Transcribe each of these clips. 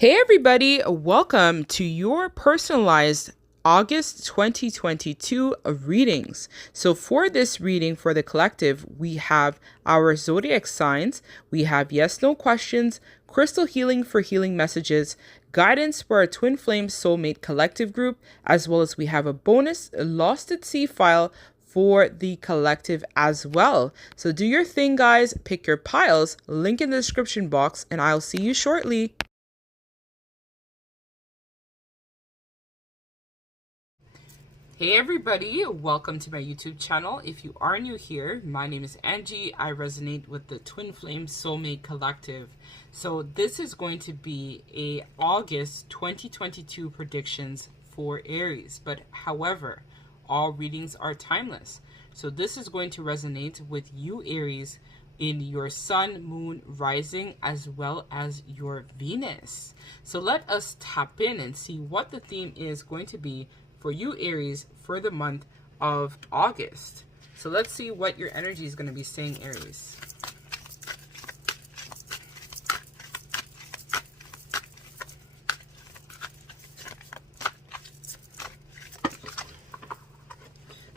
Hey everybody, welcome to your personalized August 2022 readings. So for this reading for the collective, we have our zodiac signs, we have yes no questions, crystal healing for healing messages, guidance for our twin flame soulmate collective group, as well as we have a bonus lost at sea file for the collective as well. So do your thing, guys, pick your piles, link in the description box, and I'll see you shortly. Hey everybody, welcome to my YouTube channel. If you are new here, my name is Angie. I resonate with the Twin Flame Soulmate Collective. So this is going to be a August 2022 predictions for Aries. But however, all readings are timeless. So this is going to resonate with you Aries in your sun, moon, rising, as well as your Venus. So let us tap in and see what the theme is going to be for you Aries for the month of August. So let's see what your energy is going to be saying, Aries.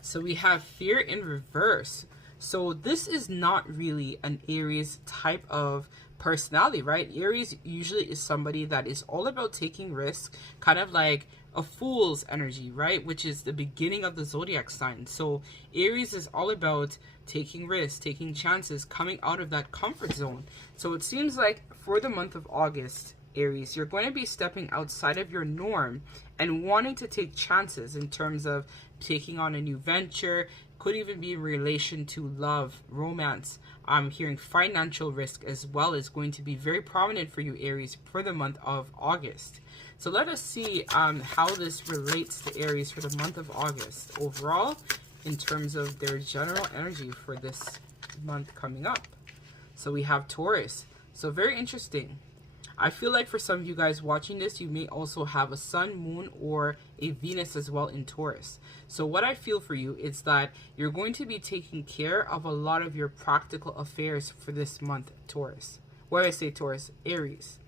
So we have fear in reverse. So this is not really an Aries type of personality, right? Aries usually is somebody that is all about taking risks, kind of like a fool's energy, right? Which is the beginning of the zodiac sign. So Aries is all about taking risks, taking chances, coming out of that comfort zone. So it seems like for the month of August, Aries, you're going to be stepping outside of your norm and wanting to take chances in terms of taking on a new venture. Could even be in relation to love, romance. I'm hearing financial risk as well is going to be very prominent for you Aries for the month of August. So let us see how this relates to Aries for the month of August overall in terms of their general energy for this month coming up. So we have Taurus. So very interesting. I feel like for some of you guys watching this, you may also have a sun, moon, or a Venus as well in Taurus. So what I feel for you is that you're going to be taking care of a lot of your practical affairs for this month, Taurus. When I say Taurus, Aries.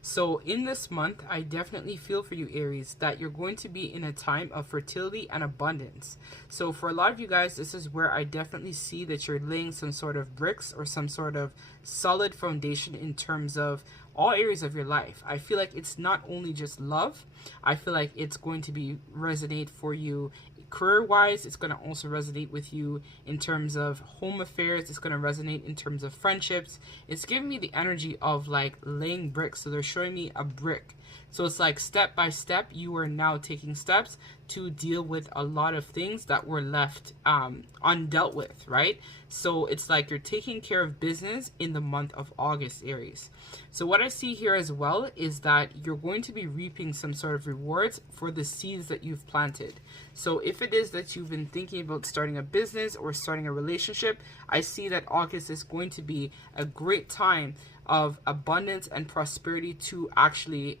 So in this month, I definitely feel for you, Aries, that you're going to be in a time of fertility and abundance. So for a lot of you guys, this is where I definitely see that you're laying some sort of bricks or some sort of solid foundation in terms of all areas of your life. I feel like it's not only just love. I feel like it's going to be resonate for you career-wise. It's going to also resonate with you in terms of home affairs. It's going to resonate in terms of friendships. It's giving me the energy of like laying bricks. So they're showing me a brick. So it's like step by step, you are now taking steps to deal with a lot of things that were left undealt with, right? So it's like you're taking care of business in the month of August, Aries. So what I see here as well is that you're going to be reaping some sort of rewards for the seeds that you've planted. So if it is that you've been thinking about starting a business or starting a relationship, I see that August is going to be a great time of abundance and prosperity to actually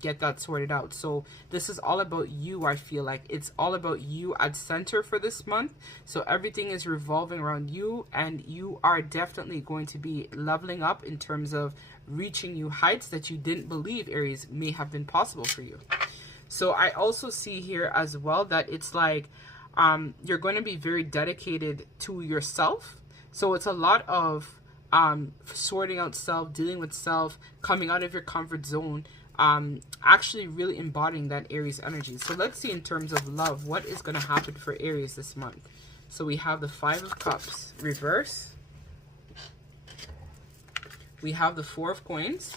get that sorted out. So this is all about you. I feel like it's all about you at center for this month. So everything is revolving around you, and you are definitely going to be leveling up in terms of reaching new heights that you didn't believe, Aries, may have been possible for you. So I also see here as well that it's like you're going to be very dedicated to yourself. So it's a lot of sorting out self, dealing with self, coming out of your comfort zone, actually really embodying that Aries energy. So let's see in terms of love, what is going to happen for Aries this month. So we have the Five of Cups reverse. We have the Four of Coins.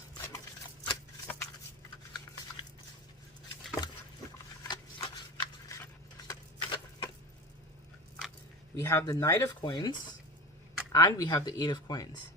We have the Knight of Coins. And we have the Eight of Coins.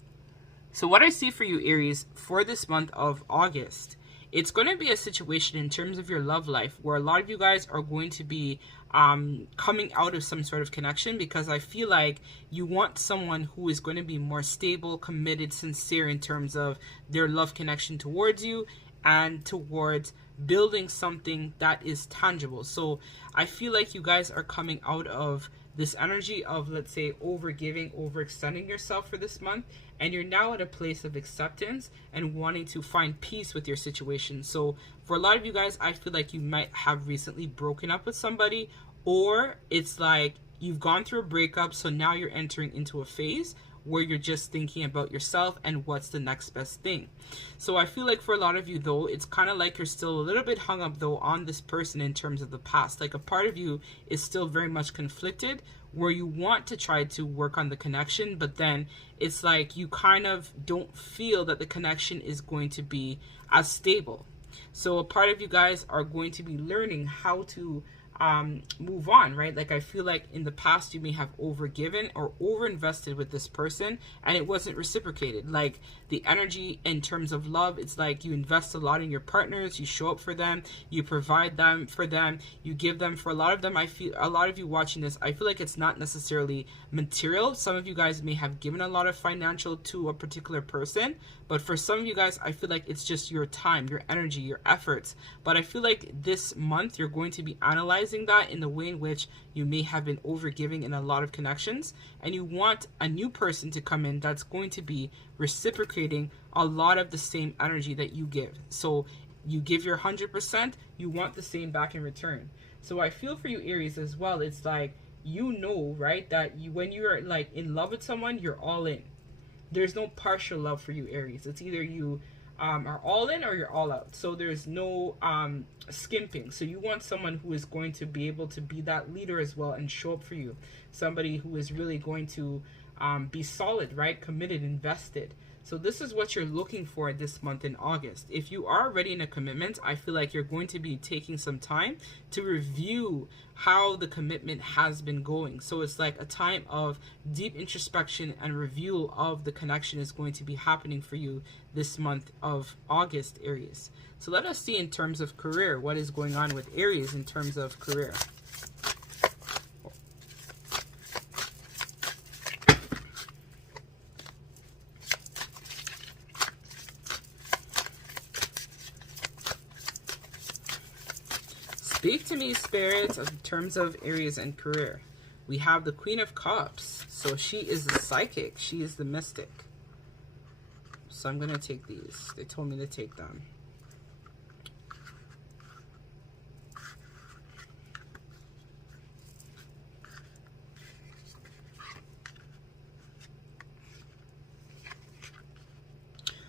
So what I see for you, Aries, for this month of August, it's going to be a situation in terms of your love life where a lot of you guys are going to be coming out of some sort of connection, because I feel like you want someone who is going to be more stable, committed, sincere in terms of their love connection towards you and towards building something that is tangible. So I feel like you guys are coming out of this energy of, let's say, overgiving, overextending yourself for this month, and you're now at a place of acceptance and wanting to find peace with your situation. So for a lot of you guys, I feel like you might have recently broken up with somebody, or it's like you've gone through a breakup, so now you're entering into a phase where you're just thinking about yourself and what's the next best thing. So I feel like for a lot of you, though, it's kind of like you're still a little bit hung up, though, on this person in terms of the past. Like a part of you is still very much conflicted, where you want to try to work on the connection, but then it's like you kind of don't feel that the connection is going to be as stable. So a part of you guys are going to be learning how to move on, right? Like I feel like in the past you may have overgiven or overinvested with this person and it wasn't reciprocated. Like the energy in terms of love, it's like you invest a lot in your partners, you show up for them, you provide them for them, you give them. For a lot of them, I feel, a lot of you watching this, I feel like it's not necessarily material. Some of you guys may have given a lot of financial to a particular person, but for some of you guys, I feel like it's just your time, your energy, your efforts. But I feel like this month you're going to be analyzing that in the way in which you may have been overgiving in a lot of connections, and you want a new person to come in that's going to be reciprocating a lot of the same energy that you give. So you give your 100%, you want the same back in return. So I feel for you, Aries, as well. It's like, you know, right, that you, when you're like in love with someone, you're all in. There's no partial love for you, Aries. It's either you are all in or you're all out. So there's no skimping. So you want someone who is going to be able to be that leader as well and show up for you. Somebody who is really going to be solid, right? Committed, invested. So this is what you're looking for this month in August. If you are already in a commitment, I feel like you're going to be taking some time to review how the commitment has been going. So it's like a time of deep introspection and review of the connection is going to be happening for you this month of August, Aries. So let us see in terms of career, what is going on with Aries in terms of career. Speak to me, spirits, in terms of Aries and career. We have the Queen of Cups. So she is the psychic. She is the mystic. So I'm going to take these. They told me to take them.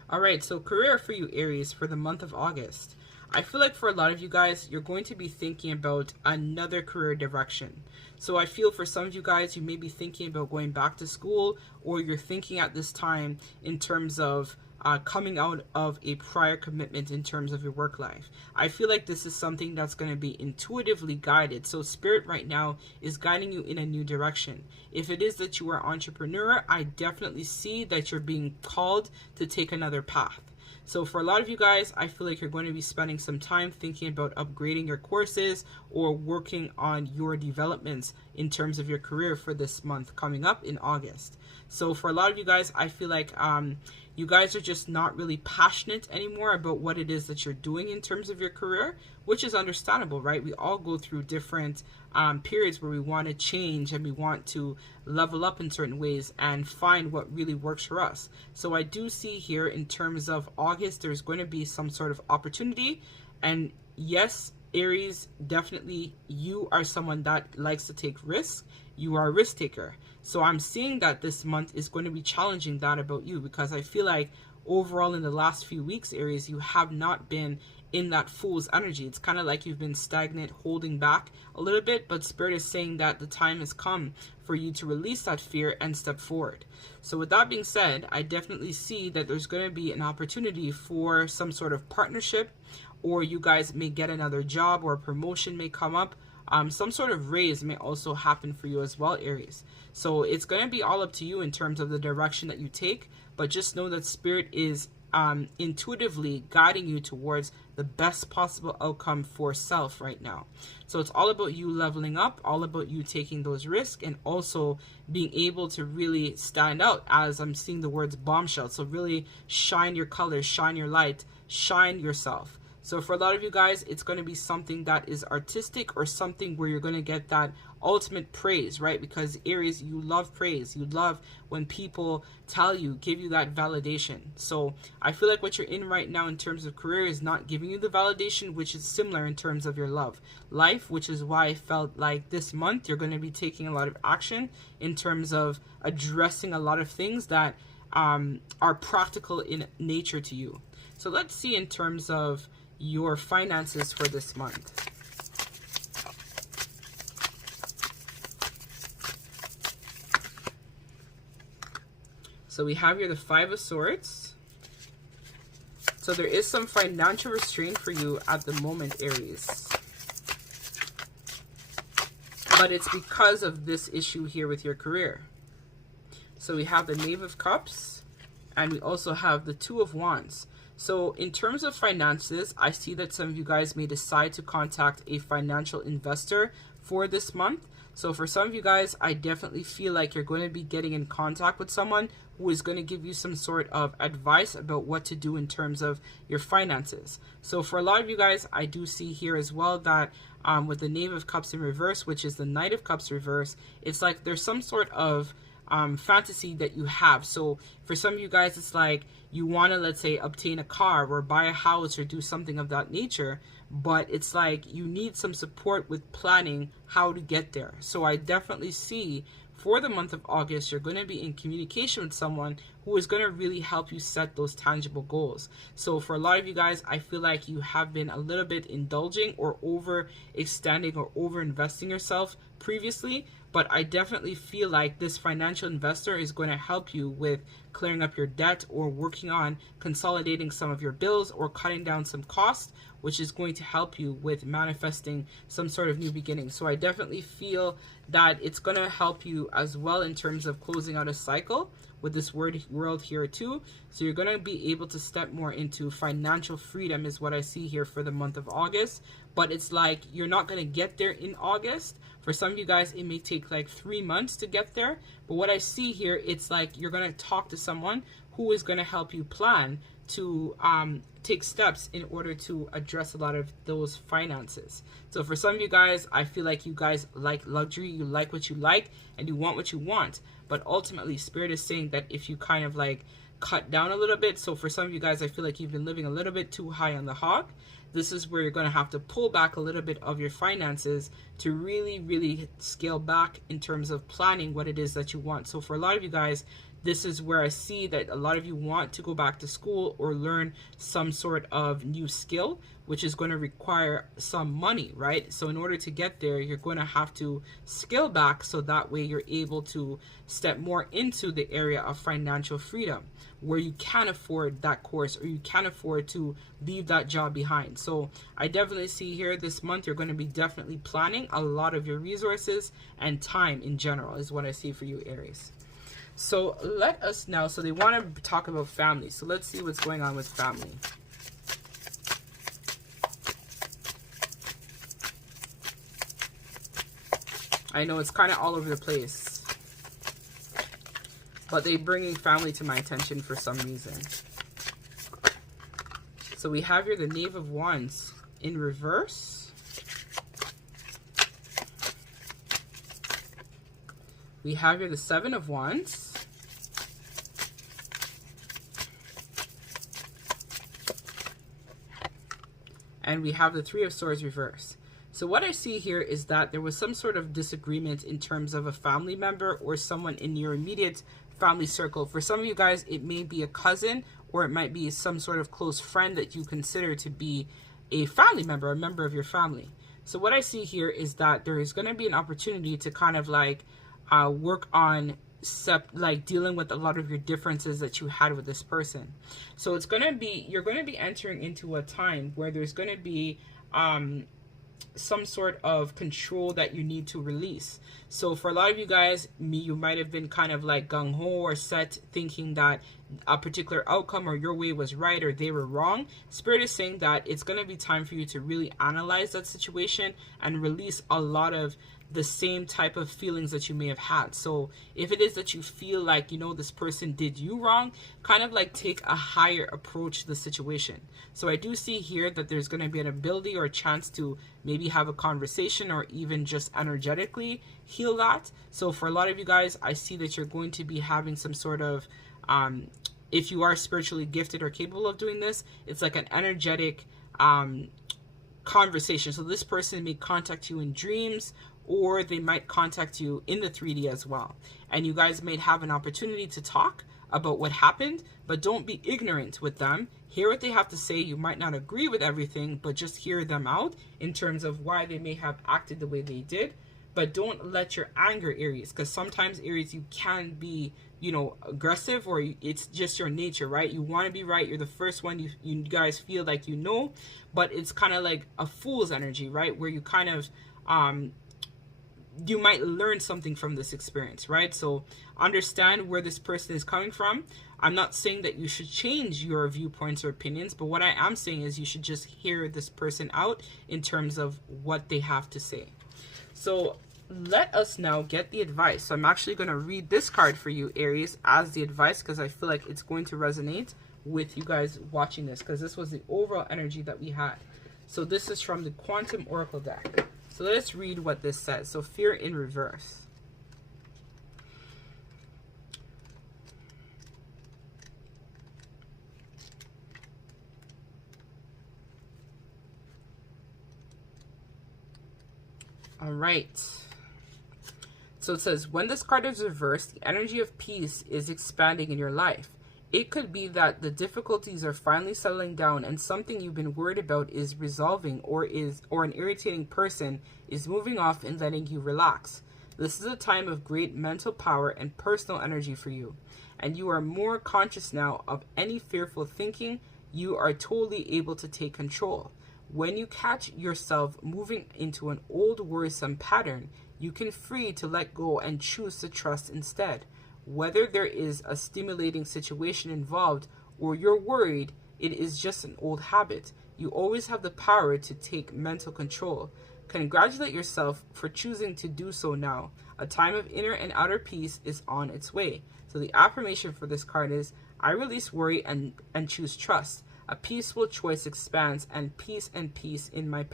All right, so career for you, Aries, for the month of August. I feel like for a lot of you guys, you're going to be thinking about another career direction. So I feel for some of you guys, you may be thinking about going back to school, or you're thinking at this time in terms of coming out of a prior commitment in terms of your work life. I feel like this is something that's going to be intuitively guided. So Spirit right now is guiding you in a new direction. If it is that you are an entrepreneur, I definitely see that you're being called to take another path. So for a lot of you guys, I feel like you're going to be spending some time thinking about upgrading your courses or working on your developments in terms of your career for this month coming up in August. So for a lot of you guys, I feel like you guys are just not really passionate anymore about what it is that you're doing in terms of your career, which is understandable, right? We all go through different periods where we want to change and we want to level up in certain ways and find what really works for us. So I do see here in terms of August, there's going to be some sort of opportunity. And yes, Aries, definitely you are someone that likes to take risks. You are a risk taker. So I'm seeing that this month is going to be challenging that about you, because I feel like overall in the last few weeks, Aries, you have not been in that fool's energy. It's kind of like you've been stagnant, holding back a little bit, but Spirit is saying that the time has come for you to release that fear and step forward. So with that being said, I definitely see that there's going to be an opportunity for some sort of partnership, or you guys may get another job, or a promotion may come up. Some sort of raise may also happen for you as well, Aries. So it's going to be all up to you in terms of the direction that you take, but just know that Spirit is intuitively guiding you towards the best possible outcome for self right now. So it's all about you leveling up, all about you taking those risks, and also being able to really stand out, as I'm seeing the words bombshell. So really shine your colors, shine your light, shine yourself. So for a lot of you guys, it's going to be something that is artistic or something where you're going to get that ultimate praise, right? Because Aries, you love praise. You love when people tell you, give you that validation. So I feel like what you're in right now in terms of career is not giving you the validation, which is similar in terms of your love life, which is why I felt like this month you're going to be taking a lot of action in terms of addressing a lot of things that are practical in nature to you. So let's see in terms of your finances for this month. So we have here the Five of Swords. So there is some financial restraint for you at the moment, Aries. But it's because of this issue here with your career. So we have the Knave of Cups, and we also have the Two of Wands. So in terms of finances, I see that some of you guys may decide to contact a financial investor for this month. So for some of you guys, I definitely feel like you're going to be getting in contact with someone who is going to give you some sort of advice about what to do in terms of your finances. So for a lot of you guys, I do see here as well that with the Knave of Cups in reverse, which is the Knight of Cups reverse, it's like there's some sort of fantasy that you have. So for some of you guys, it's like you want to, let's say, obtain a car or buy a house or do something of that nature, but it's like you need some support with planning how to get there. So I definitely see for the month of August, you're going to be in communication with someone who is going to really help you set those tangible goals. So for a lot of you guys, I feel like you have been a little bit indulging or overextending or overinvesting yourself previously, but I definitely feel like this financial investor is going to help you with clearing up your debt or working on consolidating some of your bills or cutting down some costs, which is going to help you with manifesting some sort of new beginning. So I definitely feel that it's going to help you as well in terms of closing out a cycle with this world here too. So you're going to be able to step more into financial freedom is what I see here for the month of August. But it's like you're not going to get there in August. For some of you guys, it may take like 3 months to get there. But what I see here, it's like you're going to talk to someone who is going to help you plan to take steps in order to address a lot of those finances. So for some of you guys, I feel like you guys like luxury, you like what you like, and you want what you want. But ultimately, Spirit is saying that if you kind of like cut down a little bit, so for some of you guys, I feel like you've been living a little bit too high on the hog. This is where you're going to have to pull back a little bit of your finances to really, really scale back in terms of planning what it is that you want. So for a lot of you guys, this is where I see that a lot of you want to go back to school or learn some sort of new skill, which is going to require some money, right? So in order to get there, you're going to have to scale back so that way you're able to step more into the area of financial freedom where you can afford that course or you can afford to leave that job behind. So I definitely see here this month, you're going to be definitely planning a lot of your resources and time in general is what I see for you, Aries. So let us now, so they want to talk about family. So let's see what's going on with family. I know it's kind of all over the place, but they're bringing family to my attention for some reason. So we have here the Knave of Wands in reverse. We have here the Seven of Wands. And we have the Three of Swords reverse. So what I see here is that there was some sort of disagreement in terms of a family member or someone in your immediate family circle. For some of you guys, it may be a cousin or it might be some sort of close friend that you consider to be a family member, a member of your family. So what I see here is that there is going to be an opportunity to kind of like work on dealing with a lot of your differences that you had with this person. So it's going to be, you're going to be entering into a time where there's going to be some sort of control that you need to release. So for a lot of you guys, you might have been kind of like gung-ho or set thinking that a particular outcome or your way was right or they were wrong. Spirit is saying that it's going to be time for you to really analyze that situation and release a lot of the same type of feelings that you may have had. So if it is that you feel like, you know, this person did you wrong, kind of like take a higher approach to the situation. So I do see here that there's going to be an ability or a chance to maybe have a conversation or even just energetically heal that. So for a lot of you guys, I see that you're going to be having some sort of, if you are spiritually gifted or capable of doing this, it's like an energetic conversation. So this person may contact you in dreams, or they might contact you in the 3D as well. And you guys may have an opportunity to talk about what happened, but don't be ignorant with them. Hear what they have to say. You might not agree with everything, but just hear them out in terms of why they may have acted the way they did. But don't let your anger, Aries, because sometimes, Aries, you can be, you know, aggressive, or it's just your nature, right? You want to be right. You're the first one. You guys feel like you know, but it's kind of like a fool's energy, right? Where you kind of, you might learn something from this experience, right? So understand where this person is coming from. I'm not saying that you should change your viewpoints or opinions, but what I am saying is you should just hear this person out in terms of what they have to say. So let us now get the advice. So I'm actually going to read this card for you, Aries, as the advice, because I feel like it's going to resonate with you guys watching this, because this was the overall energy that we had. So this is from the Quantum Oracle deck. So let's read what this says. So fear in reverse. All right. So it says, when this card is reversed, the energy of peace is expanding in your life. It could be that the difficulties are finally settling down and something you've been worried about is resolving, or an irritating person is moving off and letting you relax. This is a time of great mental power and personal energy for you, and you are more conscious now of any fearful thinking. You are totally able to take control. When you catch yourself moving into an old worrisome pattern, you can free to let go and choose to trust instead. Whether there is a stimulating situation involved or you're worried, it is just an old habit. You always have the power to take mental control. Congratulate yourself for choosing to do so now. A time of inner and outer peace is on its way. So the affirmation for this card is, I release worry and choose trust. A peaceful choice expands, and peace in my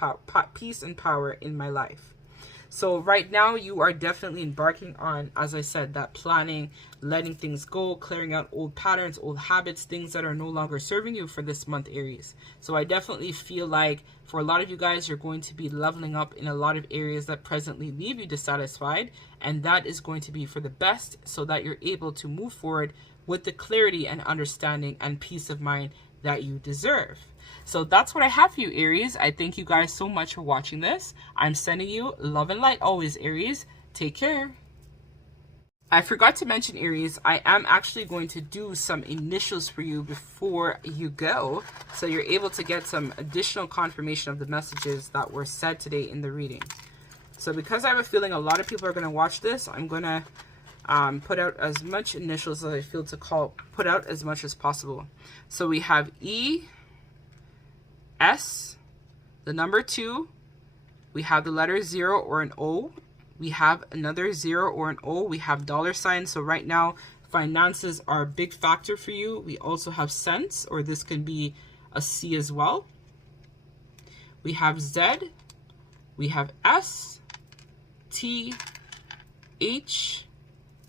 peace and power in my life. So right now you are definitely embarking on, as I said, that planning, letting things go, clearing out old patterns, old habits, things that are no longer serving you for this month, Aries. So I definitely feel like for a lot of you guys, you're going to be leveling up in a lot of areas that presently leave you dissatisfied. And that is going to be for the best, so that you're able to move forward with the clarity and understanding and peace of mind that you deserve. So that's what I have for you, Aries. I thank you guys so much for watching this. I'm sending you love and light always, Aries. Take care. I forgot to mention, Aries, I am actually going to do some initials for you before you go, so you're able to get some additional confirmation of the messages that were said today in the reading. So because I have a feeling a lot of people are going to watch this, I'm going to put out as much initials as I feel to put out as much as possible. So we have E, S, the number 2, we have the letter 0 or an O, we have another 0 or an O, we have $. So right now finances are a big factor for you. We also have cents, or this can be a C as well. We have Z, we have S, T, H,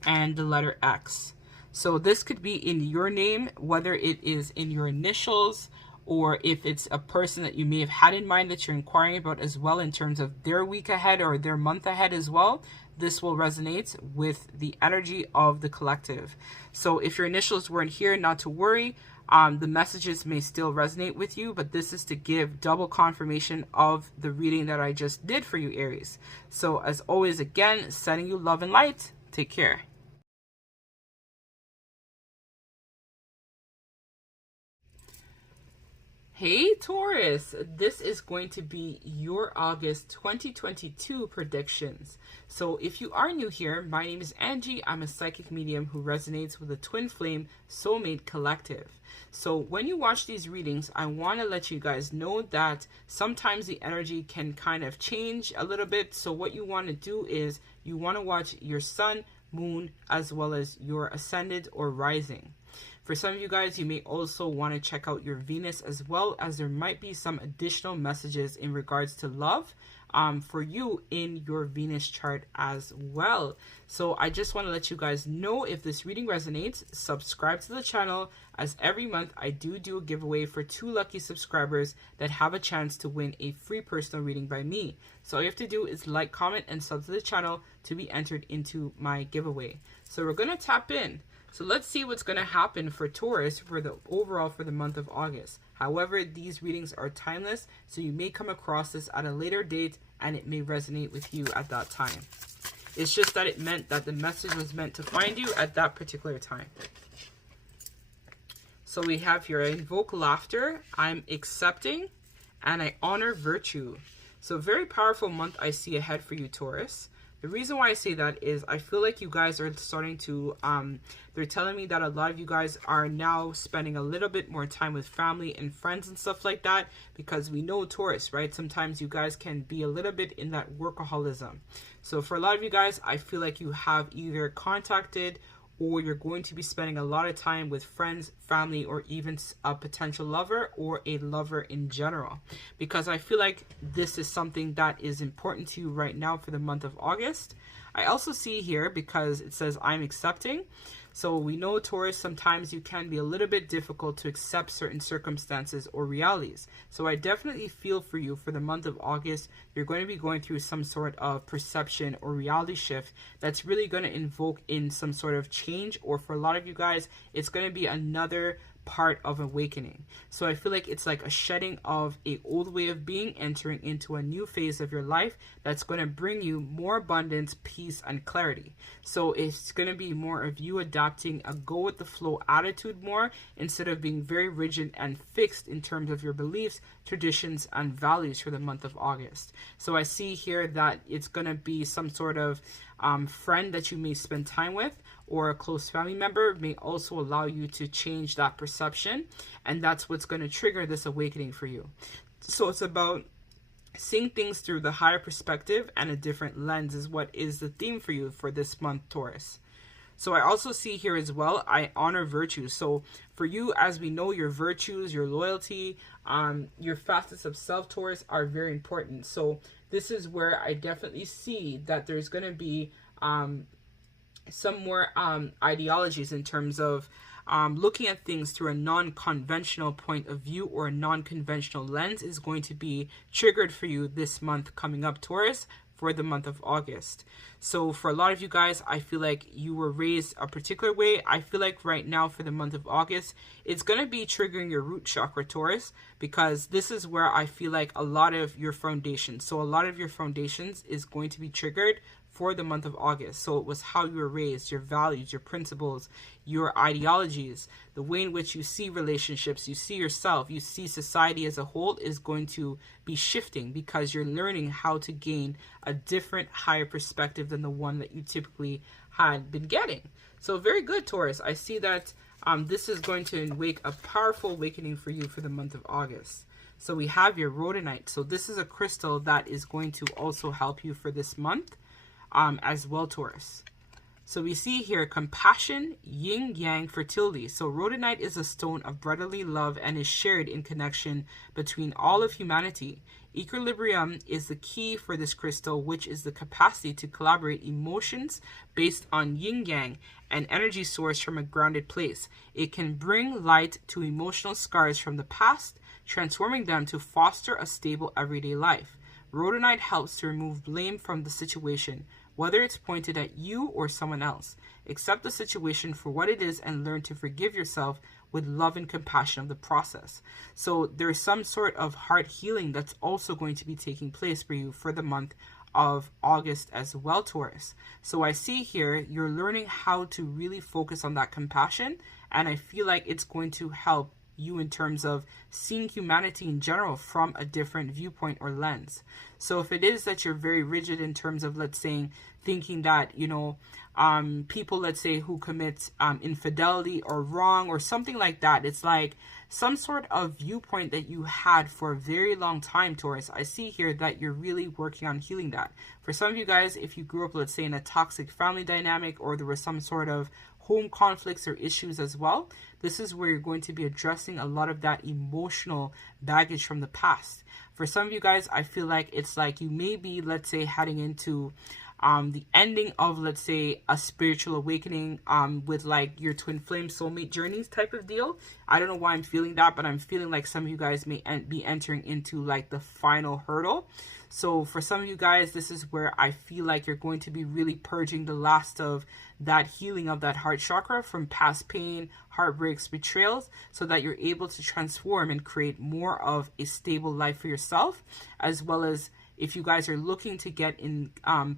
and the letter X. So this could be in your name, whether it is in your initials, or if it's a person that you may have had in mind that you're inquiring about as well, in terms of their week ahead or their month ahead as well. This will resonate with the energy of the collective. So if your initials weren't here, not to worry. The messages may still resonate with you, but this is to give double confirmation of the reading that I just did for you, Aries. So as always, again, sending you love and light. Take care. Hey Taurus, this is going to be your August 2022 predictions. So if you are new here, my name is Angie. I'm a psychic medium who resonates with the twin flame soulmate collective. So when you watch these readings, I want to let you guys know that sometimes the energy can kind of change a little bit. So what you want to do is you want to watch your sun, moon, as well as your ascendant or rising. For some of you guys, you may also want to check out your Venus as well, as there might be some additional messages in regards to love for you in your Venus chart as well. So I just want to let you guys know, if this reading resonates, subscribe to the channel, as every month I do a giveaway for 2 lucky subscribers that have a chance to win a free personal reading by me. So all you have to do is like, comment, and sub to the channel to be entered into my giveaway. So we're going to tap in. So let's see what's going to happen for Taurus for the overall for the month of August. However, these readings are timeless, so you may come across this at a later date and it may resonate with you at that time. It's just that it meant that the message was meant to find you at that particular time. So we have here, I invoke laughter, I'm accepting, and I honor virtue. So very powerful month I see ahead for you, Taurus. The reason why I say that is I feel like you guys are starting to, they're telling me that a lot of you guys are now spending a little bit more time with family and friends and stuff like that, because we know Taurus, right? Sometimes you guys can be a little bit in that workaholism. So for a lot of you guys, I feel like you have either contacted or you're going to be spending a lot of time with friends, family, or even a potential lover or a lover in general. Because I feel like this is something that is important to you right now for the month of August. I also see here, because it says I'm accepting. So we know, Taurus, sometimes you can be a little bit difficult to accept certain circumstances or realities. So I definitely feel for you for the month of August. You're going to be going through some sort of perception or reality shift that's really going to invoke in some sort of change, or for a lot of you guys, it's going to be another part of awakening. So I feel like it's like a shedding of a old way of being, entering into a new phase of your life that's going to bring you more abundance, peace, and clarity. So it's going to be more of you adopting a go with the flow attitude more, instead of being very rigid and fixed in terms of your beliefs, traditions, and values for the month of August. So I see here that it's going to be some sort of friend that you may spend time with, or a close family member may also allow you to change that perception, and that's what's going to trigger this awakening for you. So it's about seeing things through the higher perspective and a different lens is what is the theme for you for this month, Taurus. So I also see here as well, I honor virtue. So for you, as we know, your virtues, your loyalty, your facets of self, Taurus, are very important. So this is where I definitely see that there's going to be some more ideologies in terms of looking at things through a non-conventional point of view, or a non-conventional lens is going to be triggered for you this month coming up, Taurus, for the month of August. So for a lot of you guys, I feel like you were raised a particular way. I feel like right now for the month of August, it's going to be triggering your root chakra, Taurus, because this is where I feel like a lot of your foundations, so a lot of your foundations is going to be triggered for the month of August. So it was how you were raised, your values, your principles, your ideologies, the way in which you see relationships, you see yourself, you see society as a whole is going to be shifting, because you're learning how to gain a different, higher perspective than the one that you typically had been getting. So very good, Taurus. I see that this is going to wake a powerful awakening for you for the month of August. So we have your rhodonite. So this is a crystal that is going to also help you for this month as well, Taurus. So we see here compassion, yin yang, fertility. So rhodonite is a stone of brotherly love and is shared in connection between all of humanity. Equilibrium is the key for this crystal, which is the capacity to collaborate emotions based on yin yang, an energy source from a grounded place. It can bring light to emotional scars from the past, transforming them to foster a stable everyday life. Rhodonite helps to remove blame from the situation, whether it's pointed at you or someone else. Accept the situation for what it is and learn to forgive yourself with love and compassion of the process. So there's some sort of heart healing that's also going to be taking place for you for the month of August as well, Taurus. So I see here you're learning how to really focus on that compassion, and I feel like it's going to help you in terms of seeing humanity in general from a different viewpoint or lens. So if it is that you're very rigid in terms of, let's say, thinking that, you know, people, let's say, who commit infidelity or wrong or something like that, it's like some sort of viewpoint that you had for a very long time, Taurus. I see here that you're really working on healing that. For some of you guys, if you grew up, let's say, in a toxic family dynamic, or there was some sort of home conflicts or issues as well, this is where you're going to be addressing a lot of that emotional baggage from the past. For some of you guys, I feel like it's like you may be, let's say, heading into the ending of, let's say, a spiritual awakening with like your twin flame soulmate journeys type of deal. I don't know why I'm feeling that, but I'm feeling like some of you guys may be entering into like the final hurdle. So for some of you guys, this is where I feel like you're going to be really purging the last of that healing of that heart chakra from past pain, heartbreaks, betrayals, so that you're able to transform and create more of a stable life for yourself, as well as if you guys are looking to get in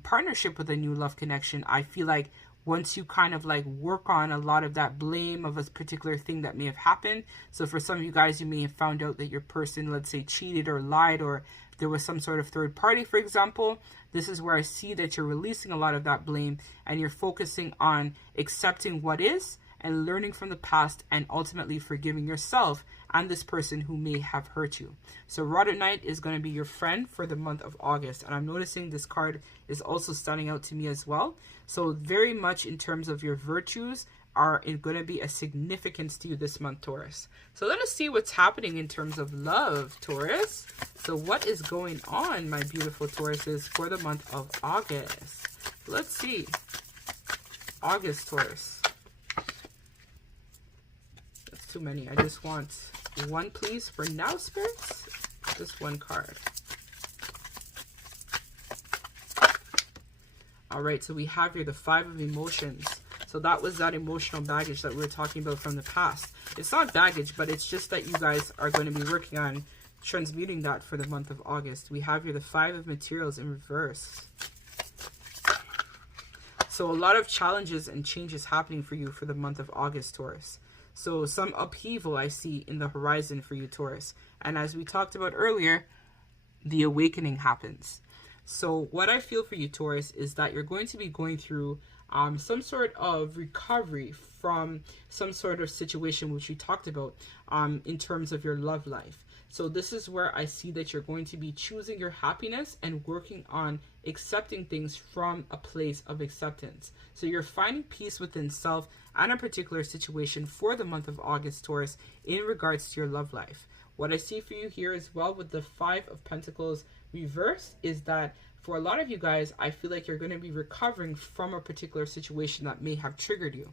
partnership with a new love connection. I feel like once you kind of like work on a lot of that blame of a particular thing that may have happened. So for some of you guys, you may have found out that your person, let's say, cheated or lied, or there was some sort of third party, for example. This is where I see that you're releasing a lot of that blame and you're focusing on accepting what is and learning from the past, and ultimately forgiving yourself and this person who may have hurt you. So Rod Knight is going to be your friend for the month of August. And I'm noticing this card is also standing out to me as well. So very much in terms of your virtues are going to be a significance to you this month, Taurus. So let us see what's happening in terms of love, Taurus. So what is going on, my beautiful Tauruses, for the month of August? Let's see. August, Taurus. That's too many. I just want one, please, for now, spirits. Just one card. All right, so we have here the Five of Emotions. So that was that emotional baggage that we were talking about from the past. It's not baggage, but it's just that you guys are going to be working on transmuting that for the month of August. We have here the Five of Materials in reverse. So a lot of challenges and changes happening for you for the month of August, Taurus. So some upheaval I see in the horizon for you, Taurus. And as we talked about earlier, the awakening happens. So what I feel for you, Taurus, is that you're going to be going through some sort of recovery from some sort of situation which we talked about in terms of your love life. So this is where I see that you're going to be choosing your happiness and working on accepting things from a place of acceptance. So you're finding peace within self and a particular situation for the month of August, Taurus, in regards to your love life. What I see for you here as well with the Five of Pentacles reversed is that for a lot of you guys, I feel like you're going to be recovering from a particular situation that may have triggered you.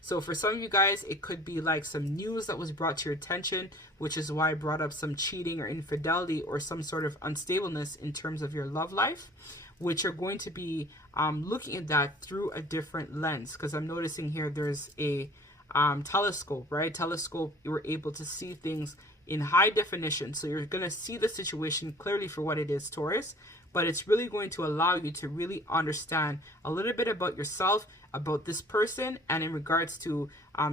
So for some of you guys, it could be like some news that was brought to your attention, which is why I brought up some cheating or infidelity or some sort of unstableness in terms of your love life, which are going to be looking at that through a different lens. Because I'm noticing here there's a telescope, right? Telescope, you were able to see things in high definition. So you're going to see the situation clearly for what it is, Taurus. But it's really going to allow you to really understand a little bit about yourself, about this person, and in regards to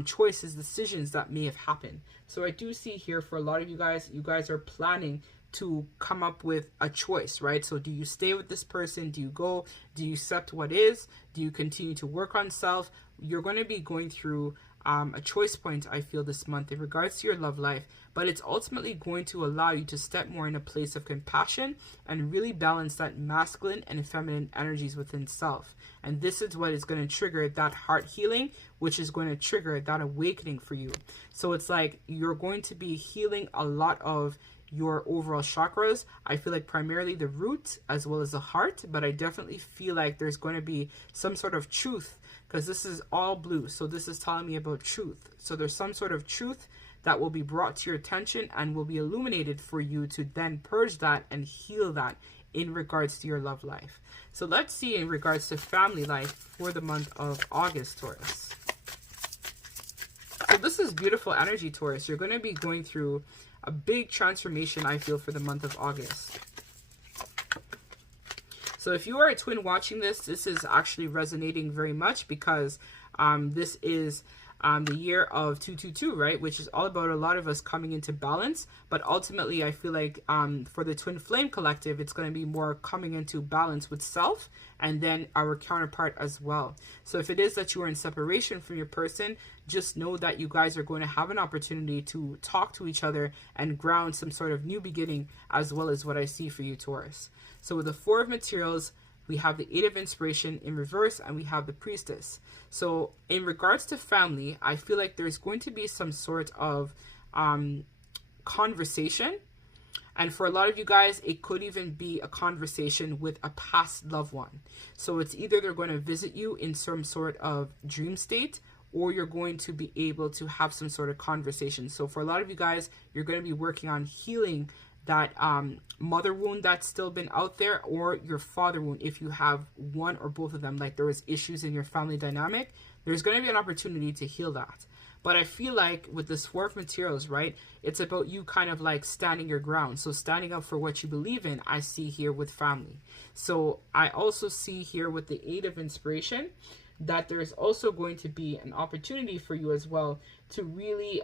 choices, decisions that may have happened. So I do see here for a lot of you guys are planning to come up with a choice, right? So do you stay with this person? Do you go? Do you accept what is? Do you continue to work on self? You're going to be going through a choice point, I feel, this month in regards to your love life, but it's ultimately going to allow you to step more in a place of compassion and really balance that masculine and feminine energies within self. And this is what is going to trigger that heart healing, which is going to trigger that awakening for you. So it's like you're going to be healing a lot of your overall chakras. I feel like primarily the root as well as the heart, but I definitely feel like there's going to be some sort of truth, because this is all blue. So this is telling me about truth. So there's some sort of truth that will be brought to your attention and will be illuminated for you to then purge that and heal that in regards to your love life. So let's see in regards to family life for the month of August, Taurus. So this is beautiful energy, Taurus. You're going to be going through a big transformation, I feel, for the month of August. So if you are a twin watching this, this is actually resonating very much, because this is the year of 222, right? Which is all about a lot of us coming into balance. But ultimately, I feel like for the Twin Flame Collective, it's going to be more coming into balance with self and then our counterpart as well. So if it is that you are in separation from your person, just know that you guys are going to have an opportunity to talk to each other and ground some sort of new beginning, as well as what I see for you, Taurus. So with the Four of Materials, we have the Eight of Inspiration in reverse, and we have the Priestess. So in regards to family, I feel like there's going to be some sort of conversation. And for a lot of you guys, it could even be a conversation with a past loved one. So it's either they're going to visit you in some sort of dream state, or you're going to be able to have some sort of conversation. So for a lot of you guys, you're going to be working on healing that mother wound that's still been out there, or your father wound if you have one or both of them. Like there was issues in your family dynamic, there's going to be an opportunity to heal that. But I feel like with this Four of Materials, right, it's about you kind of like standing your ground. So standing up for what you believe in, I see here with family. So I also see here with the Eight of Inspiration that there's also going to be an opportunity for you as well to really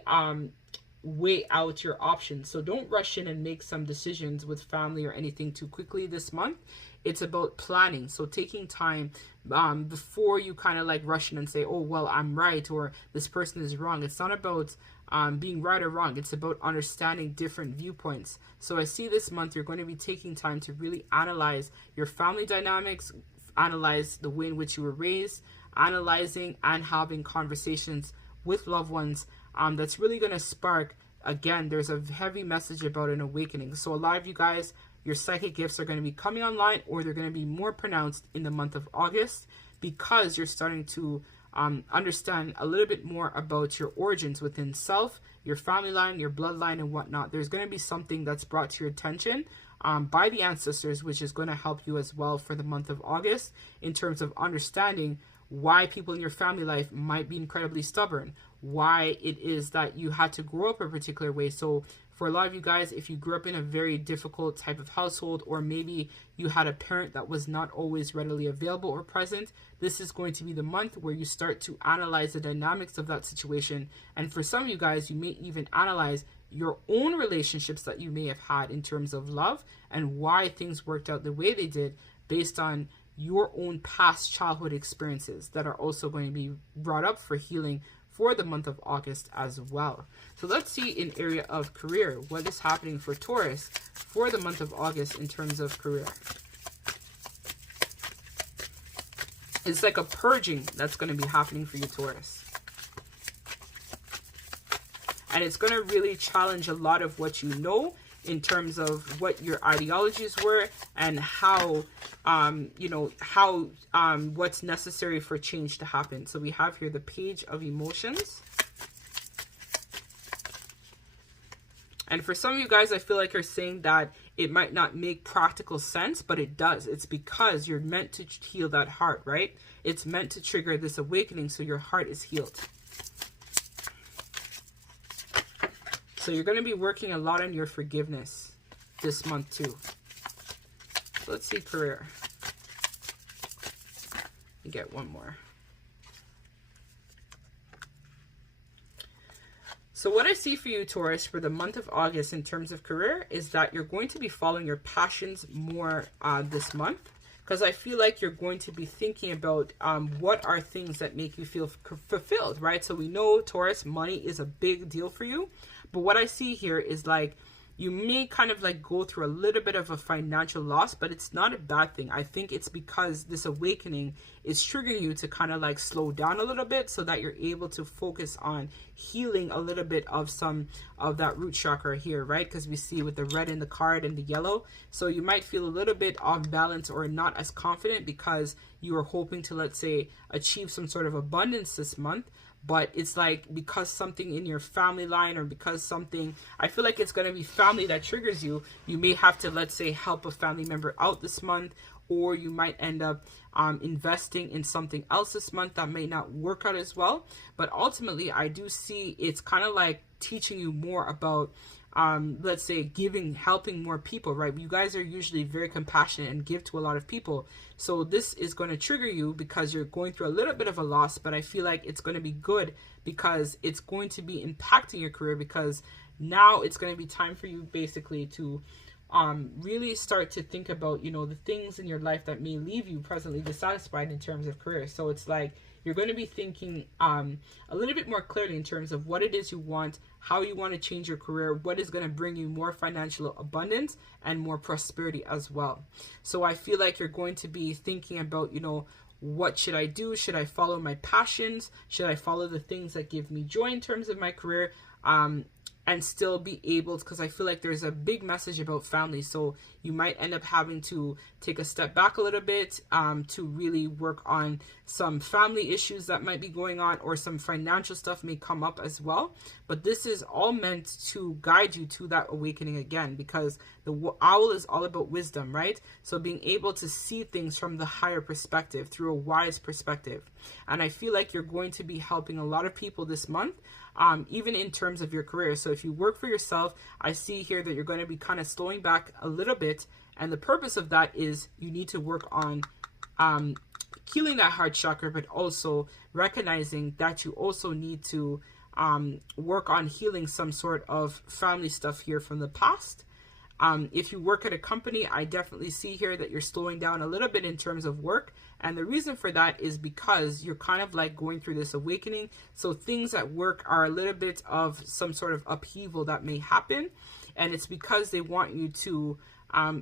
weigh out your options. So don't rush in and make some decisions with family or anything too quickly this month. It's about planning. So taking time before you kind of like rush in and say, oh, well, I'm right, or this person is wrong. It's not about being right or wrong. It's about understanding different viewpoints. So I see this month you're going to be taking time to really analyze your family dynamics, analyze the way in which you were raised, analyzing and having conversations with loved ones that's really going to spark, again, there's a heavy message about an awakening. So a lot of you guys, your psychic gifts are going to be coming online, or they're going to be more pronounced in the month of August, because you're starting to understand a little bit more about your origins within self, your family line, your bloodline, and whatnot. There's going to be something that's brought to your attention by the ancestors, which is going to help you as well for the month of August in terms of understanding why people in your family life might be incredibly stubborn, why it is that you had to grow up a particular way. So for a lot of you guys, if you grew up in a very difficult type of household, or maybe you had a parent that was not always readily available or present, this is going to be the month where you start to analyze the dynamics of that situation. And for some of you guys, you may even analyze your own relationships that you may have had in terms of love, and why things worked out the way they did based on your own past childhood experiences that are also going to be brought up for healing for the month of August as well. So let's see in area of career, what is happening for Taurus for the month of August in terms of career. It's like a purging that's going to be happening for you, Taurus. And it's going to really challenge a lot of what you know in terms of what your ideologies were, and how, what's necessary for change to happen. So we have here the Page of Emotions. And for some of you guys, I feel like you're saying that it might not make practical sense, but it does. It's because you're meant to heal that heart, right? It's meant to trigger this awakening so your heart is healed. So you're going to be working a lot on your forgiveness this month too. So let's see career. Let me get one more. So what I see for you, Taurus, for the month of August in terms of career is that you're going to be following your passions more this month. Because I feel like you're going to be thinking about what are things that make you feel fulfilled, right? So we know, Taurus, money is a big deal for you. But what I see here is like you may kind of like go through a little bit of a financial loss, but it's not a bad thing. I think it's because this awakening is triggering you to kind of like slow down a little bit so that you're able to focus on healing a little bit of some of that root chakra here, right? Because we see with the red in the card and the yellow. So you might feel a little bit off balance or not as confident because you are hoping to, let's say, achieve some sort of abundance this month. But it's like because something in your family line, or because something, I feel like it's going to be family that triggers you. You may have to, let's say, help a family member out this month, or you might end up investing in something else this month that may not work out as well. But ultimately, I do see it's kind of like teaching you more about let's say helping more people, right? You guys are usually very compassionate and give to a lot of people. So this is going to trigger you because you're going through a little bit of a loss, but I feel like it's going to be good because it's going to be impacting your career, because now it's going to be time for you basically to really start to think about, the things in your life that may leave you presently dissatisfied in terms of career. So it's like you're going to be thinking a little bit more clearly in terms of what it is you want, how you want to change your career, what is going to bring you more financial abundance and more prosperity as well. So I feel like you're going to be thinking about, what should I do? Should I follow my passions? Should I follow the things that give me joy in terms of my career? And still be able, because I feel like there's a big message about family. So you might end up having to take a step back a little bit to really work on some family issues that might be going on, or some financial stuff may come up as well. But this is all meant to guide you to that awakening again, because the owl is all about wisdom, right? So being able to see things from the higher perspective, through a wise perspective. And I feel like you're going to be helping a lot of people this month. Even in terms of your career. So if you work for yourself, I see here that you're going to be kind of slowing back a little bit. And the purpose of that is you need to work on healing that heart chakra, but also recognizing that you also need to work on healing some sort of family stuff here from the past. If you work at a company, I definitely see here that you're slowing down a little bit in terms of work. And the reason for that is because you're kind of like going through this awakening. So things at work are a little bit of some sort of upheaval that may happen. And it's because they want you to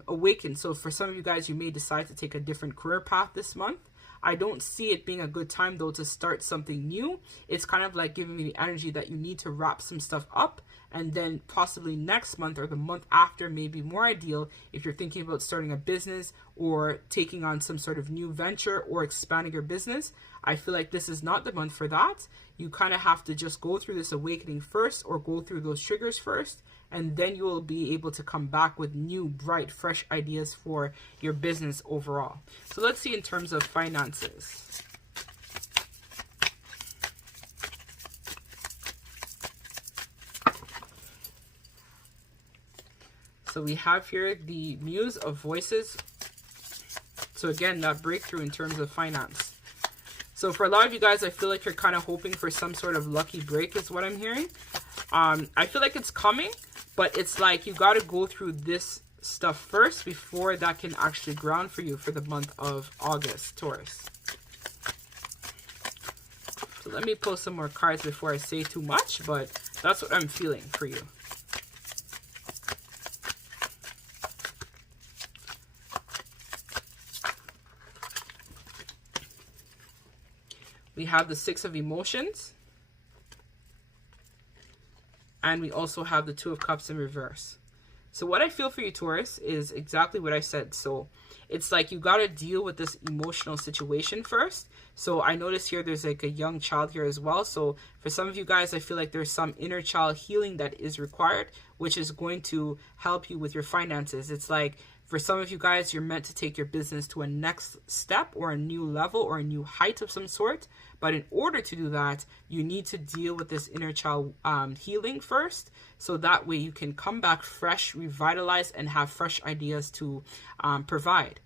awaken. So for some of you guys, you may decide to take a different career path this month. I don't see it being a good time though to start something new. It's kind of like giving me the energy that you need to wrap some stuff up, and then possibly next month or the month after may be more ideal if you're thinking about starting a business or taking on some sort of new venture or expanding your business. I feel like this is not the month for that. You kind of have to just go through this awakening first, or go through those triggers first, and then you will be able to come back with new, bright, fresh ideas for your business overall. So let's see in terms of finances. So we have here the Muse of Voices. So again, that breakthrough in terms of finance. So for a lot of you guys, I feel like you're kind of hoping for some sort of lucky break is what I'm hearing. I feel like it's coming, but it's like you got to go through this stuff first before that can actually ground for you for the month of August, Taurus. So let me pull some more cards before I say too much, but that's what I'm feeling for you. We have the Six of Emotions. And we also have the Two of Cups in reverse. So what I feel for you, Taurus, is exactly what I said. So it's like you got to deal with this emotional situation first. So I notice here there's like a young child here as well. So for some of you guys, I feel like there's some inner child healing that is required, which is going to help you with your finances. It's like for some of you guys, you're meant to take your business to a next step or a new level or a new height of some sort. But in order to do that, you need to deal with this inner child healing first. So that way you can come back fresh, revitalized, and have fresh ideas to provide.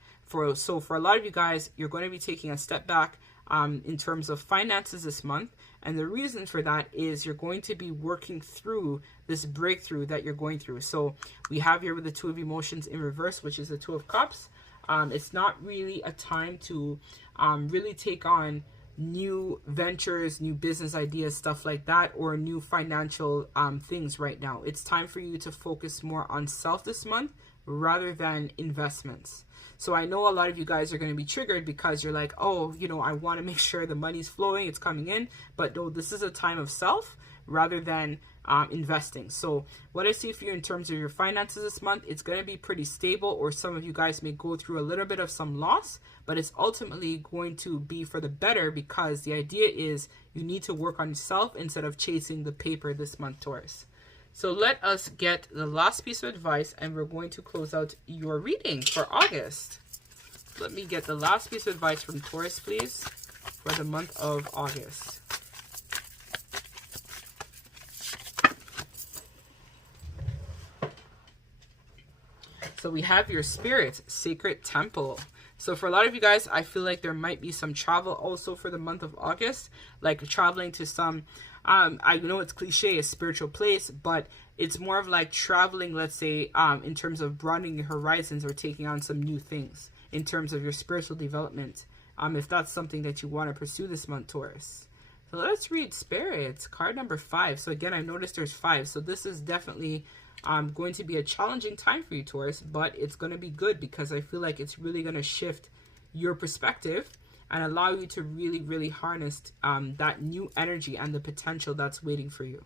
So for a lot of you guys, you're going to be taking a step back in terms of finances this month. And the reason for that is you're going to be working through this breakthrough that you're going through. So we have here with the Two of Emotions in reverse, which is the Two of Cups. It's not really a time to really take on new ventures, new business ideas, stuff like that, or new financial things right now. It's time for you to focus more on self this month rather than investments. So I know a lot of you guys are going to be triggered because you're like, oh, I want to make sure the money's flowing, it's coming in. But no, this is a time of self rather than investing. So what I see for you in terms of your finances this month, it's going to be pretty stable, or some of you guys may go through a little bit of some loss, but it's ultimately going to be for the better, because the idea is you need to work on yourself instead of chasing the paper this month, Taurus. So let us get the last piece of advice, and we're going to close out your reading for August. Let me get the last piece of advice from Taurus, please, for the month of August. So we have your spirit, sacred temple. So for a lot of you guys, I feel like there might be some travel also for the month of August, like traveling to some, I know it's cliche, a spiritual place, but it's more of like traveling, let's say, in terms of broadening your horizons or taking on some new things in terms of your spiritual development. If that's something that you want to pursue this month, Taurus. So let's read spirits, card number 5. So again, I noticed there's 5. So this is definitely going to be a challenging time for you, Taurus, but it's going to be good because I feel like it's really going to shift your perspective and allow you to really, really harness that new energy and the potential that's waiting for you.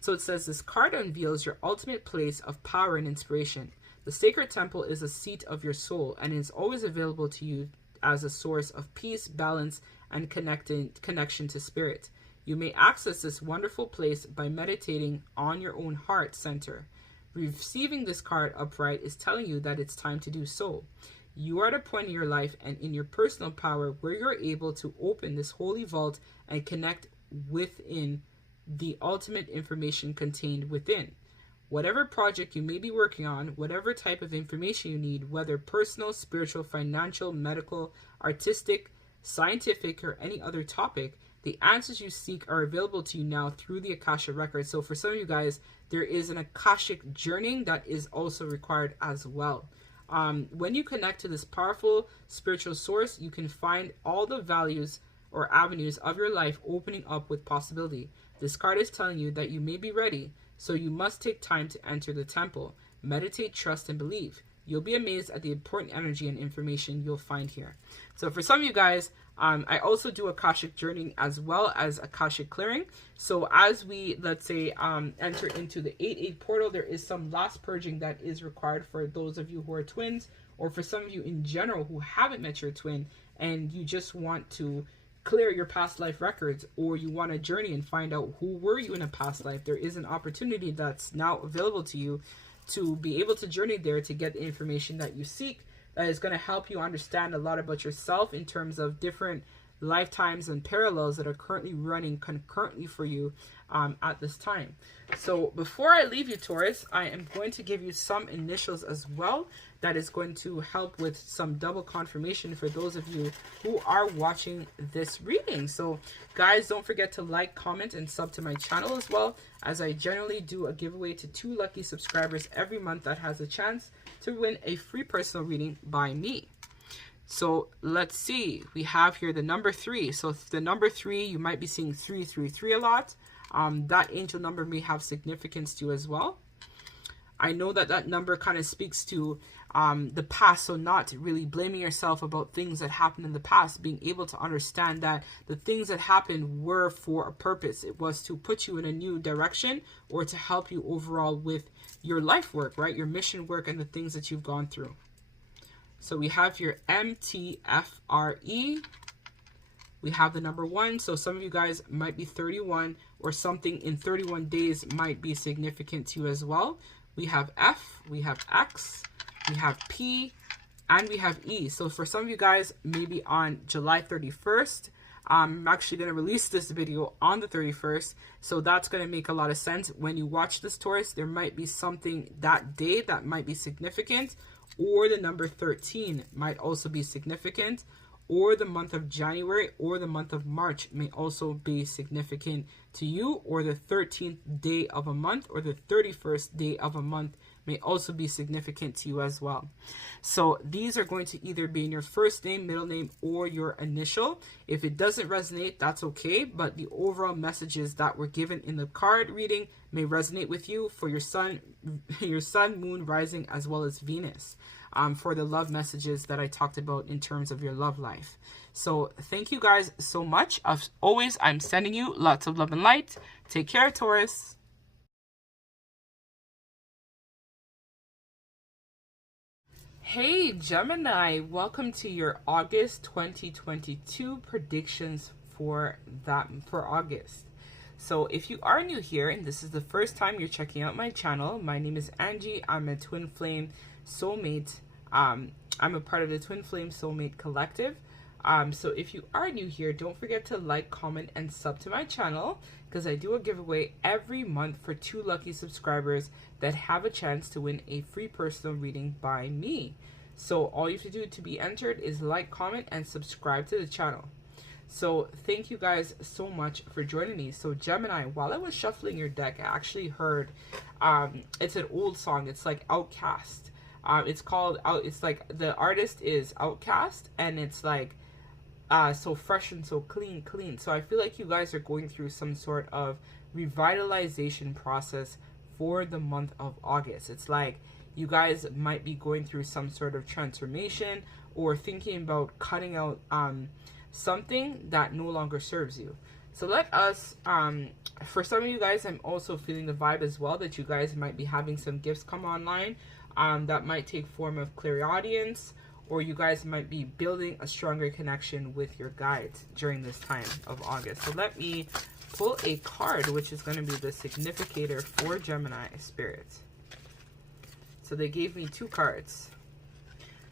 So it says this card unveils your ultimate place of power and inspiration. The sacred temple is a seat of your soul and is always available to you as a source of peace, balance, and connection to spirit. You may access this wonderful place by meditating on your own heart center. Receiving this card upright is telling you that it's time to do so. You are at a point in your life and in your personal power where you're able to open this holy vault and connect within the ultimate information contained within. Whatever project you may be working on, whatever type of information you need, whether personal, spiritual, financial, medical, artistic, scientific, or any other topic, the answers you seek are available to you now through the Akasha record. So for some of you guys, there is an Akashic journeying that is also required as well. When you connect to this powerful spiritual source, you can find all the values or avenues of your life opening up with possibility. This card is telling you that you may be ready, so you must take time to enter the temple. Meditate, trust, and believe. You'll be amazed at the important energy and information you'll find here. So for some of you guys, I also do Akashic journeying as well as Akashic clearing. So as we, let's say, enter into the 8-8 portal, there is some last purging that is required for those of you who are twins, or for some of you in general who haven't met your twin and you just want to clear your past life records, or you want to journey and find out who were you in a past life. There is an opportunity that's now available to you to be able to journey there to get the information that you seek, that is going to help you understand a lot about yourself in terms of different lifetimes and parallels that are currently running concurrently for you at this time. So before I leave you, Taurus, I am going to give you some initials as well that is going to help with some double confirmation for those of you who are watching this reading. So guys, don't forget to like, comment, and sub to my channel as well, as I generally do a giveaway to 2 lucky subscribers every month that has a chance to win a free personal reading by me. So let's see, we have here the number 3. So the number 3, you might be seeing 333 a lot. That angel number may have significance to you as well. I know that that number kind of speaks to the past, so not really blaming yourself about things that happened in the past, being able to understand that the things that happened were for a purpose. It was to put you in a new direction or to help you overall with your life work, right? Your mission work and the things that you've gone through. So we have your MTFRE. We have the number 1. So some of you guys might be 31, or something in 31 days might be significant to you as well. We have F, we have X, we have P, and we have E. So for some of you guys, maybe on July 31st, I'm actually going to release this video on the 31st. So that's going to make a lot of sense. When you watch this, Taurus, there might be something that day that might be significant, or the number 13 might also be significant, or the month of January or the month of March may also be significant to you, or the 13th day of a month or the 31st day of a month may also be significant to you as well. So these are going to either be in your first name, middle name, or your initial. If it doesn't resonate, that's okay, but the overall messages that were given in the card reading may resonate with you for your sun, moon, rising, as well as Venus. For the love messages that I talked about in terms of your love life. So thank you guys so much. As always, I'm sending you lots of love and light. Take care, Taurus. Hey Gemini, welcome to your August 2022 predictions for August. So if you are new here and this is the first time you're checking out my channel, my name is Angie. I'm a twin flame soulmate. I'm a part of the Twin Flame Soulmate Collective. So if you are new here, don't forget to like, comment, and sub to my channel, because I do a giveaway every month for 2 lucky subscribers that have a chance to win a free personal reading by me. So all you have to do to be entered is like, comment, and subscribe to the channel. So thank you guys so much for joining me. So Gemini, while I was shuffling your deck, I actually heard, it's an old song. It's like Outcast. It's called Out. It's like the artist is Outcast, and it's like so fresh and so clean. So I feel like you guys are going through some sort of revitalization process for the month of August. It's like you guys might be going through some sort of transformation or thinking about cutting out something that no longer serves you. So let us, for some of you guys, I'm also feeling the vibe as well that you guys might be having some gifts come online that might take form of clairaudience, or you guys might be building a stronger connection with your guides during this time of August. So let me pull a card, which is going to be the significator for Gemini spirit. So they gave me 2 cards.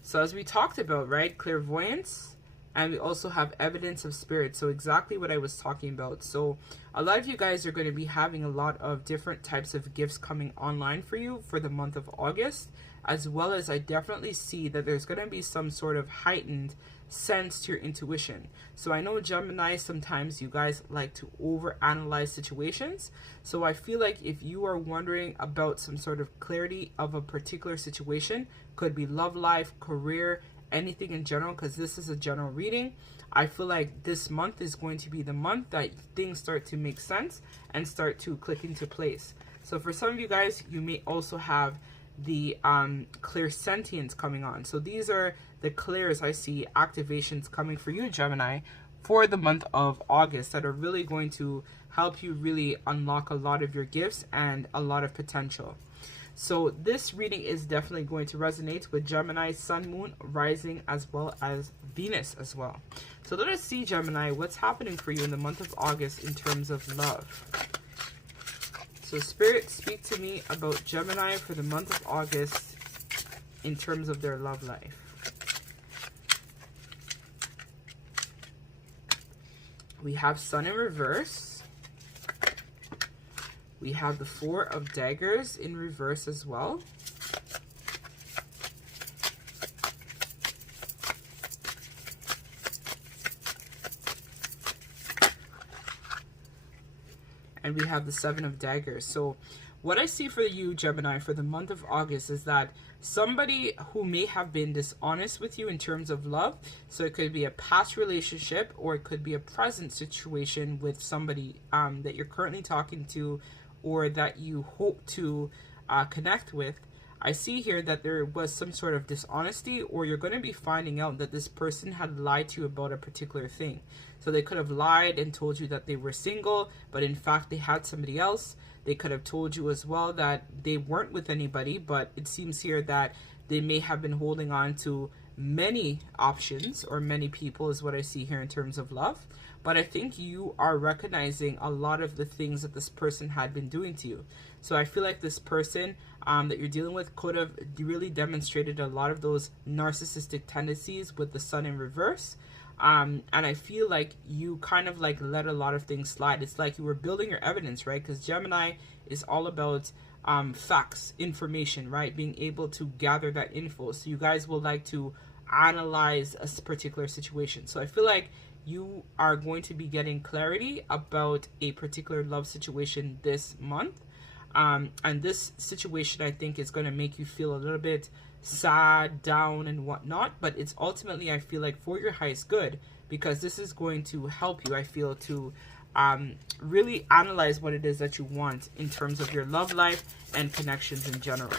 So as we talked about, right, clairvoyance, and we also have evidence of spirit. So exactly what I was talking about. So a lot of you guys are going to be having a lot of different types of gifts coming online for you for the month of August, as well as I definitely see that there's going to be some sort of heightened sense to your intuition. So I know Gemini, sometimes you guys like to overanalyze situations. So I feel like if you are wondering about some sort of clarity of a particular situation, could be love life, career, anything in general, because this is a general reading, I feel like this month is going to be the month that things start to make sense and start to click into place. So for some of you guys, you may also have the clairsentience coming on. So these are the clairs I see activations coming for you, Gemini, for the month of August that are really going to help you really unlock a lot of your gifts and a lot of potential. So this reading is definitely going to resonate with Gemini, Sun, Moon, Rising, as well as Venus as well. So let us see, Gemini, what's happening for you in the month of August in terms of love. So Spirit, speak to me about Gemini for the month of August in terms of their love life. We have Sun in reverse. We have the 4 of Daggers in reverse as well. And we have the 7 of Daggers. So what I see for you, Gemini, for the month of August is that somebody who may have been dishonest with you in terms of love. So it could be a past relationship, or it could be a present situation with somebody that you're currently talking to, or that you hope to connect with. I see here that there was some sort of dishonesty, or you're going to be finding out that this person had lied to you about a particular thing. So they could have lied and told you that they were single, but in fact they had somebody else. They could have told you as well that they weren't with anybody, but it seems here that they may have been holding on to many options, or many people is what I see here in terms of love. But I think you are recognizing a lot of the things that this person had been doing to you. So I feel like this person that you're dealing with could have really demonstrated a lot of those narcissistic tendencies with the Sun in reverse. And I feel like you kind of like let a lot of things slide. It's like you were building your evidence, right? Because Gemini is all about facts, information, right? Being able to gather that info. So you guys will like to analyze a particular situation. So I feel like you are going to be getting clarity about a particular love situation this month. And this situation, I think, is going to make you feel a little bit sad, down, and whatnot. But it's ultimately, I feel like, for your highest good, because this is going to help you, I feel, to really analyze what it is that you want in terms of your love life and connections in general.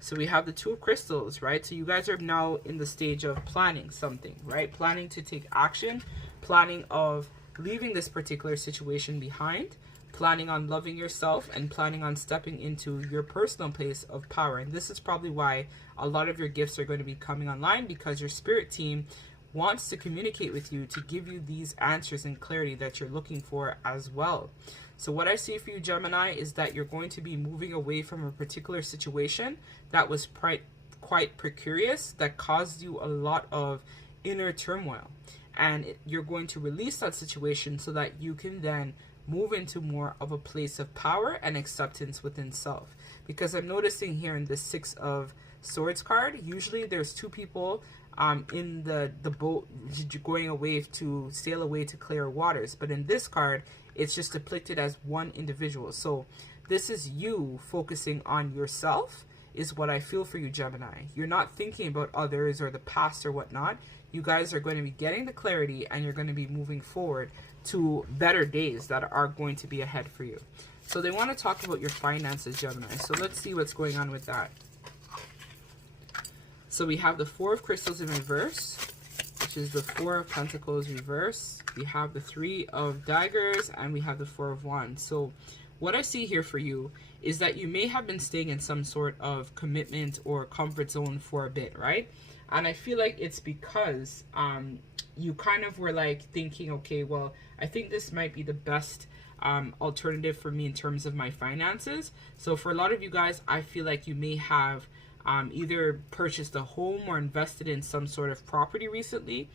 So we have the 2 of Crystals, right? So you guys are now in the stage of planning something, right? Planning to take action, planning of leaving this particular situation behind, planning on loving yourself, and planning on stepping into your personal place of power. And this is probably why a lot of your gifts are going to be coming online, because your spirit team wants to communicate with you to give you these answers and clarity that you're looking for as well. So what I see for you, Gemini, is that you're going to be moving away from a particular situation that was quite precarious that caused you a lot of inner turmoil. And you're going to release that situation so that you can then move into more of a place of power and acceptance within self. Because I'm noticing here in the Six of Swords card, usually there's two people in the boat going away to sail away to clear waters. But in this card, it's just depicted as one individual. So this is you focusing on yourself, is what I feel for you, Gemini. You're not thinking about others or the past or whatnot. You guys are going to be getting the clarity, and you're going to be moving forward to better days that are going to be ahead for you. So they want to talk about your finances, Gemini. So let's see what's going on with that. So we have the Four of Crystals in reverse, which is the Four of Pentacles reverse. We have the Three of Daggers, and we have the Four of Wands. So what I see here for you is that you may have been staying in some sort of commitment or comfort zone for a bit, right? And I feel like it's because you kind of were like thinking, okay, well, I think this might be the best alternative for me in terms of my finances. So for a lot of you guys, I feel like you may have either purchased a home or invested in some sort of property recently.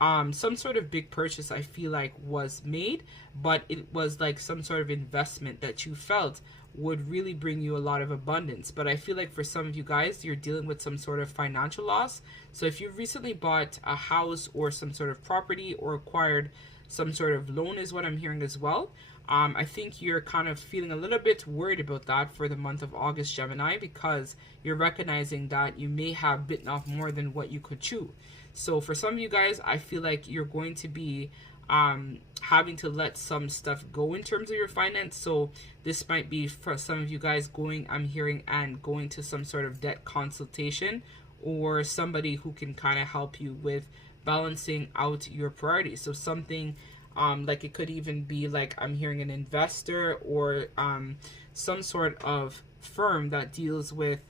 Some sort of big purchase I feel like was made, but it was like some sort of investment that you felt would really bring you a lot of abundance. But I feel like for some of you guys, you're dealing with some sort of financial loss. So if you've recently bought a house or some sort of property or acquired some sort of loan, is what I'm hearing as well. I think you're kind of feeling a little bit worried about that for the month of August, Gemini, because you're recognizing that you may have bitten off more than what you could chew. So for some of you guys, I feel like you're going to be having to let some stuff go in terms of your finance. So this might be for some of you guys going, I'm hearing, and going to some sort of debt consultation, or somebody who can kind of help you with balancing out your priorities. So something like it could even be like, I'm hearing an investor or some sort of firm that deals with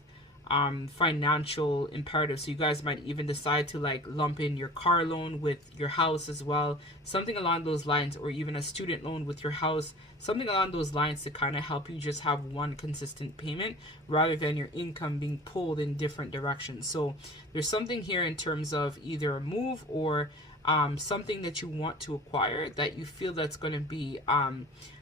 financial imperatives. So you guys might even decide to like lump in your car loan with your house as well, something along those lines, or even a student loan with your house, something along those lines to kind of help you just have one consistent payment rather than your income being pulled in different directions. So there's something here in terms of either a move or something that you want to acquire that you feel that's going to be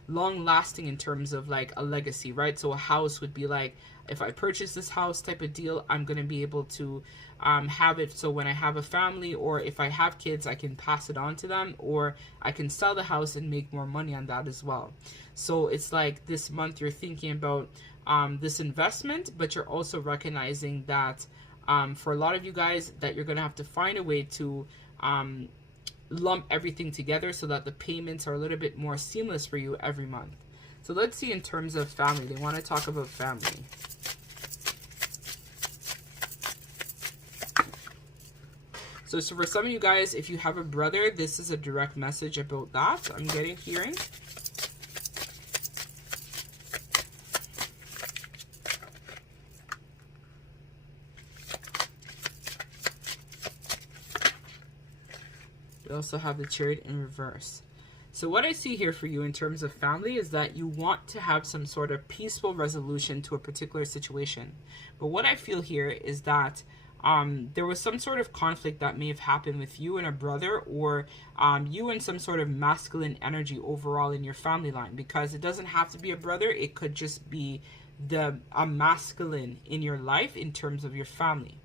long lasting in terms of like a legacy, right? So a house would be like, if I purchase this house type of deal, I'm going to be able to have it so when I have a family, or if I have kids, I can pass it on to them, or I can sell the house and make more money on that as well. So it's like this month you're thinking about this investment, but you're also recognizing that for a lot of you guys that you're going to have to find a way to lump everything together so that the payments are a little bit more seamless for you every month. So let's see in terms of family. They want to talk about family. So for some of you guys, if you have a brother, this is a direct message about that. I'm hearing. We also have the Chariot in reverse. So what I see here for you in terms of family is that you want to have some sort of peaceful resolution to a particular situation. But what I feel here is that there was some sort of conflict that may have happened with you and a brother, or you and some sort of masculine energy overall in your family line, because it doesn't have to be a brother. It could just be a masculine in your life in terms of your family.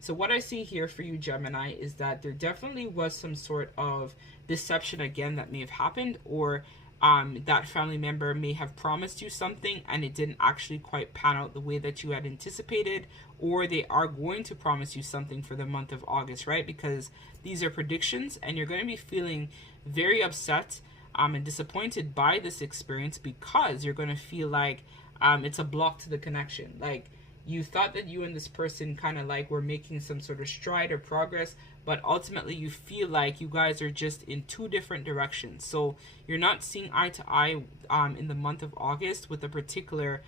So what I see here for you, Gemini, is that there definitely was some sort of deception again that may have happened, or that family member may have promised you something and it didn't actually quite pan out the way that you had anticipated, or they are going to promise you something for the month of August, right? Because these are predictions, and you're going to be feeling very upset and disappointed by this experience, because you're going to feel like it's a block to the connection. Like, you thought that you and this person kind of like were making some sort of stride or progress, but ultimately you feel like you guys are just in two different directions. So you're not seeing eye to eye in the month of August with a particular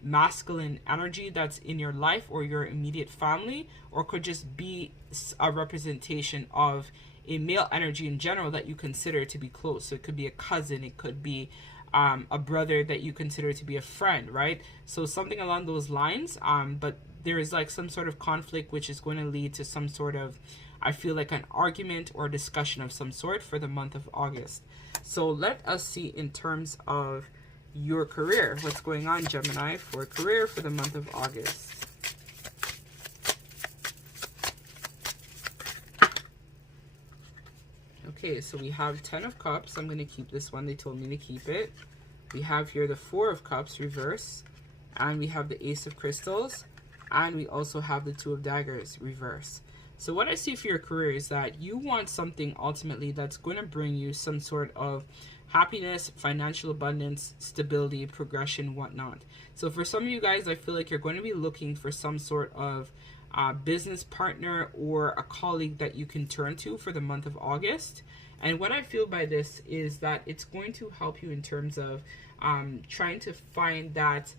masculine energy that's in your life or your immediate family, or could just be a representation of a male energy in general that you consider to be close. So it could be a cousin, it could be a brother that you consider to be a friend, right? So something along those lines, but there is like some sort of conflict which is going to lead to some sort of, I feel like, an argument or discussion of some sort for the month of August. So let us see in terms of your career, what's going on, Gemini, for career for the month of August. Okay, so we have 10 of Cups. I'm going to keep this one. They told me to keep it. We have here the 4 of Cups reverse, and we have the Ace of Crystals, and we also have the 2 of Daggers reverse. So what I see for your career is that you want something ultimately that's going to bring you some sort of happiness, financial abundance, stability, progression, whatnot. So for some of you guys, I feel like you're going to be looking for some sort of business partner or a colleague that you can turn to for the month of August. And what I feel by this is that it's going to help you in terms of trying to find that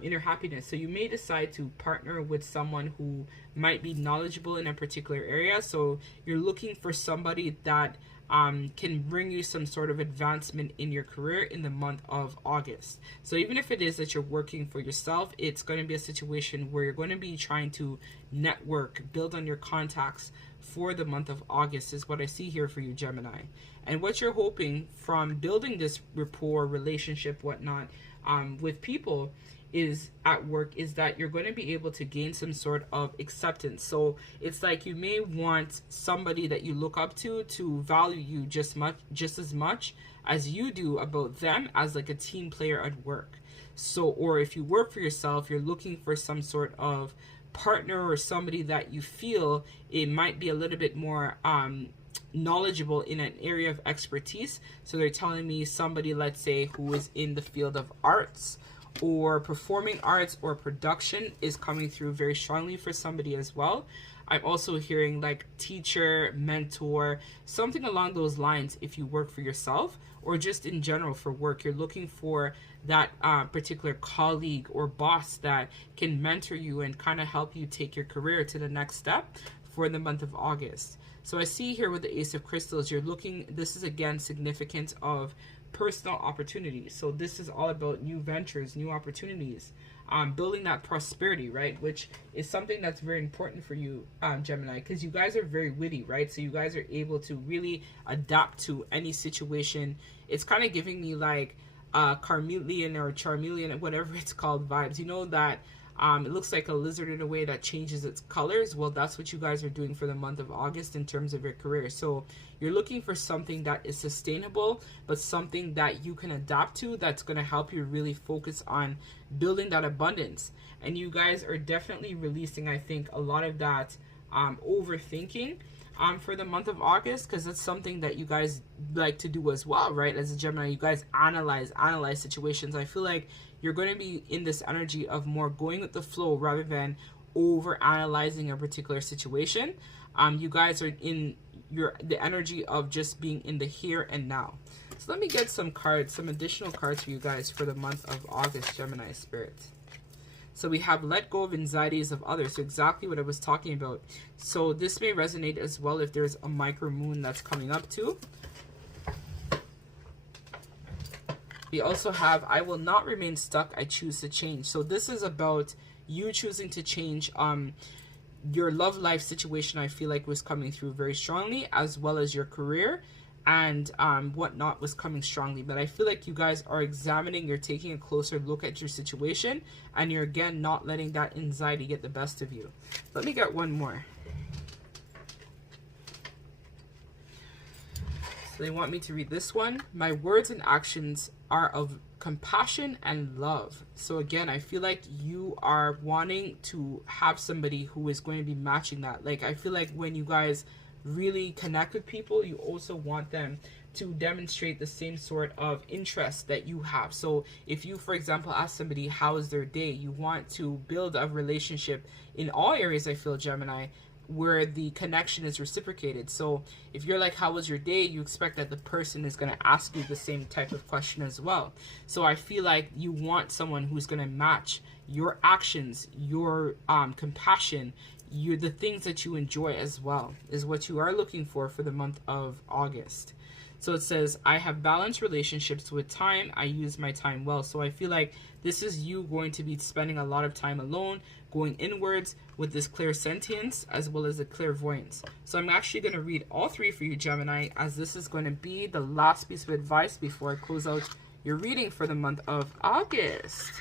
inner happiness. So you may decide to partner with someone who might be knowledgeable in a particular area. So you're looking for somebody that can bring you some sort of advancement in your career in the month of August. So even if it is that you're working for yourself, it's going to be a situation where you're going to be trying to network, build on your contacts for the month of August is what I see here for you, Gemini. And what you're hoping from building this rapport, relationship, whatnot, with people is at work is that you're going to be able to gain some sort of acceptance. So it's like you may want somebody that you look up to value you just as much as you do about them as like a team player at work. So, or if you work for yourself, you're looking for some sort of partner or somebody that you feel it might be a little bit more knowledgeable in an area of expertise. So they're telling me somebody, let's say, who is in the field of arts or performing arts or production is coming through very strongly for somebody as well. I'm also hearing like teacher, mentor, something along those lines if you work for yourself or just in general for work. You're looking for that particular colleague or boss that can mentor you and kind of help you take your career to the next step for the month of August. So I see here with the Ace of Crystals, you're looking, this is again significant of personal opportunities. So this is all about new ventures, new opportunities, building that prosperity, right? Which is something that's very important for you, Gemini, because you guys are very witty, right? So you guys are able to really adapt to any situation. It's kind of giving me like Carmelian or Charmeleon, whatever it's called, vibes. You know that it looks like a lizard in a way that changes its colors. Well, that's what you guys are doing for the month of August in terms of your career. So you're looking for something that is sustainable, but something that you can adapt to that's going to help you really focus on building that abundance. And you guys are definitely releasing, I think, a lot of that overthinking for the month of August, because it's something that you guys like to do as well, right? As a Gemini, you guys analyze situations. I feel like you're going to be in this energy of more going with the flow rather than over analyzing a particular situation. You guys are in the energy of just being in the here and now. So let me get some cards, some additional cards for you guys for the month of August, Gemini spirit. So we have let go of anxieties of others. So exactly what I was talking about. So this may resonate as well if there's a micro moon that's coming up too. We also have I will not remain stuck, I choose to change. So this is about you choosing to change. Your love life situation, I feel like, was coming through very strongly, as well as your career and whatnot was coming strongly. But I feel like you guys are examining, you're taking a closer look at your situation, and you're again not letting that anxiety get the best of you. Let me get one more. So they want me to read this one. My words and actions are of compassion and love. So again, I feel like you are wanting to have somebody who is going to be matching that. Like, I feel like when you guys really connect with people, you also want them to demonstrate the same sort of interest that you have. So if you, for example, ask somebody how is their day, you want to build a relationship in all areas, I feel, Gemini, where the connection is reciprocated. So if you're like, how was your day, you expect that the person is going to ask you the same type of question as well. So I feel like you want someone who's going to match your actions, your compassion, the things that you enjoy as well is what you are looking for the month of August. So it says, I have balanced relationships with time. I use my time well. So I feel like this is you going to be spending a lot of time alone, going inwards with this clairsentience as well as the clairvoyance. So I'm actually going to read all three for you, Gemini, as this is going to be the last piece of advice before I close out your reading for the month of August.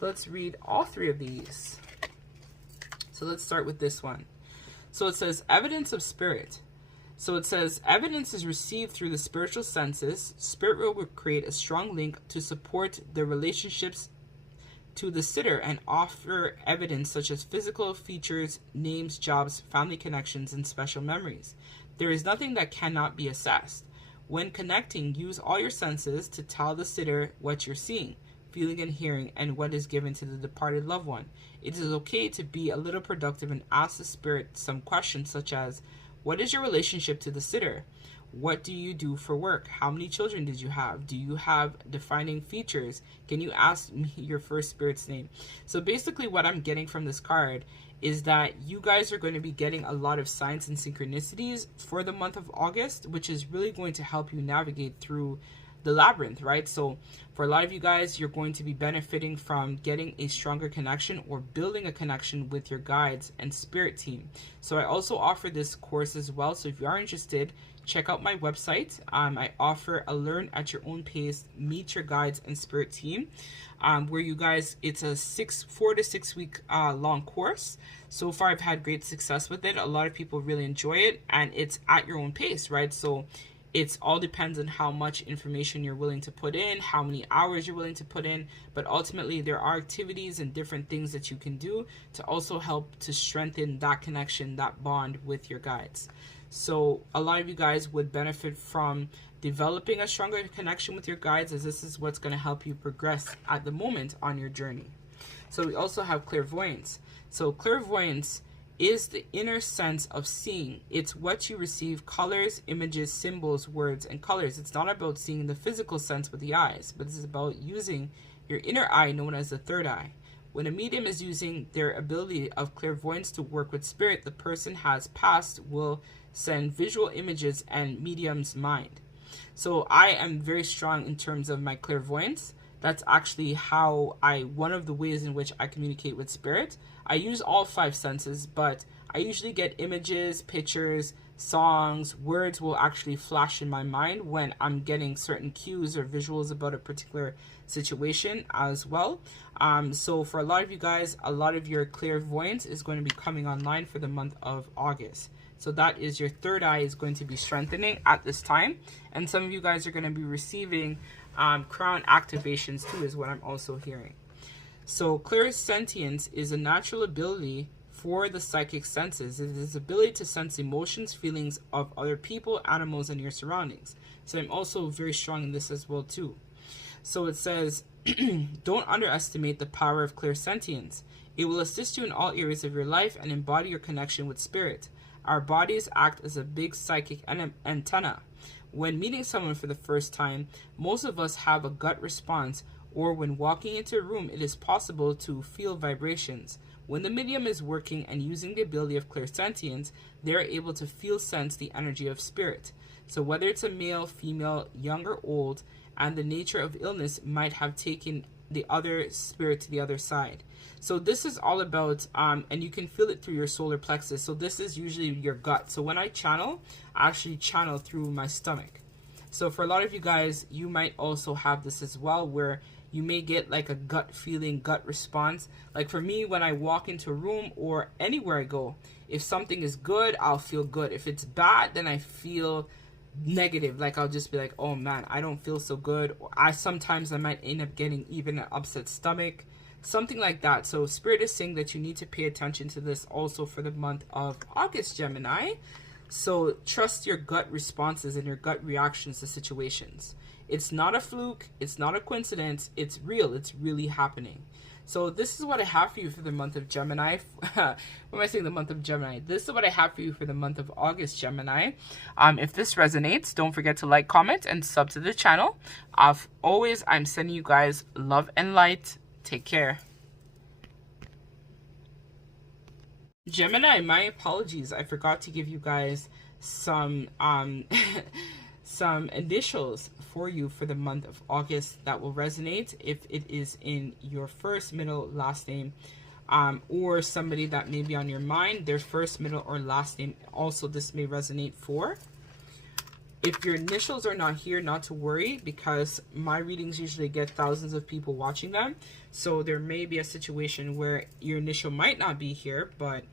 Let's read all three of these. So let's start with this one. So it says, evidence of spirit. So it says, evidence is received through the spiritual senses. Spirit will create a strong link to support the relationships to the sitter and offer evidence such as physical features, names, jobs, family connections, and special memories. There is nothing that cannot be assessed. When connecting, use all your senses to tell the sitter what you're seeing, feeling, and hearing, and what is given to the departed loved one. It is okay to be a little productive and ask the spirit some questions such as, what is your relationship to the sitter? What do you do for work? How many children did you have? Do you have defining features? Can you ask me your first spirit's name? So basically what I'm getting from this card is that you guys are going to be getting a lot of signs and synchronicities for the month of August, which is really going to help you navigate through the labyrinth, right? So for a lot of you guys, you're going to be benefiting from getting a stronger connection or building a connection with your guides and spirit team. So I also offer this course as well. So if you are interested, check out my website. I offer a learn at your own pace, meet your guides and spirit team, where you guys, it's a 4 to 6 week long course. So far, I've had great success with it. A lot of people really enjoy it, and it's at your own pace, right? So it's all depends on how much information you're willing to put in, how many hours you're willing to put in, but ultimately there are activities and different things that you can do to also help to strengthen that connection, that bond with your guides. So a lot of you guys would benefit from developing a stronger connection with your guides, as this is what's going to help you progress at the moment on your journey. So we also have clairvoyance. So clairvoyance is the inner sense of seeing. It's what you receive: colors, images, symbols, words, and colors. It's not about seeing the physical sense with the eyes, but it's about using your inner eye, known as the third eye. When a medium is using their ability of clairvoyance to work with spirit the person has passed, will send visual images and medium's mind. So I am very strong in terms of my clairvoyance. That's actually how one of the ways in which I communicate with spirit. I use all 5 senses, but I usually get images, pictures, songs, words will actually flash in my mind when I'm getting certain cues or visuals about a particular situation as well. So for a lot of you guys, a lot of your clairvoyance is going to be coming online for the month of August. So that is your third eye is going to be strengthening at this time. And some of you guys are going to be receiving crown activations too, is what I'm also hearing. So clairsentience is a natural ability for the psychic senses. It is the ability to sense emotions, feelings of other people, animals, and your surroundings. So I'm also very strong in this as well too. So it says, don't underestimate the power of clairsentience. It will assist you in all areas of your life and embody your connection with spirit. Our bodies act as a big psychic antenna. When meeting someone for the first time, most of us have a gut response, or when walking into a room, it is possible to feel vibrations. When the medium is working and using the ability of clairsentience, they are able to sense the energy of spirit. So whether it's a male, female, young, or old, and the nature of illness might have taken the other spirit to the other side. So this is all about, and you can feel it through your solar plexus. So this is usually your gut. So when I channel, I actually channel through my stomach. So for a lot of you guys, you might also have this as well, where you may get like a gut feeling, gut response. Like for me, when I walk into a room or anywhere I go, if something is good, I'll feel good. If it's bad, then I feel negative. Like I'll just be like, oh man, I don't feel so good. Or sometimes I might end up getting even an upset stomach, something like that. So spirit is saying that you need to pay attention to this also for the month of August, Gemini. So trust your gut responses and your gut reactions to situations. It's not a fluke. It's not a coincidence. It's real. It's really happening. So this is what I have for you for the month of Gemini. What am I saying, the month of Gemini? This is what I have for you for the month of August, Gemini. If this resonates, don't forget to like, comment, and sub to the channel. Always, I'm sending you guys love and light. Take care. Gemini, my apologies. I forgot to give you guys some some initials for you for the month of August that will resonate if it is in your first, middle, last name, or somebody that may be on your mind, their first, middle, or last name. Also, this may resonate for. If your initials are not here, not to worry, because my readings usually get thousands of people watching them. So there may be a situation where your initial might not be here, but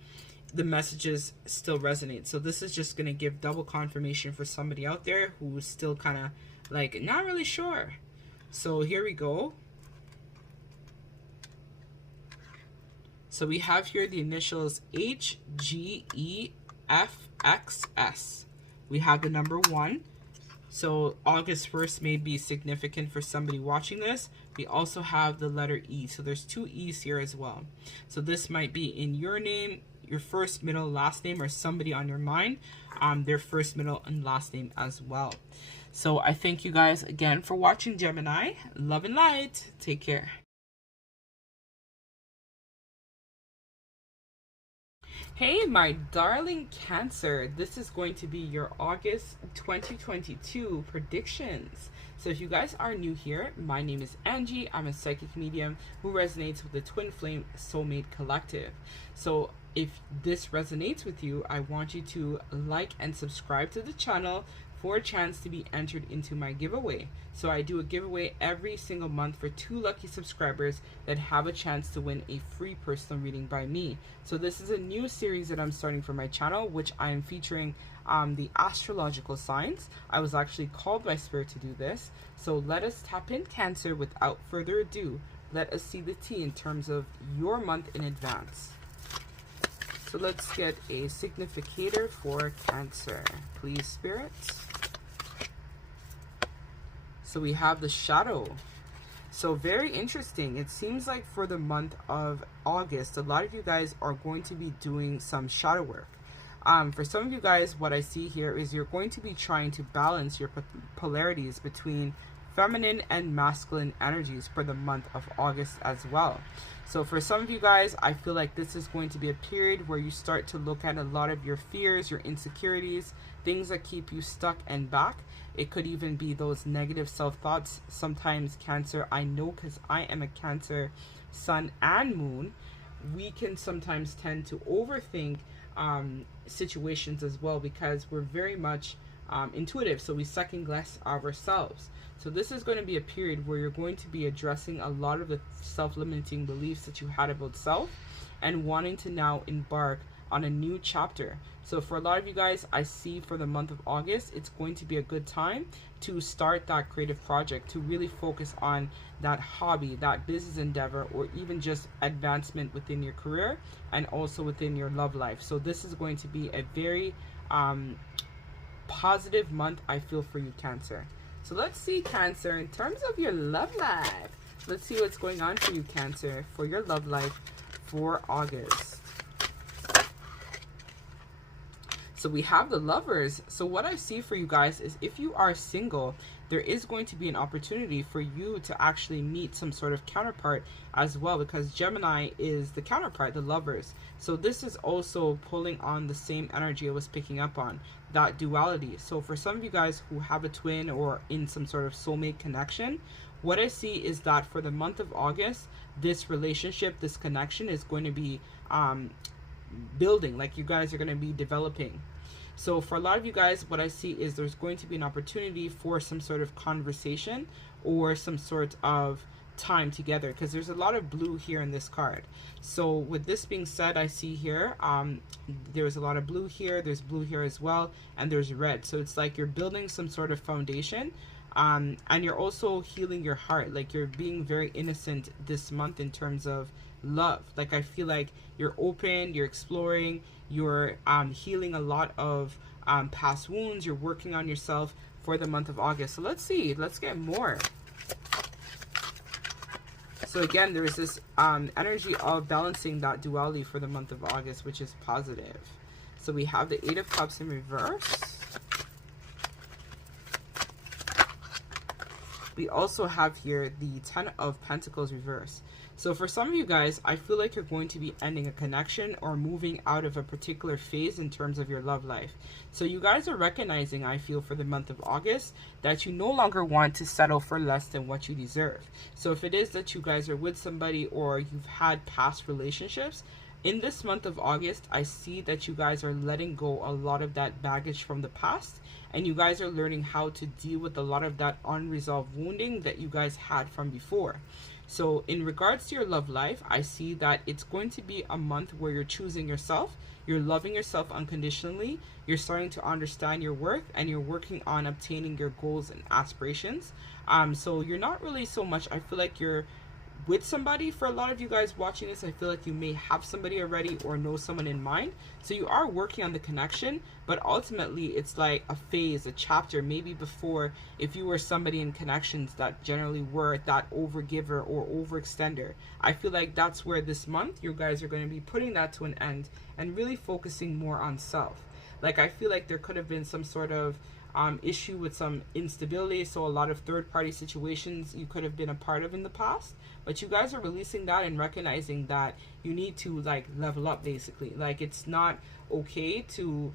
the messages still resonate. So this is just going to give double confirmation for somebody out there who's still kind of like not really sure. So here we go. So we have here the initials HGEFXS. We have the number 1. So August 1st may be significant for somebody watching this. We also have the letter E. So there's 2 E's here as well. So this might be in your name, your first, middle, last name, or somebody on your mind, their first, middle, and last name as well. So I thank you guys again for watching, Gemini. Love and light. Take care. Hey, my darling Cancer, this is going to be your August 2022 predictions. So if you guys are new here, my name is Angie. I'm a psychic medium who resonates with the Twin Flame Soulmate Collective. So if this resonates with you, I want you to like and subscribe to the channel for a chance to be entered into my giveaway. So I do a giveaway every single month for 2 lucky subscribers that have a chance to win a free personal reading by me. So this is a new series that I'm starting for my channel, which I am featuring the astrological signs. I was actually called by Spirit to do this. So let us tap in, Cancer. Without further ado, let us see the tea in terms of your month in advance. So let's get a significator for Cancer, please, spirits. So we have the shadow. So very interesting. It seems like for the month of August, a lot of you guys are going to be doing some shadow work. For some of you guys, what I see here is you're going to be trying to balance your polarities between feminine and masculine energies for the month of August as well. So for some of you guys, I feel like this is going to be a period where you start to look at a lot of your fears, your insecurities, things that keep you stuck and back. It could even be those negative self-thoughts. Sometimes, Cancer, I know because I am a Cancer sun and moon, we can sometimes tend to overthink situations as well, because we're very much intuitive, so we second guess ourselves. So this is going to be a period where you're going to be addressing a lot of the self-limiting beliefs that you had about self and wanting to now embark on a new chapter. So for a lot of you guys, I see for the month of August, it's going to be a good time to start that creative project, to really focus on that hobby, that business endeavor, or even just advancement within your career and also within your love life. So this is going to be a very positive month, I feel, for you, Cancer. So let's see, Cancer, in terms of your love life. Let's see what's going on for you, Cancer, for your love life for August. So we have the Lovers. So what I see for you guys is if you are single, there is going to be an opportunity for you to actually meet some sort of counterpart as well, because Gemini is the counterpart, the Lovers. So this is also pulling on the same energy I was picking up on, that duality. So for some of you guys who have a twin or in some sort of soulmate connection, what I see is that for the month of August, this relationship, this connection is going to be building, like you guys are going to be developing. So for a lot of you guys, what I see is there's going to be an opportunity for some sort of conversation or some sort of time together, because there's a lot of blue here in this card. So with this being said, I see here there's a lot of blue here, there's blue here as well, and there's red. So it's like you're building some sort of foundation, and you're also healing your heart. Like you're being very innocent this month in terms of love. Like I feel like you're open, you're exploring, you're healing a lot of past wounds, you're working on yourself for the month of August. So let's see, let's get more. So again, there is this energy of balancing that duality for the month of August, which is positive. So we have the 8 of Cups in reverse. We also have here the 10 of Pentacles reverse. So for some of you guys, I feel like you're going to be ending a connection or moving out of a particular phase in terms of your love life. So you guys are recognizing, I feel, for the month of August, that you no longer want to settle for less than what you deserve. So if it is that you guys are with somebody or you've had past relationships, in this month of August, I see that you guys are letting go a lot of that baggage from the past, and you guys are learning how to deal with a lot of that unresolved wounding that you guys had from before. So in regards to your love life, I see that it's going to be a month where you're choosing yourself, you're loving yourself unconditionally, you're starting to understand your worth, and you're working on obtaining your goals and aspirations. So you're not really so much, I feel like you're with somebody. For a lot of you guys watching this, I feel like you may have somebody already or know someone in mind. So you are working on the connection, but ultimately it's like a phase, a chapter, maybe before, if you were somebody in connections that generally were that overgiver or overextender. I feel like that's where this month you guys are going to be putting that to an end and really focusing more on self. Like, I feel like there could have been some sort of issue with some instability, so a lot of third-party situations you could have been a part of in the past, but you guys are releasing that and recognizing that you need to like level up, basically. Like, it's not okay to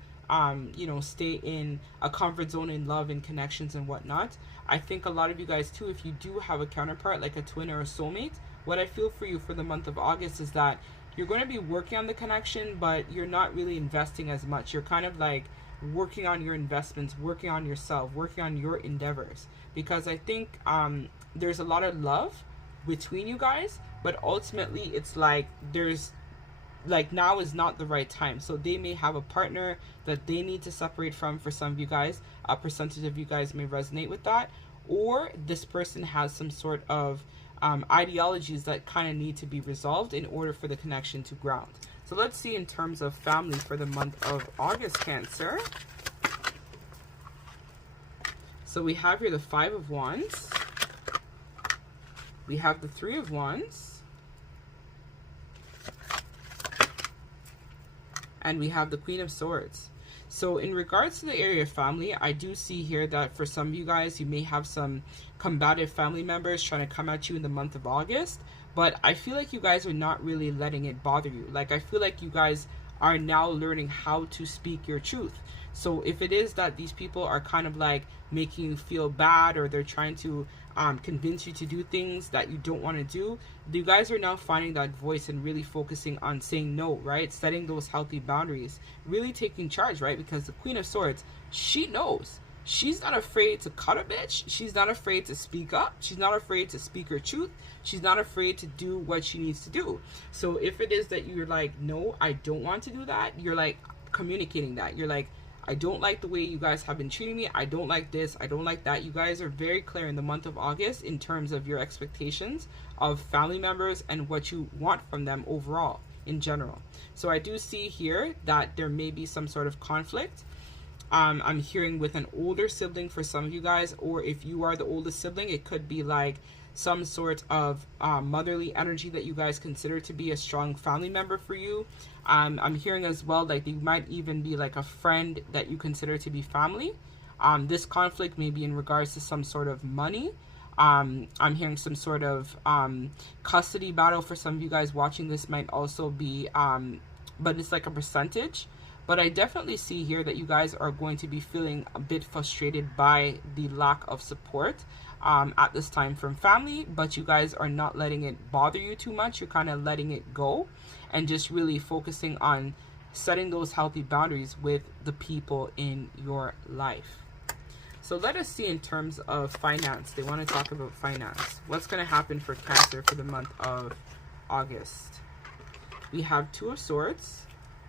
you know, stay in a comfort zone in love and connections and whatnot. I think a lot of you guys too, if you do have a counterpart like a twin or a soulmate, what I feel for you for the month of August is that you're going to be working on the connection, but you're not really investing as much. You're kind of like working on your investments, working on yourself, working on your endeavors, because I think there's a lot of love between you guys, but ultimately it's like there's like now is not the right time. So they may have a partner that they need to separate from. For some of you guys, a percentage of you guys may resonate with that, or this person has some sort of ideologies that kind of need to be resolved in order for the connection to ground. So let's see in terms of family for the month of August, Cancer. So we have here the 5 of Wands. We have the 3 of Wands. And we have the Queen of Swords. So in regards to the area of family, I do see here that for some of you guys, you may have some combative family members trying to come at you in the month of August. But I feel like you guys are not really letting it bother you. Like, I feel like you guys are now learning how to speak your truth. So if it is that these people are kind of like making you feel bad, or they're trying to convince you to do things that you don't want to do, you guys are now finding that voice and really focusing on saying no, right? Setting those healthy boundaries, really taking charge, right? Because the Queen of Swords, she knows. She's not afraid to cut a bitch. She's not afraid to speak up. She's not afraid to speak her truth. She's not afraid to do what she needs to do. So if it is that you're like, no, I don't want to do that, you're like communicating that. You're like, I don't like the way you guys have been treating me. I don't like this. I don't like that. You guys are very clear in the month of August in terms of your expectations of family members and what you want from them overall in general. So I do see here that there may be some sort of conflict. I'm hearing with an older sibling for some of you guys, or if you are the oldest sibling, it could be like some sort of motherly energy that you guys consider to be a strong family member for you. I'm hearing as well like they might even be like a friend that you consider to be family. This conflict may be in regards to some sort of money. I'm hearing some sort of custody battle for some of you guys watching this. Might also be but it's like a percentage. But I definitely see here that you guys are going to be feeling a bit frustrated by the lack of support at this time from family, but you guys are not letting it bother you too much. You're kind of letting it go and just really focusing on setting those healthy boundaries with the people in your life. So let us see in terms of finance. They want to talk about finance. What's going to happen for Cancer for the month of August? We have 2 of Swords.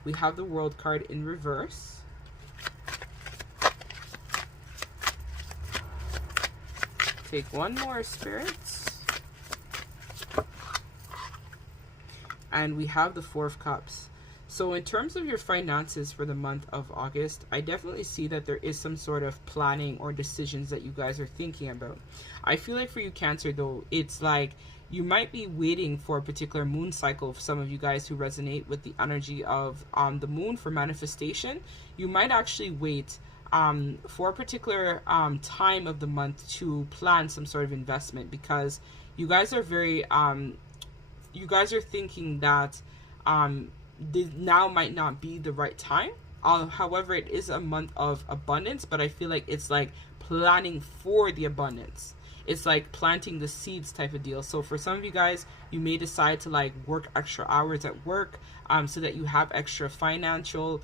We have the World card in reverse. Take one more, spirits. And we have the 4 of Cups. So in terms of your finances for the month of August, I definitely see that there is some sort of planning or decisions that you guys are thinking about. I feel like for you, Cancer, though, it's like you might be waiting for a particular moon cycle. For some of you guys who resonate with the energy of the moon for manifestation, you might actually wait for a particular time of the month to plan some sort of investment, because you guys are very you guys are thinking that now might not be the right time. However, it is a month of abundance, but I feel like it's like planning for the abundance. It's like planting the seeds type of deal. So for some of you guys, you may decide to like work extra hours at work so that you have extra financial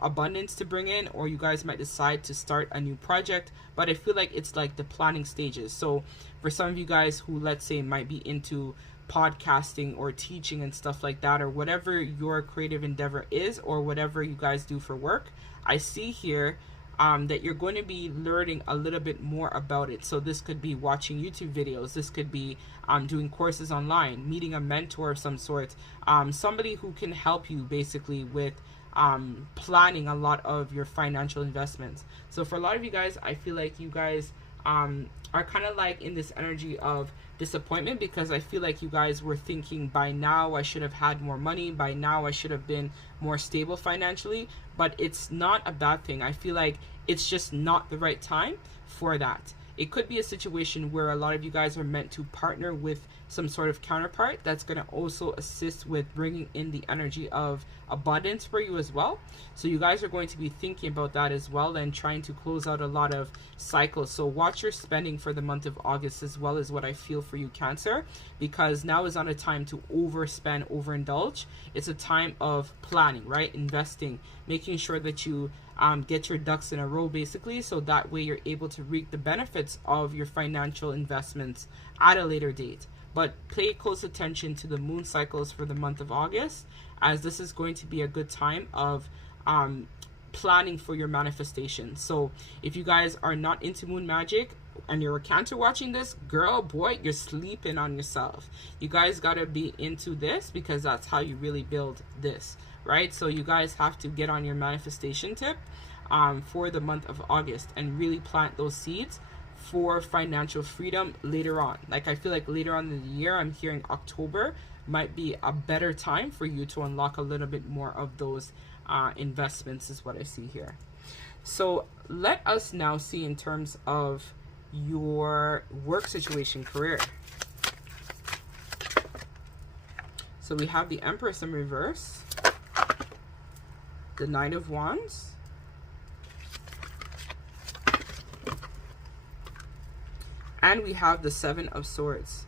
abundance to bring in, or you guys might decide to start a new project. But I feel like it's like the planning stages. So for some of you guys who, let's say, might be into podcasting or teaching and stuff like that, or whatever your creative endeavor is, or whatever you guys do for work, I see here that you're going to be learning a little bit more about it. So this could be watching YouTube videos, this could be doing courses online, meeting a mentor of some sort, somebody who can help you basically with planning a lot of your financial investments. So for a lot of you guys, I feel like you guys are kind of like in this energy of disappointment, because I feel like you guys were thinking, by now I should have had more money, by now I should have been more stable financially. But it's not a bad thing. I feel like it's just not the right time for that. It could be a situation where a lot of you guys are meant to partner with some sort of counterpart that's going to also assist with bringing in the energy of abundance for you as well. So you guys are going to be thinking about that as well, and trying to close out a lot of cycles. So watch your spending for the month of August as well, as what I feel for you, Cancer, because now is not a time to overspend, overindulge. It's a time of planning, right? Investing, making sure that you get your ducks in a row basically, so that way you're able to reap the benefits of your financial investments at a later date. But pay close attention to the moon cycles for the month of August, as this is going to be a good time of planning for your manifestation. So if you guys are not into moon magic and you're a Cancer watching this, girl, boy, you're sleeping on yourself. You guys got to be into this, because that's how you really build this, right? So you guys have to get on your manifestation tip for the month of August, and really plant those seeds for financial freedom later on. Like, I feel like later on in the year, I'm hearing October might be a better time for you to unlock a little bit more of those investments, is what I see here. So let us now see in terms of your work situation, career. So we have the Empress in reverse, the Knight of Wands, and we have the Seven of Swords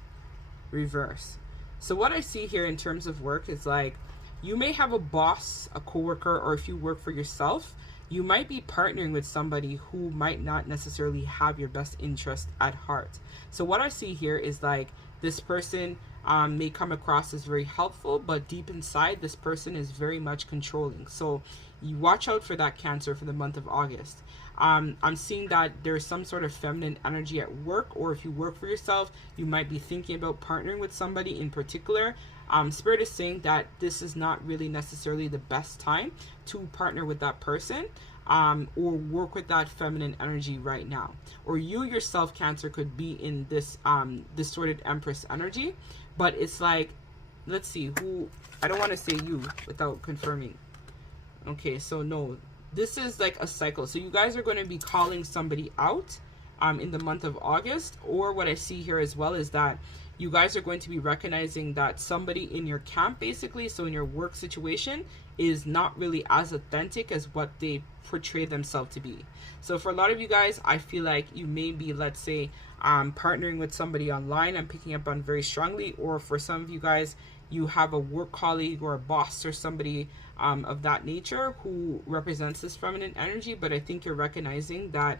reverse. So what I see here in terms of work is like, you may have a boss, a coworker, or if you work for yourself, you might be partnering with somebody who might not necessarily have your best interest at heart. So what I see here is like, this person may come across as very helpful, but deep inside, this person is very much controlling. So you watch out for that, Cancer, for the month of August. I'm seeing that there's some sort of feminine energy at work, or if you work for yourself, you might be thinking about partnering with somebody in particular. Spirit is saying that this is not really necessarily the best time to partner with that person, or work with that feminine energy right now. Or you yourself, Cancer, could be in this distorted Empress energy, but it's like, let's see who, I don't want to say you without confirming. Okay, so no, this is like a cycle. So you guys are going to be calling somebody out in the month of August. Or what I see here as well is that you guys are going to be recognizing that somebody in your camp, basically, so in your work situation, is not really as authentic as what they portray themselves to be. So for a lot of you guys, I feel like you may be, let's say, partnering with somebody online. I'm picking up on very strongly. Or for some of you guys, you have a work colleague or a boss or somebody of that nature who represents this feminine energy. But I think you're recognizing that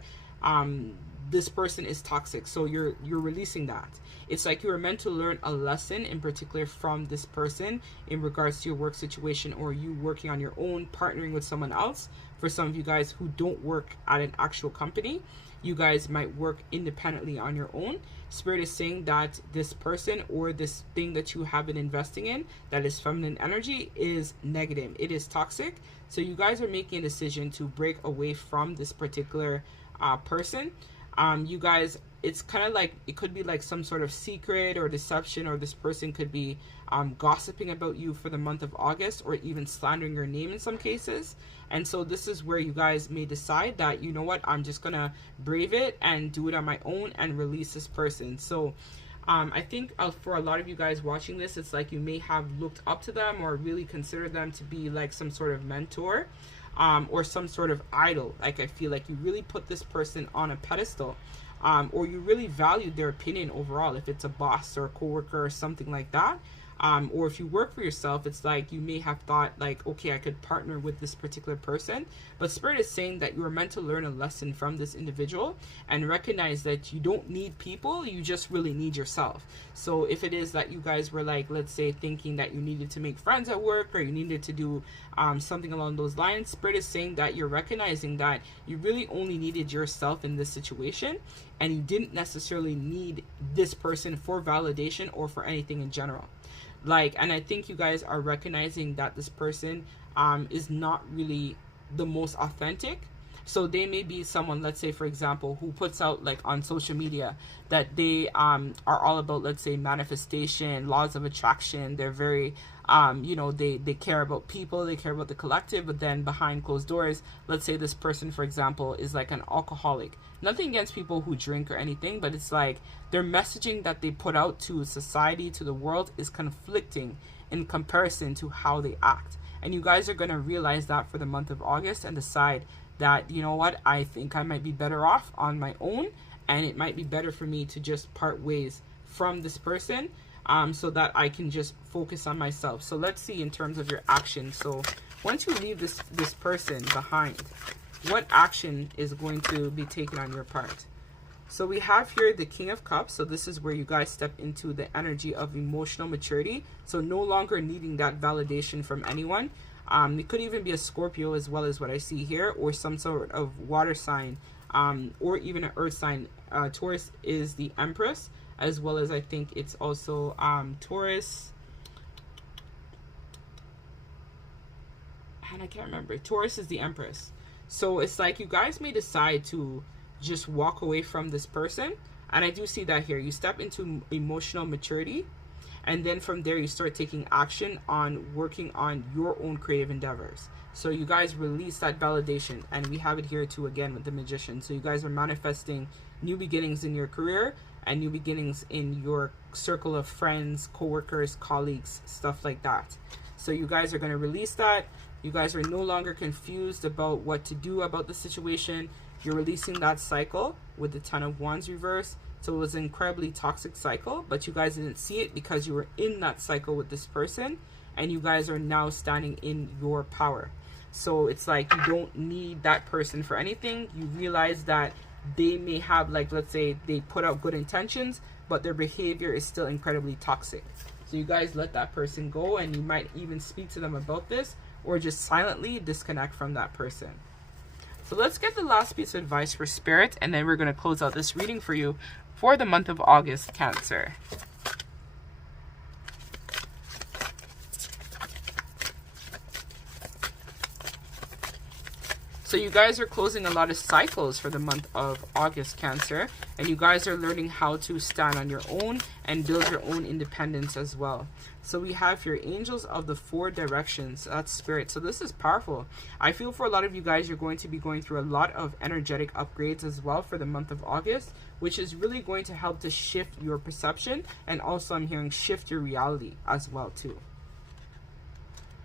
this person is toxic, so you're releasing that. It's like you were meant to learn a lesson in particular from this person in regards to your work situation, or you working on your own, partnering with someone else. For some of you guys who don't work at an actual company, you guys might work independently on your own. Spirit is saying that this person or this thing that you have been investing in that is feminine energy is negative. It is toxic. So you guys are making a decision to break away from this particular person. You guys, it's kind of like, it could be like some sort of secret or deception, or this person could be gossiping about you for the month of August, or even slandering your name in some cases. And so this is where you guys may decide that, you know what, I'm just gonna brave it and do it on my own and release this person. So I think for a lot of you guys watching this, it's like you may have looked up to them or really considered them to be like some sort of mentor, or some sort of idol. Like I feel like you really put this person on a pedestal, or you really valued their opinion overall, if it's a boss or a coworker or something like that. Or if you work for yourself, it's like you may have thought like, okay, I could partner with this particular person, but Spirit is saying that you are meant to learn a lesson from this individual and recognize that you don't need people, you just really need yourself. So if it is that you guys were like, let's say, thinking that you needed to make friends at work, or you needed to do something along those lines, Spirit is saying that you're recognizing that you really only needed yourself in this situation, and you didn't necessarily need this person for validation or for anything in general. Like, and I think you guys are recognizing that this person is not really the most authentic. So they may be someone, let's say, for example, who puts out like on social media that they are all about, let's say, manifestation, laws of attraction. They're very you know, they care about people, they care about the collective, but then behind closed doors, let's say this person, for example, is like an alcoholic. Nothing against people who drink or anything, but it's like their messaging that they put out to society, to the world, is conflicting in comparison to how they act. And you guys are going to realize that for the month of August and decide that, you know what, I think I might be better off on my own, and it might be better for me to just part ways from this person, so that I can just focus on myself. So let's see in terms of your action. So once you leave this person behind, what action is going to be taken on your part? So we have here the King of Cups. So this is where you guys step into the energy of emotional maturity. So no longer needing that validation from anyone. It could even be a Scorpio as well, as what I see here, or some sort of water sign, or even an earth sign. Taurus is the Empress, as well as I think it's also Taurus, and I can't remember. Taurus is the Empress. So it's like you guys may decide to just walk away from this person, and I do see that here. You step into emotional maturity, and then from there you start taking action on working on your own creative endeavors. So you guys release that validation, and we have it here too again with the Magician. So you guys are manifesting new beginnings in your career and new beginnings in your circle of friends, co-workers, colleagues, stuff like that. So you guys are going to release that. You guys are no longer confused about what to do about the situation. You're releasing that cycle with the Ten of Wands reverse. So it was an incredibly toxic cycle, but you guys didn't see it because you were in that cycle with this person, and you guys are now standing in your power. So it's like you don't need that person for anything. You realize that they may have, like, let's say they put out good intentions, but their behavior is still incredibly toxic. So you guys let that person go, and you might even speak to them about this, or just silently disconnect from that person. So let's get the last piece of advice for Spirit, and then we're going to close out this reading for you for the month of August, Cancer. So you guys are closing a lot of cycles for the month of August, Cancer, and you guys are learning how to stand on your own and build your own independence as well. So we have your angels of the four directions. That's Spirit. So this is powerful. I feel for a lot of you guys, you're going to be going through a lot of energetic upgrades as well for the month of August, which is really going to help to shift your perception, and also I'm hearing shift your reality as well too.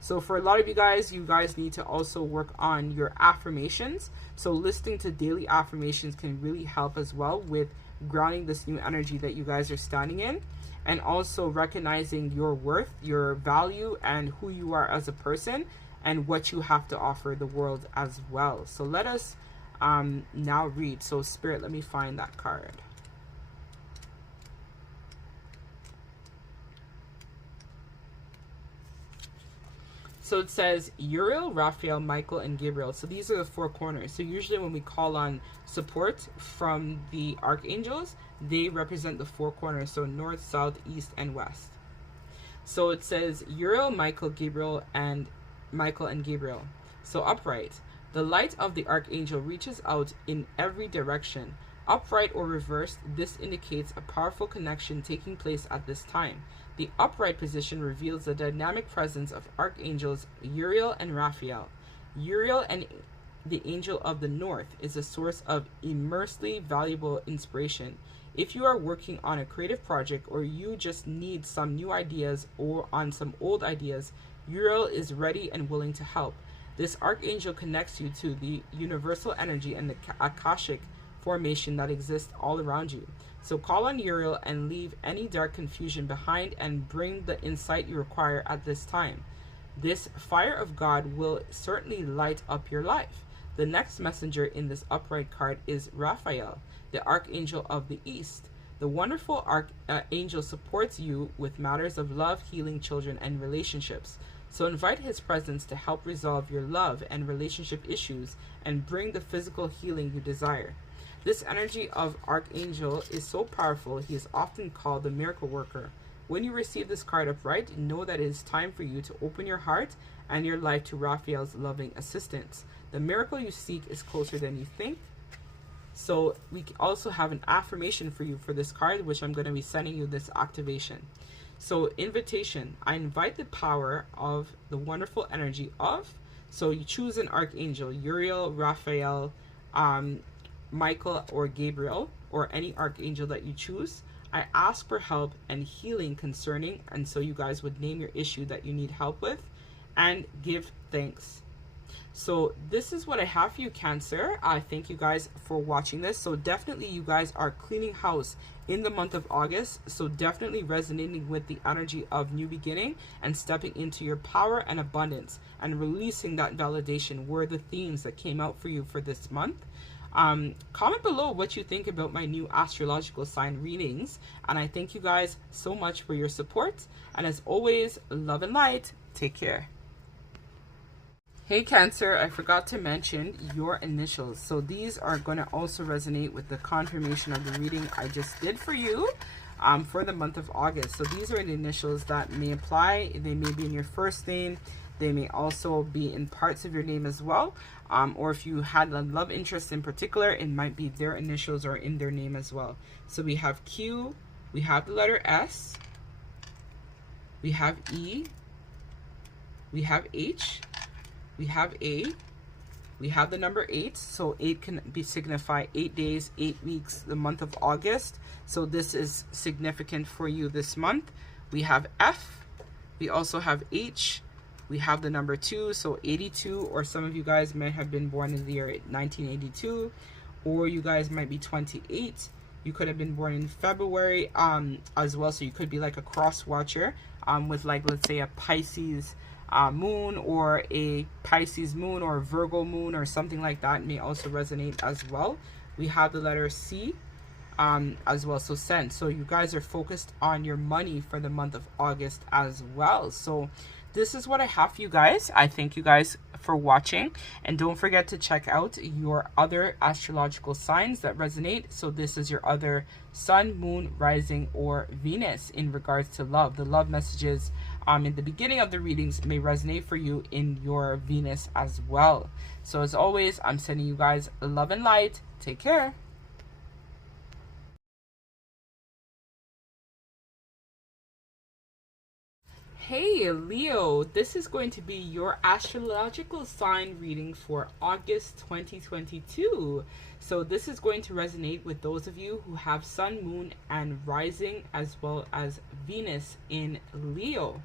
So for a lot of you guys need to also work on your affirmations. So listening to daily affirmations can really help as well with grounding this new energy that you guys are standing in, and also recognizing your worth, your value, and who you are as a person, and what you have to offer the world as well. So let us now read. So Spirit, let me find that card. So it says Uriel, Raphael, Michael, and Gabriel. So these are the four corners. So usually when we call on support from the archangels, they represent the four corners. So north, south, east, and west. So it says Uriel, Michael, and Gabriel. So upright. The light of the archangel reaches out in every direction. Upright or reversed, this indicates a powerful connection taking place at this time. The upright position reveals the dynamic presence of archangels Uriel and Raphael. Uriel and the angel of the north, is a source of immensely valuable inspiration. If you are working on a creative project or you just need some new ideas or on some old ideas, Uriel is ready and willing to help. This archangel connects you to the universal energy and the Akashic formation that exists all around you. So call on Uriel and leave any dark confusion behind and bring the insight you require at this time. This fire of God will certainly light up your life. The next messenger in this upright card is Raphael, the archangel of the east. The wonderful archangel supports you with matters of love, healing, children, and relationships. So invite his presence to help resolve your love and relationship issues and bring the physical healing you desire. This energy of archangel is so powerful, he is often called the miracle worker. When you receive this card upright, know that it is time for you to open your heart and your life to Raphael's loving assistance. The miracle you seek is closer than you think. So we also have an affirmation for you for this card, which I'm going to be sending you this activation. So invitation, I invite the power of the wonderful energy of, so you choose an archangel, Uriel, Raphael, Michael, or Gabriel, or any archangel that you choose. I ask for help and healing concerning, and so you guys would name your issue that you need help with and give thanks. So this is what I have for you, Cancer. I thank you guys for watching this. So definitely you guys are cleaning house in the month of August. So definitely resonating with the energy of new beginning and stepping into your power and abundance and releasing that validation were the themes that came out for you for this month. Comment below what you think about my new astrological sign readings. And I thank you guys so much for your support. And as always, love and light. Take care. Hey Cancer, I forgot to mention your initials. So these are going to also resonate with the confirmation of the reading I just did for you for the month of August. So these are the initials that may apply. They may be in your first name. They may also be in parts of your name as well. Or if you had a love interest in particular, it might be their initials or in their name as well. So we have Q, we have the letter S, we have E, we have H, we have A, we have the number 8, so 8 can be signify 8 days, 8 weeks, the month of August. So this is significant for you this month. We have F, we also have H, we have the number 2, so 82, or some of you guys might have been born in the year 1982, or you guys might be 28. You could have been born in February as well, so you could be like a cross watcher with, like, let's say a Pisces moon or a Pisces moon or Virgo moon or something like that may also resonate as well. We have the letter C as well, so send. So you guys are focused on your money for the month of August as well. So this is what I have for you guys. I thank you guys for watching, and don't forget to check out your other astrological signs that resonate. So this is your other sun, moon, rising, or Venus in regards to love. The love messages in the beginning of the readings may resonate for you in your Venus as well. So as always, I'm sending you guys love and light. Take care. Hey Leo, this is going to be your astrological sign reading for August 2022. So this is going to resonate with those of you who have sun, moon, and rising, as well as Venus in Leo.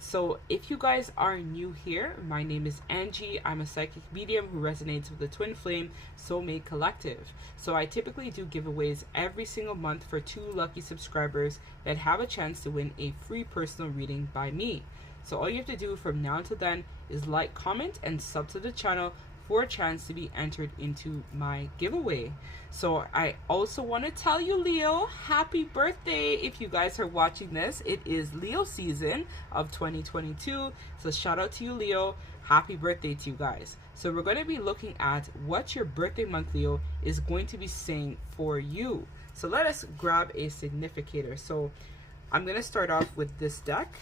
So if you guys are new here, my name is Angie. I'm a psychic medium who resonates with the twin flame soulmate collective. So I typically do giveaways every single month for 2 lucky subscribers that have a chance to win a free personal reading by me. So all you have to do from now until then is like, comment, and sub to the channel for a chance to be entered into my giveaway. So I also want to tell you, Leo, happy birthday. If you guys are watching this, it is Leo season of 2022. So shout out to you, Leo. Happy birthday to you guys. So we're going to be looking at what your birthday month, Leo, is going to be saying for you. So let us grab a significator. So I'm going to start off with this deck.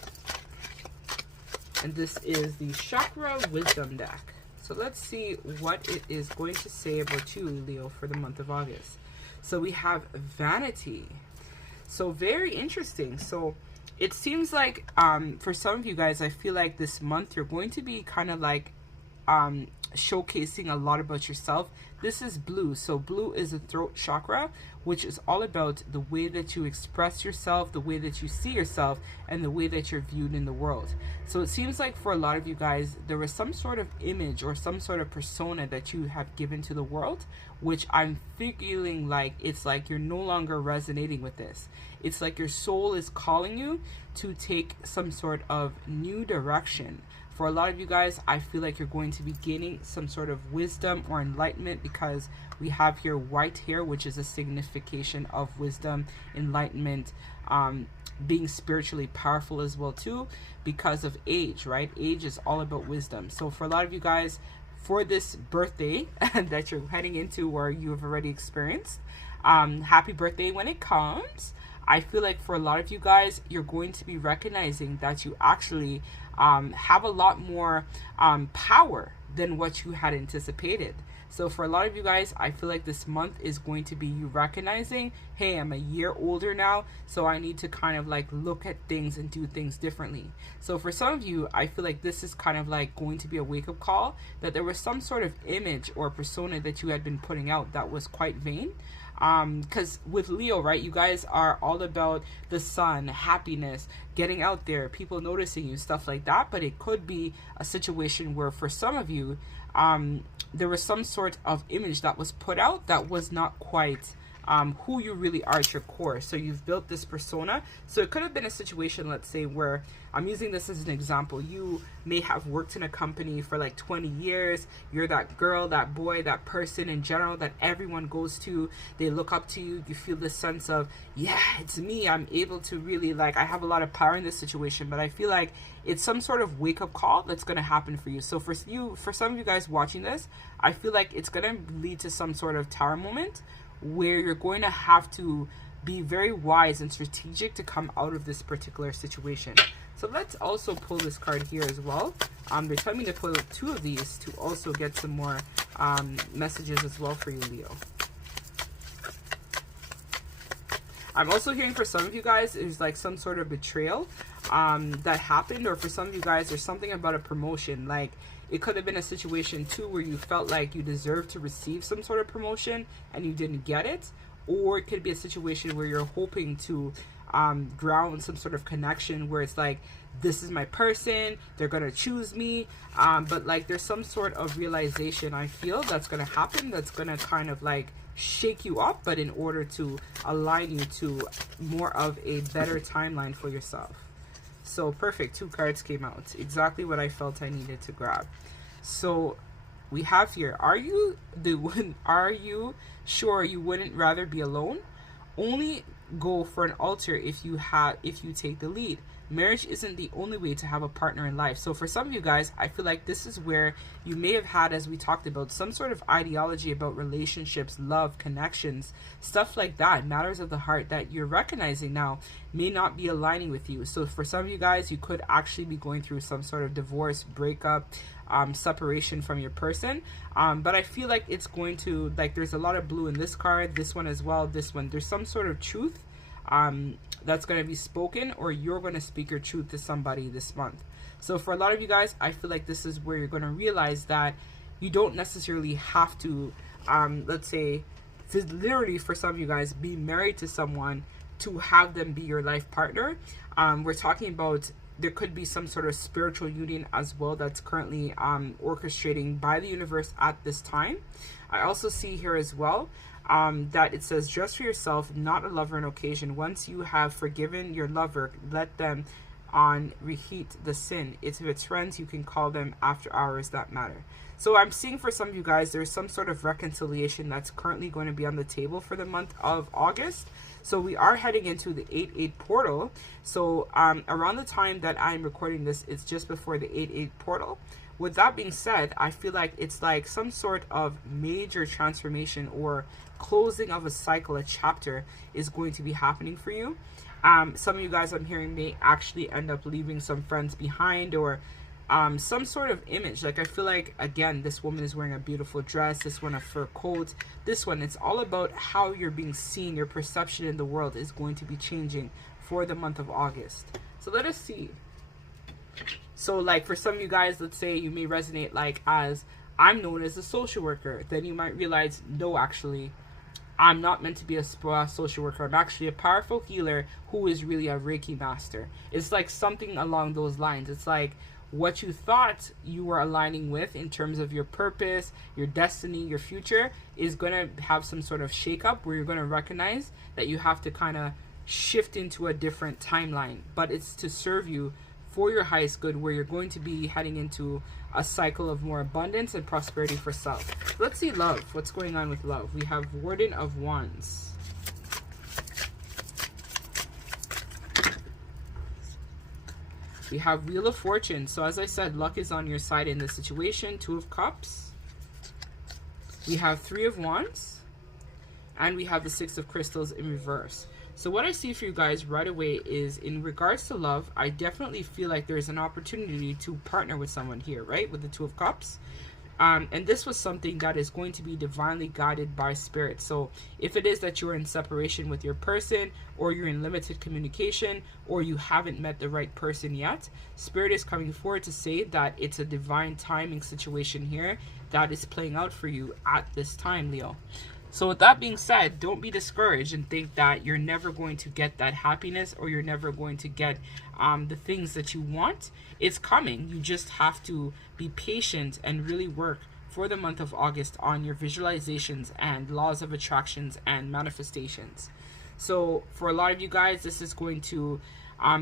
And this is the Chakra Wisdom deck. So let's see what it is going to say about you, Leo, for the month of August. So we have vanity. So very interesting. So it seems like for some of you guys, I feel like this month you're going to be kind of like showcasing a lot about yourself. This is blue. So blue is the throat chakra, which is all about the way that you express yourself, the way that you see yourself, and the way that you're viewed in the world. So it seems like for a lot of you guys, there was some sort of image or some sort of persona that you have given to the world, which I'm feeling like it's like you're no longer resonating with this. It's like your soul is calling you to take some sort of new direction. For a lot of you guys, I feel like you're going to be gaining some sort of wisdom or enlightenment, because we have here white hair, which is a signification of wisdom, enlightenment, being spiritually powerful as well too, because of age, right? Age is all about wisdom. So for a lot of you guys, for this birthday that you're heading into or you have already experienced, happy birthday when it comes. I feel like for a lot of you guys, you're going to be recognizing that you actually have a lot more power than what you had anticipated. So for a lot of you guys, I feel like this month is going to be you recognizing, hey, I'm a year older now, so I need to kind of like look at things and do things differently. So for some of you, I feel like this is kind of like going to be a wake-up call that there was some sort of image or persona that you had been putting out that was quite vain. Because with Leo, right, you guys are all about the sun, happiness, getting out there, people noticing you, stuff like that. But it could be a situation where for some of you, there was some sort of image that was put out that was not quite who you really are at your core. So you've built this persona. So it could have been a situation, let's say, where I'm using this as an example. You may have worked in a company for like 20 years. You're that girl, that boy, that person in general that everyone goes to. They look up to you. You feel this sense of, yeah, it's me. I'm able to really, like, I have a lot of power in this situation. But I feel like it's some sort of wake-up call that's going to happen for you. So for some of you guys watching this, I feel like it's going to lead to some sort of tower moment where you're going to have to be very wise and strategic to come out of this particular situation. So let's also pull this card here as well. They're telling me to pull two of these to also get some more messages as well for you, Leo. I'm also hearing for some of you guys, there's like some sort of betrayal that happened, or for some of you guys, there's something about a promotion. Like, it could have been a situation too where you felt like you deserved to receive some sort of promotion and you didn't get it. Or it could be a situation where you're hoping to ground some sort of connection where it's like, this is my person, they're gonna choose me, but like there's some sort of realization I feel that's gonna happen, that's gonna kind of like shake you up, but in order to align you to more of a better timeline for yourself. So perfect, two cards came out, exactly what I felt I needed to grab. So we have here, are you sure you wouldn't rather be alone? Only go for an altar if you take the lead. Marriage isn't the only way to have a partner in life. So for some of you guys, I feel like this is where you may have had, as we talked about, some sort of ideology about relationships, love, connections, stuff like that, matters of the heart that you're recognizing now may not be aligning with you. So for some of you guys, you could actually be going through some sort of divorce, breakup, separation from your person. But I feel like it's going to, like, there's a lot of blue in this card, this one as well, this one. There's some sort of truth that's going to be spoken, or you're going to speak your truth to somebody this month. So for a lot of you guys, I feel like this is where you're going to realize that you don't necessarily have to, let's say, literally for some of you guys, be married to someone to have them be your life partner. We're talking about there could be some sort of spiritual union as well that's currently orchestrating by the universe at this time. I also see here as well that it says, dress for yourself, not a lover on occasion. Once you have forgiven your lover, let them on reheat the sin. If it's friends, you can call them after hours that matter. So I'm seeing for some of you guys, there's some sort of reconciliation that's currently going to be on the table for the month of August. So we are heading into the 8/8 portal. So around the time that I'm recording this, it's just before the 8/8 portal. With that being said, I feel like it's like some sort of major transformation or closing of a cycle, a chapter is going to be happening for you. Some of you guys I'm hearing may actually end up leaving some friends behind, or some sort of image. Like, I feel like, again, this woman is wearing a beautiful dress, this one a fur coat, this one, it's all about how you're being seen. Your perception in the world is going to be changing for the month of August. So let us see. So like for some of you guys, let's say you may resonate like as I'm known as a social worker. Then you might realize, no, actually, I'm not meant to be a social worker. I'm actually a powerful healer who is really a Reiki master. It's like something along those lines. It's like what you thought you were aligning with in terms of your purpose, your destiny, your future is going to have some sort of shakeup where you're going to recognize that you have to kind of shift into a different timeline. But it's to serve you for your highest good, where you're going to be heading into a cycle of more abundance and prosperity for self. Let's see love. What's going on with love? We have Warden of Wands. We have Wheel of Fortune. So as I said, luck is on your side in this situation. Two of Cups. We have Three of Wands. And we have the Six of Crystals in reverse. So what I see for you guys right away is, in regards to love, I definitely feel like there's an opportunity to partner with someone here, right? With the Two of Cups. And this was something that is going to be divinely guided by Spirit. So if it is that you're in separation with your person, or you're in limited communication, or you haven't met the right person yet, Spirit is coming forward to say that it's a divine timing situation here that is playing out for you at this time, Leo. So with that being said, don't be discouraged and think that you're never going to get that happiness, or you're never going to get the things that you want. It's coming. You just have to be patient and really work for the month of August on your visualizations and laws of attractions and manifestations. So for a lot of you guys, this is going to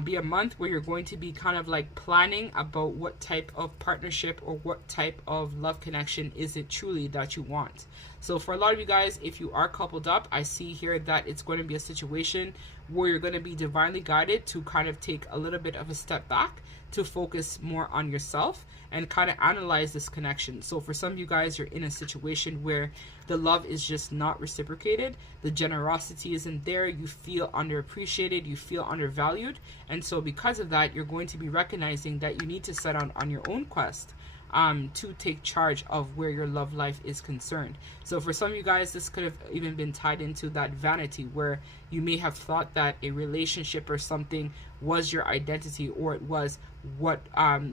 be a month where you're going to be kind of like planning about what type of partnership or what type of love connection is it truly that you want. So for a lot of you guys, if you are coupled up, I see here that it's going to be a situation where you're going to be divinely guided to kind of take a little bit of a step back to focus more on yourself and kind of analyze this connection. So for some of you guys, you're in a situation where the love is just not reciprocated. The generosity isn't there. You feel underappreciated. You feel undervalued. And so because of that, you're going to be recognizing that you need to set out on your own quest to take charge of where your love life is concerned. So for some of you guys, this could have even been tied into that vanity, where you may have thought that a relationship or something was your identity, or it was what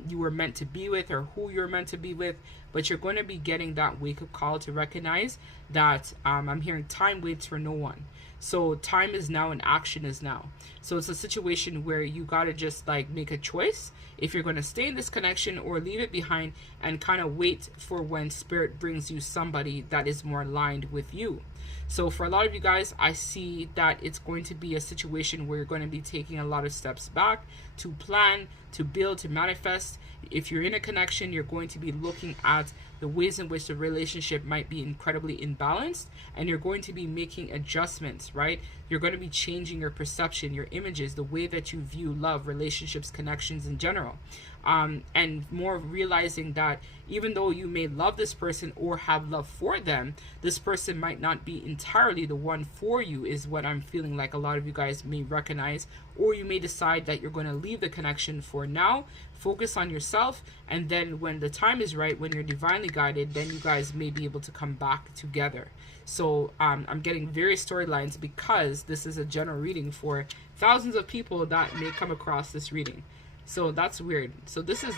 you were meant to be with, or who you're meant to be with. But you're going to be getting that wake-up call to recognize that I'm hearing time waits for no one. So time is now and action is now. So it's a situation where you got to just like make a choice if you're going to stay in this connection or leave it behind, and kind of wait for when Spirit brings you somebody that is more aligned with you. So for a lot of you guys, I see that it's going to be a situation where you're going to be taking a lot of steps back to plan, to build, to manifest. If you're in a connection, you're going to be looking at the ways in which the relationship might be incredibly imbalanced, and you're going to be making adjustments, right? You're going to be changing your perception, your images, the way that you view love, relationships, connections in general. And more realizing that even though you may love this person or have love for them, this person might not be entirely the one for you, is what I'm feeling like a lot of you guys may recognize. Or you may decide that you're going to leave the connection for now, focus on yourself, and then when the time is right, when you're divinely guided, then you guys may be able to come back together. So I'm getting various storylines because this is a general reading for thousands of people that may come across this reading. So that's weird. So this is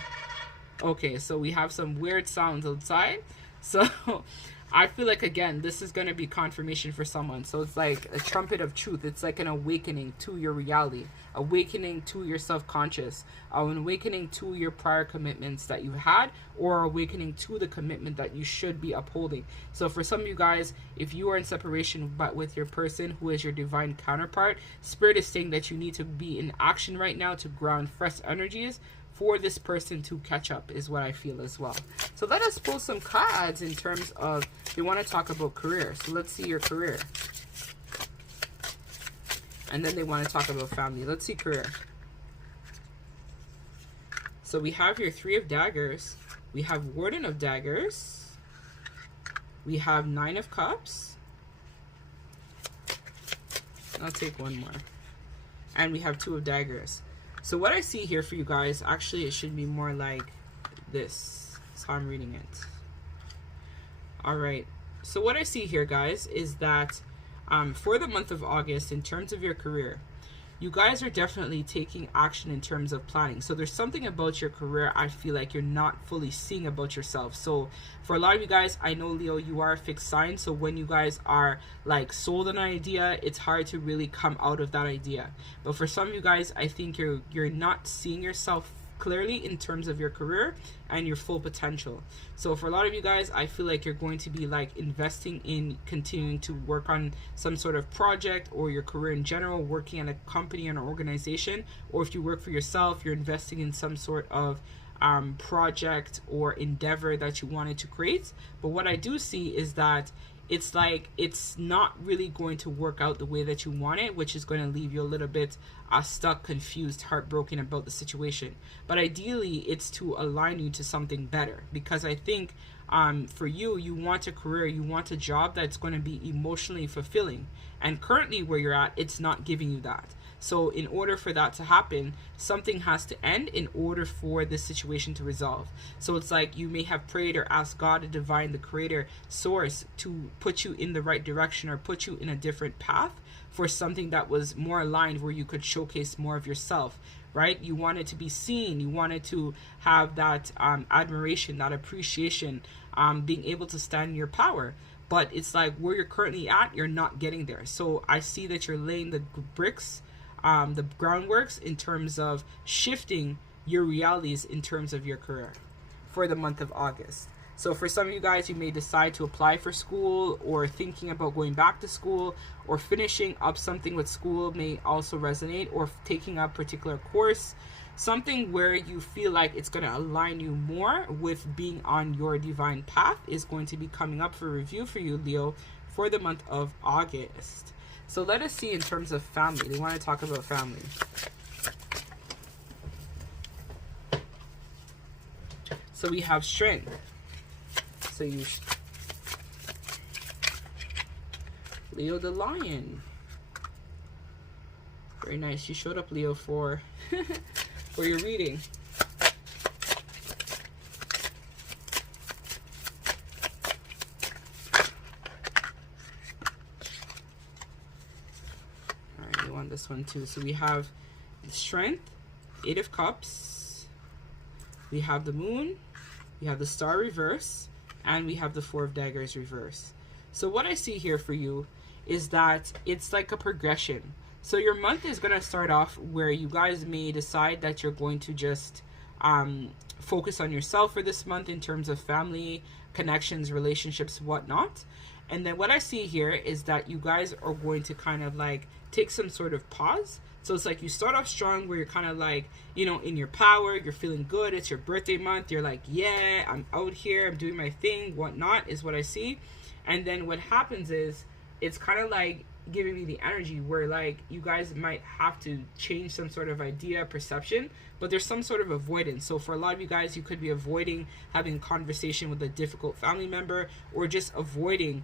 okay. So we have some weird sounds outside. So I feel like, again, this is going to be confirmation for someone. So it's like a trumpet of truth. It's like an awakening to your reality, awakening to your self-conscious, an awakening to your prior commitments that you had, or awakening to the commitment that you should be upholding. So for some of you guys, if you are in separation but with your person who is your divine counterpart, Spirit is saying that you need to be in action right now to ground fresh energies for this person to catch up, is what I feel as well. So let us pull some cards in terms of, they want to talk about career. So let's see your career. And then they want to talk about family. Let's see career. So we have here Three of Daggers. We have Warden of Daggers. We have Nine of Cups. I'll take one more. And we have Two of Daggers. So what I see here for you guys, actually it should be more like this. That's how I'm reading it. Alright, so what I see here, guys, is that for the month of August, in terms of your career, you guys are definitely taking action in terms of planning. So there's something about your career I feel like you're not fully seeing about yourself. So for a lot of you guys, I know, Leo, you are a fixed sign. So when you guys are like sold an idea, it's hard to really come out of that idea. But for some of you guys, I think you're not seeing yourself clearly in terms of your career and your full potential. So for a lot of you guys, I feel like you're going to be like investing in continuing to work on some sort of project, or your career in general, working at a company or an organization, or if you work for yourself, you're investing in some sort of project or endeavor that you wanted to create. But what I do see is that it's like it's not really going to work out the way that you want it, which is going to leave you a little bit stuck, confused, heartbroken about the situation. But ideally, it's to align you to something better, because I think for you, you want a career, you want a job that's going to be emotionally fulfilling. And currently where you're at, it's not giving you that. So in order for that to happen, something has to end in order for this situation to resolve. So it's like you may have prayed or asked God, the divine, the creator, source, to put you in the right direction or put you in a different path for something that was more aligned, where you could showcase more of yourself, right? You wanted to be seen. You wanted to have that admiration, that appreciation, being able to stand in your power. But it's like where you're currently at, you're not getting there. So I see that you're laying the bricks, the groundworks in terms of shifting your realities in terms of your career for the month of August. So for some of you guys, you may decide to apply for school, or thinking about going back to school, or finishing up something with school may also resonate, or taking up a particular course, something where you feel like it's going to align you more with being on your divine path is going to be coming up for review for you, Leo, for the month of August. So let us see in terms of family. They want to talk about family. So we have strength. So you, Leo the lion. Very nice. You showed up, Leo, for for your reading. Alright, you want this one too. So we have the strength, 8 of cups, we have the moon, we have the star reverse, and we have the 4 of daggers reverse. So what I see here for you is that it's like a progression. So your month is going to start off where you guys may decide that you're going to just focus on yourself for this month in terms of family, connections, relationships, whatnot. And then what I see here is that you guys are going to kind of like take some sort of pause. So it's like you start off strong where you're kind of like, you know, in your power, you're feeling good. It's your birthday month. You're like, yeah, I'm out here. I'm doing my thing, whatnot is what I see. And then what happens is it's kind of like giving me the energy where like you guys might have to change some sort of idea, perception, but there's some sort of avoidance. So for a lot of you guys, you could be avoiding having a conversation with a difficult family member, or just avoiding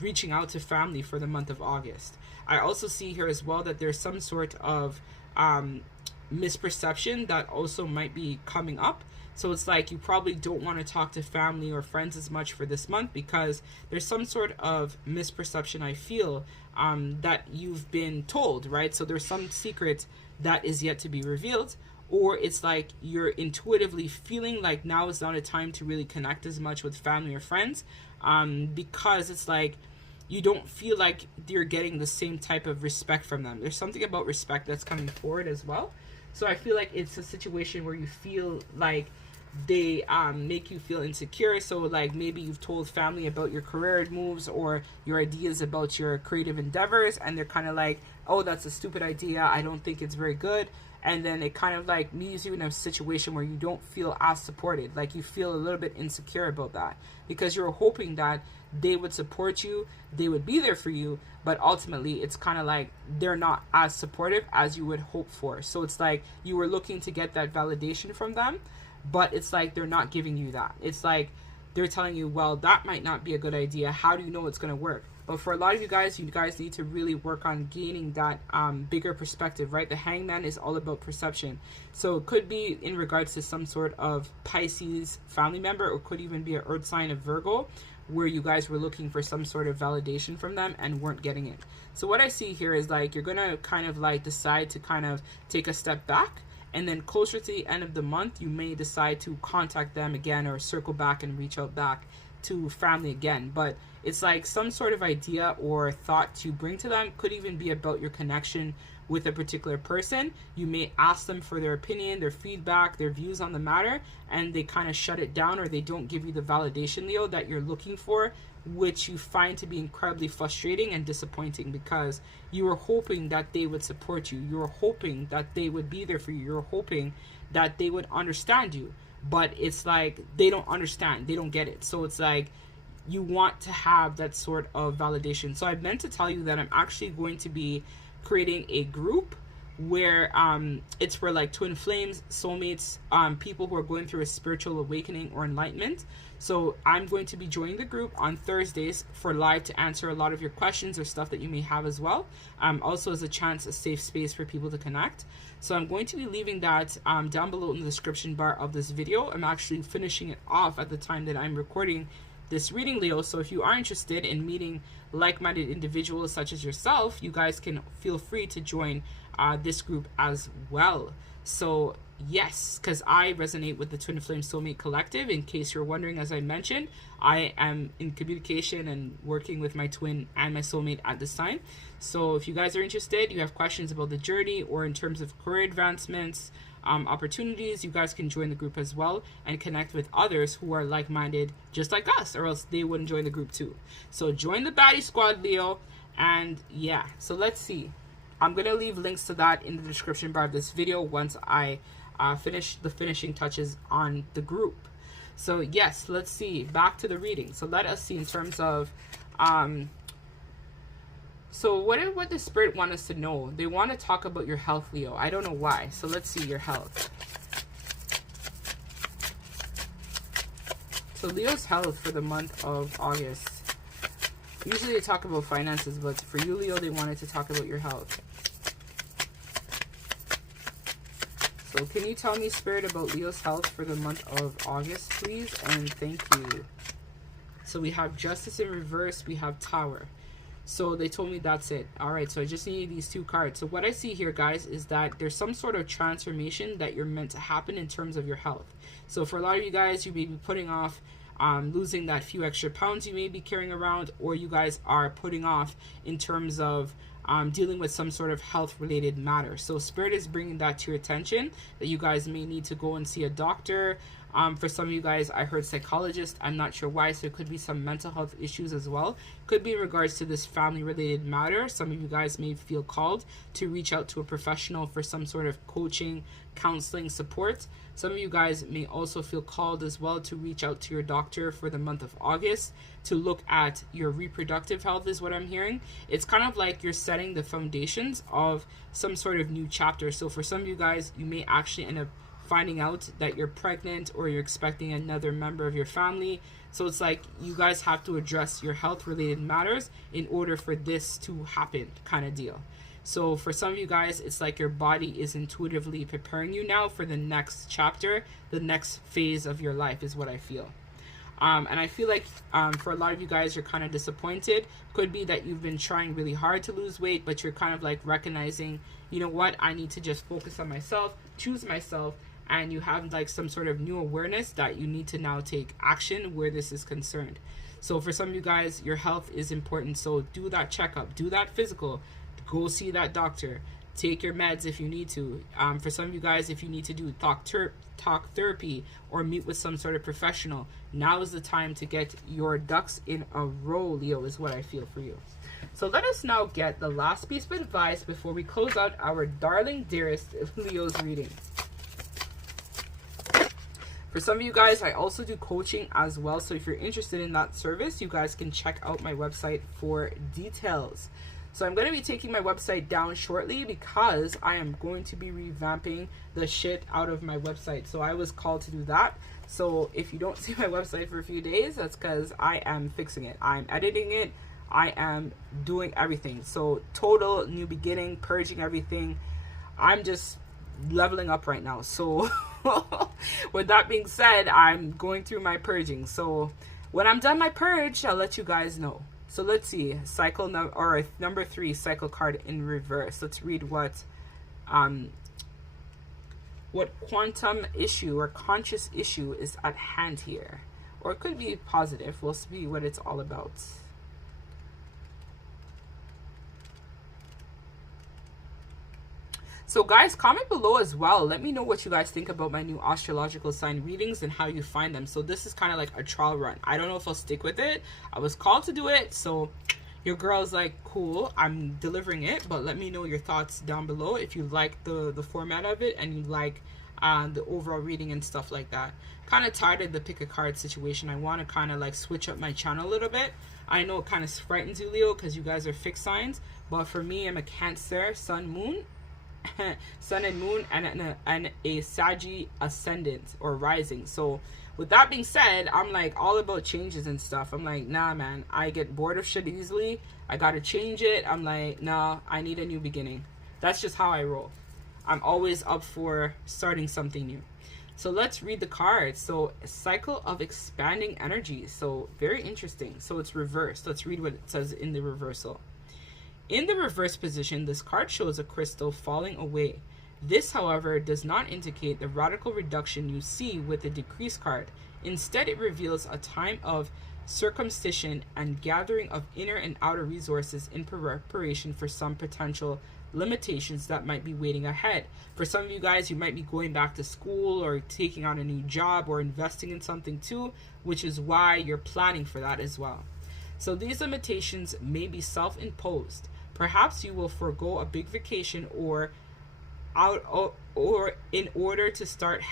reaching out to family for the month of August. I also see here as well that there's some sort of misperception that also might be coming up. So it's like you probably don't want to talk to family or friends as much for this month, because there's some sort of misperception I feel that you've been told, right? So there's some secret that is yet to be revealed, or it's like you're intuitively feeling like now is not a time to really connect as much with family or friends, because it's like you don't feel like you're getting the same type of respect from them. There's something about respect that's coming forward as well. So I feel like it's a situation where you feel like they make you feel insecure. So like maybe you've told family about your career moves or your ideas about your creative endeavors, and they're kind of like, oh, that's a stupid idea, I don't think it's very good. And then it kind of like leaves you in a situation where you don't feel as supported. Like you feel a little bit insecure about that, because you're hoping that they would support you, they would be there for you, but ultimately it's kind of like they're not as supportive as you would hope for. So it's like you were looking to get that validation from them, but it's like they're not giving you that. It's like they're telling you, well, that might not be a good idea. How do you know it's going to work? But for a lot of you guys need to really work on gaining that bigger perspective, right? The Hangman is all about perception. So it could be in regards to some sort of Pisces family member, or could even be an earth sign of Virgo, where you guys were looking for some sort of validation from them and weren't getting it. So what I see here is like you're gonna kind of like decide to kind of take a step back, and then closer to the end of the month you may decide to contact them again or circle back and reach out back to family again. But it's like some sort of idea or thought to bring to them, could even be about your connection with a particular person. You may ask them for their opinion, their feedback, their views on the matter, and they kind of shut it down, or they don't give you the validation, Leo, that you're looking for, which you find to be incredibly frustrating and disappointing, because you were hoping that they would support you. You were hoping that they would be there for you. You were hoping that they would understand you. But it's like they don't understand. They don't get it. So it's like you want to have that sort of validation. So I meant to tell you that I'm actually going to be creating a group where it's for like twin flames, soulmates, people who are going through a spiritual awakening or enlightenment. So I'm going to be joining the group on Thursdays for live to answer a lot of your questions or stuff that you may have as well. Also as a chance, a safe space for people to connect. So I'm going to be leaving that down below in the description bar of this video. I'm actually finishing it off at the time that I'm recording this reading, Leo. So if you are interested in meeting like-minded individuals such as yourself, you guys can feel free to join this group as well. So yes, because I resonate with the Twin Flame Soulmate Collective. In case you're wondering, as I mentioned, I am in communication and working with my twin and my soulmate at this time. So if you guys are interested, you have questions about the journey or in terms of career advancements, opportunities, you guys can join the group as well and connect with others who are like-minded just like us, or else they wouldn't join the group too. So join the baddie squad, Leo. And yeah, so let's see, I'm gonna leave links to that in the description bar of this video once I finish the finishing touches on the group. So yes, let's see, back to the reading. So let us see in terms of so what does Spirit want us to know? They want to talk about your health, Leo. I don't know why. So let's see your health. So Leo's health for the month of August. Usually they talk about finances, but for you, Leo, they wanted to talk about your health. So can you tell me, Spirit, about Leo's health for the month of August, please? And thank you. So we have Justice in reverse. We have Tower. So they told me that's it. All right, so I just need these two cards. So what I see here, guys, is that there's some sort of transformation that you're meant to happen in terms of your health. So for a lot of you guys, you may be putting off losing that few extra pounds you may be carrying around, or you guys are putting off in terms of dealing with some sort of health-related matter. So Spirit is bringing that to your attention, that you guys may need to go and see a doctor. For some of you guys, I heard psychologist. I'm not sure why, so it could be some mental health issues as well. Could be in regards to this family-related matter. Some of you guys may feel called to reach out to a professional for some sort of coaching, counseling, support. Some of you guys may also feel called as well to reach out to your doctor for the month of August to look at your reproductive health, is what I'm hearing. It's kind of like you're setting the foundations of some sort of new chapter. So for some of you guys, you may actually end up finding out that you're pregnant or you're expecting another member of your family. So it's like you guys have to address your health related matters in order for this to happen, kind of deal. So for some of you guys, it's like your body is intuitively preparing you now for the next chapter, the next phase of your life, is what I feel. And I feel like for a lot of you guys, you're kind of disappointed. Could be that you've been trying really hard to lose weight, but you're kind of like recognizing, you know what, I need to just focus on myself, choose myself, and you have like some sort of new awareness that you need to now take action where this is concerned. So for some of you guys, your health is important. So do that checkup, do that physical, go see that doctor, take your meds if you need to. For some of you guys, if you need to do talk therapy or meet with some sort of professional, now is the time to get your ducks in a row, Leo, is what I feel for you. So let us now get the last piece of advice before we close out our darling dearest Leo's reading. For some of you guys, I also do coaching as well. So if you're interested in that service, you guys can check out my website for details. So I'm going to be taking my website down shortly because I am going to be revamping the shit out of my website. So I was called to do that. So if you don't see my website for a few days, that's because I am fixing it. I'm editing it. I am doing everything. So total new beginning, purging everything. I'm just leveling up right now. So with that being said, I'm going through my purging. So when I'm done my purge, I'll let you guys know. So let's see, number 3 cycle card in reverse. Let's read what quantum issue or conscious issue is at hand here. Or it could be positive. We'll see what it's all about. So guys, comment below as well. Let me know what you guys think about my new astrological sign readings and how you find them. So this is kind of like a trial run. I don't know if I'll stick with it. I was called to do it, so your girl's like, cool, I'm delivering it. But let me know your thoughts down below if you like the format of it and you like the overall reading and stuff like that. Kind of tired of the pick a card situation. I want to kind of like switch up my channel a little bit. I know it kind of frightens you, Leo, because you guys are fixed signs. But for me, I'm a Cancer, Sun, Moon. Sun and Moon, and a Saggy ascendant or rising. So with that being said, I'm like all about changes and stuff. I'm like, nah man, I get bored of shit easily. I gotta change it. I'm like, nah, I need a new beginning. That's just how I roll. I'm always up for starting something new. So let's read the cards. So a cycle of expanding energy. So very interesting. So it's reversed. Let's read what it says in the reversal. In the reverse position, this card shows a crystal falling away. This, however, does not indicate the radical reduction you see with the decrease card. Instead, it reveals a time of circumcision and gathering of inner and outer resources in preparation for some potential limitations that might be waiting ahead. For some of you guys, you might be going back to school or taking on a new job or investing in something too, which is why you're planning for that as well. So these limitations may be self-imposed. Perhaps you will forego a big vacation or in order to start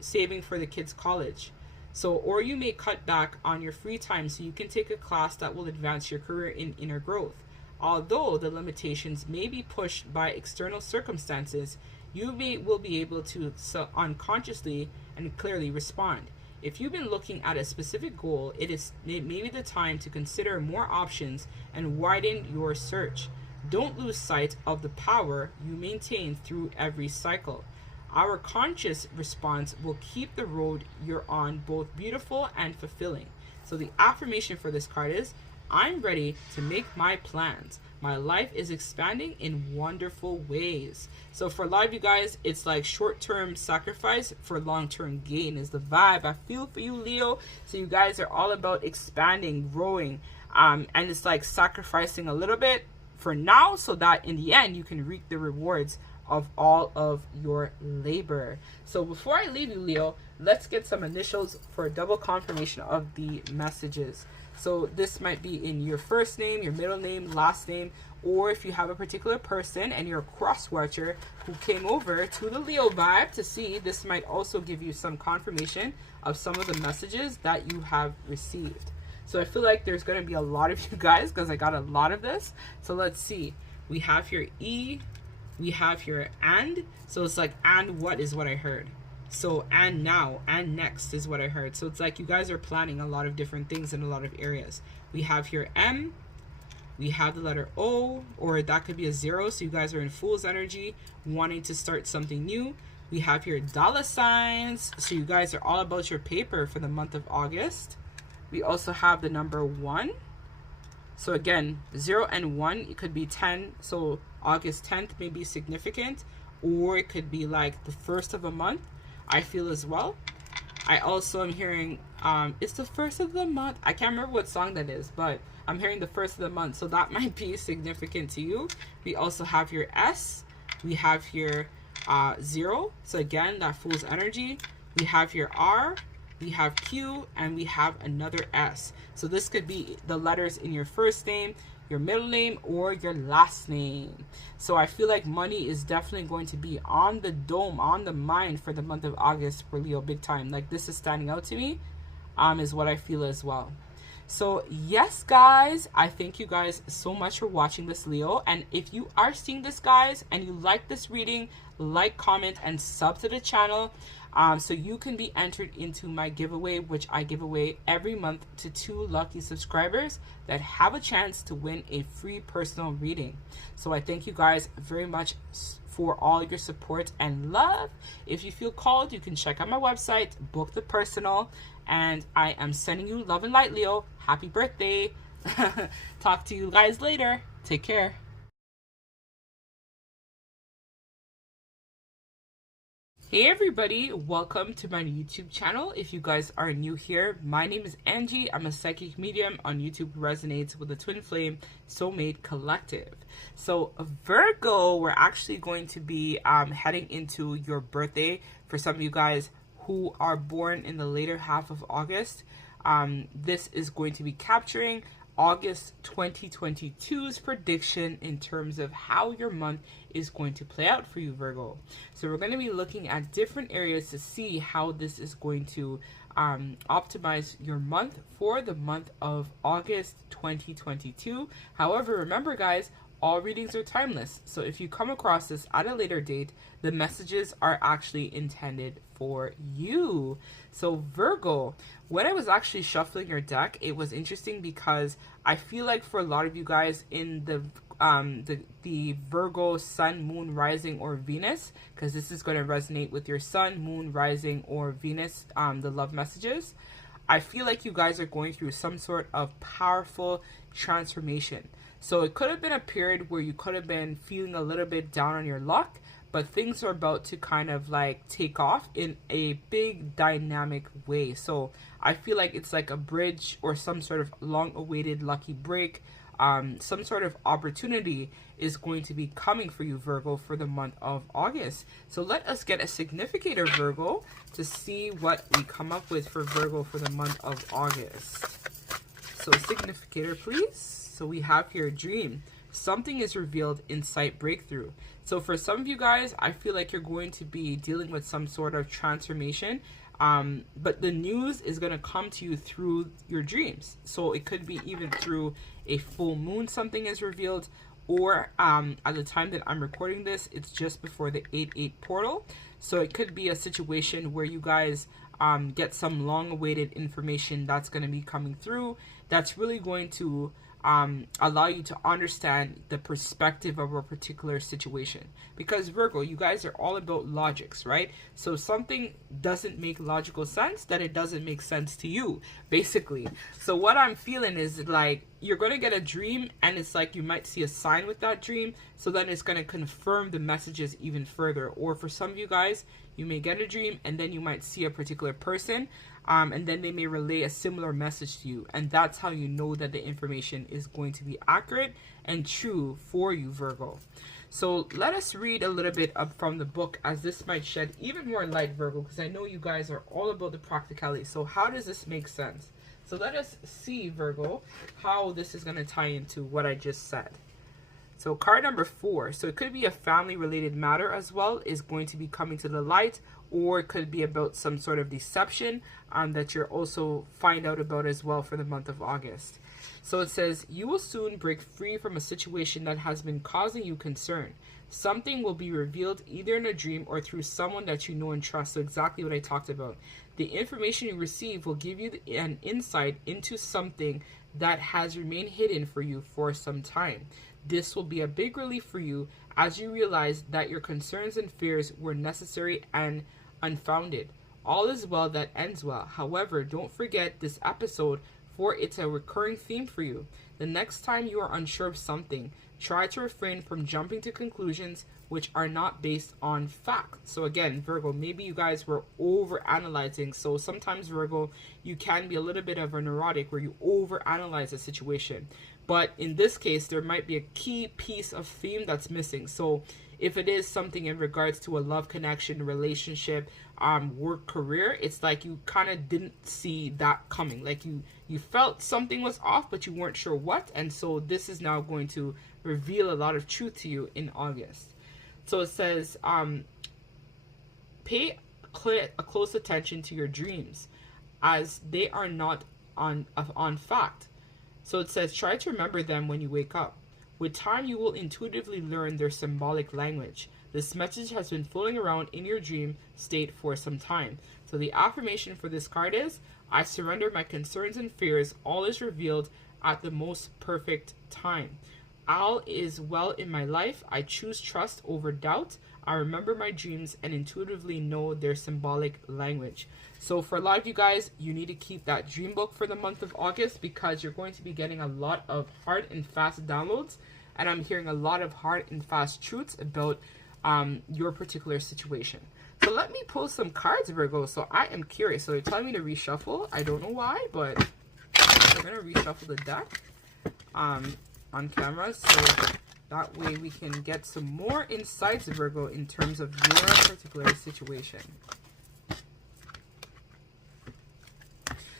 saving for the kids' college. So, or you may cut back on your free time so you can take a class that will advance your career in inner growth. Although the limitations may be pushed by external circumstances, you will be able to unconsciously and clearly respond. If you've been looking at a specific goal, it may be the time to consider more options and widen your search. Don't lose sight of the power you maintain through every cycle. Our conscious response will keep the road you're on both beautiful and fulfilling. So the affirmation for this card is, I'm ready to make my plans. My life is expanding in wonderful ways. So for a lot of you guys, it's like short-term sacrifice for long-term gain is the vibe I feel for you, Leo. So you guys are all about expanding, growing, and it's like sacrificing a little bit for now so that in the end you can reap the rewards of all of your labor. So before I leave you, Leo, let's get some initials for a double confirmation of the messages. So this might be in your first name, your middle name, last name, or if you have a particular person and you're a cross-watcher who came over to the Leo vibe to see, this might also give you some confirmation of some of the messages that you have received. So I feel like there's going to be a lot of you guys because I got a lot of this. So let's see. We have here E, we have here and. So it's like, and what is what I heard. So, and now, and next is what I heard. So it's like you guys are planning a lot of different things in a lot of areas. We have here M. We have the letter O, or that could be a 0. So you guys are in Fool's energy, wanting to start something new. We have here dollar signs. So you guys are all about your paper for the month of August. We also have the number 1. So again, 0 and 1, it could be 10. So August 10th may be significant, or it could be like the first of a month. I feel as well. I also am hearing it's the first of the month. I can't remember what song that is, but I'm hearing the first of the month, so that might be significant to you. We also have here S. We have here 0. So again, that Fool's energy. We have here R. We have Q, and we have another S. So this could be the letters in your first name, your middle name, or your last name. So I feel like money is definitely going to be on the dome, on the mind for the month of August for Leo big time. Like this is standing out to me, is what I feel as well. So yes, guys, I thank you guys so much for watching this, Leo. And if you are seeing this, guys, and you like this reading, like, comment, and sub to the channel. So you can be entered into my giveaway, which I give away every month to 2 lucky subscribers that have a chance to win a free personal reading. So I thank you guys very much for all your support and love. If you feel called, you can check out my website, book the personal, and I am sending you love and light, Leo. Happy birthday. Talk to you guys later. Take care. Hey everybody, welcome to my YouTube channel. If you guys are new here, my name is Angie. I'm a psychic medium on YouTube who resonates with the twin flame soulmate collective. So Virgo, we're actually going to be heading into your birthday for some of you guys who are born in the later half of August. This is going to be capturing August 2022's prediction in terms of how your month is going to play out for you, Virgo. So we're going to be looking at different areas to see how this is going to optimize your month for the month of August 2022. However, remember guys, all readings are timeless. So if you come across this at a later date, the messages are actually intended for you. So Virgo, when I was actually shuffling your deck, it was interesting because I feel like for a lot of you guys in the Virgo sun, moon, rising, or Venus, because this is going to resonate with your sun, moon, rising, or Venus, the love messages, I feel like you guys are going through some sort of powerful transformation. So it could have been a period where you could have been feeling a little bit down on your luck, but things are about to kind of like take off in a big dynamic way. So I feel like it's like a bridge or some sort of long-awaited lucky break. Some sort of opportunity is going to be coming for you, Virgo, for the month of August. So let us get a significator, Virgo, to see what we come up with for Virgo for the month of August. So significator, please. So we have here dream. Something is revealed, insight, breakthrough. So for some of you guys, I feel like you're going to be dealing with some sort of transformation. But the news is going to come to you through your dreams. So it could be even through a full moon, something is revealed, or at the time that I'm recording this, it's just before the 8/8 portal. So it could be a situation where you guys get some long-awaited information that's going to be coming through that's really going to allow you to understand the perspective of a particular situation. Because Virgo, you guys are all about logics, right? So something doesn't make logical sense, that it doesn't make sense to you, basically. So what I'm feeling is like you're going to get a dream, and it's like you might see a sign with that dream, so then it's going to confirm the messages even further. Or for some of you guys, you may get a dream and then you might see a particular person, and then they may relay a similar message to you, and that's how you know that the information is going to be accurate and true for you, Virgo. So let us read a little bit up from the book, as this might shed even more light, Virgo, because I know you guys are all about the practicality. So how does this make sense? So let us see, Virgo, how this is going to tie into what I just said. So card number 4, so it could be a family related matter as well, is going to be coming to the light, or it could be about some sort of deception that you're also find out about as well for the month of August. So it says, you will soon break free from a situation that has been causing you concern. Something will be revealed either in a dream or through someone that you know and trust. So exactly what I talked about. The information you receive will give you an insight into something that has remained hidden for you for some time. This will be a big relief for you as you realize that your concerns and fears were necessary and unfounded. All is well that ends well. However, don't forget this episode, for it's a recurring theme for you. The next time you are unsure of something, try to refrain from jumping to conclusions which are not based on fact. So again, Virgo, maybe you guys were over-analyzing. So sometimes, Virgo, you can be a little bit of a neurotic where you over-analyze a situation. But in this case, there might be a key piece of theme that's missing. So if it is something in regards to a love connection, relationship, work, career, it's like you kind of didn't see that coming. Like you felt something was off, but you weren't sure what. And so this is now going to reveal a lot of truth to you in August. So it says, pay a close attention to your dreams, as they are not on fact. So it says, try to remember them when you wake up. With time, you will intuitively learn their symbolic language. This message has been floating around in your dream state for some time. So the affirmation for this card is, I surrender my concerns and fears. All is revealed at the most perfect time. All is well in my life. I choose trust over doubt. I remember my dreams and intuitively know their symbolic language. So for a lot of you guys, you need to keep that dream book for the month of August, because you're going to be getting a lot of hard and fast downloads. And I'm hearing a lot of hard and fast truths about your particular situation. So let me pull some cards, Virgo. So I am curious. So they're telling me to reshuffle. I don't know why, but we're going to reshuffle the deck on camera. So that way we can get some more insights, Virgo, in terms of your particular situation.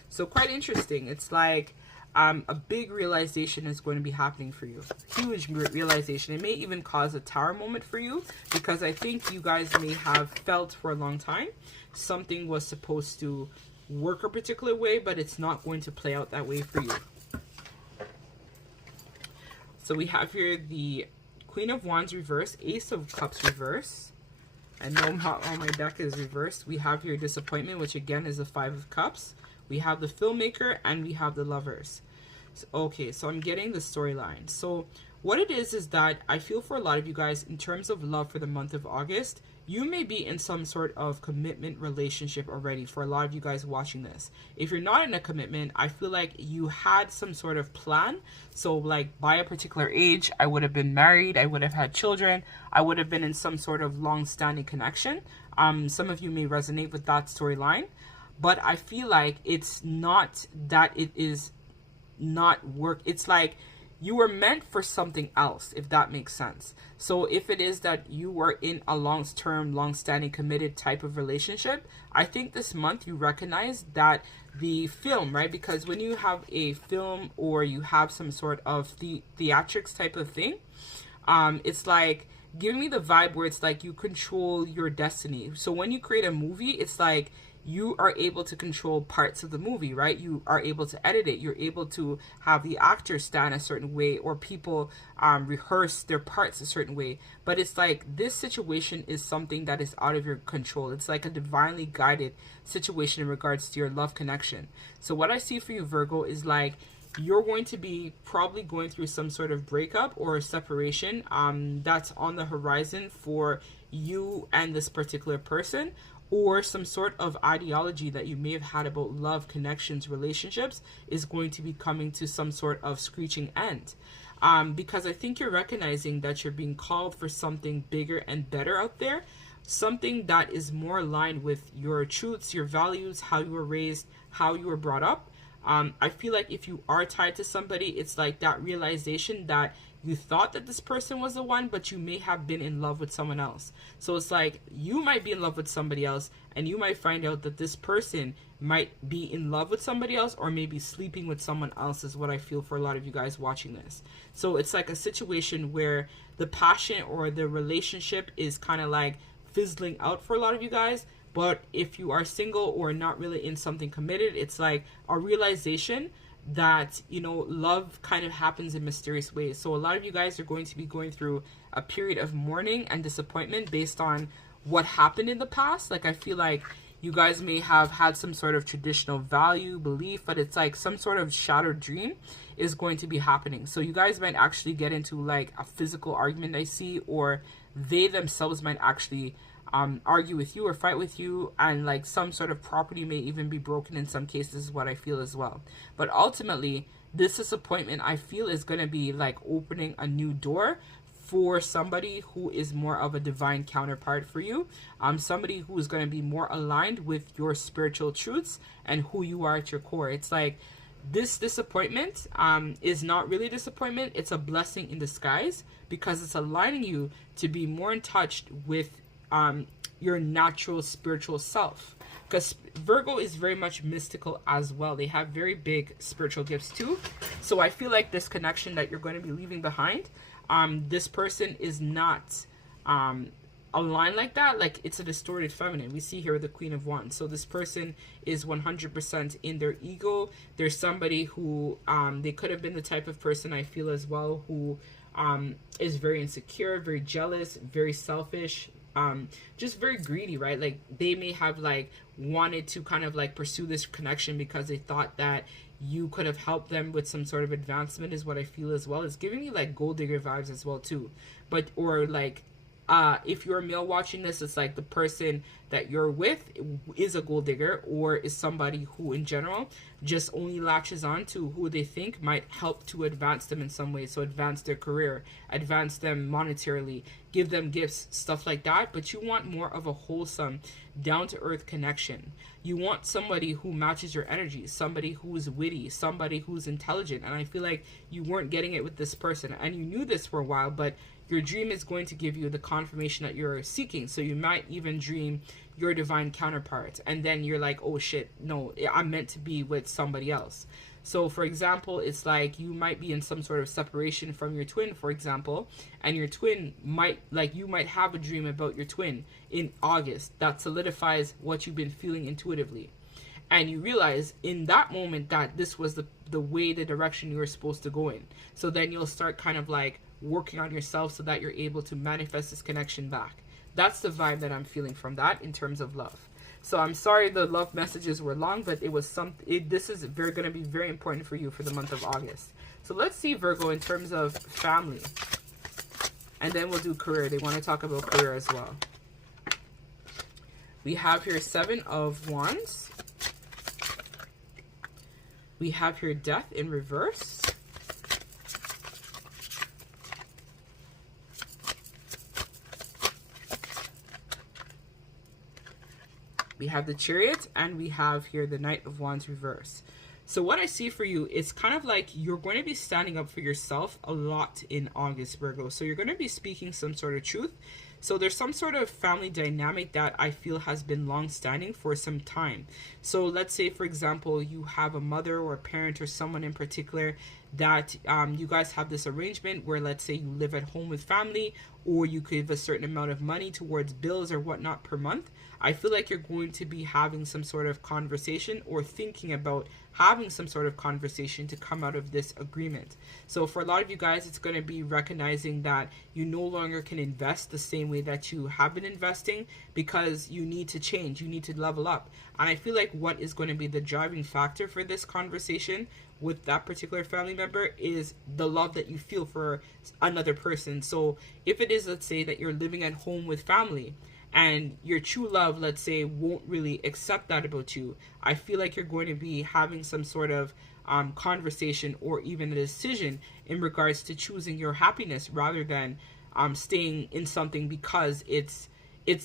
So quite interesting. It's like a big realization is going to be happening for you. Huge realization. It may even cause a tower moment for you, because I think you guys may have felt for a long time something was supposed to work a particular way, but it's not going to play out that way for you. So we have here the Queen of Wands reverse, Ace of Cups reverse. And no, not all my deck is reversed. We have here Disappointment, which again is the Five of Cups. We have the Filmmaker, and we have the Lovers. So, okay, so I'm getting the storyline. So what it is that I feel for a lot of you guys in terms of love for the month of August, you may be in some sort of commitment relationship already for a lot of you guys watching this. If you're not in a commitment, I feel like you had some sort of plan. So like by a particular age, I would have been married, I would have had children, I would have been in some sort of long-standing connection. Some of you may resonate with that storyline. But I feel like it's not that it is not work. It's like you were meant for something else, if that makes sense. So if it is that you were in a long-term, long-standing, committed type of relationship, I think this month you recognize that the film, right? Because when you have a film or you have some sort of theatrics type of thing, it's like giving me the vibe where it's like you control your destiny. So when you create a movie, it's like you are able to control parts of the movie, right? You are able to edit it. You're able to have the actors stand a certain way, or people rehearse their parts a certain way. But it's like this situation is something that is out of your control. It's like a divinely guided situation in regards to your love connection. So what I see for you, Virgo, is like you're going to be probably going through some sort of breakup or separation that's on the horizon for you and this particular person, or some sort of ideology that you may have had about love, connections, relationships is going to be coming to some sort of screeching end. Because I think you're recognizing that you're being called for something bigger and better out there, something that is more aligned with your truths, your values, how you were raised, how you were brought up. I feel like if you are tied to somebody, it's like that realization that you thought that this person was the one, but you may have been in love with someone else. So it's like you might be in love with somebody else, and you might find out that this person might be in love with somebody else, or maybe sleeping with someone else, is what I feel for a lot of you guys watching this. So it's like a situation where the passion or the relationship is kind of like fizzling out for a lot of you guys. But if you are single or not really in something committed, it's like a realization that, you know, love kind of happens in mysterious ways. So a lot of you guys are going to be going through a period of mourning and disappointment based on what happened in the past. Like I feel like you guys may have had some sort of traditional value, belief, but it's like some sort of shattered dream is going to be happening. So you guys might actually get into like a physical argument, I see, or they themselves might actually argue with you or fight with you, and like some sort of property may even be broken in some cases, is what I feel as well. But ultimately, this disappointment I feel is going to be like opening a new door for somebody who is more of a divine counterpart for you, somebody who is going to be more aligned with your spiritual truths and who you are at your core. It's like this disappointment is not really disappointment, it's a blessing in disguise, because it's aligning you to be more in touch with your natural spiritual self, because Virgo is very much mystical as well. They have very big spiritual gifts too. So I feel like this connection that you're going to be leaving behind, this person is not aligned like that. Like it's a distorted feminine. We see here the Queen of Wands. So this person is 100% in their ego. There's somebody who they could have been the type of person, I feel as well, who is very insecure, very jealous, very selfish, just very greedy, right? Like they may have like wanted to kind of like pursue this connection because they thought that you could have helped them with some sort of advancement, is what I feel as well. It's giving me like gold digger vibes as well too. But or like if you're a male watching this, it's like the person that you're with is a gold digger, or is somebody who in general just only latches on to who they think might help to advance them in some way. So advance their career, advance them monetarily, give them gifts, stuff like that. But you want more of a wholesome, down to earth connection. You want somebody who matches your energy, somebody who's witty, somebody who's intelligent. And I feel like you weren't getting it with this person, and you knew this for a while, but your dream is going to give you the confirmation that you're seeking. So you might even dream your divine counterpart, and then you're like, oh shit, no, I'm meant to be with somebody else. So for example, it's like you might be in some sort of separation from your twin, for example, and your twin might, like, you might have a dream about your twin in August that solidifies what you've been feeling intuitively. And you realize in that moment that this was the way, the direction you were supposed to go in. So then you'll start kind of like working on yourself so that you're able to manifest this connection back. That's the vibe that I'm feeling from that in terms of love. So I'm sorry the love messages were long, but it was this is going to be very important for you for the month of August. So let's see, Virgo, in terms of family. And then we'll do career. They want to talk about career as well. We have here 7 of Wands. We have here Death in reverse. We have the Chariot, and we have here the Knight of Wands reverse. So what I see for you, it's kind of like you're going to be standing up for yourself a lot in August, Virgo. So you're going to be speaking some sort of truth. So there's some sort of family dynamic that I feel has been long-standing for some time. So let's say, for example, you have a mother or a parent or someone in particular that you guys have this arrangement where, let's say, you live at home with family, or you give a certain amount of money towards bills or whatnot per month. I feel like you're going to be having some sort of conversation, or thinking about having some sort of conversation to come out of this agreement. So for a lot of you guys, it's going to be recognizing that you no longer can invest the same way that you have been investing, because you need to change, you need to level up. And I feel like what is going to be the driving factor for this conversation with that particular family member is the love that you feel for another person. So if it is, let's say, that you're living at home with family, and your true love, let's say, won't really accept that about you, I feel like you're going to be having some sort of conversation, or even a decision in regards to choosing your happiness rather than staying in something because it's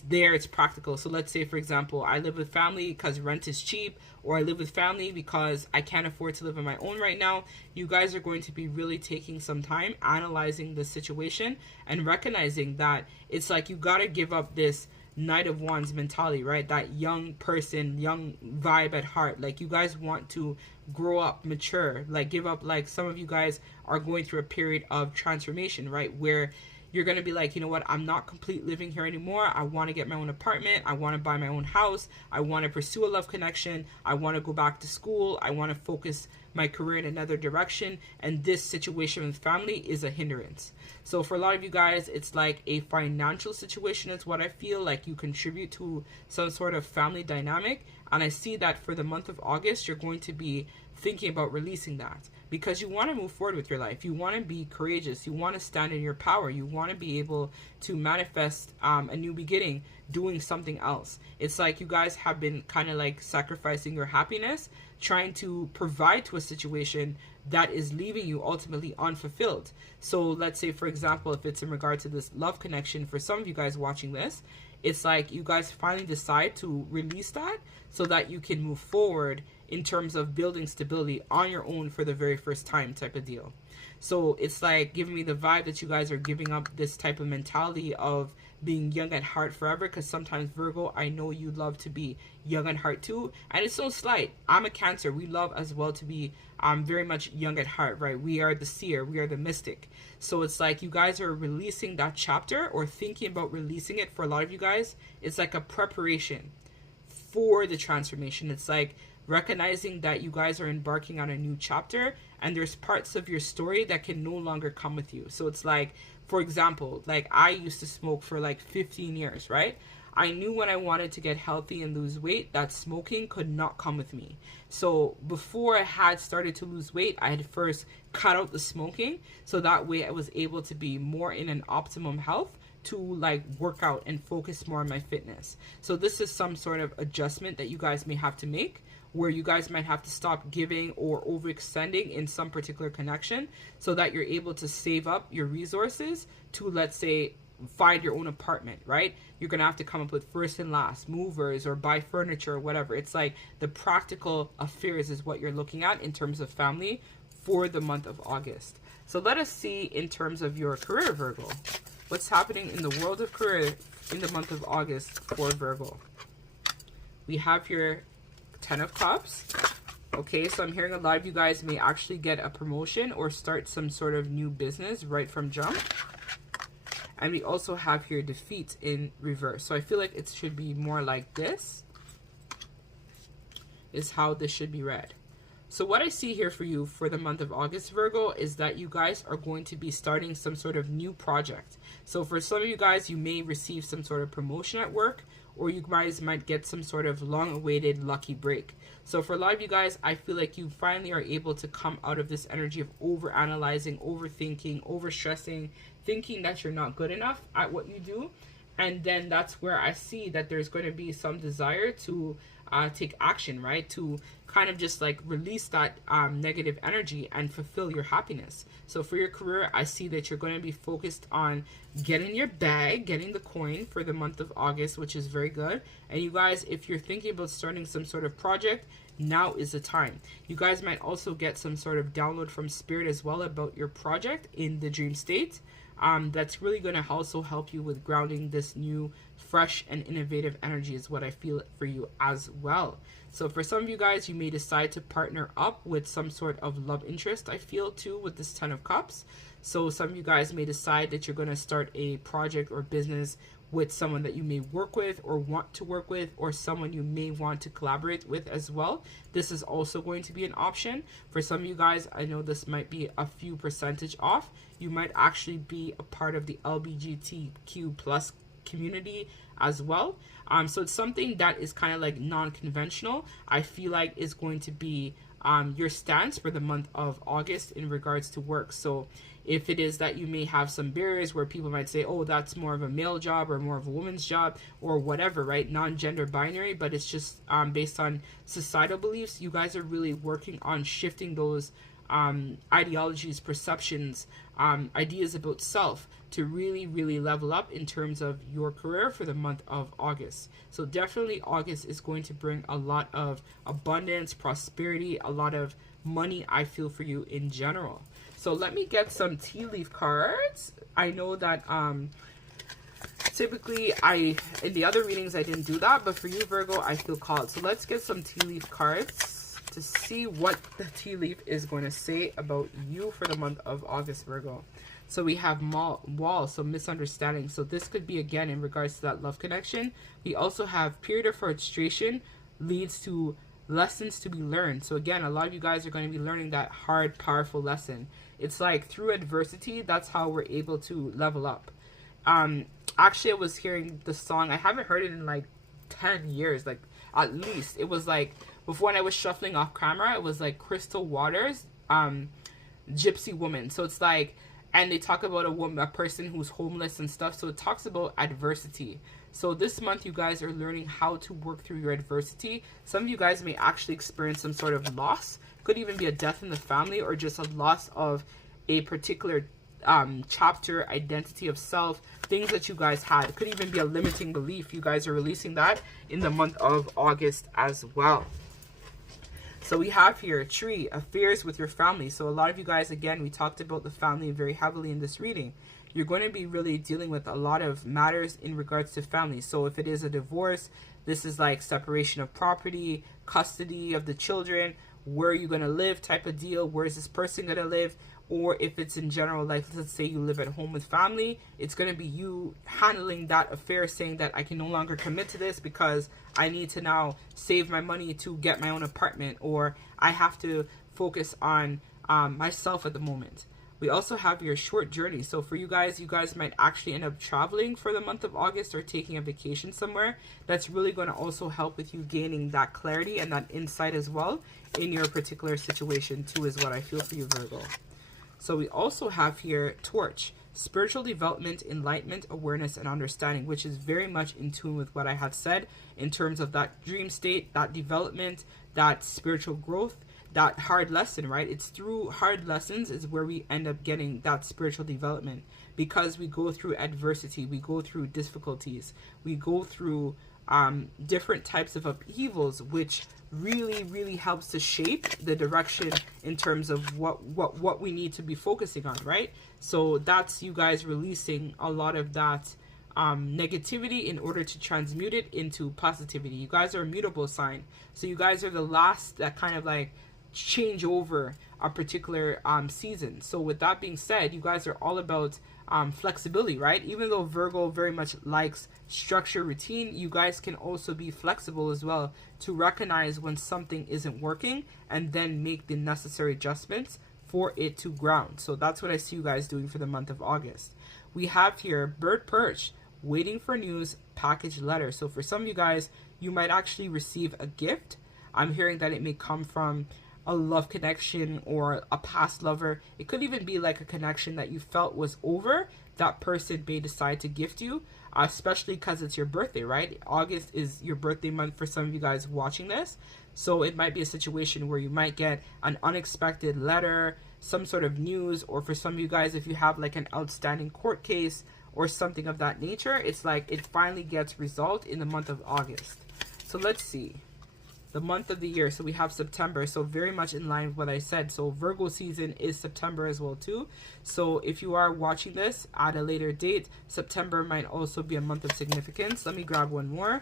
there, it's practical. So let's say, for example, I live with family because rent is cheap, or I live with family because I can't afford to live on my own right now. You guys are going to be really taking some time analyzing the situation and recognizing that it's like you got to give up this Knight of Wands mentality, right? That young person, young vibe at heart. Like, you guys want to grow up, mature, like give up. Like, some of you guys are going through a period of transformation, right? Where you're going to be like, you know what, I'm not complete living here anymore. I want to get my own apartment. I want to buy my own house. I want to pursue a love connection. I want to go back to school. I want to focus my career in another direction. And this situation with family is a hindrance. So for a lot of you guys, it's like a financial situation is what I feel like you contribute to some sort of family dynamic. And I see that for the month of August, you're going to be thinking about releasing that, because you want to move forward with your life. You want to be courageous. You want to stand in your power. You want to be able to manifest a new beginning, doing something else. It's like you guys have been kind of like sacrificing your happiness, trying to provide to a situation that is leaving you ultimately unfulfilled. So let's say, for example, if it's in regard to this love connection, for some of you guys watching this, it's like you guys finally decide to release that so that you can move forward in terms of building stability on your own for the very first time, type of deal. So it's like giving me the vibe that you guys are giving up this type of mentality of being young at heart forever, because sometimes, Virgo, I know you love to be young at heart too, and it's no slight. I'm a Cancer. We love as well to be very much young at heart, right? We are the seer, we are the mystic. So it's like you guys are releasing that chapter, or thinking about releasing it. For a lot of you guys, it's like a preparation for the transformation. It's like recognizing that you guys are embarking on a new chapter, and there's parts of your story that can no longer come with you. So it's like for example, like I used to smoke for like 15 years, right? I knew when I wanted to get healthy and lose weight that smoking could not come with me. So before I had started to lose weight, I had first cut out the smoking, so that way I was able to be more in an optimum health to like work out and focus more on my fitness. So this is some sort of adjustment that you guys may have to make, where you guys might have to stop giving or overextending in some particular connection so that you're able to save up your resources to, let's say, find your own apartment, right? You're gonna have to come up with first and last movers or buy furniture or whatever. It's like the practical affairs is what you're looking at in terms of family for the month of August. So let us see in terms of your career, Virgo. What's happening in the world of career in the month of August for Virgo? We have your 10 of Cups. Okay, so I'm hearing a lot of you guys may actually get a promotion or start some sort of new business right from jump. And we also have here defeat in reverse. So I feel like it should be more like this is how this should be read. So what I see here for you for the month of August, Virgo, is that you guys are going to be starting some sort of new project. So for some of you guys, you may receive some sort of promotion at work, or you guys might get some sort of long-awaited lucky break. So for a lot of you guys, I feel like you finally are able to come out of this energy of over-analyzing, overthinking, over-stressing, thinking that you're not good enough at what you do. And then that's where I see that there's going to be some desire to take action, right? To kind of just like release that negative energy and fulfill your happiness. So for your career, I see that you're going to be focused on getting your bag, getting the coin for the month of August, which is very good. And you guys, if you're thinking about starting some sort of project, now is the time. You guys might also get some sort of download from spirit as well about your project in the dream state. That's really going to also help you with grounding this new, fresh, and innovative energy is what I feel for you as well. So for some of you guys, you may decide to partner up with some sort of love interest, I feel too, with this 10 of Cups. So some of you guys may decide that you're going to start a project or business with someone that you may work with or want to work with, or someone you may want to collaborate with as well. This is also going to be an option. For some of you guys, I know this might be a few percentage off. You might actually be a part of the LGBTQ plus community as well. So it's something that is kind of like non-conventional. I feel like is going to be your stance for the month of August in regards to work. So if it is that you may have some barriers where people might say, oh, that's more of a male job or more of a woman's job or whatever, right? Non-gender binary, but it's just based on societal beliefs. You guys are really working on shifting those ideologies, perceptions, ideas about self to really, really level up in terms of your career for the month of August. So definitely August is going to bring a lot of abundance, prosperity, a lot of money, I feel, for you in general. So let me get some tea leaf cards. I know that typically in the other readings I didn't do that, but for you, Virgo, I feel called. So let's get some tea leaf cards to see what the tea leaf is going to say about you for the month of August, Virgo. So we have wall, so misunderstanding. So this could be, again, in regards to that love connection. We also have period of frustration leads to lessons to be learned. So again, a lot of you guys are going to be learning that hard, powerful lesson. It's like through adversity, that's how we're able to level up. Actually, I was hearing the song. I haven't heard it in like 10 years, like at least. It was like, before when I was shuffling off camera, it was like Crystal Waters, Gypsy Woman. So it's like, and they talk about a person who's homeless and stuff. So it talks about adversity. So this month, you guys are learning how to work through your adversity. Some of you guys may actually experience some sort of loss. Could even be a death in the family or just a loss of a particular chapter, identity of self, things that you guys had. It could even be a limiting belief. You guys are releasing that in the month of August as well. So we have here, tree, affairs with your family. So a lot of you guys, again, we talked about the family very heavily in this reading. You're going to be really dealing with a lot of matters in regards to family. So if it is a divorce, this is like separation of property, custody of the children, where are you going to live type of deal, where is this person going to live? Or if it's in general, like let's say you live at home with family, it's going to be you handling that affair, saying that I can no longer commit to this because I need to now save my money to get my own apartment, or I have to focus on myself at the moment. We also have your short journey. So for you guys might actually end up traveling for the month of August or taking a vacation somewhere. That's really going to also help with you gaining that clarity and that insight as well in your particular situation too, is what I feel for you, Virgo. So we also have here Torch, spiritual development, enlightenment, awareness, and understanding, which is very much in tune with what I had said in terms of that dream state, that development, that spiritual growth, that hard lesson, right? It's through hard lessons is where we end up getting that spiritual development, because we go through adversity, we go through difficulties, we go through different types of upheavals, which really helps to shape the direction in terms of what we need to be focusing on, right? So that's you guys releasing a lot of that negativity in order to transmute it into positivity. You guys are a mutable sign, so you guys are the last that kind of like change over a particular season. So with that being said, you guys are all about flexibility, right? Even though Virgo very much likes structure, routine, you guys can also be flexible as well to recognize when something isn't working and then make the necessary adjustments for it to ground. So that's what I see you guys doing for the month of August. We have here bird perch, waiting for news, package letter. So for some of you guys, you might actually receive a gift. I'm hearing that it may come from a love connection or a past lover. It could even be like a connection that you felt was over. That person may decide to gift you, especially because it's your birthday, right? August is your birthday month for some of you guys watching this. So it might be a situation where you might get an unexpected letter, some sort of news, or for some of you guys, if you have like an outstanding court case or something of that nature, it's like it finally gets resolved in the month of August. So let's see. The month of the year, so we have September, so very much in line with what I said. So Virgo season is September as well too. So if you are watching this at a later date, September might also be a month of significance. Let me grab one more.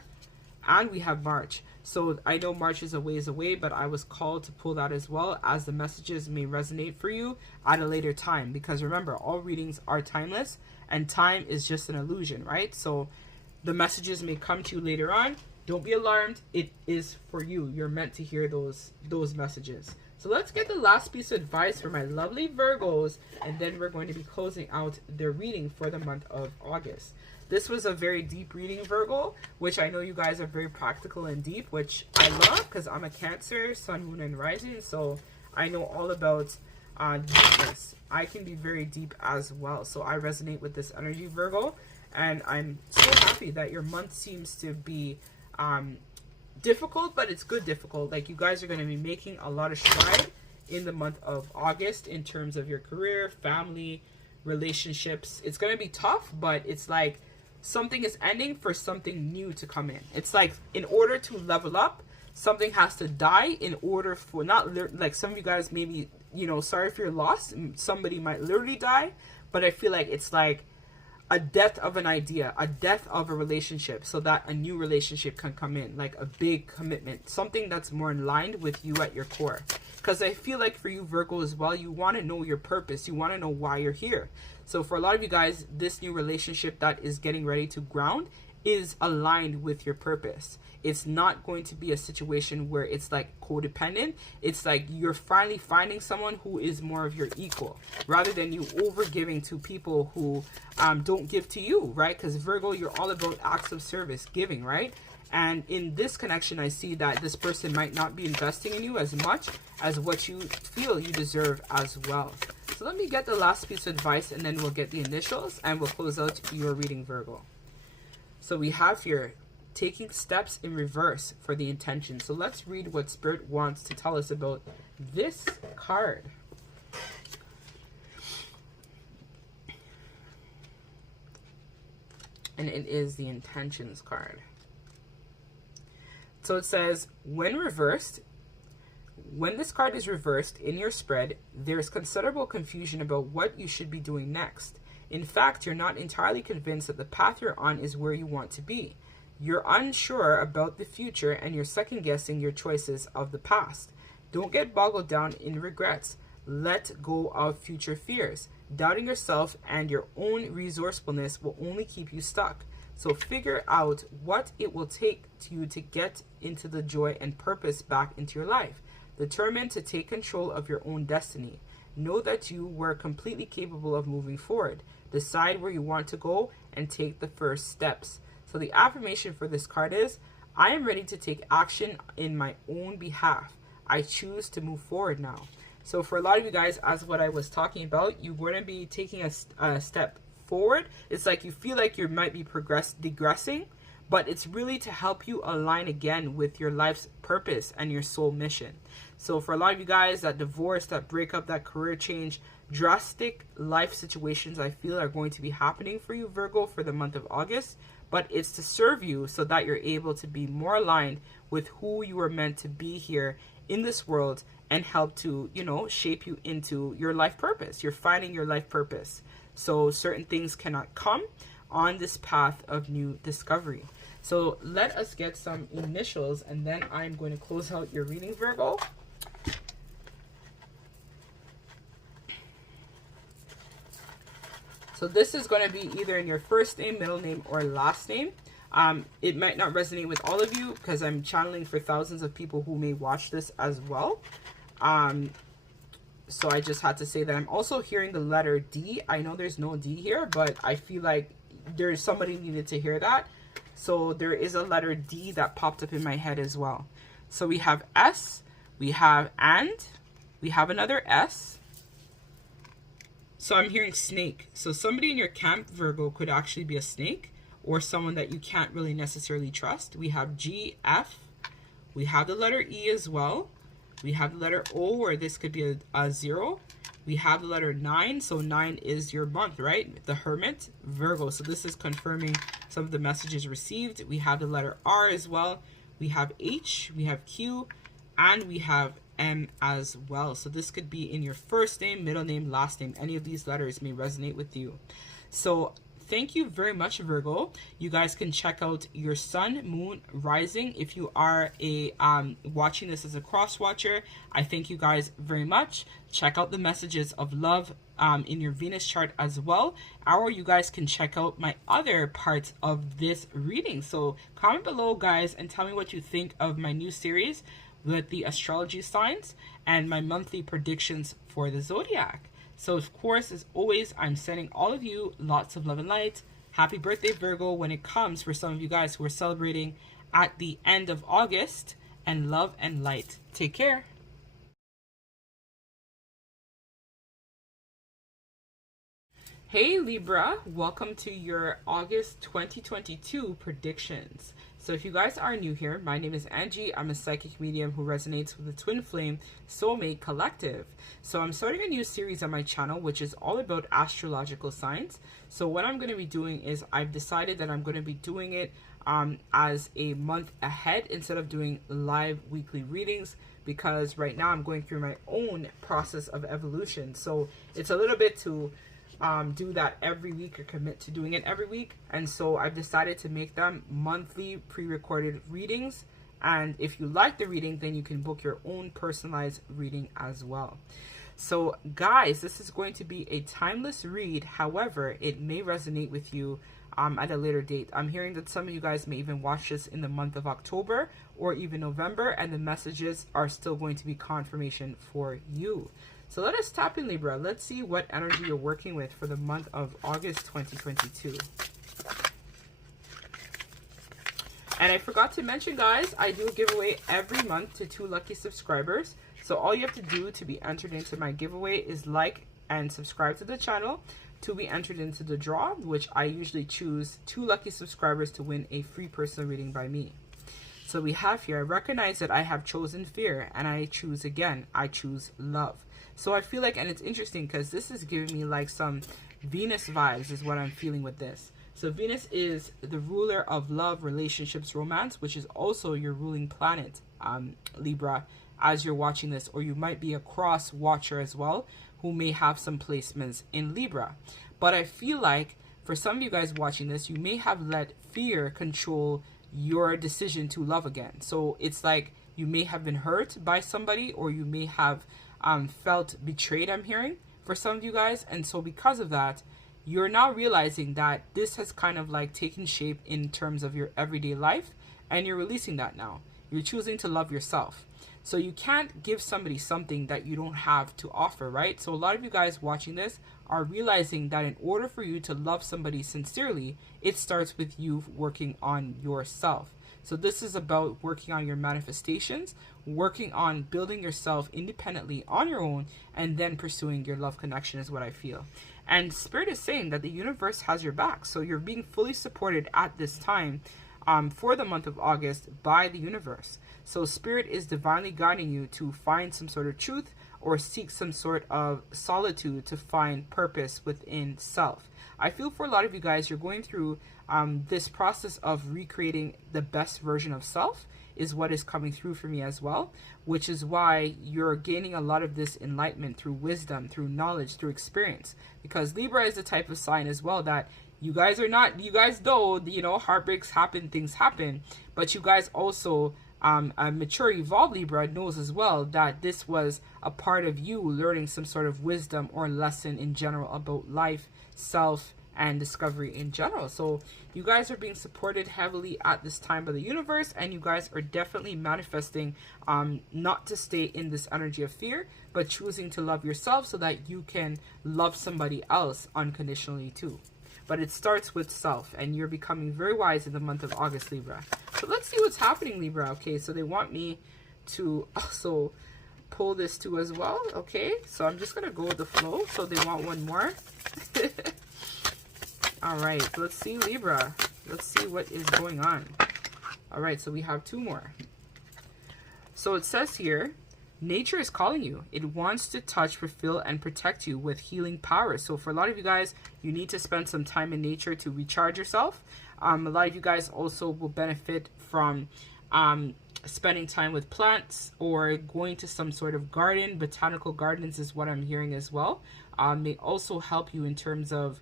And we have March. So I know March is a ways away, but I was called to pull that as well, as the messages may resonate for you at a later time. Because remember, all readings are timeless and time is just an illusion, right? So the messages may come to you later on. Don't be alarmed. It is for you. You're meant to hear those messages. So let's get the last piece of advice for my lovely Virgos, and then we're going to be closing out their reading for the month of August. This was a very deep reading, Virgo, which I know you guys are very practical and deep, which I love because I'm a Cancer, Sun, Moon, and Rising. So I know all about deepness. I can be very deep as well. So I resonate with this energy, Virgo. And I'm so happy that your month seems to be difficult, but it's good difficult. Like you guys are going to be making a lot of stride in the month of August in terms of your career, family, relationships. It's going to be tough, but it's like something is ending for something new to come in. It's like in order to level up, something has to die in order for not like some of you guys maybe, you know, sorry if you're lost, somebody might literally die, but I feel like it's like a death of an idea, a death of a relationship, so that a new relationship can come in, like a big commitment, something that's more in line with you at your core. Because I feel like for you, Virgo, as well, you want to know your purpose. You want to know why you're here. So for a lot of you guys, this new relationship that is getting ready to ground is aligned with your purpose. It's not going to be a situation where it's like codependent. It's like you're finally finding someone who is more of your equal, rather than you over giving to people who don't give to you, right? Because Virgo, you're all about acts of service, giving, right? And in this connection, I see that this person might not be investing in you as much as what you feel you deserve as well. So let me get the last piece of advice, and then we'll get the initials, and we'll close out your reading, Virgo. So we have here taking steps in reverse for the intention. So let's read what Spirit wants to tell us about this card. And it is the intentions card. So it says, when reversed, when this card is reversed in your spread, there's considerable confusion about what you should be doing next. In fact, you're not entirely convinced that the path you're on is where you want to be. You're unsure about the future, and you're second-guessing your choices of the past. Don't get boggled down in regrets. Let go of future fears. Doubting yourself and your own resourcefulness will only keep you stuck. So figure out what it will take to you to get into the joy and purpose back into your life. Determined to take control of your own destiny. know that you were completely capable of moving forward. Decide where you want to go and take the first steps. So the affirmation for this card is, I am ready to take action in my own behalf. I choose to move forward now. So for a lot of you guys, as what I was talking about, you wouldn't be taking a step forward. It's like you feel like you might be digressing, but it's really to help you align again with your life's purpose and your soul mission. So for a lot of you guys, that divorce, that breakup, that career change, drastic life situations I feel are going to be happening for you, Virgo, for the month of August. But it's to serve you so that you're able to be more aligned with who you are meant to be here in this world and help to, you know, shape you into your life purpose. You're finding your life purpose. So certain things cannot come on this path of new discovery. So let us get some initials, and then I'm going to close out your reading, Virgo. So this is going to be either in your first name, middle name, or last name. It might not resonate with all of you because I'm channeling for thousands of people who may watch this as well. So I just had to say that. I'm also hearing the letter D. I know there's no D here, but I feel like there's somebody needed to hear that. So there is a letter D that popped up in my head as well. So we have S, we have and, we have another S. So I'm hearing snake. So somebody in your camp, Virgo, could actually be a snake or someone that you can't really necessarily trust. We have G, F. We have the letter E as well. We have the letter O, or this could be a 0. We have the letter 9. So 9 is your month, right? The Hermit, Virgo. So this is confirming some of the messages received. We have the letter R as well. We have H, we have Q, and we have M as well. So this could be in your first name, middle name, last name. Any of these letters may resonate with you. So thank you very much, Virgo. You guys can check out your sun, moon, rising. If you are a watching this as a cross watcher, I thank you guys very much. Check out the messages of love in your Venus chart as well. Or you guys can check out my other parts of this reading. So comment below, guys, and tell me what you think of my new series with the astrology signs and my monthly predictions for the zodiac. So of course, as always, I'm sending all of you lots of love and light. Happy birthday, Virgo, when it comes for some of you guys who are celebrating at the end of August. And love and light. Take care. Hey Libra, welcome to your August 2022 predictions. So if you guys are new here, my name is Angie. I'm a psychic medium who resonates with the twin flame soulmate collective. So I'm starting a new series on my channel, which is all about astrological signs. So what I'm going to be doing is I've decided that I'm going to be doing it as a month ahead instead of doing live weekly readings, because right now I'm going through my own process of evolution. So it's a little bit to do that every week or commit to doing it every week. And so I've decided to make them monthly pre-recorded readings. And if you like the reading, then you can book your own personalized reading as well. So guys, this is going to be a timeless read. However, it may resonate with you at a later date. I'm hearing that some of you guys may even watch this in the month of October or even November, and the messages are still going to be confirmation for you. So let us tap in, Libra. Let's see what energy you're working with for the month of August 2022. And I forgot to mention, guys, I do a giveaway every month to 2 lucky subscribers. So all you have to do to be entered into my giveaway is like and subscribe to the channel to be entered into the draw, which I usually choose 2 lucky subscribers to win a free personal reading by me. So we have here, I recognize that I have chosen fear, and I choose again. I choose love. So I feel like, and it's interesting because this is giving me like some Venus vibes is what I'm feeling with this. So Venus is the ruler of love, relationships, romance, which is also your ruling planet, Libra, as you're watching this. Or you might be a cross watcher as well, who may have some placements in Libra. But I feel like for some of you guys watching this, you may have let fear control your decision to love again. So it's like you may have been hurt by somebody, or you may have felt betrayed, I'm hearing, for some of you guys. And so because of that, you're now realizing that this has kind of like taken shape in terms of your everyday life, and you're releasing that now. You're choosing to love yourself. So you can't give somebody something that you don't have to offer, right? So a lot of you guys watching this are realizing that in order for you to love somebody sincerely, it starts with you working on yourself. So this is about working on your manifestations, working on building yourself independently on your own, and then pursuing your love connection is what I feel. And Spirit is saying that the universe has your back. So you're being fully supported at this time for the month of August by the universe. So Spirit is divinely guiding you to find some sort of truth or seek some sort of solitude to find purpose within self. I feel for a lot of you guys, you're going through this process of recreating the best version of self is what is coming through for me as well, which is why you're gaining a lot of this enlightenment through wisdom, through knowledge, through experience. Because Libra is the type of sign as well that you guys know, heartbreaks happen, things happen, but you guys also, a mature, evolved Libra knows as well that this was a part of you learning some sort of wisdom or lesson in general about life, self, and discovery in general. So you guys are being supported heavily at this time by the universe, and you guys are definitely manifesting not to stay in this energy of fear, but choosing to love yourself so that you can love somebody else unconditionally too. But it starts with self, and you're becoming very wise in the month of August, Libra. So let's see what's happening, Libra. Okay, so they want me to also pull this too as well. Okay, so I'm just gonna go with the flow. So they want one more. All right, let's see, Libra. Let's see what is going on. All right, so we have two more. So it says here, nature is calling you. It wants to touch, fulfill, and protect you with healing power. So for a lot of you guys, you need to spend some time in nature to recharge yourself. A lot of you guys also will benefit from spending time with plants or going to some sort of garden. Botanical gardens is what I'm hearing as well. May also help you in terms of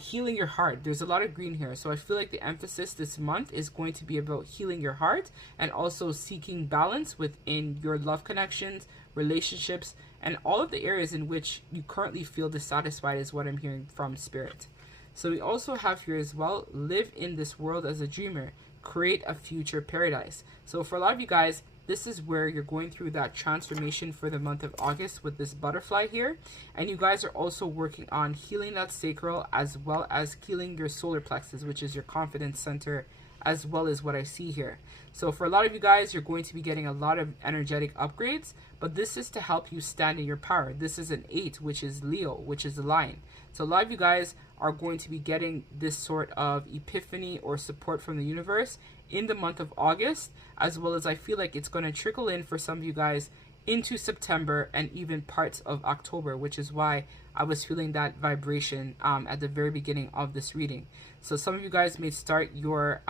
healing your heart. There's a lot of green here, so I feel like the emphasis this month is going to be about healing your heart and also seeking balance within your love connections, relationships, and all of the areas in which you currently feel dissatisfied is what I'm hearing from Spirit. So we also have here as well, live in this world as a dreamer, create a future paradise. So for a lot of you guys, this is where you're going through that transformation for the month of August with this butterfly here. And you guys are also working on healing that sacral as well as healing your solar plexus, which is your confidence center, as well as what I see here. So for a lot of you guys, you're going to be getting a lot of energetic upgrades, but this is to help you stand in your power. This is an 8, which is Leo, which is the lion. So a lot of you guys are going to be getting this sort of epiphany or support from the universe in the month of August, as well as I feel like it's going to trickle in for some of you guys into September and even parts of October, which is why I was feeling that vibration at the very beginning of this reading. So some of you guys may start your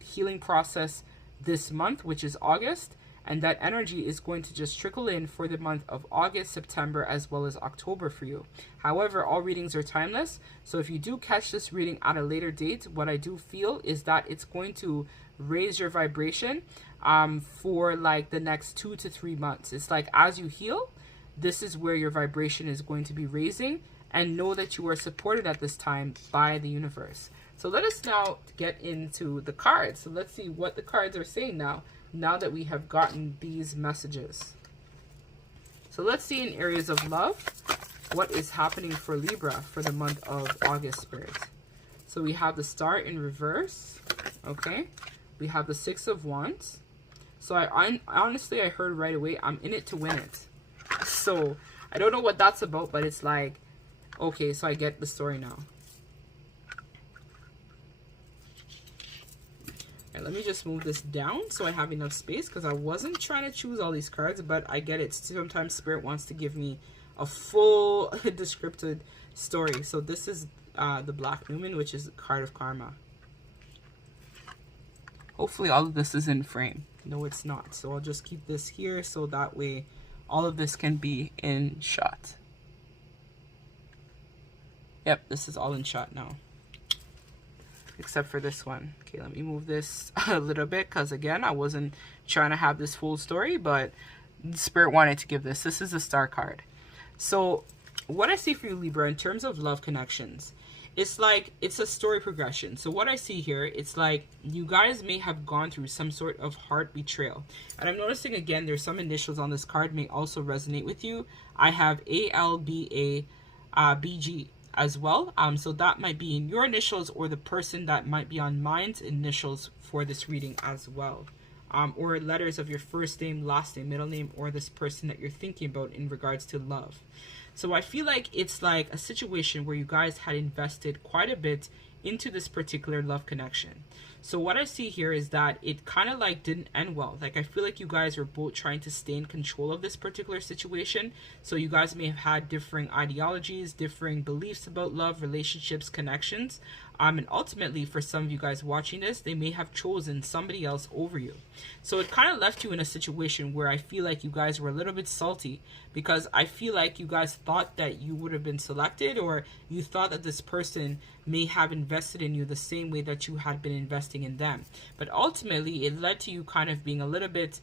healing process this month, which is August, and that energy is going to just trickle in for the month of August, September, as well as October for you. However, all readings are timeless, so if you do catch this reading at a later date, what I do feel is that it's going to raise your vibration for like the next 2 to 3 months. It's like as you heal, this is where your vibration is going to be raising, and know that you are supported at this time by the universe. So let us now get into the cards. So let's see what the cards are saying now that we have gotten these messages. So let's see in areas of love, what is happening for Libra for the month of August, Spirit. So we have the Star in reverse, okay? We have the 6 of Wands. So I honestly, I heard right away, I'm in it to win it. So I don't know what that's about, but it's like, okay, so I get the story now. Right, let me just move this down so I have enough space, because I wasn't trying to choose all these cards, but I get it. Sometimes Spirit wants to give me a full descriptive story. So this is the Black Newman, which is the card of karma. Hopefully all of this is in frame. No, it's not. So I'll just keep this here so that way all of this can be in shot. Yep, this is all in shot now. Except for this one. Okay, let me move this a little bit, because again, I wasn't trying to have this full story, but Spirit wanted to give this. This is a Star card. So what I see for you, Libra, in terms of love connections, it's like it's a story progression. So what I see here, it's like you guys may have gone through some sort of heart betrayal. And I'm noticing again, there's some initials on this card may also resonate with you. I have ALBA, BG as well. So that might be in your initials, or the person that might be on mine's initials for this reading as well. Or letters of your first name, last name, middle name, or this person that you're thinking about in regards to love. So I feel like it's like a situation where you guys had invested quite a bit into this particular love connection. So what I see here is that it kind of like didn't end well. Like I feel like you guys were both trying to stay in control of this particular situation. So you guys may have had differing ideologies, differing beliefs about love, relationships, connections. And ultimately, for some of you guys watching this, they may have chosen somebody else over you. So it kind of left you in a situation where I feel like you guys were a little bit salty, because I feel like you guys thought that you would have been selected, or you thought that this person may have invested in you the same way that you had been investing in them. But ultimately, it led to you kind of being a little bit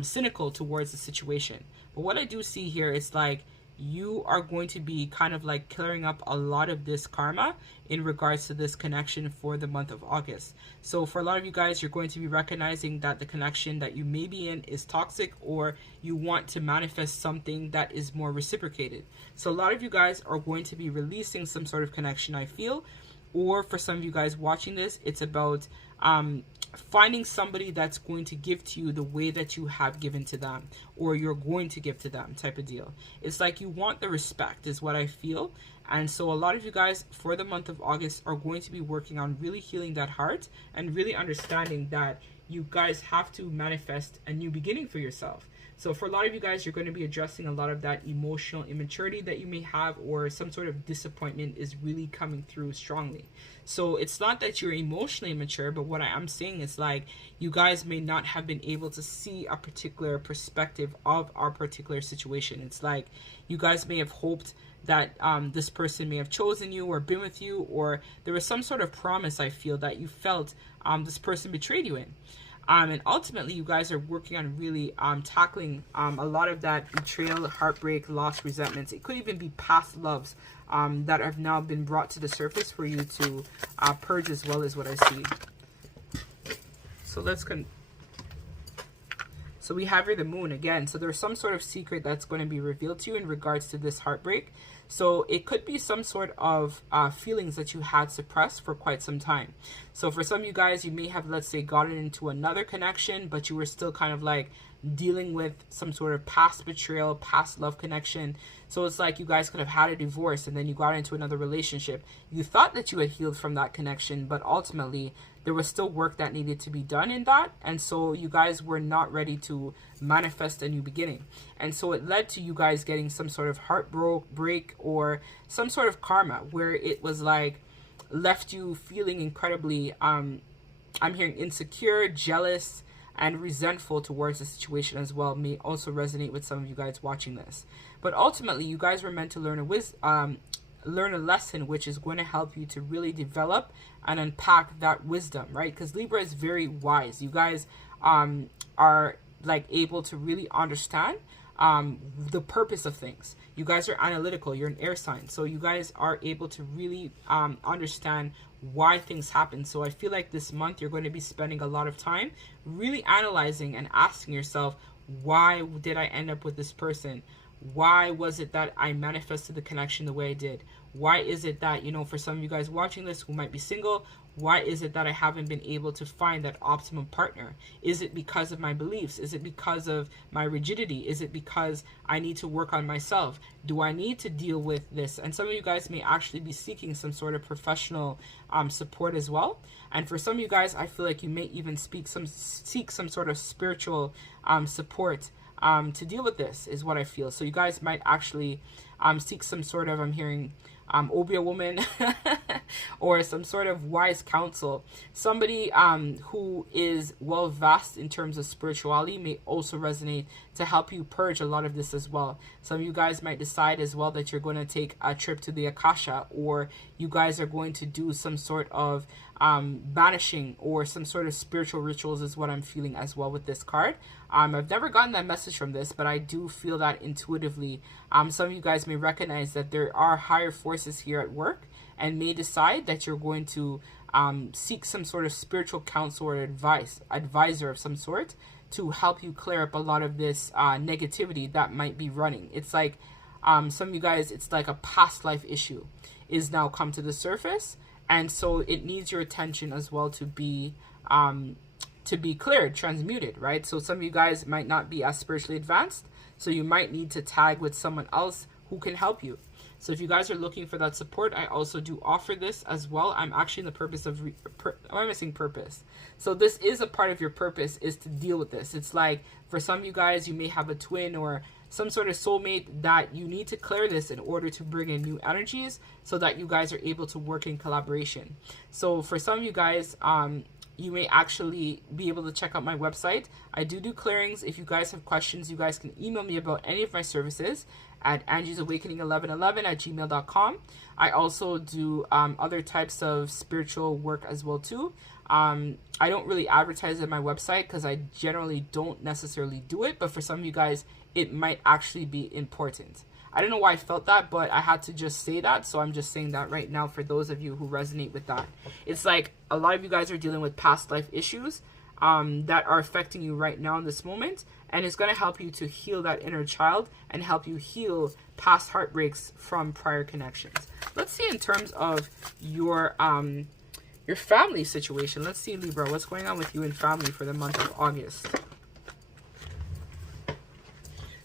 cynical towards the situation. But what I do see here is like, you are going to be kind of like clearing up a lot of this karma in regards to this connection for the month of August. So for a lot of you guys, you're going to be recognizing that the connection that you may be in is toxic, or you want to manifest something that is more reciprocated. So a lot of you guys are going to be releasing some sort of connection, I feel. Or for some of you guys watching this, it's about finding somebody that's going to give to you the way that you have given to them, or you're going to give to them, type of deal. It's like you want the respect is what I feel. And so a lot of you guys for the month of August are going to be working on really healing that heart and really understanding that you guys have to manifest a new beginning for yourself. So for a lot of you guys, you're going to be addressing a lot of that emotional immaturity that you may have, or some sort of disappointment is really coming through strongly. So it's not that you're emotionally immature, but what I am saying is like you guys may not have been able to see a particular perspective of our particular situation. It's like you guys may have hoped that this person may have chosen you or been with you, or there was some sort of promise, I feel, that you felt this person betrayed you in. And ultimately, you guys are working on really tackling a lot of that betrayal, heartbreak, loss, resentments. It could even be past loves that have now been brought to the surface for you to purge as well, as what I see. So let's So we have here the moon again. So there's some sort of secret that's going to be revealed to you in regards to this heartbreak. So it could be some sort of feelings that you had suppressed for quite some time. So for some of you guys, you may have, let's say, gotten into another connection, but you were still kind of like dealing with some sort of past betrayal, past love connection. So it's like you guys could have had a divorce and then you got into another relationship. You thought that you had healed from that connection, but ultimately there was still work that needed to be done in that. And so you guys were not ready to manifest a new beginning. And so it led to you guys getting some sort of heartbreak or some sort of karma where it was like left you feeling incredibly, I'm hearing insecure, jealous, and resentful towards the situation as well. May also resonate with some of you guys watching this. But ultimately, you guys were meant to learn a lesson which is going to help you to really develop and unpack that wisdom, right? Because Libra is very wise. You guys are like able to really understand the purpose of things. You guys are analytical. You're an air sign, so you guys are able to really understand why things happen. So I feel like this month you're going to be spending a lot of time really analyzing and asking yourself, why did I end up with this person? Why was it that I manifested the connection the way I did? Why is it that, you know, for some of you guys watching this who might be single, why is it that I haven't been able to find that optimum partner? Is it because of my beliefs? Is it because of my rigidity? Is it because I need to work on myself? Do I need to deal with this? And some of you guys may actually be seeking some sort of professional support as well. And for some of you guys, I feel like you may even seek some sort of spiritual support to deal with this, is what I feel. So you guys might actually seek some sort of, I'm hearing, Obia woman or some sort of wise counsel. Somebody who is well versed in terms of spirituality may also resonate to help you purge a lot of this as well. Some of you guys might decide as well that you're going to take a trip to the Akasha, or you guys are going to do some sort of banishing or some sort of spiritual rituals, is what I'm feeling as well with this card. I've never gotten that message from this, but I do feel that intuitively. Some of you guys may recognize that there are higher forces here at work, and may decide that you're going to seek some sort of spiritual counsel or advisor of some sort to help you clear up a lot of this negativity that might be running. It's like some of you guys, it's like a past life issue is now come to the surface, and so it needs your attention as well to be cleared, transmuted, right? So some of you guys might not be as spiritually advanced, so you might need to tag with someone else who can help you. So if you guys are looking for that support, I also do offer this as well. I'm actually in the purpose of I'm missing purpose. So this is a part of your purpose, is to deal with this. It's like for some of you guys, you may have a twin or some sort of soulmate that you need to clear this in order to bring in new energies so that you guys are able to work in collaboration. So for some of you guys, you may actually be able to check out my website. I do clearings. If you guys have questions, you guys can email me about any of my services at angiesawakening1111@gmail.com. I also do other types of spiritual work as well too. I don't really advertise at my website because I generally don't necessarily do it, but for some of you guys, it might actually be important. I don't know why I felt that, but I had to just say that, so I'm just saying that right now for those of you who resonate with that. It's like a lot of you guys are dealing with past life issues that are affecting you right now in this moment, and it's going to help you to heal that inner child and help you heal past heartbreaks from prior connections. Let's see in terms of your family situation. Let's see, Libra, what's going on with you in family for the month of August.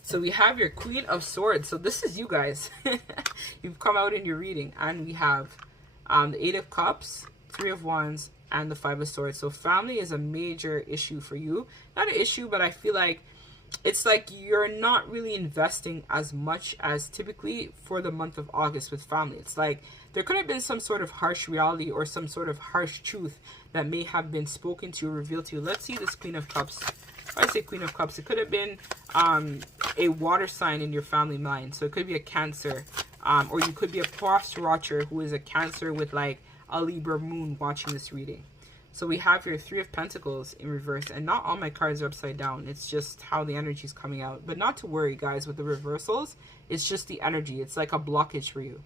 So we have your Queen of Swords. So this is you guys. You've come out in your reading. And we have the Eight of Cups, Three of Wands, and the Five of Swords. So family is a major issue for you. Not an issue, but I feel like it's like you're not really investing as much as typically for the month of August with family. It's like there could have been some sort of harsh reality or some sort of harsh truth that may have been spoken to you, revealed to you. Let's see this Queen of Cups. If I say Queen of Cups, it could have been a water sign in your family line. So it could be a Cancer, or you could be a cross watcher who is a Cancer with like a Libra moon watching this reading. So we have your Three of Pentacles in reverse, and not all my cards are upside down. It's just how the energy is coming out. But not to worry, guys, with the reversals. It's just the energy. It's like a blockage for you.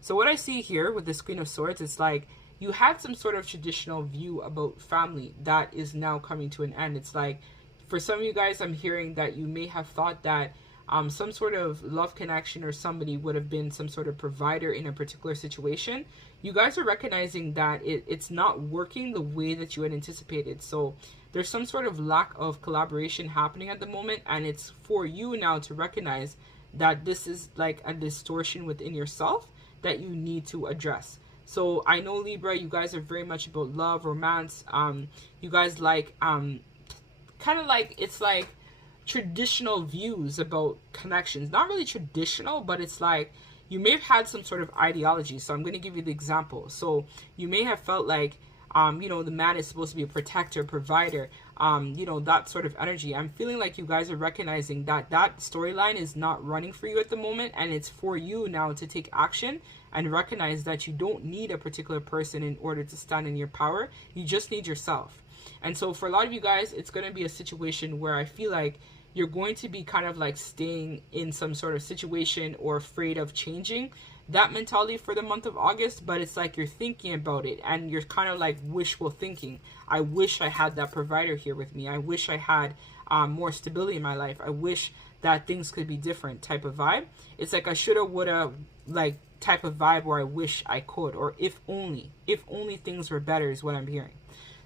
So what I see here with this Queen of Swords, it's like you had some sort of traditional view about family that is now coming to an end. It's like for some of you guys, I'm hearing that you may have thought that some sort of love connection or somebody would have been some sort of provider in a particular situation. You guys are recognizing that it's not working the way that you had anticipated. So there's some sort of lack of collaboration happening at the moment, and it's for you now to recognize that this is like a distortion within yourself that you need to address. So I know, Libra, you guys are very much about love, romance. You guys like kind of like, it's like traditional views about connections. Not really traditional, but it's like you may have had some sort of ideology. So I'm going to give you the example. So you may have felt like you know, the man is supposed to be a protector, provider, you know, that sort of energy. I'm feeling like you guys are recognizing that that storyline is not running for you at the moment, and it's for you now to take action and recognize that you don't need a particular person in order to stand in your power. You just need yourself. And so for a lot of you guys, it's going to be a situation where I feel like you're going to be kind of like staying in some sort of situation or afraid of changing that mentality for the month of August, but it's like you're thinking about it and you're kind of like wishful thinking. I wish I had that provider here with me. I wish I had more stability in my life. I wish that things could be different type of vibe. It's like a shoulda, woulda, like type of vibe where I wish I could, or if only things were better is what I'm hearing.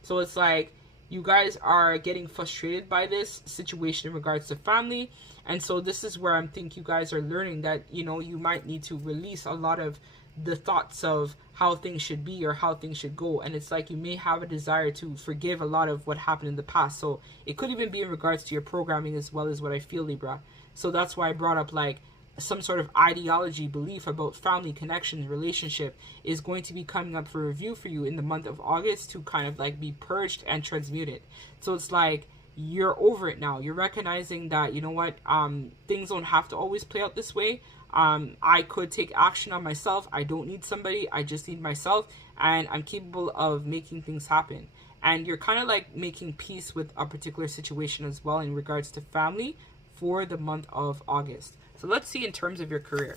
So it's like you guys are getting frustrated by this situation in regards to family. And so this is where I think you guys are learning that, you know, you might need to release a lot of the thoughts of how things should be or how things should go. And it's like you may have a desire to forgive a lot of what happened in the past. So it could even be in regards to your programming as well as what I feel, Libra. So that's why I brought up like some sort of ideology, belief about family, connections, relationship is going to be coming up for review for you in the month of August to kind of like be purged and transmuted. So it's like you're over it now. You're recognizing that, you know what, things don't have to always play out this way. I could take action on myself. I don't need somebody. I just need myself, and I'm capable of making things happen. And you're kind of like making peace with a particular situation as well in regards to family for the month of August. So let's see in terms of your career.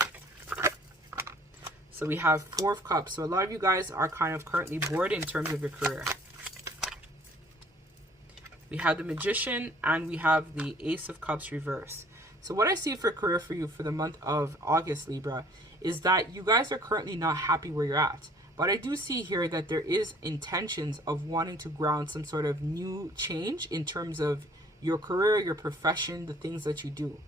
So we have Four of Cups. So a lot of you guys are kind of currently bored in terms of your career. We have the Magician, and we have the Ace of Cups reverse. So what I see for career for you for the month of August, Libra, is that you guys are currently not happy where you're at. But I do see here that there is intentions of wanting to ground some sort of new change in terms of your career, your profession, the things that you do.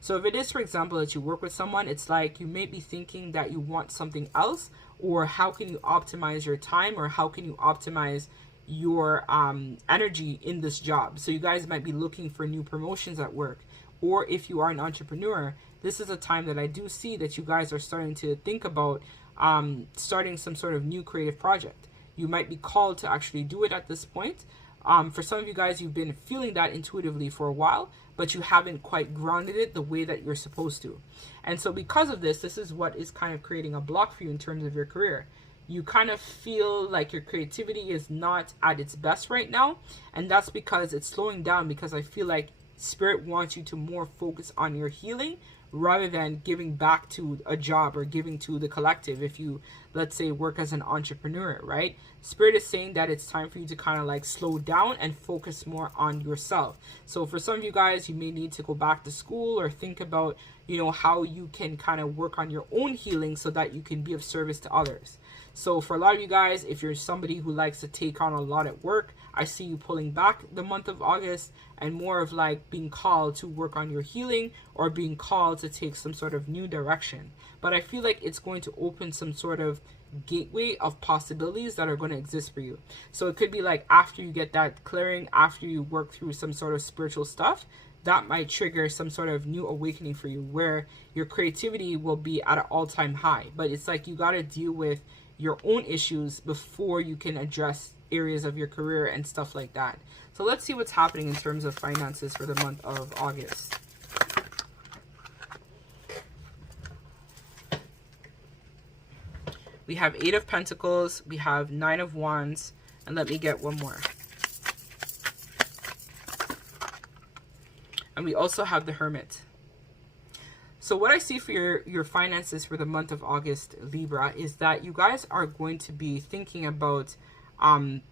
So if it is, for example, that you work with someone, it's like you may be thinking that you want something else, or how can you optimize your time, or how can you optimize your energy in this job. So you guys might be looking for new promotions at work. Or if you are an entrepreneur, this is a time that I do see that you guys are starting to think about starting some sort of new creative project. You might be called to actually do it at this point. For some of you guys, you've been feeling that intuitively for a while, but you haven't quite grounded it the way that you're supposed to. And so because of this, this is what is kind of creating a block for you in terms of your career. You kind of feel like your creativity is not at its best right now. And that's because it's slowing down, because I feel like Spirit wants you to more focus on your healing rather than giving back to a job or giving to the collective. If you, let's say, work as an entrepreneur, right? Spirit is saying that it's time for you to kind of like slow down and focus more on yourself. So for some of you guys, you may need to go back to school or think about, you know, how you can kind of work on your own healing so that you can be of service to others. So for a lot of you guys, if you're somebody who likes to take on a lot at work, I see you pulling back the month of August and more of like being called to work on your healing or being called to take some sort of new direction. But I feel like it's going to open some sort of gateway of possibilities that are going to exist for you. So it could be like after you get that clearing, after you work through some sort of spiritual stuff, that might trigger some sort of new awakening for you where your creativity will be at an all-time high. But it's like you got to deal with your own issues before you can address areas of your career and stuff like that. So let's see what's happening in terms of finances for the month of August. We have 8 of Pentacles, we have 9 of Wands, and let me get one more. And we also have the Hermit. So what I see for your finances for the month of August, Libra, is that you guys are going to be thinking about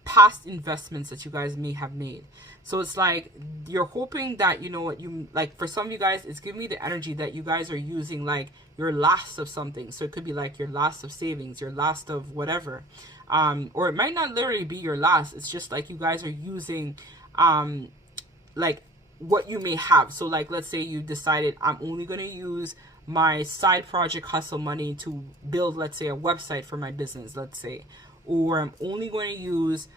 past investments that you guys may have made. So it's like you're hoping that, you know what, you like, for some of you guys, it's giving me the energy that you guys are using like your last of something. So it could be like your last of savings, your last of whatever, or it might not literally be your last. It's just like you guys are using like what you may have. So like, let's say you decided, I'm only going to use my side project hustle money to build, let's say, a website for my business, let's say, or I'm only going to use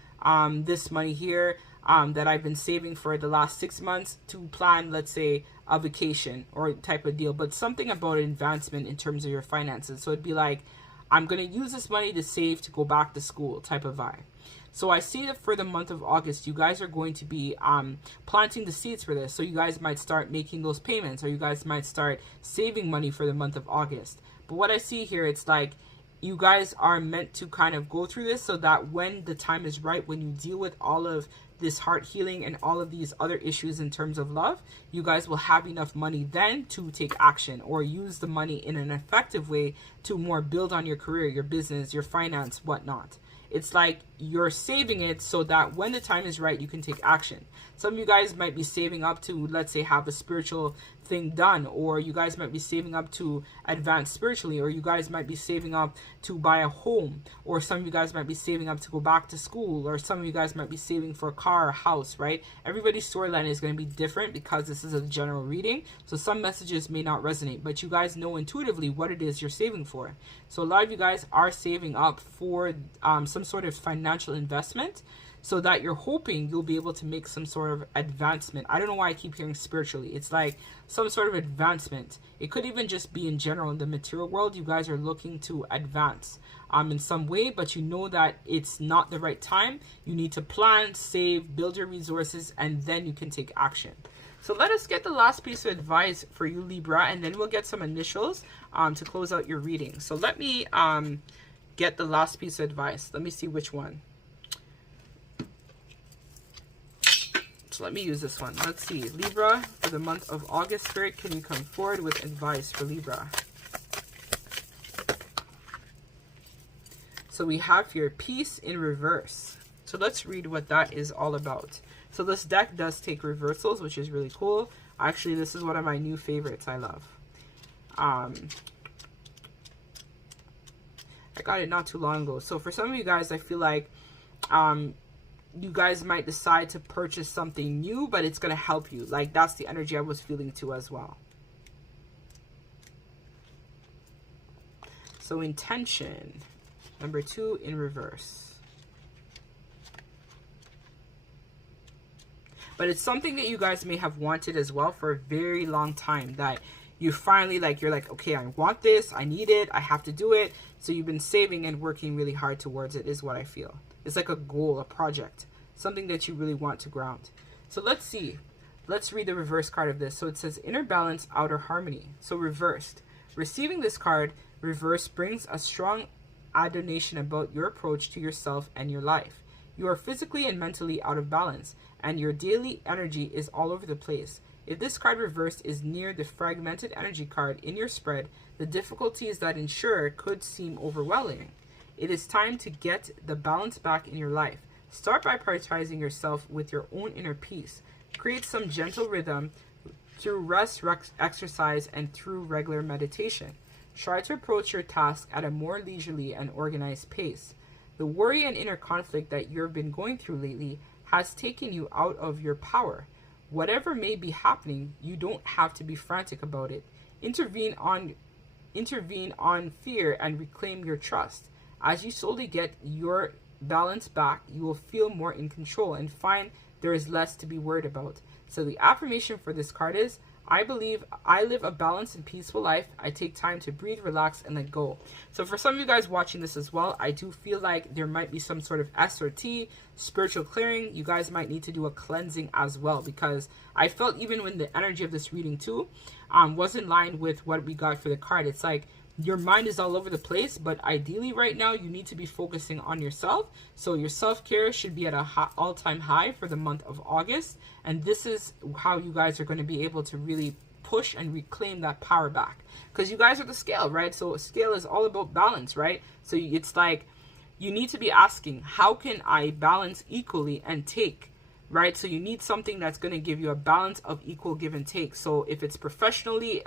this money here that I've been saving for the last 6 months to plan, let's say, a vacation or type of deal, but something about advancement in terms of your finances. So it'd be like, I'm going to use this money to save to go back to school type of vibe. So I see that for the month of August, you guys are going to be planting the seeds for this. So you guys might start making those payments, or you guys might start saving money for the month of August. But what I see here, it's like you guys are meant to kind of go through this so that when the time is right, when you deal with all of this heart healing and all of these other issues in terms of love, you guys will have enough money then to take action or use the money in an effective way to more build on your career, your business, your finance, whatnot. It's like you're saving it so that when the time is right, you can take action. Some of you guys might be saving up to, let's say, have a spiritual thing done, or you guys might be saving up to advance spiritually, or you guys might be saving up to buy a home, or some of you guys might be saving up to go back to school, or some of you guys might be saving for a car or house, right? Everybody's storyline is going to be different because this is a general reading, so some messages may not resonate, but you guys know intuitively what it is you're saving for. So a lot of you guys are saving up for some sort of financial investment, so that you're hoping you'll be able to make some sort of advancement. I don't know why I keep hearing spiritually. It's like some sort of advancement. It could even just be in general in the material world. You guys are looking to advance in some way, but you know that it's not the right time. You need to plan, save, build your resources, and then you can take action. So let us get the last piece of advice for you, Libra, and then we'll get some initials to close out your reading. So let me get the last piece of advice. Let me see which one. So let me use this one. Let's see. Libra, for the month of August, Spirit, can you come forward with advice for Libra? So we have here peace in reverse. So let's read what that is all about. So this deck does take reversals, which is really cool. Actually, this is one of my new favorites I love. I got it not too long ago. So for some of you guys, I feel like you guys might decide to purchase something new, but it's going to help you. Like, that's the energy I was feeling too as well. So intention, number 2 in reverse. But it's something that you guys may have wanted as well for a very long time, that you finally, like, you're like, okay, I want this, I need it, I have to do it. So you've been saving and working really hard towards it, is what I feel. It's like a goal, a project, something that you really want to ground. So let's see. Let's read the reverse card of this. So it says inner balance, outer harmony. So reversed. Receiving this card, reverse, brings a strong adonation about your approach to yourself and your life. You are physically and mentally out of balance, and your daily energy is all over the place. If this card reversed is near the fragmented energy card in your spread, the difficulties that ensure could seem overwhelming. It is time to get the balance back in your life. Start by prioritizing yourself with your own inner peace. Create some gentle rhythm through rest, exercise, and through regular meditation. Try to approach your task at a more leisurely and organized pace. The worry and inner conflict that you've been going through lately has taken you out of your power. Whatever may be happening, you don't have to be frantic about it. Intervene on fear and reclaim your trust. As you slowly get your balance back, you will feel more in control and find there is less to be worried about. So the affirmation for this card is, I believe I live a balanced and peaceful life. I take time to breathe, relax, and let go. So for some of you guys watching this as well, I do feel like there might be some sort of S or T, spiritual clearing. You guys might need to do a cleansing as well, because I felt even when the energy of this reading too was in line with what we got for the card. It's like your mind is all over the place, but ideally right now you need to be focusing on yourself. So your self-care should be at a all-time high for the month of August, and this is how you guys are going to be able to really push and reclaim that power back, because you guys are the scale, right? So scale is all about balance, right? So it's like you need to be asking, how can I balance equally and take, right? So you need something that's going to give you a balance of equal give and take. So if it's professionally,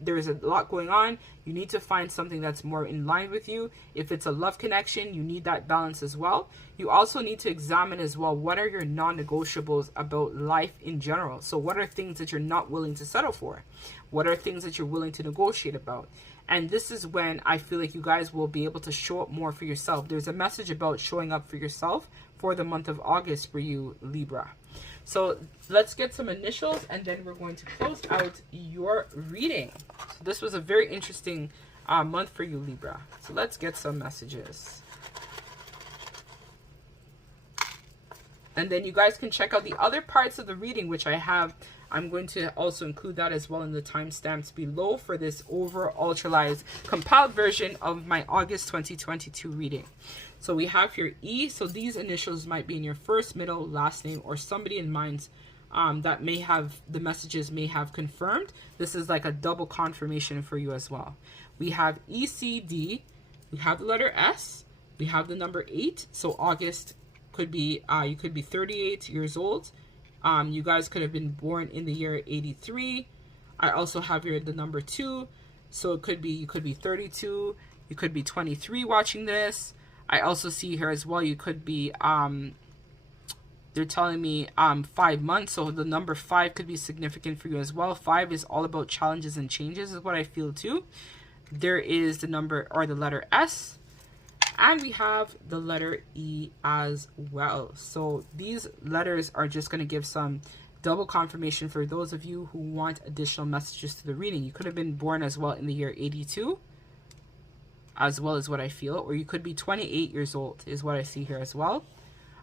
there's a lot going on, you need to find something that's more in line with you. If it's a love connection, you need that balance as well. You also need to examine as well, what are your non-negotiables about life in general? So what are things that you're not willing to settle for? What are things that you're willing to negotiate about? And this is when I feel like you guys will be able to show up more for yourself. There's a message about showing up for yourself for the month of August for you, Libra. So let's get some initials, and then we're going to close out your reading. So this was a very interesting month for you, Libra. So let's get some messages. And then you guys can check out the other parts of the reading, which I have. I'm going to also include that as well in the timestamps below for this over ultralized compiled version of my August 2022 reading. So we have here E. So these initials might be in your first, middle, last name, or somebody in mind that may have, the messages may have confirmed. This is like a double confirmation for you as well. We have ECD. We have the letter S. We have the number 8. So August could be, you could be 38 years old. You guys could have been born in the year 83. I also have here the number 2. So it could be, you could be 32. You could be 23 watching this. I also see here as well, you could be, they're telling me 5 months. So the number 5 could be significant for you as well. 5 is all about challenges and changes is what I feel too. There is the number or the letter S. And we have the letter E as well. So these letters are just going to give some double confirmation for those of you who want additional messages to the reading. You could have been born as well in the year 82, as well as what I feel. Or you could be 28 years old is what I see here as well.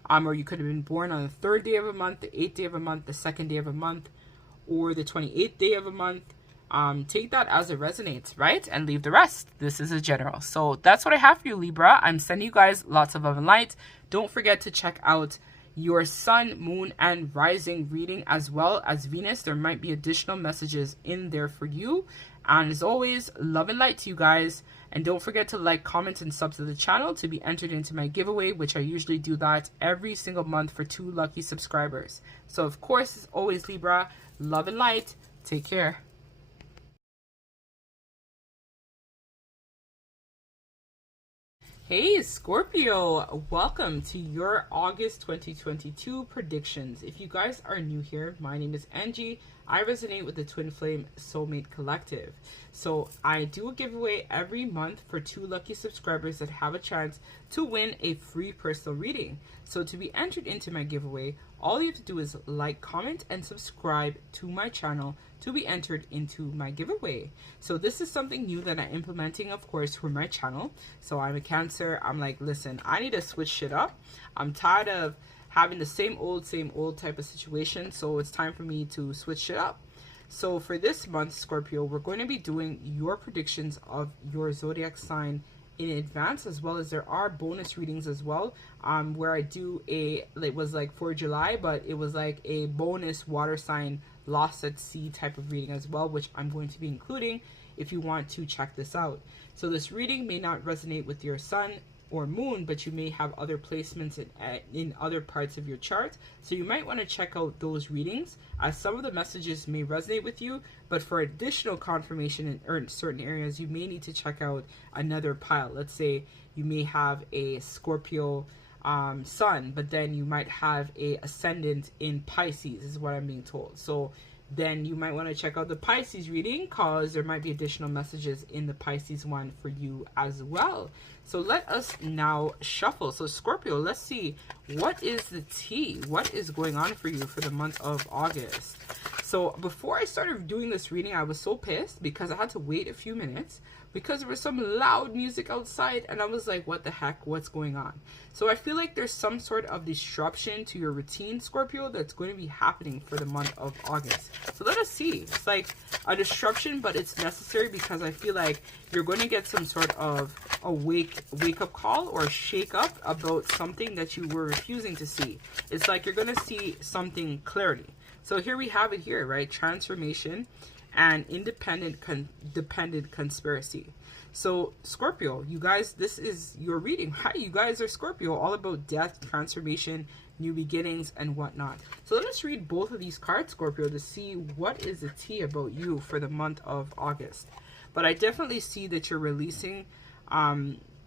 Or you could have been born on the 3rd day of a month, the 8th day of a month, the 2nd day of a month, or the 28th day of a month. Take that as it resonates, right? And leave the rest. This is a general. So that's what I have for you, Libra. I'm sending you guys lots of love and light. Don't forget to check out your sun, moon, and rising reading, as well as Venus. There might be additional messages in there for you. And as always, love and light to you guys. And don't forget to like, comment, and sub to the channel to be entered into my giveaway, which I usually do that every single month for 2 lucky subscribers. So of course, as always, Libra, love and light. Take care. Hey Scorpio, welcome to your August 2022 predictions. If you guys are new here, my name is Angie. I resonate with the Twin Flame Soulmate Collective. So I do a giveaway every month for 2 lucky subscribers that have a chance to win a free personal reading. So to be entered into my giveaway, all you have to do is like, comment, and subscribe to my channel to be entered into my giveaway. So this is something new that I'm implementing, of course, for my channel. So I'm a Cancer. I'm like, listen, I need to switch shit up. I'm tired of having the same old type of situation. So it's time for me to switch shit up. So for this month, Scorpio, we're going to be doing your predictions of your zodiac sign in advance, as well as there are bonus readings as well, where I do it was like for July, but it was like a bonus water sign lost at sea type of reading as well, which I'm going to be including if you want to check this out. So this reading may not resonate with your sun or moon, but you may have other placements in other parts of your chart, so you might want to check out those readings, as some of the messages may resonate with you, but for additional confirmation in certain areas, you may need to check out another pile. Let's say you may have a Scorpio sun, but then you might have a ascendant in Pisces, is what I'm being told. So then you might want to check out the Pisces reading, because there might be additional messages in the Pisces one for you as well. So let us now shuffle. So Scorpio, let's see, what is the tea? What is going on for you for the month of August? So before I started doing this reading, I was so pissed because I had to wait a few minutes because there was some loud music outside, and I was like, what the heck, what's going on? So I feel like there's some sort of disruption to your routine, Scorpio, that's going to be happening for the month of August. So let us see. It's like a disruption, but it's necessary, because I feel like you're going to get some sort of a wake up call or shake up about something that you were refusing to see. It's like you're going to see something clearly. So here we have it here, right? Transformation and dependent conspiracy. So Scorpio, you guys, this is your reading. Hi, you guys are Scorpio, all about death, transformation, new beginnings, and whatnot. So let us read both of these cards, Scorpio, to see what is the tea about you for the month of August. But I definitely see that you're releasing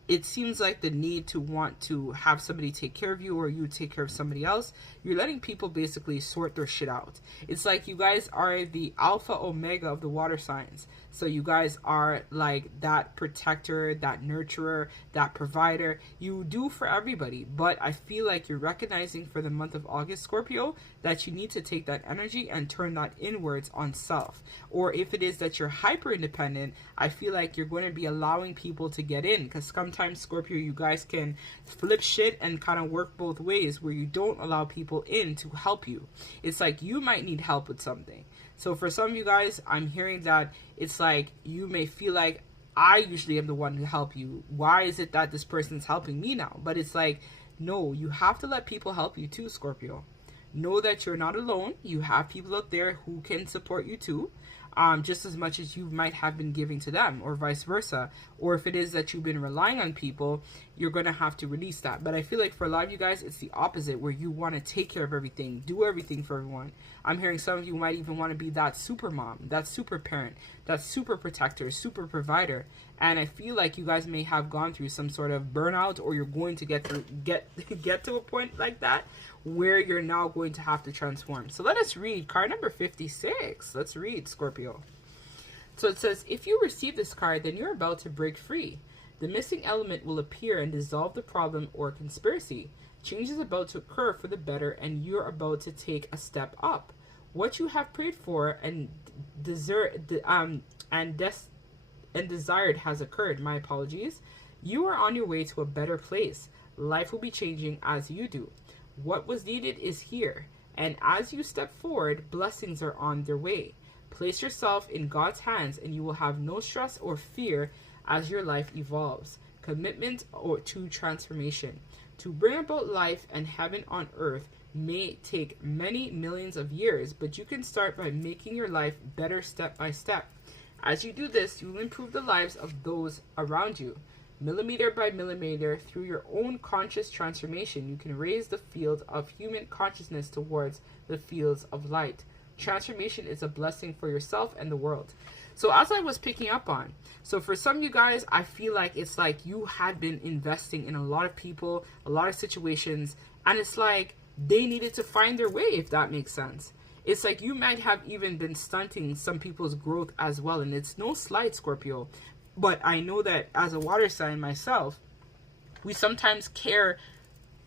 it seems like the need to want to have somebody take care of you, or you take care of somebody else. You're letting people basically sort their shit out. It's like you guys are the alpha omega of the water signs. So you guys are like that protector, that nurturer, that provider. You do for everybody. But I feel like you're recognizing for the month of August, Scorpio, that you need to take that energy and turn that inwards on self. Or if it is that you're hyper independent, I feel like you're going to be allowing people to get in, because sometimes, Scorpio, you guys can flip shit and kind of work both ways, where you don't allow people in to help you. It's like you might need help with something. So for some of you guys, I'm hearing that it's like you may feel like, I usually am the one who help you. Why is it that this person's helping me now? But it's like, no, you have to let people help you too, Scorpio. Know that you're not alone. You have people out there who can support you too. Just as much as you might have been giving to them, or vice versa. Or if it is that you've been relying on people, you're going to have to release that. But I feel like for a lot of you guys, it's the opposite, where you want to take care of everything, do everything for everyone. I'm hearing some of you might even want to be that super mom, that super parent, that super protector, super provider. And I feel like you guys may have gone through some sort of burnout, or you're going to get to a point like that, where you're now going to have to transform. So let us read card number 56. Let's read, Scorpio. So it says, if you receive this card, then you're about to break free. The missing element will appear and dissolve the problem or conspiracy. Change is about to occur for the better, and you're about to take a step up. What you have prayed for and desired has occurred. My apologies. You are on your way to a better place. Life will be changing as you do. What was needed is here, and as you step forward, blessings are on their way. Place yourself in God's hands, and you will have no stress or fear as your life evolves. Commitment to transformation. To bring about life and heaven on earth may take many millions of years, but you can start by making your life better step by step. As you do this, you will improve the lives of those around you. Millimeter by millimeter, through your own conscious transformation, you can raise the field of human consciousness towards the fields of light. Transformation is a blessing for yourself and the world. So as I was picking up on, so for some of you guys, I feel like it's like you had been investing in a lot of people, a lot of situations, and it's like they needed to find their way, if that makes sense. It's like you might have even been stunting some people's growth as well, and it's no slight, Scorpio. But I know that as a water sign myself, we sometimes care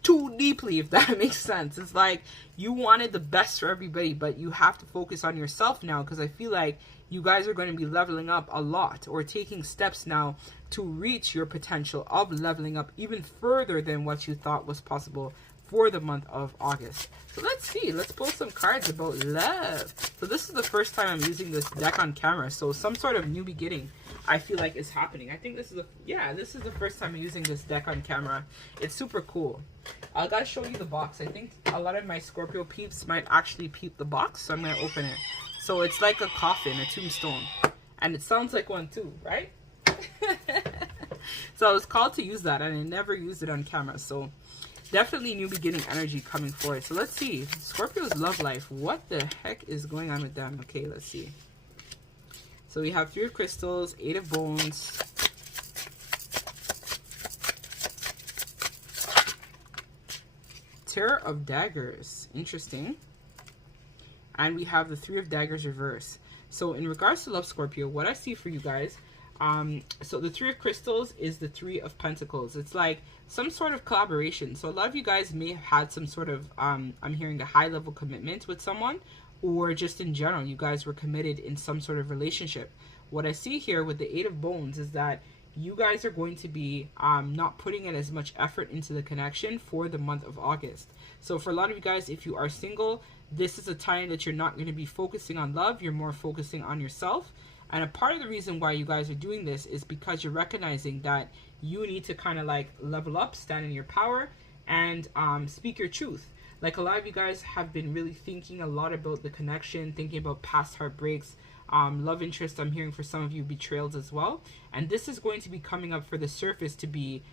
too deeply, if that makes sense. It's like you wanted the best for everybody, but you have to focus on yourself now, because I feel like you guys are going to be leveling up a lot, or taking steps now to reach your potential of leveling up even further than what you thought was possible for the month of August. So let's see, let's pull some cards about love. So this is the first time I'm using this deck on camera, so some sort of new beginning I feel like is happening. I think this is this is the first time I'm using this deck on camera. It's super cool. I gotta show you the box. I think a lot of my Scorpio peeps might actually peep the box, so I'm gonna open it. So it's like a coffin, a tombstone, and it sounds like one too, right? So I was called to use that, and I never used it on camera, so definitely new beginning energy coming forward. So let's see, Scorpio's love life, what the heck is going on with them? Okay, let's see. So we have 3 of crystals, 8 of bones, Terror of daggers, interesting, and we have the 3 of daggers reverse. So in regards to love, Scorpio, what I see for you guys, so the 3 of crystals is the 3 of pentacles. It's like some sort of collaboration. So a lot of you guys may have had some sort of I'm hearing a high level commitment with someone, or just in general you guys were committed in some sort of relationship. What I see here with the 8 of bones is that you guys are going to be not putting in as much effort into the connection for the month of August. So for a lot of you guys, if you are single, this is a time that you're not going to be focusing on love, you're more focusing on yourself. And a part of the reason why you guys are doing this is because you're recognizing that you need to kind of like level up, stand in your power, and speak your truth. Like a lot of you guys have been really thinking a lot about the connection, thinking about past heartbreaks, love interest. I'm hearing for some of you betrayals as well. And this is going to be coming up for the surface to be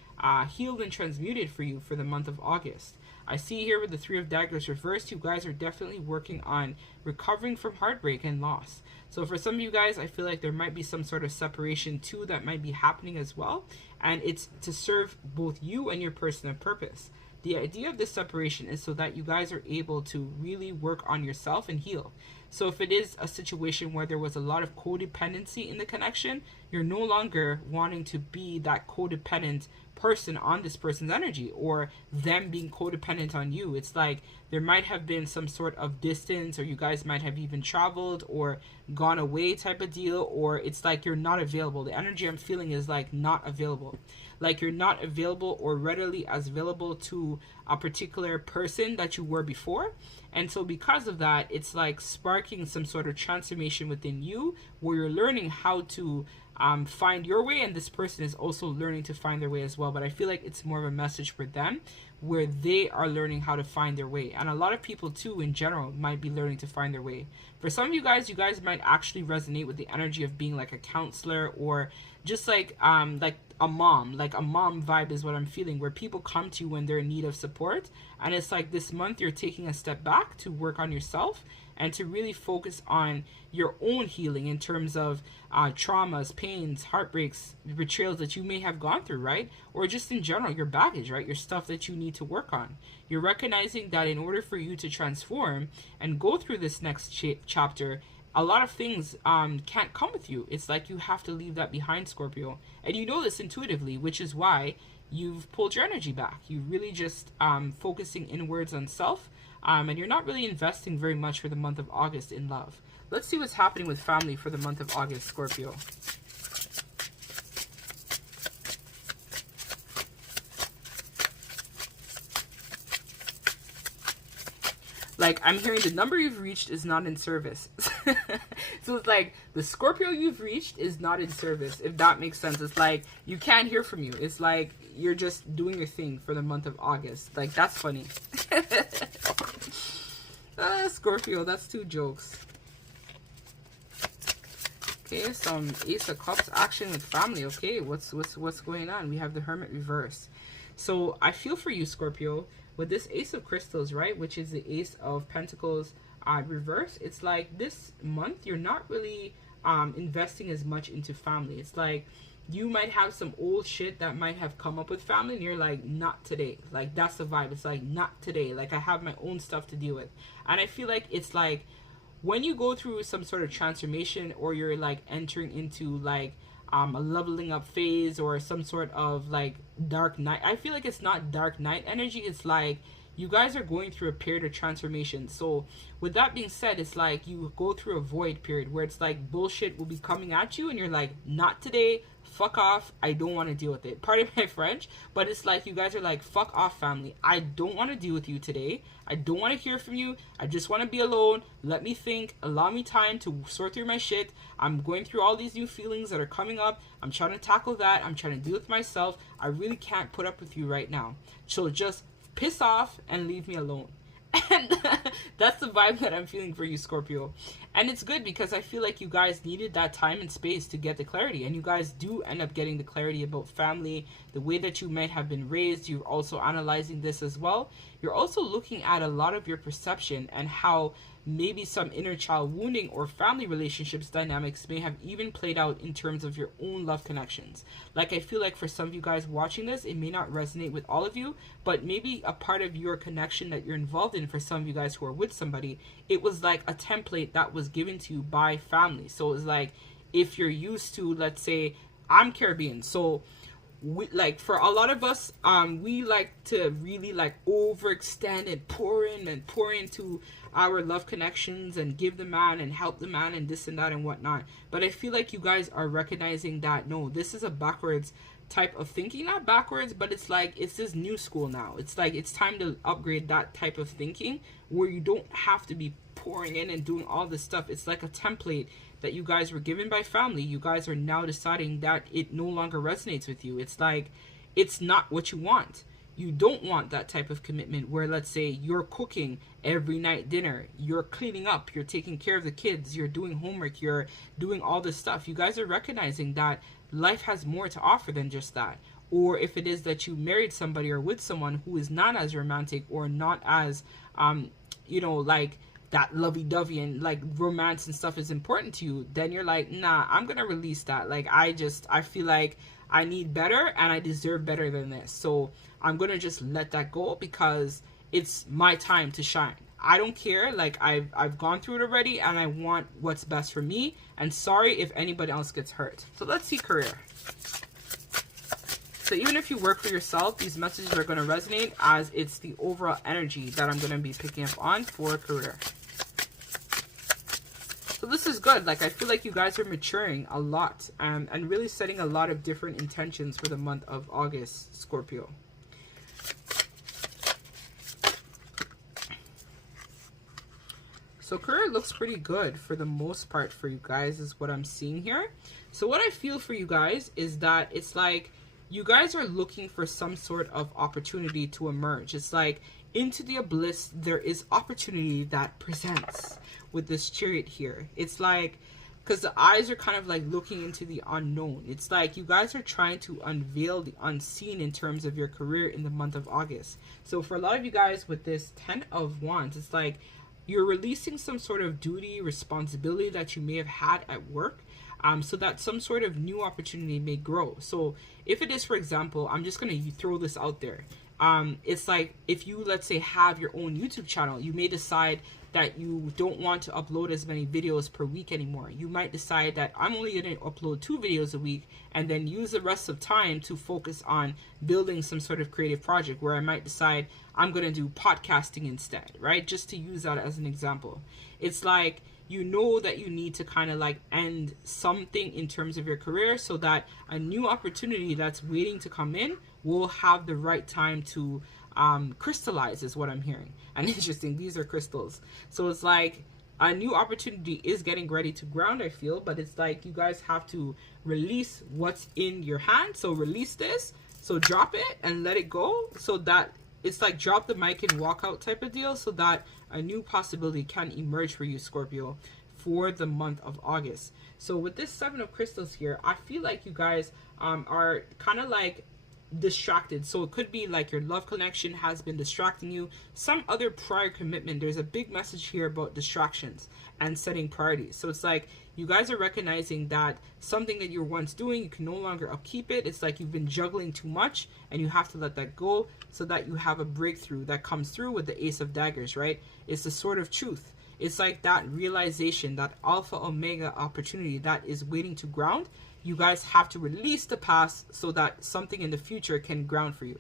healed and transmuted for you for the month of August. I see here with the 3 of daggers reversed, you guys are definitely working on recovering from heartbreak and loss. So for some of you guys, I feel like there might be some sort of separation too that might be happening as well. And it's to serve both you and your person a purpose. The idea of this separation is so that you guys are able to really work on yourself and heal. So if it is a situation where there was a lot of codependency in the connection, you're no longer wanting to be that codependent person on this person's energy, or them being codependent on you. It's like there might have been some sort of distance, or you guys might have even traveled or gone away type of deal, or it's like you're not available. The energy I'm feeling is like not available. Like you're not available or readily as available to a particular person that you were before. And so because of that, it's like sparking some sort of transformation within you, where you're learning how to find your way, and this person is also learning to find their way as well. But I feel like it's more of a message for them, where they are learning how to find their way. And a lot of people too in general might be learning to find their way. For some of you guys might actually resonate with the energy of being like a counselor, or just like a mom vibe is what I'm feeling, where people come to you when they're in need of support. And it's like this month you're taking a step back to work on yourself and to really focus on your own healing in terms of traumas, pains, heartbreaks, betrayals that you may have gone through, right? Or just in general, your baggage, right? Your stuff that you need to work on. You're recognizing that in order for you to transform and go through this next chapter, a lot of things can't come with you. It's like you have to leave that behind, Scorpio. And you know this intuitively, which is why you've pulled your energy back. You really just focusing inwards on self, and you're not really investing very much for the month of August in love. Let's see what's happening with family for the month of August, Scorpio. Like, I'm hearing the number you've reached is not in service. So it's like the Scorpio you've reached is not in service, if that makes sense. It's like you can't hear from you. It's like you're just doing your thing for the month of August. Like, that's funny. Scorpio, that's 2 jokes. Okay, some Ace of Cups action with family. Okay, what's going on? We have the Hermit reverse. So I feel for you, Scorpio, with this Ace of Crystals, right, which is the Ace of Pentacles reverse. It's like this month you're not really investing as much into family. It's like you might have some old shit that might have come up with family, and you're like, not today. Like, that's the vibe. It's like, not today. Like, I have my own stuff to deal with. And I feel like it's like when you go through some sort of transformation, or you're like entering into like a leveling up phase, or some sort of like dark night. I feel like it's not dark night energy. It's like you guys are going through a period of transformation. So with that being said, it's like you go through a void period where it's like bullshit will be coming at you, and you're like, not today, fuck off, I don't want to deal with it. Pardon my French, but it's like you guys are like, fuck off, family, I don't want to deal with you today. I don't want to hear from you. I just want to be alone. Let me think. Allow me time to sort through my shit. I'm going through all these new feelings that are coming up. I'm trying to tackle that. I'm trying to deal with myself. I really can't put up with you right now. So just piss off and leave me alone. And that's the vibe that I'm feeling for you, Scorpio. And it's good because I feel like you guys needed that time and space to get the clarity, and you guys do end up getting the clarity about family, the way that you might have been raised. You're also analyzing this as well. You're also looking at a lot of your perception and how maybe some inner child wounding or family relationships dynamics may have even played out in terms of your own love connections. Like, I feel like for some of you guys watching this, it may not resonate with all of you, but maybe a part of your connection that you're involved in, for some of you guys who are with somebody, it was like a template that was given to you by family. So it's like, if you're used to, let's say, I'm Caribbean, so we, like, for a lot of us, we like to really like overextend and pour into our love connections and give the man and help the man and this and that and whatnot. But I feel like you guys are recognizing that no, this is a backwards type of thinking. Not backwards, but it's like it's this new school now. It's like it's time to upgrade that type of thinking where you don't have to be pouring in and doing all this stuff. It's like a template that you guys were given by family. You guys are now deciding that it no longer resonates with you. It's like it's not what you want. You don't want that type of commitment where, let's say, you're cooking every night dinner, you're cleaning up, you're taking care of the kids, you're doing homework, you're doing all this stuff. You guys are recognizing that life has more to offer than just that. Or if it is that you married somebody or with someone who is not as romantic or not as, like that lovey-dovey and like romance and stuff is important to you, then you're like, nah, I'm gonna release that. Like, I feel like I need better and I deserve better than this. So I'm gonna just let that go because it's my time to shine. I don't care. Like, I've gone through it already, and I want what's best for me. And sorry if anybody else gets hurt. So let's see career. So even if you work for yourself, these messages are going to resonate as it's the overall energy that I'm going to be picking up on for career. So this is good. Like, I feel like you guys are maturing a lot and really setting a lot of different intentions for the month of August, Scorpio. So career looks pretty good for the most part for you guys is what I'm seeing here. So what I feel for you guys is that it's like you guys are looking for some sort of opportunity to emerge. It's like into the abyss, there is opportunity that presents with this Chariot here. It's like, because the eyes are kind of like looking into the unknown. It's like you guys are trying to unveil the unseen in terms of your career in the month of August. So for a lot of you guys with this 10 of Wands, it's like you're releasing some sort of duty, responsibility that you may have had at work, so that some sort of new opportunity may grow. So if it is, for example, I'm just going to throw this out there. It's like if you, let's say, have your own YouTube channel, you may decide that you don't want to upload as many videos per week anymore. You might decide that I'm only going to upload 2 videos a week and then use the rest of time to focus on building some sort of creative project, where I might decide I'm going to do podcasting instead, right? Just to use that as an example. It's like you know that you need to kind of like end something in terms of your career so that a new opportunity that's waiting to come in will have the right time to crystallize is what I'm hearing. And interesting, these are crystals. So it's like a new opportunity is getting ready to ground, I feel, but it's like you guys have to release what's in your hand. So release this, so drop it and let it go, so that it's like drop the mic and walk out type of deal, so that a new possibility can emerge for you, Scorpio, for the month of August. So with this 7 of crystals here, I feel like you guys are kind of like distracted. So it could be like your love connection has been distracting you, some other prior commitment. There's a big message here about distractions and setting priorities. So it's like you guys are recognizing that something that you were once doing, you can no longer upkeep it. It's like you've been juggling too much and you have to let that go, so that you have a breakthrough that comes through with the Ace of Daggers, right? It's the sword of truth. It's like that realization, that alpha omega opportunity that is waiting to ground. You guys have to release the past so that something in the future can ground for you.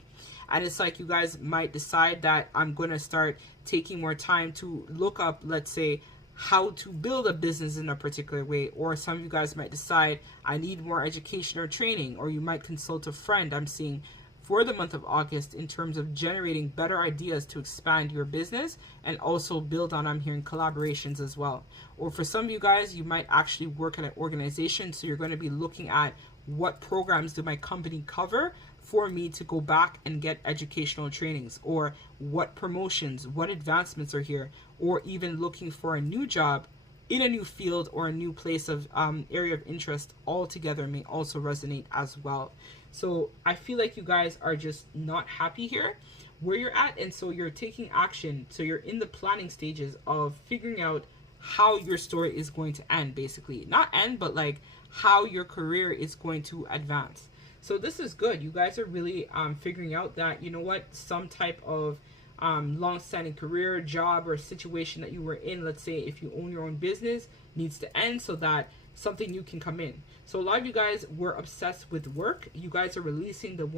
And it's like you guys might decide that I'm going to start taking more time to look up, let's say, how to build a business in a particular way. Or some of you guys might decide I need more education or training, or you might consult a friend, I'm seeing, for the month of August, in terms of generating better ideas to expand your business and also build on, I'm hearing, collaborations as well. Or for some of you guys, you might actually work at an organization, so you're going to be looking at what programs do my company cover for me to go back and get educational trainings, or what promotions, what advancements are here, or even looking for a new job in a new field or a new place of area of interest altogether may also resonate as well. So I feel like you guys are just not happy here where you're at, and so you're taking action. So you're in the planning stages of figuring out how your story is going to end, basically. Not end, but like how your career is going to advance. So this is good. You guys are really figuring out that, you know what, some type of long-standing career, job, or situation that you were in, let's say if you own your own business, needs to end so that something new can come in. So a lot of you guys were obsessed with work. You guys are releasing the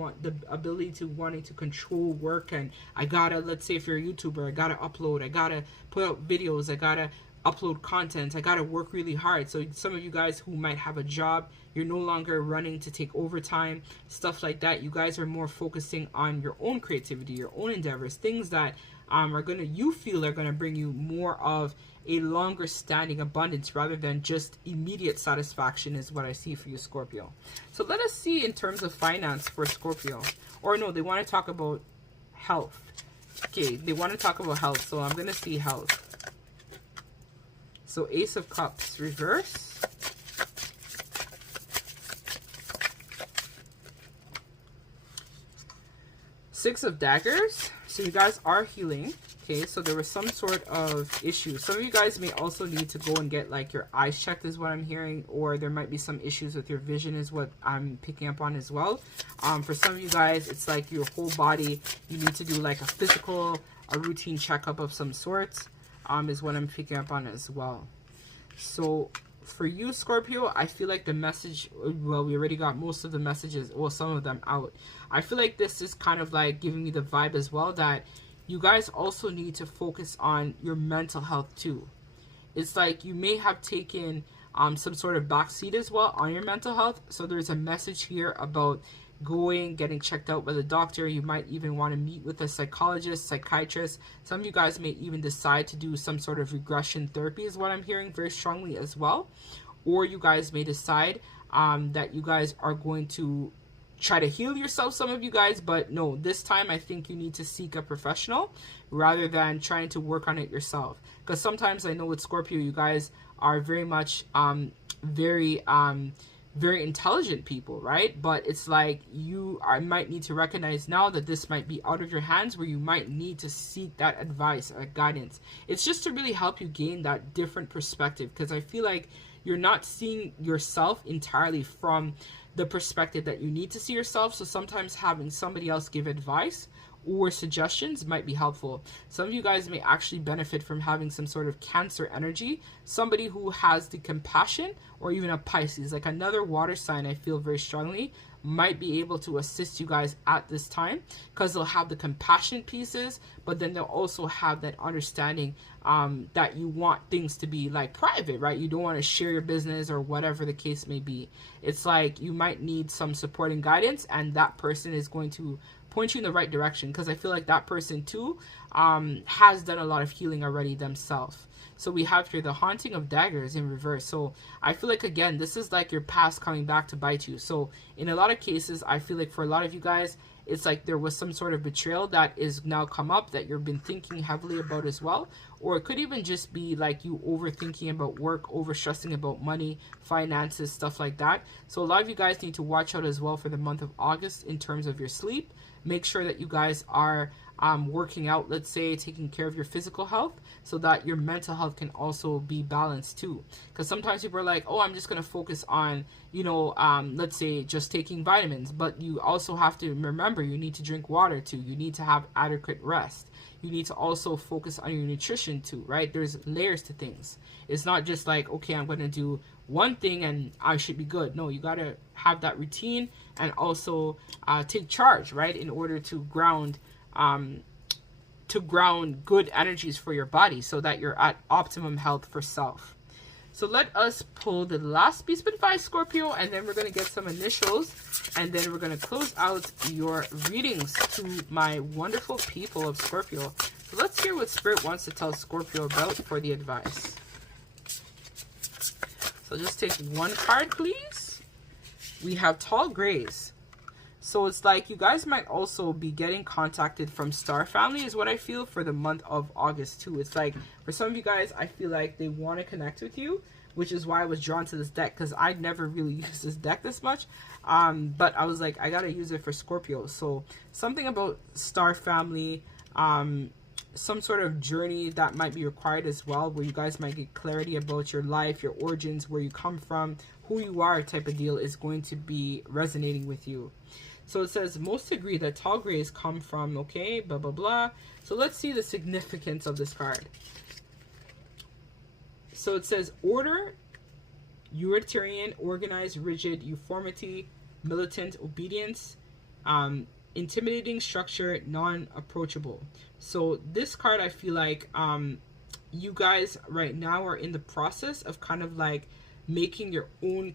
ability to wanting to control work, and I gotta, let's say if you're a YouTuber, I gotta upload, I gotta put out videos, I gotta upload content, I gotta work really hard. So some of you guys who might have a job, you're no longer running to take overtime, stuff like that. You guys are more focusing on your own creativity, your own endeavors, things that you feel are gonna bring you more of a longer standing abundance rather than just immediate satisfaction, is what I see for you, Scorpio. So let us see in terms of finance for Scorpio. Or no, they want to talk about health. Okay, they want to talk about health, so I'm gonna see health. So Ace of Cups reverse, Six of Daggers. So you guys are healing. Okay, so there was some sort of issue. Some of you guys may also need to go and get like your eyes checked, is what I'm hearing, or there might be some issues with your vision, is what I'm picking up on as well. For some of you guys, it's like your whole body, you need to do like a physical, a routine checkup of some sorts, is what I'm picking up on as well. So for you, Scorpio, I feel like the message, well, we already got most of the messages, well, some of them out. I feel like this is kind of like giving me the vibe as well that you guys also need to focus on your mental health too. It's like you may have taken some sort of backseat as well on your mental health. So there's a message here about getting checked out by the doctor. You might even want to meet with a psychologist, psychiatrist. Some of you guys may even decide to do some sort of regression therapy, is what I'm hearing very strongly as well. Or you guys may decide that you guys are going to try to heal yourself, some of you guys, but no, this time I think you need to seek a professional rather than trying to work on it yourself. Because sometimes I know with Scorpio, you guys are very much very intelligent people, right? But it's like I might need to recognize now that this might be out of your hands, where you might need to seek that advice or guidance. It's just to really help you gain that different perspective, because I feel like you're not seeing yourself entirely from the perspective that you need to see yourself. So sometimes having somebody else give advice or suggestions might be helpful. Some of you guys may actually benefit from having some sort of Cancer energy, somebody who has the compassion, or even a Pisces, like another water sign. I feel very strongly might be able to assist you guys at this time, because they'll have the compassionate pieces, but then they'll also have that understanding that you want things to be like private, right? You don't want to share your business or whatever the case may be. It's like you might need some support and guidance, and that person is going to point you in the right direction, because I feel like that person too has done a lot of healing already themselves. So we have here the haunting of daggers in reverse. So I feel like, again, this is like your past coming back to bite you. So in a lot of cases, I feel like for a lot of you guys, it's like there was some sort of betrayal that is now come up that you've been thinking heavily about as well. Or it could even just be like you overthinking about work, over stressing about money, finances, stuff like that. So a lot of you guys need to watch out as well for the month of August in terms of your sleep. Make sure that you guys are working out, let's say, taking care of your physical health, so that your mental health can also be balanced too. Because sometimes people are like, oh, I'm just going to focus on, you know, let's say just taking vitamins. But you also have to remember, you need to drink water too. You need to have adequate rest. You need to also focus on your nutrition too, right? There's layers to things. It's not just like, okay, I'm going to do one thing and I should be good. No, you got to have that routine and also take charge, right? In order to ground good energies for your body, so that you're at optimum health for self. So let us pull the last piece of advice, Scorpio, and then we're going to get some initials, and then we're going to close out your readings to my wonderful people of Scorpio. So let's hear what Spirit wants to tell Scorpio about for the advice. So just take one card, please. We have tall grays. So it's like you guys might also be getting contacted from star family is what I feel for the month of August too. It's like for some of you guys, I feel like they want to connect with you, which is why I was drawn to this deck, because I'd never really used this deck this much. But I was like, I got to use it for Scorpio. So something about star family, some sort of journey that might be required as well, where you guys might get clarity about your life, your origins, where you come from, who you are type of deal is going to be resonating with you. So it says, most agree that tall grays come from, okay, blah, blah, blah. So let's see the significance of this card. So it says, order, utilitarian, organized, rigid, uniformity, militant, obedience, intimidating structure, non-approachable. So this card, I feel like you guys right now are in the process of kind of like making your own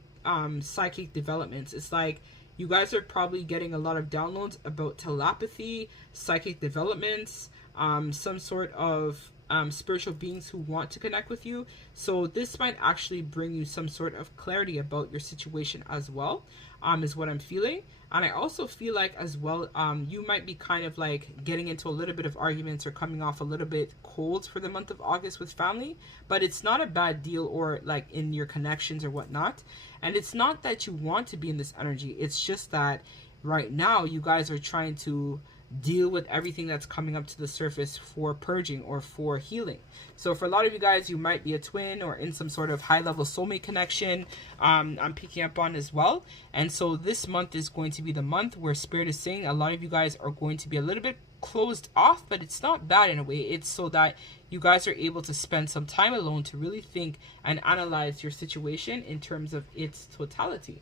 psychic developments. It's like, you guys are probably getting a lot of downloads about telepathy, psychic developments, some sort of spiritual beings who want to connect with you. So this might actually bring you some sort of clarity about your situation as well, is what I'm feeling. And I also feel like as well, you might be kind of like getting into a little bit of arguments or coming off a little bit cold for the month of August with family, but it's not a bad deal or like in your connections or whatnot. And it's not that you want to be in this energy. It's just that right now you guys are trying to deal with everything that's coming up to the surface for purging or for healing. So for a lot of you guys, you might be a twin or in some sort of high-level soulmate connection. I'm picking up on as well. And so this month is going to be the month where Spirit is saying a lot of you guys are going to be a little bit closed off, but it's not bad in a way. It's so that you guys are able to spend some time alone to really think and analyze your situation in terms of its totality.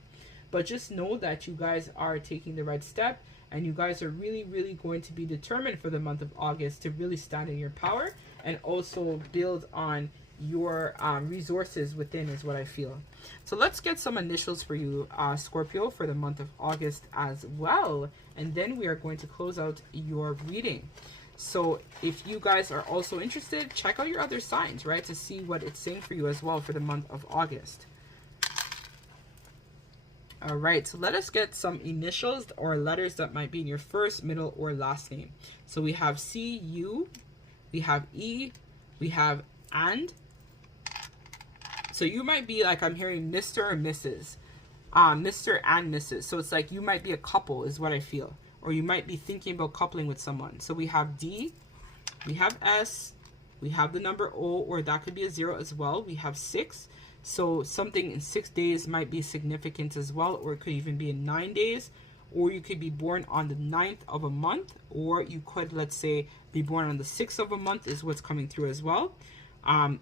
But just know that you guys are taking the right step, and you guys are really, really going to be determined for the month of August to really stand in your power and also build on your resources within is what I feel. So let's get some initials for you, Scorpio, for the month of August as well. And then we are going to close out your reading. So if you guys are also interested, check out your other signs, right, to see what it's saying for you as well for the month of August. All right, so let us get some initials or letters that might be in your first, middle, or last name. So we have C, U, we have E, we have and. So you might be like, I'm hearing Mr. or Mrs. Mr. and Mrs. So it's like you might be a couple is what I feel. Or you might be thinking about coupling with someone. So we have D, we have S, we have the number O, or that could be a 0 as well. We have 6. So something in 6 days might be significant as well, or it could even be in 9 days, or you could be born on the 9th of a month, or you could, let's say, be born on the 6th of a month is what's coming through as well.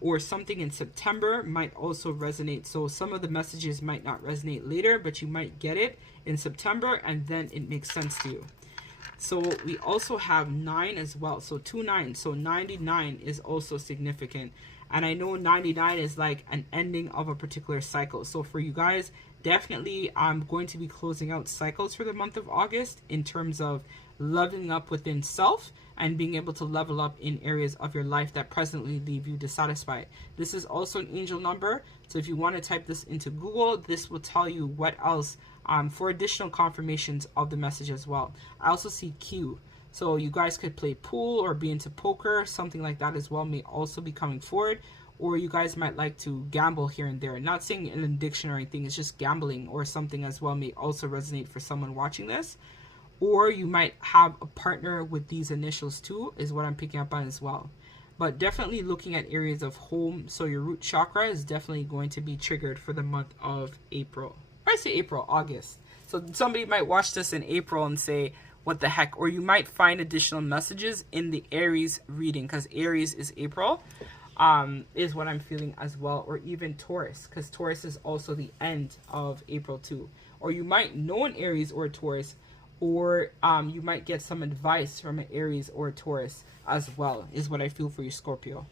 Or something in September might also resonate. So some of the messages might not resonate later, but you might get it in September, and then it makes sense to you. So we also have 9 as well. So 2 9. So 99 is also significant. And I know 99 is like an ending of a particular cycle. So for you guys, Definitely, I'm going to be closing out cycles for the month of August in terms of leveling up within self and being able to level up in areas of your life that presently leave you dissatisfied. This is also an angel number, so if you want to type this into Google, this will tell you what else for additional confirmations of the message as well. I also see Q, so you guys could play pool or be into poker, something like that as well may also be coming forward. Or you guys might like to gamble here and there. Not saying an addiction or anything, it's just gambling or something as well may also resonate for someone watching this. Or you might have a partner with these initials too, is what I'm picking up on as well. But definitely looking at areas of home, so your root chakra is definitely going to be triggered for the month of April. Or I say April, August. So somebody might watch this in April and say, what the heck? Or you might find additional messages in the Aries reading, because Aries is April. Is what I'm feeling as well, or even Taurus, because Taurus is also the end of April too. Or you might know an Aries or a Taurus, or you might get some advice from an Aries or a Taurus as well, is what I feel for you, Scorpio.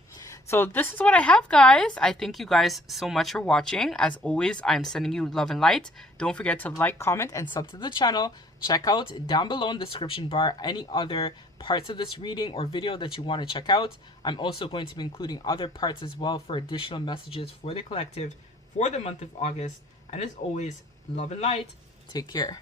So this is what I have, guys. I thank you guys so much for watching. As always, I'm sending you love and light. Don't forget to like, comment, and sub to the channel. Check out down below in the description bar any other parts of this reading or video that you want to check out. I'm also going to be including other parts as well for additional messages for the collective for the month of August. And as always, love and light. Take care.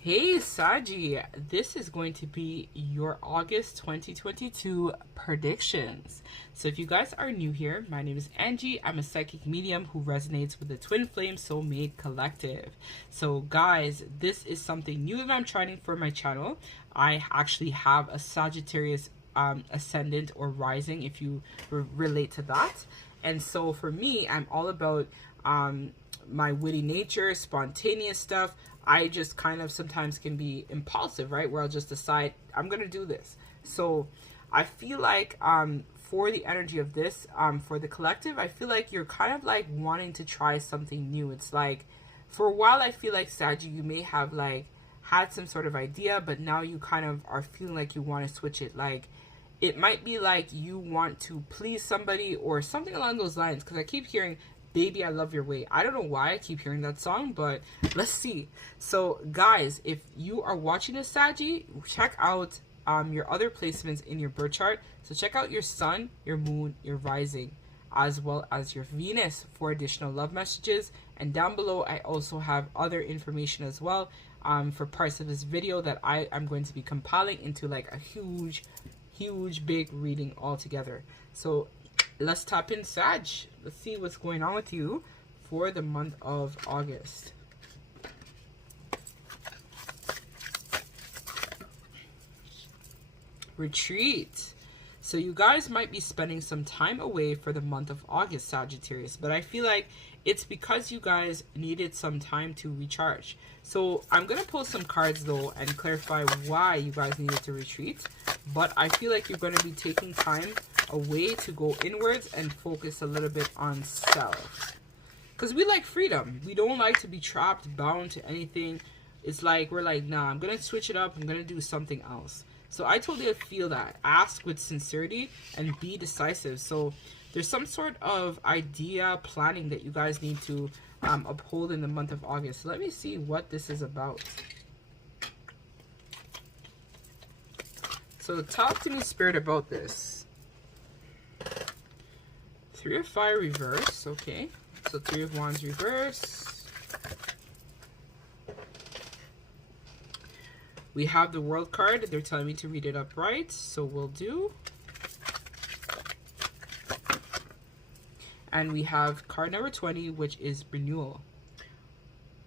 Hey Saggy, this is going to be your August 2022 predictions. So if you guys are new here, my name is Angie. I'm a psychic medium who resonates with the Twin Flame Soulmate Collective. So guys, this is something new that I'm trying for my channel. I actually have a Sagittarius ascendant or rising, if you relate to that. And so for me, I'm all about my witty nature, spontaneous stuff. I just kind of sometimes can be impulsive, right? Where I'll just decide I'm going to do this. So I feel like for the energy of this, for the collective, I feel like you're kind of like wanting to try something new. It's like for a while, I feel like Saggy, you may have like had some sort of idea, but now you kind of are feeling like you want to switch it. Like it might be like you want to please somebody or something along those lines. Because I keep hearing, Baby, I Love Your Way. I don't know why I keep hearing that song, but let's see. So, guys, if you are watching this, Saggy, check out your other placements in your birth chart. So, check out your sun, your moon, your rising, as well as your Venus for additional love messages. And down below, I also have other information as well for parts of this video that I am going to be compiling into like a huge, big reading altogether. So, let's tap in, Sag. Let's see what's going on with you for the month of August. Retreat. So you guys might be spending some time away for the month of August, Sagittarius, but I feel like it's because you guys needed some time to recharge. So I'm going to pull some cards though and clarify why you guys needed to retreat. But I feel like you're going to be taking time away to go inwards and focus a little bit on self. Because we like freedom. We don't like to be trapped, bound to anything. It's like, we're like, nah, I'm going to switch it up. I'm going to do something else. So I totally feel that. Ask with sincerity and be decisive. So there's some sort of idea, planning that you guys need to uphold in the month of August. So let me see what this is about. So talk to me, Spirit, about this. 3 of Fire reverse. Okay. So 3 of Wands reverse. We have the World card. They're telling me to read it upright, so we'll do. And we have card number 20, which is renewal,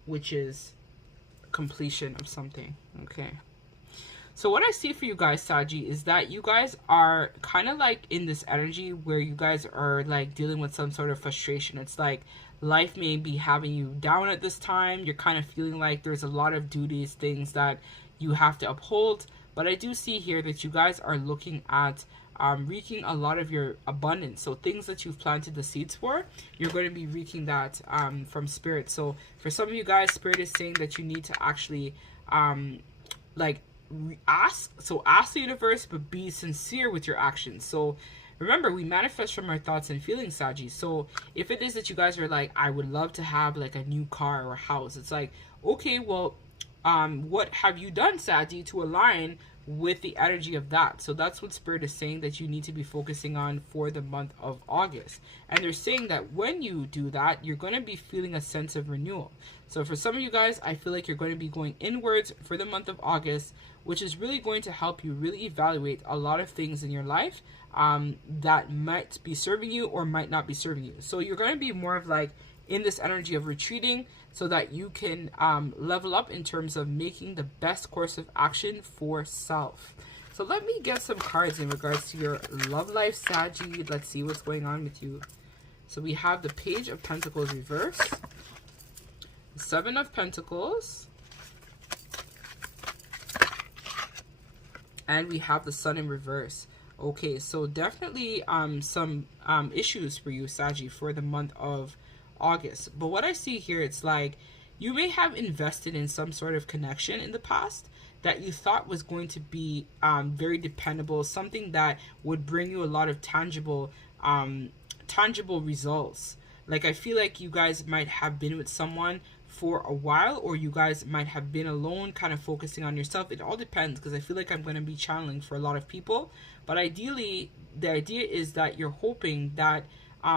which is completion of something. Okay. So what I see for you guys, Saggy, is that you guys are kind of like in this energy where you guys are like dealing with some sort of frustration. It's like life may be having you down at this time. You're kind of feeling like there's a lot of duties, things that you have to uphold. But I do see here that you guys are looking at reaping a lot of your abundance. So things that you've planted the seeds for, you're going to be reaping that from Spirit. So for some of you guys, Spirit is saying that you need to actually ask the universe, but be sincere with your actions. So Remember, we manifest from our thoughts and feelings, Saggy. So if it is that you guys are like, I would love to have like a new car or a house, it's like, okay, well, what have you done, Saggy, to align with the energy of that? So that's what Spirit is saying that you need to be focusing on for the month of August. And they're saying that when you do that, you're going to be feeling a sense of renewal. So for some of you guys, I feel like you're going to be going inwards for the month of August, which is really going to help you really evaluate a lot of things in your life that might be serving you or might not be serving you. So you're going to be more of like in this energy of retreating so that you can level up in terms of making the best course of action for self. So let me get some cards in regards to your love life, Saggy. Let's see what's going on with you. So we have the Page of Pentacles reverse, the Seven of Pentacles, and we have the Sun in reverse. Okay, so definitely some issues for you, Saggy, for the month of August. But what I see here, it's like you may have invested in some sort of connection in the past that you thought was going to be very dependable, something that would bring you a lot of tangible results. Like I feel like you guys might have been with someone for a while, or you guys might have been alone, kind of focusing on yourself. It all depends, because I feel like I'm going to be channeling for a lot of people. But ideally, the idea is that you're hoping that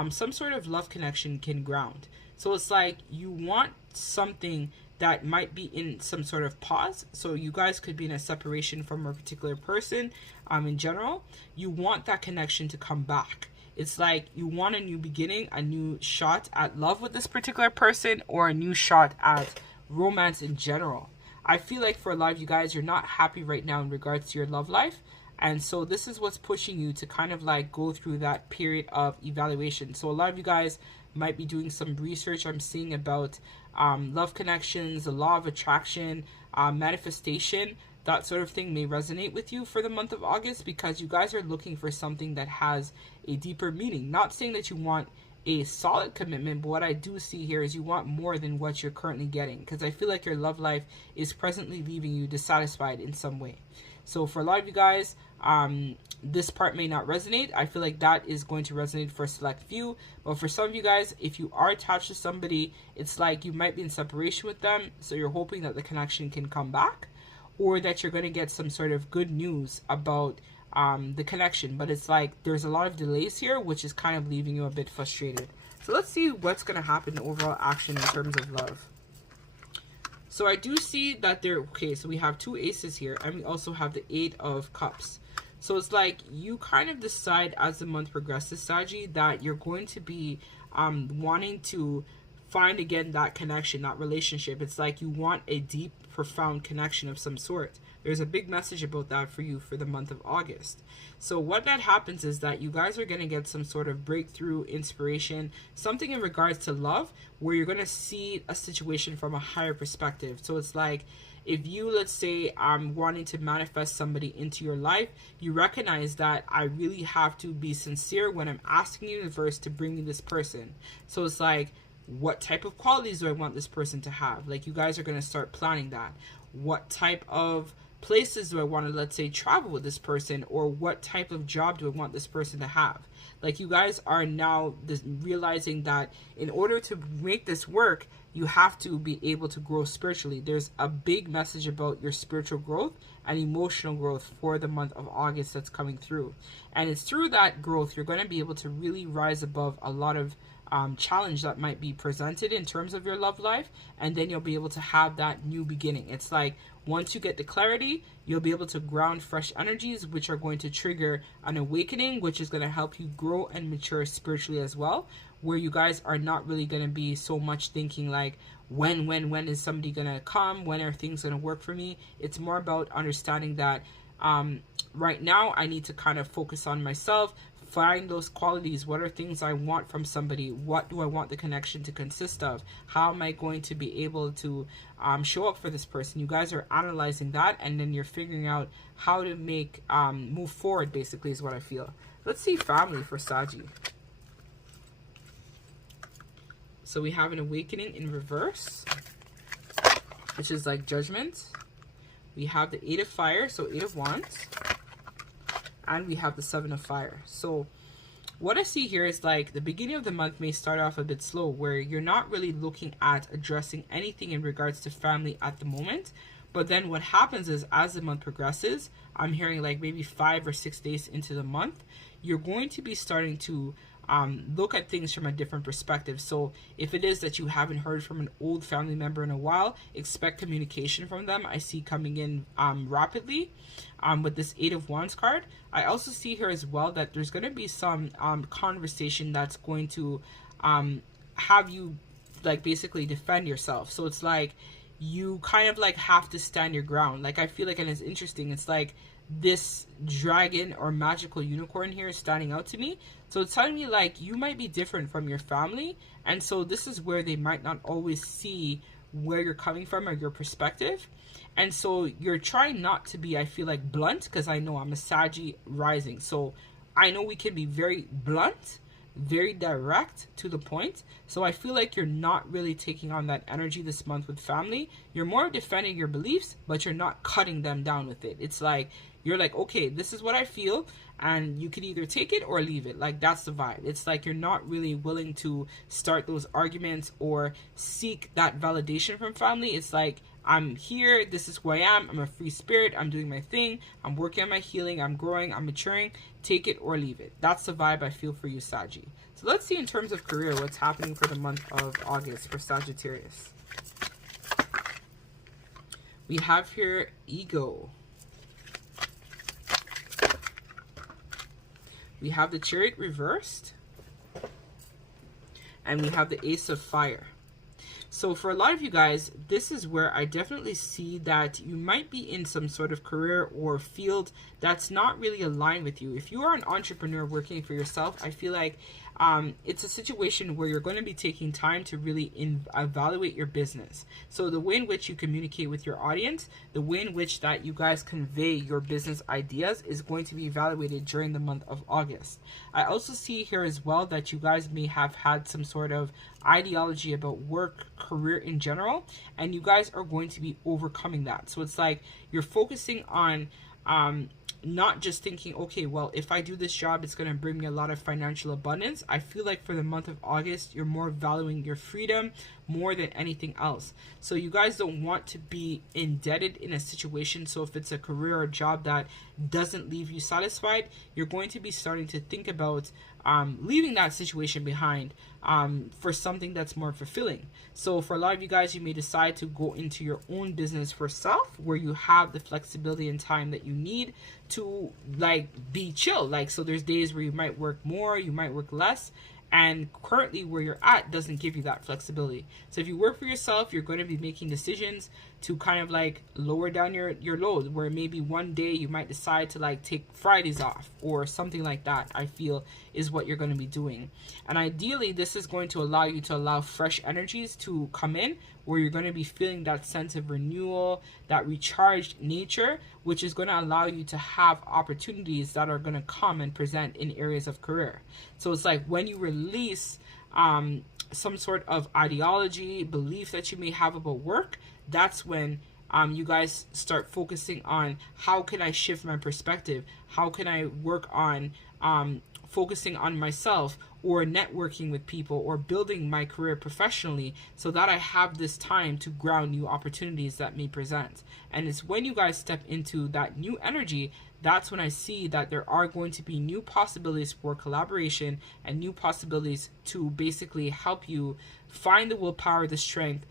some sort of love connection can ground. So it's like you want something that might be in some sort of pause. So you guys could be in a separation from a particular person in general. You want that connection to come back. It's like you want a new beginning, a new shot at love with this particular person, or a new shot at romance in general. I feel like for a lot of you guys, you're not happy right now in regards to your love life. And so this is what's pushing you to kind of like go through that period of evaluation. So a lot of you guys might be doing some research, I'm seeing, about love connections, the law of attraction, manifestation. That sort of thing may resonate with you for the month of August, because you guys are looking for something that has a deeper meaning. Not saying that you want a solid commitment, but what I do see here is you want more than what you're currently getting, because I feel like your love life is presently leaving you dissatisfied in some way. So for a lot of you guys, this part may not resonate. I feel like that is going to resonate for a select few. But for some of you guys, if you are attached to somebody, it's like you might be in separation with them. So you're hoping that the connection can come back, or that you're going to get some sort of good news about the connection. But it's like there's a lot of delays here, which is kind of leaving you a bit frustrated. So let's see what's going to happen in overall action in terms of love. So I do see that there, okay, so we have two aces here, and we also have the Eight of Cups. So it's like you kind of decide as the month progresses, Saggy, that you're going to be wanting to find again that connection, that relationship. It's like you want a deep, profound connection of some sort. There's a big message about that for you for the month of August. So what that happens is that you guys are going to get some sort of breakthrough, inspiration, something in regards to love, where you're going to see a situation from a higher perspective. So it's like, if you, let's say, wanting to manifest somebody into your life, you recognize that I really have to be sincere when I'm asking the universe to bring me this person. So it's like, what type of qualities do I want this person to have? Like, you guys are going to start planning that. What type of places do I want to, let's say, travel with this person, or what type of job do I want this person to have? Like, you guys are now realizing that in order to make this work, you have to be able to grow spiritually. There's a big message about your spiritual growth and emotional growth for the month of August that's coming through. And it's through that growth you're going to be able to really rise above a lot of challenge that might be presented in terms of your love life, and then you'll be able to have that new beginning. It's like once you get the clarity, you'll be able to ground fresh energies, which are going to trigger an awakening, which is going to help you grow and mature spiritually as well, where you guys are not really going to be so much thinking like, when is somebody going to come? When are things going to work for me? It's more about understanding that right now I need to kind of focus on myself, find those qualities. What are things I want from somebody? What do I want the connection to consist of? How am I going to be able to show up for this person? You guys are analyzing that, and then you're figuring out how to make move forward, basically, is what I feel. Let's see family for Saggy. So we have an awakening in reverse, which is like judgment. We have the Eight of Fire, so Eight of Wands. And we have the Seven of Fire. So what I see here is like the beginning of the month may start off a bit slow, where you're not really looking at addressing anything in regards to family at the moment. But then what happens is, as the month progresses, I'm hearing like maybe 5 or 6 days into the month, you're going to be starting to look at things from a different perspective. So if it is that you haven't heard from an old family member in a while, expect communication from them. I see coming in rapidly with this 8 of Wands card. I also see here as well that there's going to be some conversation that's going to have you like basically defend yourself. So it's like you kind of like have to stand your ground. Like I feel like, and it's interesting, it's like this dragon or magical unicorn here is standing out to me. So it's telling me like you might be different from your family, and so this is where they might not always see where you're coming from or your perspective. And so you're trying not to be, I feel like, blunt, because I know I'm a Saggy rising, so I know we can be very blunt, very direct to the point. So I feel like you're not really taking on that energy this month with family. You're more defending your beliefs, but you're not cutting them down with it. It's like you're like, okay, this is what I feel, and you can either take it or leave it. Like that's the vibe. It's like you're not really willing to start those arguments or seek that validation from family. It's like, I'm here, this is who I am, I'm a free spirit, I'm doing my thing, I'm working on my healing, I'm growing, I'm maturing. Take it or leave it. That's the vibe I feel for you, Saggy. So let's see in terms of career what's happening for the month of August for Sagittarius. We have here ego. We have the Chariot reversed. And we have the Ace of Fire. So for a lot of you guys, this is where I definitely see that you might be in some sort of career or field that's not really aligned with you. If you are an entrepreneur working for yourself, I feel like it's a situation where you're going to be taking time to really evaluate your business. So the way in which you communicate with your audience, the way in which that you guys convey your business ideas is going to be evaluated during the month of August. I also see here as well that you guys may have had some sort of ideology about work, career in general, and you guys are going to be overcoming that. So it's like you're focusing on not just thinking, okay, well, if I do this job, it's going to bring me a lot of financial abundance. I feel like for the month of August, you're more valuing your freedom more than anything else. So you guys don't want to be indebted in a situation. So if it's a career or job that doesn't leave you satisfied, you're going to be starting to think about leaving that situation behind for something that's more fulfilling. So for a lot of you guys, you may decide to go into your own business for self, where you have the flexibility and time that you need to like be chill. Like, so there's days where you might work more, you might work less, and currently where you're at doesn't give you that flexibility. So if you work for yourself, you're going to be making decisions to kind of like lower down your load, where maybe one day you might decide to like take Fridays off or something like that, I feel is what you're going to be doing. And ideally, this is going to allow you to allow fresh energies to come in, where you're going to be feeling that sense of renewal, that recharged nature, which is going to allow you to have opportunities that are going to come and present in areas of career. So it's like when you release some sort of ideology, belief that you may have about work, that's when you guys start focusing on how can I shift my perspective? How can I work on focusing on myself, or networking with people, or building my career professionally, so that I have this time to ground new opportunities that may present. And it's when you guys step into that new energy, that's when I see that there are going to be new possibilities for collaboration and new possibilities to basically help you find the willpower, the strength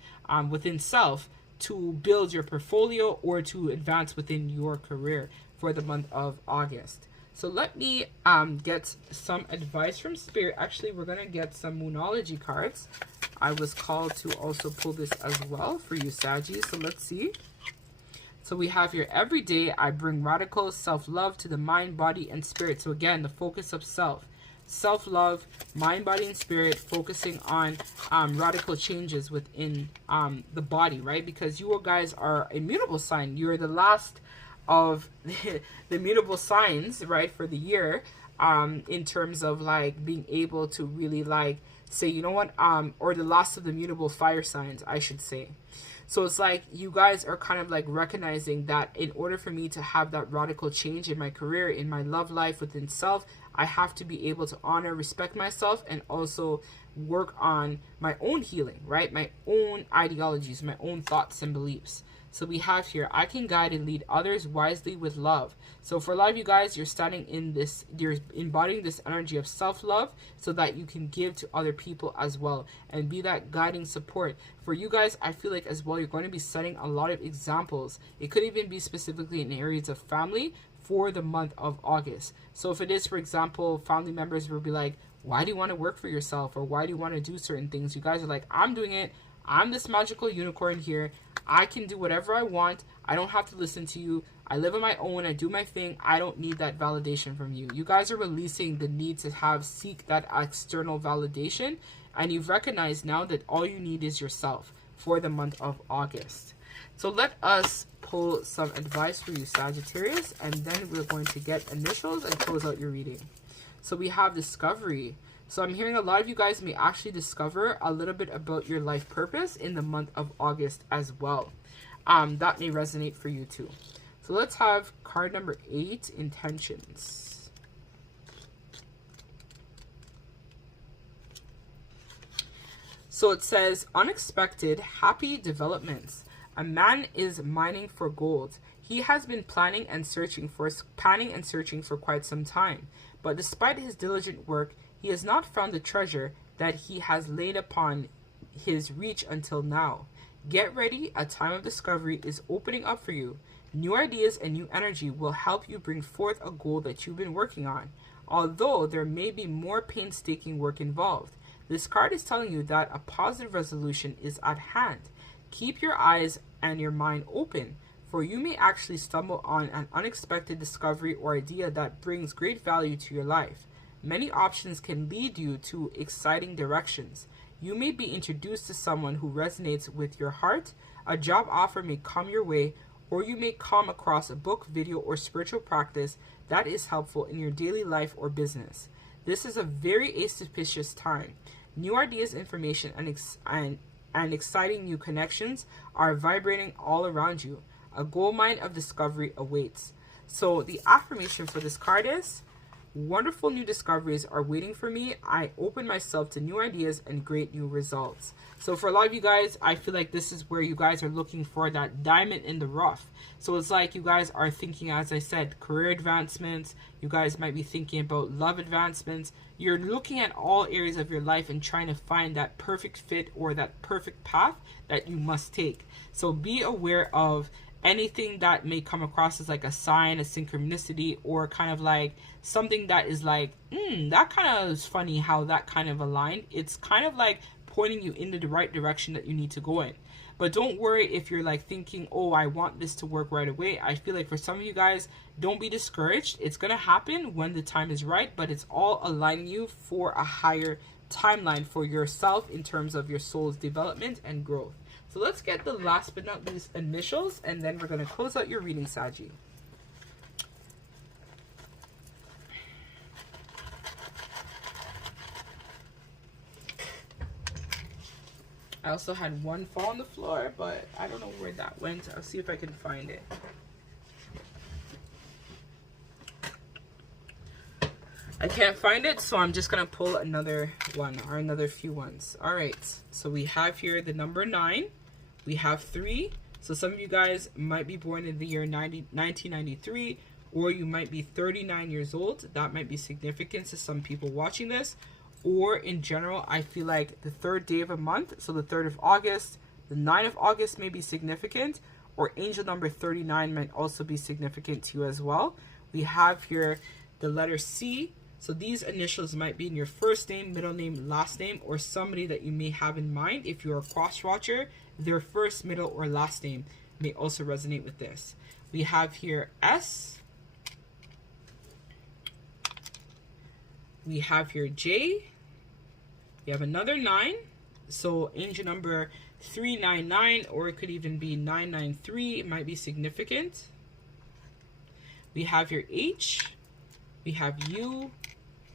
within self to build your portfolio or to advance within your career for the month of August. So let me get some advice from Spirit. Actually, we're going to get some Moonology cards. I was called to also pull this as well for you, Saggy. So let's see. So we have here, every day I bring radical self-love to the mind, body, and spirit. So again, the focus of self. Self-love, mind, body, and spirit, focusing on radical changes within the body, right? Because you guys are a mutable sign. You're the last of the mutable signs, right, for the year, in terms of like being able to really like say, you know what, or the last of the mutable fire signs, I should say. So it's like you guys are kind of like recognizing that in order for me to have that radical change in my career, in my love life, within self, I have to be able to honor, respect myself, and also work on my own healing, right? My own ideologies, my own thoughts and beliefs. So we have here, I can guide and lead others wisely with love. So for a lot of you guys, you're standing in this, you're embodying this energy of self-love so that you can give to other people as well and be that guiding support. For you guys, I feel like as well, you're going to be setting a lot of examples. It could even be specifically in areas of family for the month of August. So if it is, for example, family members will be like, why do you want to work for yourself? Or why do you want to do certain things? You guys are like, I'm doing it. I'm this magical unicorn here. I can do whatever I want. I don't have to listen to you. I live on my own. I do my thing. I don't need that validation from you. You guys are releasing the need to seek that external validation. And you've recognized now that all you need is yourself for the month of August. So let us pull some advice for you, Sagittarius. And then we're going to get initials and close out your reading. So we have discovery. So I'm hearing a lot of you guys may actually discover a little bit about your life purpose in the month of August as well. That may resonate for you too. So let's have card number 8, intentions. So it says, unexpected, happy developments. A man is mining for gold. He has been planning and searching for quite some time. But despite his diligent work, he has not found the treasure that he has laid upon his reach until now. Get ready, a time of discovery is opening up for you. New ideas and new energy will help you bring forth a goal that you've been working on, although there may be more painstaking work involved. This card is telling you that a positive resolution is at hand. Keep your eyes and your mind open, for you may actually stumble on an unexpected discovery or idea that brings great value to your life. Many options can lead you to exciting directions. You may be introduced to someone who resonates with your heart. A job offer may come your way, or you may come across a book, video, or spiritual practice that is helpful in your daily life or business. This is a very auspicious time. New ideas, information, and exciting new connections are vibrating all around you. A gold mine of discovery awaits. So the affirmation for this card is, wonderful new discoveries are waiting for me. I open myself to new ideas and great new results. So for a lot of you guys, I feel like this is where you guys are looking for that diamond in the rough. So it's like you guys are thinking, as I said, career advancements. You guys might be thinking about love advancements. You're looking at all areas of your life and trying to find that perfect fit or that perfect path that you must take. So be aware of anything that may come across as like a sign, a synchronicity, or kind of like something that is like, that kind of is funny how that kind of aligned. It's kind of like pointing you into the right direction that you need to go in. But don't worry if you're like thinking, oh, I want this to work right away. I feel like for some of you guys, don't be discouraged. It's going to happen when the time is right, but it's all aligning you for a higher timeline for yourself in terms of your soul's development and growth. So let's get the last but not least initials, and then we're going to close out your reading, Saggy. I also had one fall on the floor, but I don't know where that went. I'll see if I can find it. I can't find it, so I'm just going to pull another one or another few ones. All right, so we have here the number 9. We have 3. So some of you guys might be born in the year 1993, or you might be 39 years old. That might be significant to some people watching this. Or in general, I feel like the 3rd day of a month, so the 3rd of August, the 9th of August may be significant, or angel number 39 might also be significant to you as well. We have here the letter C. So these initials might be in your first name, middle name, last name, or somebody that you may have in mind. If you're a cross-watcher, their first, middle, or last name may also resonate with this. We have here S. We have here J. We have another 9. So angel number 399, or it could even be 993. It might be significant. We have here H. We have U.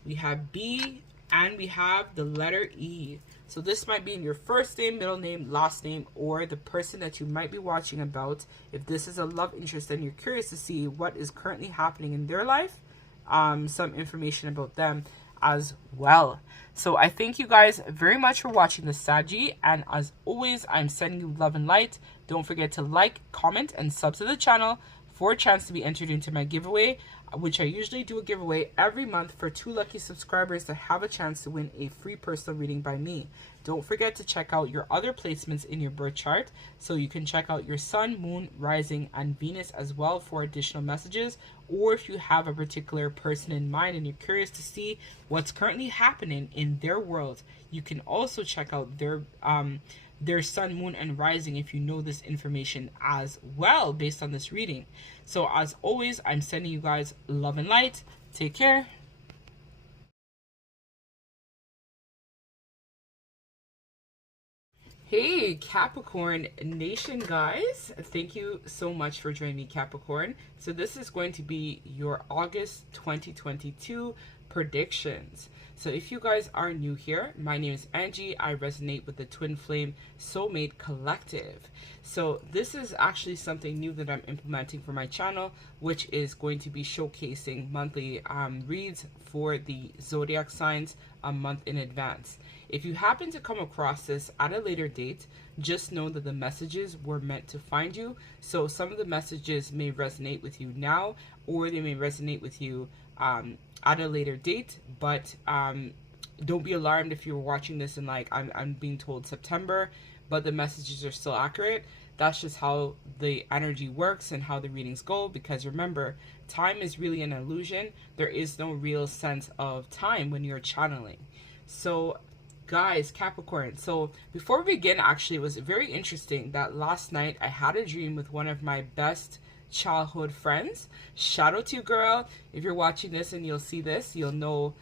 We have B. And we have the letter E. So this might be in your first name, middle name, last name, or the person that you might be watching about. If this is a love interest and you're curious to see what is currently happening in their life, some information about them as well. So I thank you guys very much for watching the Saggy, and as always, I'm sending you love and light. Don't forget to like, comment, and sub to the channel for a chance to be entered into my giveaway, which I usually do a giveaway every month for 2 lucky subscribers that have a chance to win a free personal reading by me. Don't forget to check out your other placements in your birth chart, so you can check out your sun, moon, rising, and Venus as well for additional messages. Or if you have a particular person in mind and you're curious to see what's currently happening in their world, you can also check out their sun, moon, and rising if you know this information as well based on this reading. So as always, I'm sending you guys love and light. Take care. Hey Capricorn Nation guys, thank you so much for joining me, Capricorn. So this is going to be your August 2022 predictions. So if you guys are new here, my name is Angie. I resonate with the Twin Flame Soulmate Collective. So this is actually something new that I'm implementing for my channel, which is going to be showcasing monthly reads for the zodiac signs a month in advance. If you happen to come across this at a later date, just know that the messages were meant to find you. So some of the messages may resonate with you now, or they may resonate with you at a later date. But don't be alarmed if you're watching this and like, I'm being told September, but the messages are still accurate. That's just how the energy works and how the readings go, because remember, time is really an illusion. There is no real sense of time when you're channeling. So guys, Capricorn, so before we begin, actually, it was very interesting that last night I had a dream with one of my best childhood friends. Shout out to you, girl. If you're watching this and you'll see this, you'll know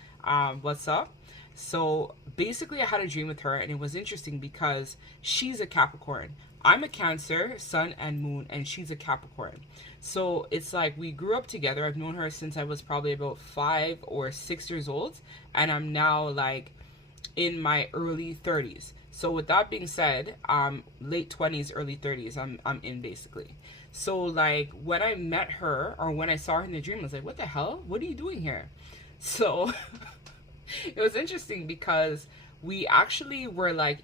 what's up. So basically I had a dream with her, and it was interesting because she's a Capricorn. I'm a Cancer, sun and moon, and she's a Capricorn. So it's like we grew up together. I've known her since I was probably about 5 or 6 years old, and I'm now like in my early 30s. So with that being said, late 20s, early 30s, I'm in basically. So like when I met her, or when I saw her in the dream, I was like, what the hell? What are you doing here? So it was interesting because we actually were like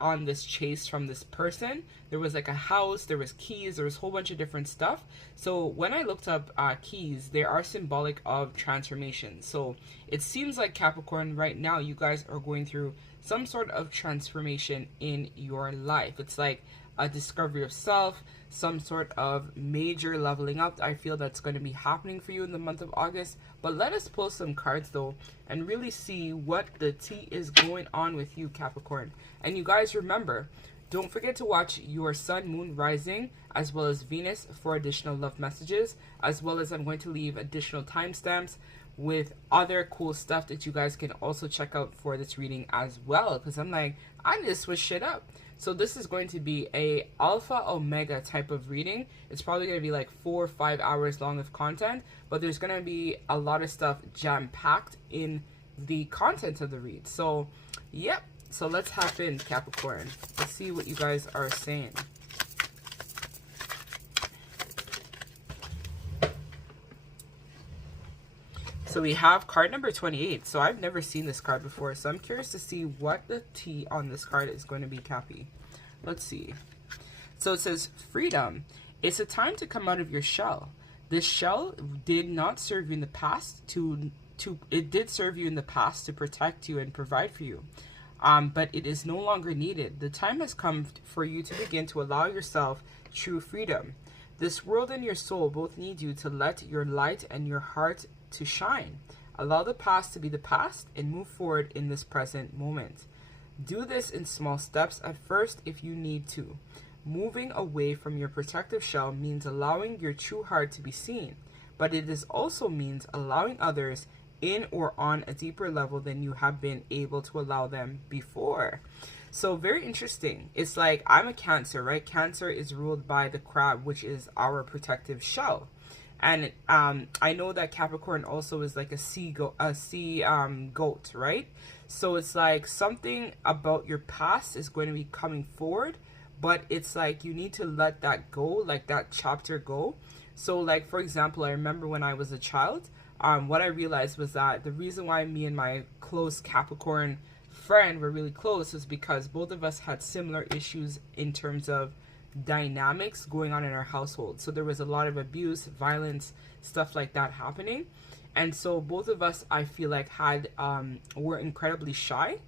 on this chase from this person. There was like a house, there was keys, there was a whole bunch of different stuff. So when I looked up keys, they are symbolic of transformation. So it seems like Capricorn right now, you guys are going through some sort of transformation in your life. It's like a discovery of self, some sort of major leveling up. I feel that's going to be happening for you in the month of August. But let us pull some cards though and really see what the tea is going on with you, Capricorn. And you guys remember, don't forget to watch your sun, moon, rising, as well as Venus for additional love messages, as well as I'm going to leave additional timestamps with other cool stuff that you guys can also check out for this reading as well, because I'm like, I need to switch shit up. So this is going to be a alpha omega type of reading. It's probably going to be like 4 or 5 hours long of content, but there's going to be a lot of stuff jam-packed in the content of the read. So yep, so let's hop in, Capricorn. Let's see what you guys are saying. So we have card number 28. So I've never seen this card before, so I'm curious to see what the tea on this card is going to be, Cappy. Let's see. So it says freedom. It's a time to come out of your shell. This shell did not serve you in the past it did serve you in the past to protect you and provide for you. But it is no longer needed. The time has come for you to begin to allow yourself true freedom. This world and your soul both need you to let your light and your heart to shine. Allow the past to be the past and move forward in this present moment. Do this in small steps at first if you need to. Moving away from your protective shell means allowing your true heart to be seen, but it is also means allowing others in or on a deeper level than you have been able to allow them before. So very interesting. It's like I'm a Cancer, right? Cancer is ruled by the crab, which is our protective shell. And I know that Capricorn also is like a goat, right? So it's like something about your past is going to be coming forward, but it's like you need to let that go, like that chapter go. So like, for example, I remember when I was a child, what I realized was that the reason why me and my close Capricorn friend were really close was because both of us had similar issues in terms of dynamics going on in our household. So there was a lot of abuse, violence, stuff like that happening. And so both of us, I feel like, were incredibly shy.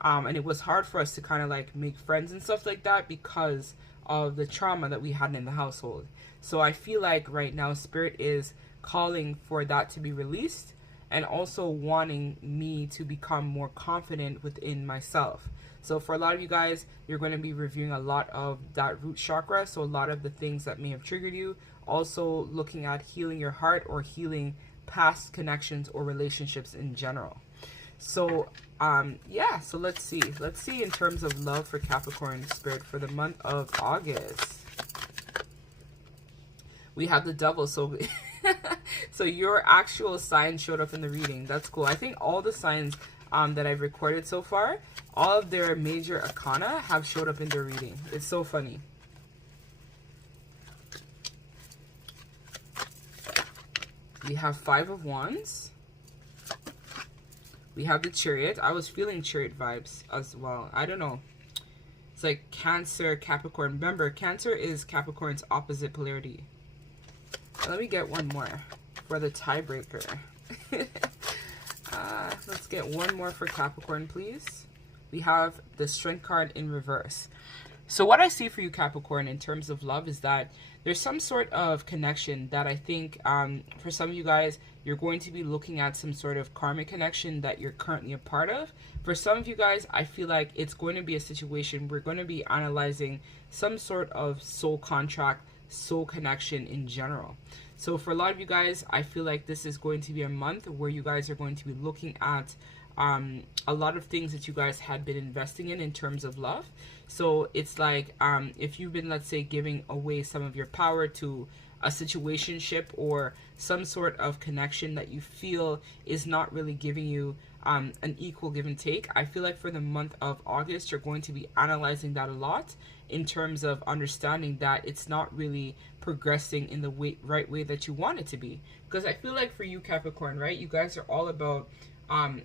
And it was hard for us to kind of like make friends and stuff like that because of the trauma that we had in the household. So I feel like right now Spirit is calling for that to be released, and also wanting me to become more confident within myself. So for a lot of you guys, you're going to be reviewing a lot of that root chakra. So a lot of the things that may have triggered you. Also looking at healing your heart or healing past connections or relationships in general. So yeah, so let's see in terms of love for Capricorn Spirit for the month of August. We have the Devil. So so your actual sign showed up in the reading. That's cool. I think all the signs that I've recorded so far, all of their major arcana have showed up in their reading. It's so funny. We have Five of Wands. We have the Chariot. I was feeling Chariot vibes as well. I don't know. It's like Cancer, Capricorn. Remember, Cancer is Capricorn's opposite polarity. Let me get one more for the tiebreaker. Let's get one more for Capricorn, please. We have the Strength card in reverse. So what I see for you, Capricorn, in terms of love is that there's some sort of connection that I think for some of you guys, you're going to be looking at some sort of karmic connection that you're currently a part of. For some of you guys, I feel like it's going to be a situation we're going to be analyzing some sort of soul contract, soul connection in general. So for a lot of you guys, I feel like this is going to be a month where you guys are going to be looking at a lot of things that you guys had been investing in terms of love. So it's like if you've been, let's say, giving away some of your power to a situationship or some sort of connection that you feel is not really giving you an equal give and take, I feel like for the month of August, you're going to be analyzing that a lot in terms of understanding that it's not really progressing in the right way that you want it to be. Because I feel like for you, Capricorn, right, you guys are all about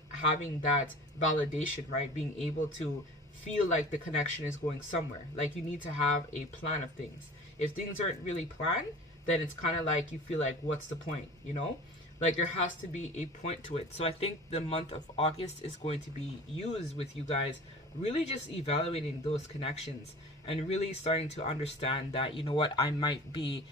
having that validation, right, being able to feel like the connection is going somewhere. Like you need to have a plan of things. If things aren't really planned, then it's kind of like you feel like, what's the point, you know? Like there has to be a point to it. So I think the month of August is going to be used with you guys really just evaluating those connections and really starting to understand that, you know what, I might be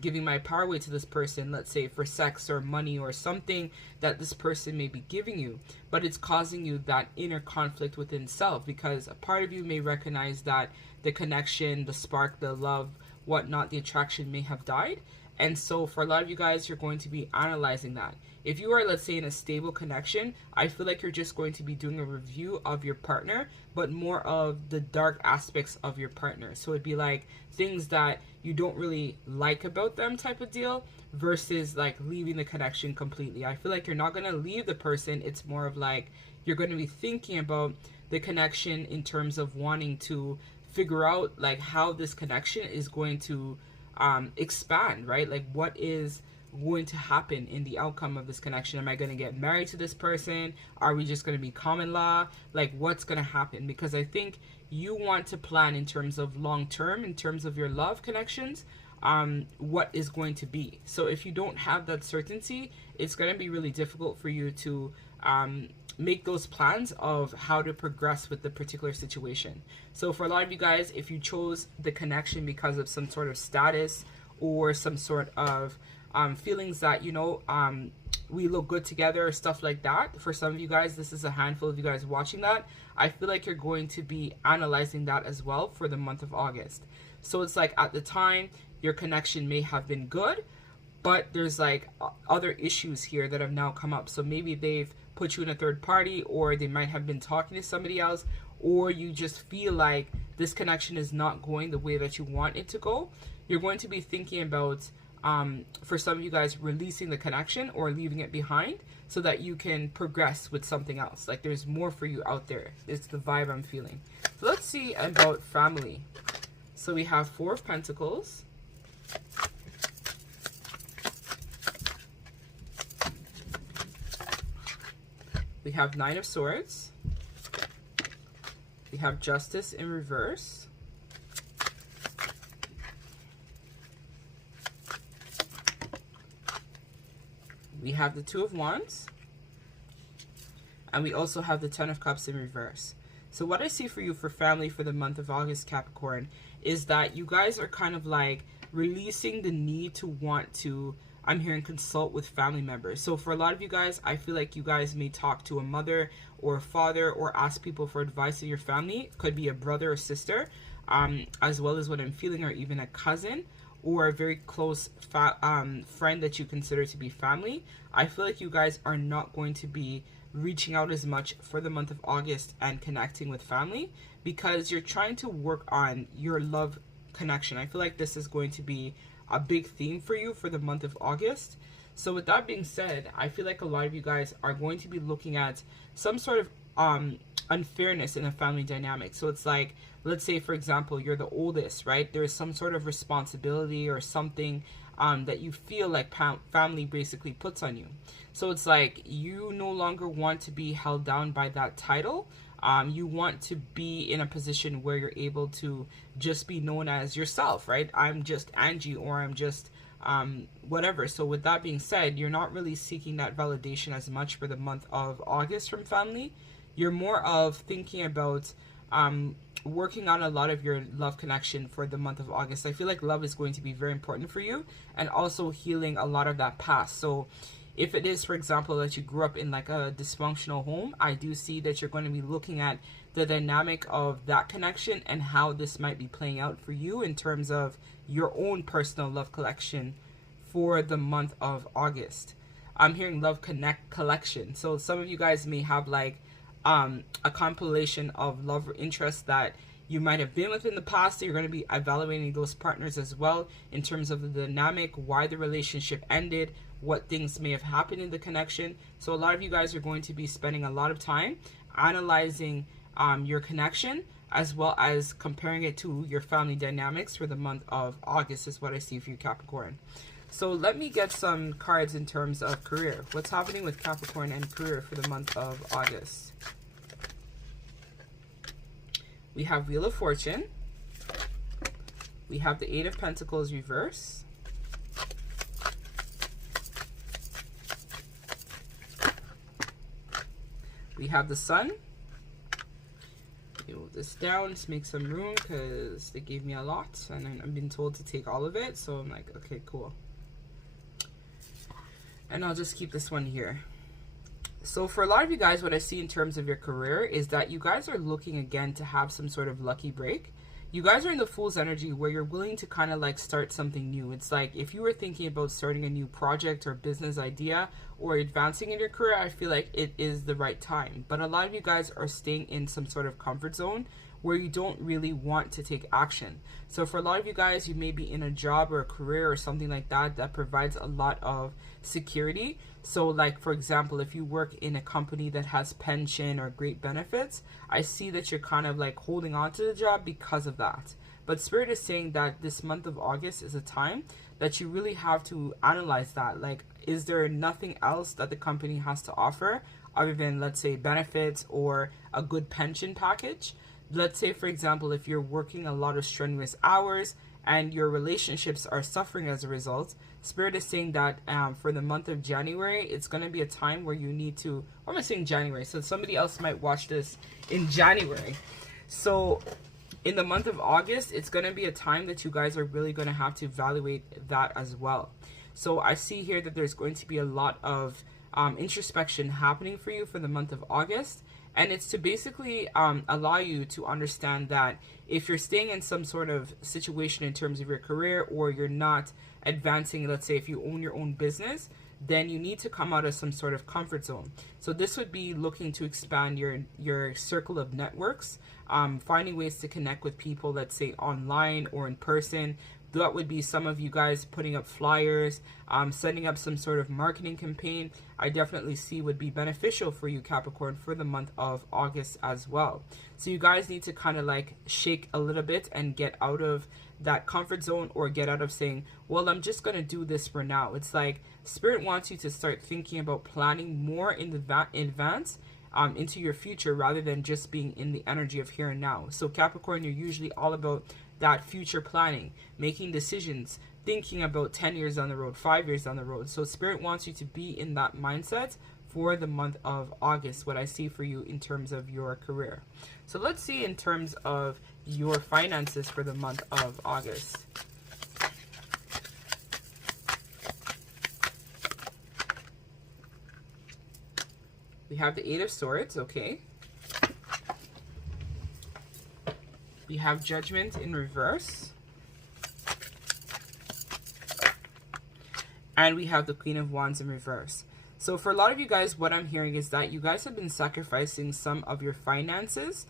giving my power away to this person, let's say for sex or money or something that this person may be giving you, but it's causing you that inner conflict within self, because a part of you may recognize that the connection, the spark, the love, whatnot, the attraction may have died. And so for a lot of you guys, you're going to be analyzing that. If you are, let's say, in a stable connection, I feel like you're just going to be doing a review of your partner, but more of the dark aspects of your partner. So it'd be like things that you don't really like about them type of deal versus like leaving the connection completely. I feel like you're not going to leave the person. It's more of like you're going to be thinking about the connection in terms of wanting to figure out like how this connection is going to expand, right? Like what is going to happen in the outcome of this connection? Am I going to get married to this person? Are we just going to be common law? Like what's going to happen? Because I think you want to plan in terms of long term, in terms of your love connections, what is going to be. So if you don't have that certainty, it's going to be really difficult for you to make those plans of how to progress with the particular situation. So for a lot of you guys, if you chose the connection because of some sort of status or some sort of feelings that, you know, we look good together or stuff like that, for some of you guys, this is a handful of you guys watching that, I feel like you're going to be analyzing that as well for the month of August. So it's like at the time, your connection may have been good, but there's like other issues here that have now come up. So maybe they've put you in a third party, or they might have been talking to somebody else, or you just feel like this connection is not going the way that you want it to go. You're going to be thinking about for some of you guys, releasing the connection or leaving it behind so that you can progress with something else. Like there's more for you out there. It's the vibe I'm feeling. So let's see about family. So we have Four of Pentacles. We have Nine of Swords. We have Justice in reverse. We have the Two of Wands. And we also have the Ten of Cups in reverse. So what I see for you for family for the month of August, Capricorn, is that you guys are kind of like releasing the need to want to, I'm hearing, consult with family members. So for a lot of you guys, I feel like you guys may talk to a mother or a father or ask people for advice in your family. It could be a brother or sister, as well as what I'm feeling, or even a cousin or a very close friend that you consider to be family. I feel like you guys are not going to be reaching out as much for the month of August and connecting with family because you're trying to work on your love connection. I feel like this is going to be a big theme for you for the month of August. So with that being said, I feel like a lot of you guys are going to be looking at some sort of unfairness in a family dynamic. So it's like, let's say for example, you're the oldest, right? There's some sort of responsibility or something that you feel like family basically puts on you. So it's like you no longer want to be held down by that title. You want to be in a position where you're able to just be known as yourself, right? I'm just Angie, or I'm just whatever. So with that being said, you're not really seeking that validation as much for the month of August from family. You're more of thinking about working on a lot of your love connection for the month of August. I feel like love is going to be very important for you, and also healing a lot of that past. So if it is, for example, that you grew up in like a dysfunctional home, I do see that you're going to be looking at the dynamic of that connection and how this might be playing out for you in terms of your own personal love collection for the month of August. I'm hearing love connect collection. So some of you guys may have like a compilation of love or interests that you might have been with in the past. So you're going to be evaluating those partners as well in terms of the dynamic, why the relationship ended, what things may have happened in the connection. So a lot of you guys are going to be spending a lot of time analyzing your connection, as well as comparing it to your family dynamics for the month of August is what I see for you, Capricorn. So let me get some cards in terms of career. What's happening with Capricorn and career for the month of August? We have Wheel of Fortune. We have the Eight of Pentacles reverse. We have the Sun. Move this down, let's make some room because they gave me a lot and I've been told to take all of it. So I'm like, okay, cool. And I'll just keep this one here. So for a lot of you guys, what I see in terms of your career is that you guys are looking again to have some sort of lucky break. You guys are in the Fool's energy where you're willing to kind of like start something new. It's like if you were thinking about starting a new project or business idea or advancing in your career, I feel like it is the right time. But a lot of you guys are staying in some sort of comfort zone where you don't really want to take action. So for a lot of you guys, you may be in a job or a career or something like that that provides a lot of security. So like, for example, if you work in a company that has pension or great benefits, I see that you're kind of like holding on to the job because of that. But Spirit is saying that this month of August is a time that you really have to analyze that. Like, is there nothing else that the company has to offer other than, let's say, benefits or a good pension package? Let's say, for example, if you're working a lot of strenuous hours and your relationships are suffering as a result, Spirit is saying that for the month of January, it's going to be a time where you need to, or am I saying January? So somebody else might watch this in January. So in the month of August, it's going to be a time that you guys are really going to have to evaluate that as well. So I see here that there's going to be a lot of introspection happening for you for the month of August. And it's to basically allow you to understand that if you're staying in some sort of situation in terms of your career, or you're not advancing, let's say if you own your own business, then you need to come out of some sort of comfort zone. So this would be looking to expand your circle of networks, finding ways to connect with people, let's say online or in person, that would be some of you guys putting up flyers, setting up some sort of marketing campaign. I definitely see would be beneficial for you, Capricorn, for the month of August as well. So you guys need to kind of like shake a little bit and get out of that comfort zone, or get out of saying, well, I'm just going to do this for now. It's like Spirit wants you to start thinking about planning more in advance into your future, rather than just being in the energy of here and now. So Capricorn, you're usually all about that future planning, making decisions, thinking about 10 years down the road, 5 years down the road. So Spirit wants you to be in that mindset for the month of August, what I see for you in terms of your career. So let's see in terms of your finances for the month of August. We have the Eight of Swords, okay. We have Judgment in reverse. And we have the Queen of Wands in reverse. So for a lot of you guys, what I'm hearing is that you guys have been sacrificing some of your finances,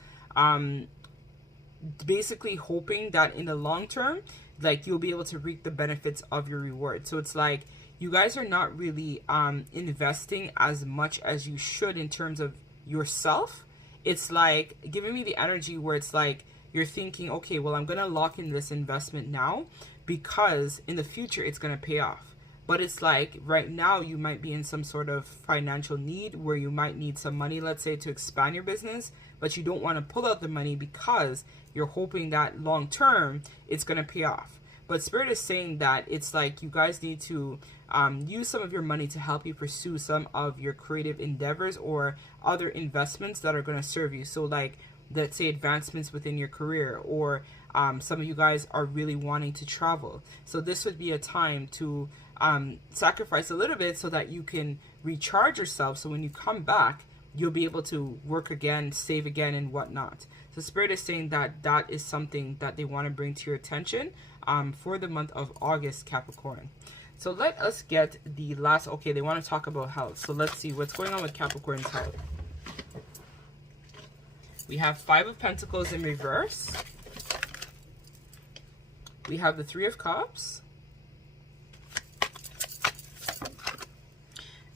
basically hoping that in the long term, like, you'll be able to reap the benefits of your reward. So it's like you guys are not really investing as much as you should in terms of yourself. It's like giving me the energy where it's like you're thinking, okay, well, I'm going to lock in this investment now because in the future it's going to pay off. But it's like right now you might be in some sort of financial need where you might need some money, let's say, to expand your business, but you don't want to pull out the money because you're hoping that long term it's going to pay off. But Spirit is saying that it's like you guys need to use some of your money to help you pursue some of your creative endeavors or other investments that are going to serve you. So like, let's say, advancements within your career, or some of you guys are really wanting to travel. So this would be a time to sacrifice a little bit so that you can recharge yourself. So when you come back, you'll be able to work again, save again, and whatnot. So Spirit is saying that that is something that they want to bring to your attention for the month of August, Capricorn. So let us get the last, okay, they want to talk about health. So let's see what's going on with Capricorn's health. We have Five of Pentacles in reverse. We have the Three of Cups.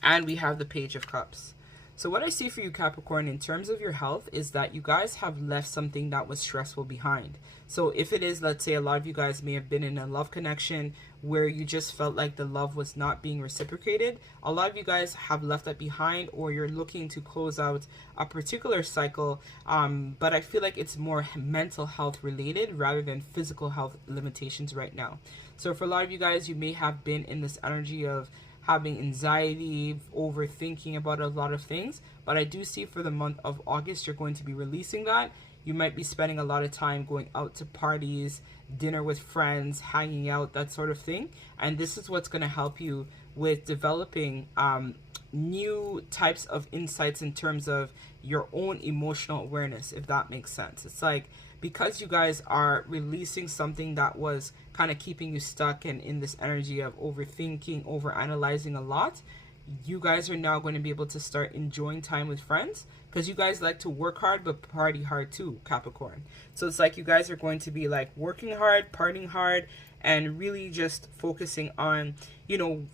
And we have the Page of Cups. So what I see for you, Capricorn, in terms of your health is that you guys have left something that was stressful behind. So if it is, let's say, a lot of you guys may have been in a love connection where you just felt like the love was not being reciprocated, a lot of you guys have left that behind, or you're looking to close out a particular cycle. But I feel like it's more mental health related rather than physical health limitations right now. So for a lot of you guys, you may have been in this energy of having anxiety, overthinking about a lot of things. But I do see for the month of August, you're going to be releasing that. You might be spending a lot of time going out to parties, dinner with friends, hanging out, that sort of thing. And this is what's going to help you with developing new types of insights in terms of your own emotional awareness, if that makes sense. It's like, because you guys are releasing something that was kind of keeping you stuck and in this energy of overthinking, overanalyzing a lot, you guys are now going to be able to start enjoying time with friends, because you guys like to work hard but party hard too, Capricorn. So it's like you guys are going to be like working hard, partying hard, and really just focusing on, you know,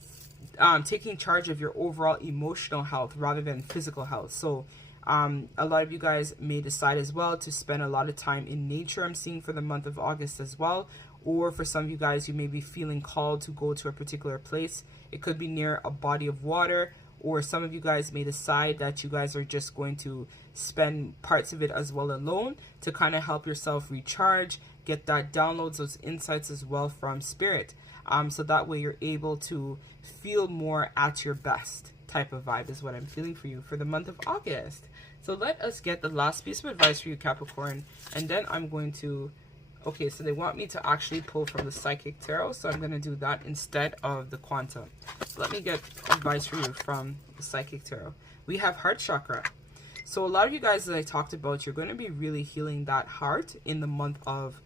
taking charge of your overall emotional health rather than physical health. So a lot of you guys may decide as well to spend a lot of time in nature, I'm seeing, for the month of August as well. Or for some of you guys, you may be feeling called to go to a particular place. It could be near a body of water, or some of you guys may decide that you guys are just going to spend parts of it as well alone to kind of help yourself recharge, get that downloads, those insights as well from Spirit. So that way you're able to feel more at your best type of vibe is what I'm feeling for you for the month of August. So let us get the last piece of advice for you, Capricorn, and then I'm going to, okay, so they want me to actually pull from the Psychic Tarot, so I'm going to do that instead of the Quantum. So let me get advice for you from the Psychic Tarot. We have Heart Chakra. So a lot of you guys, as I talked about, you're going to be really healing that heart in the month of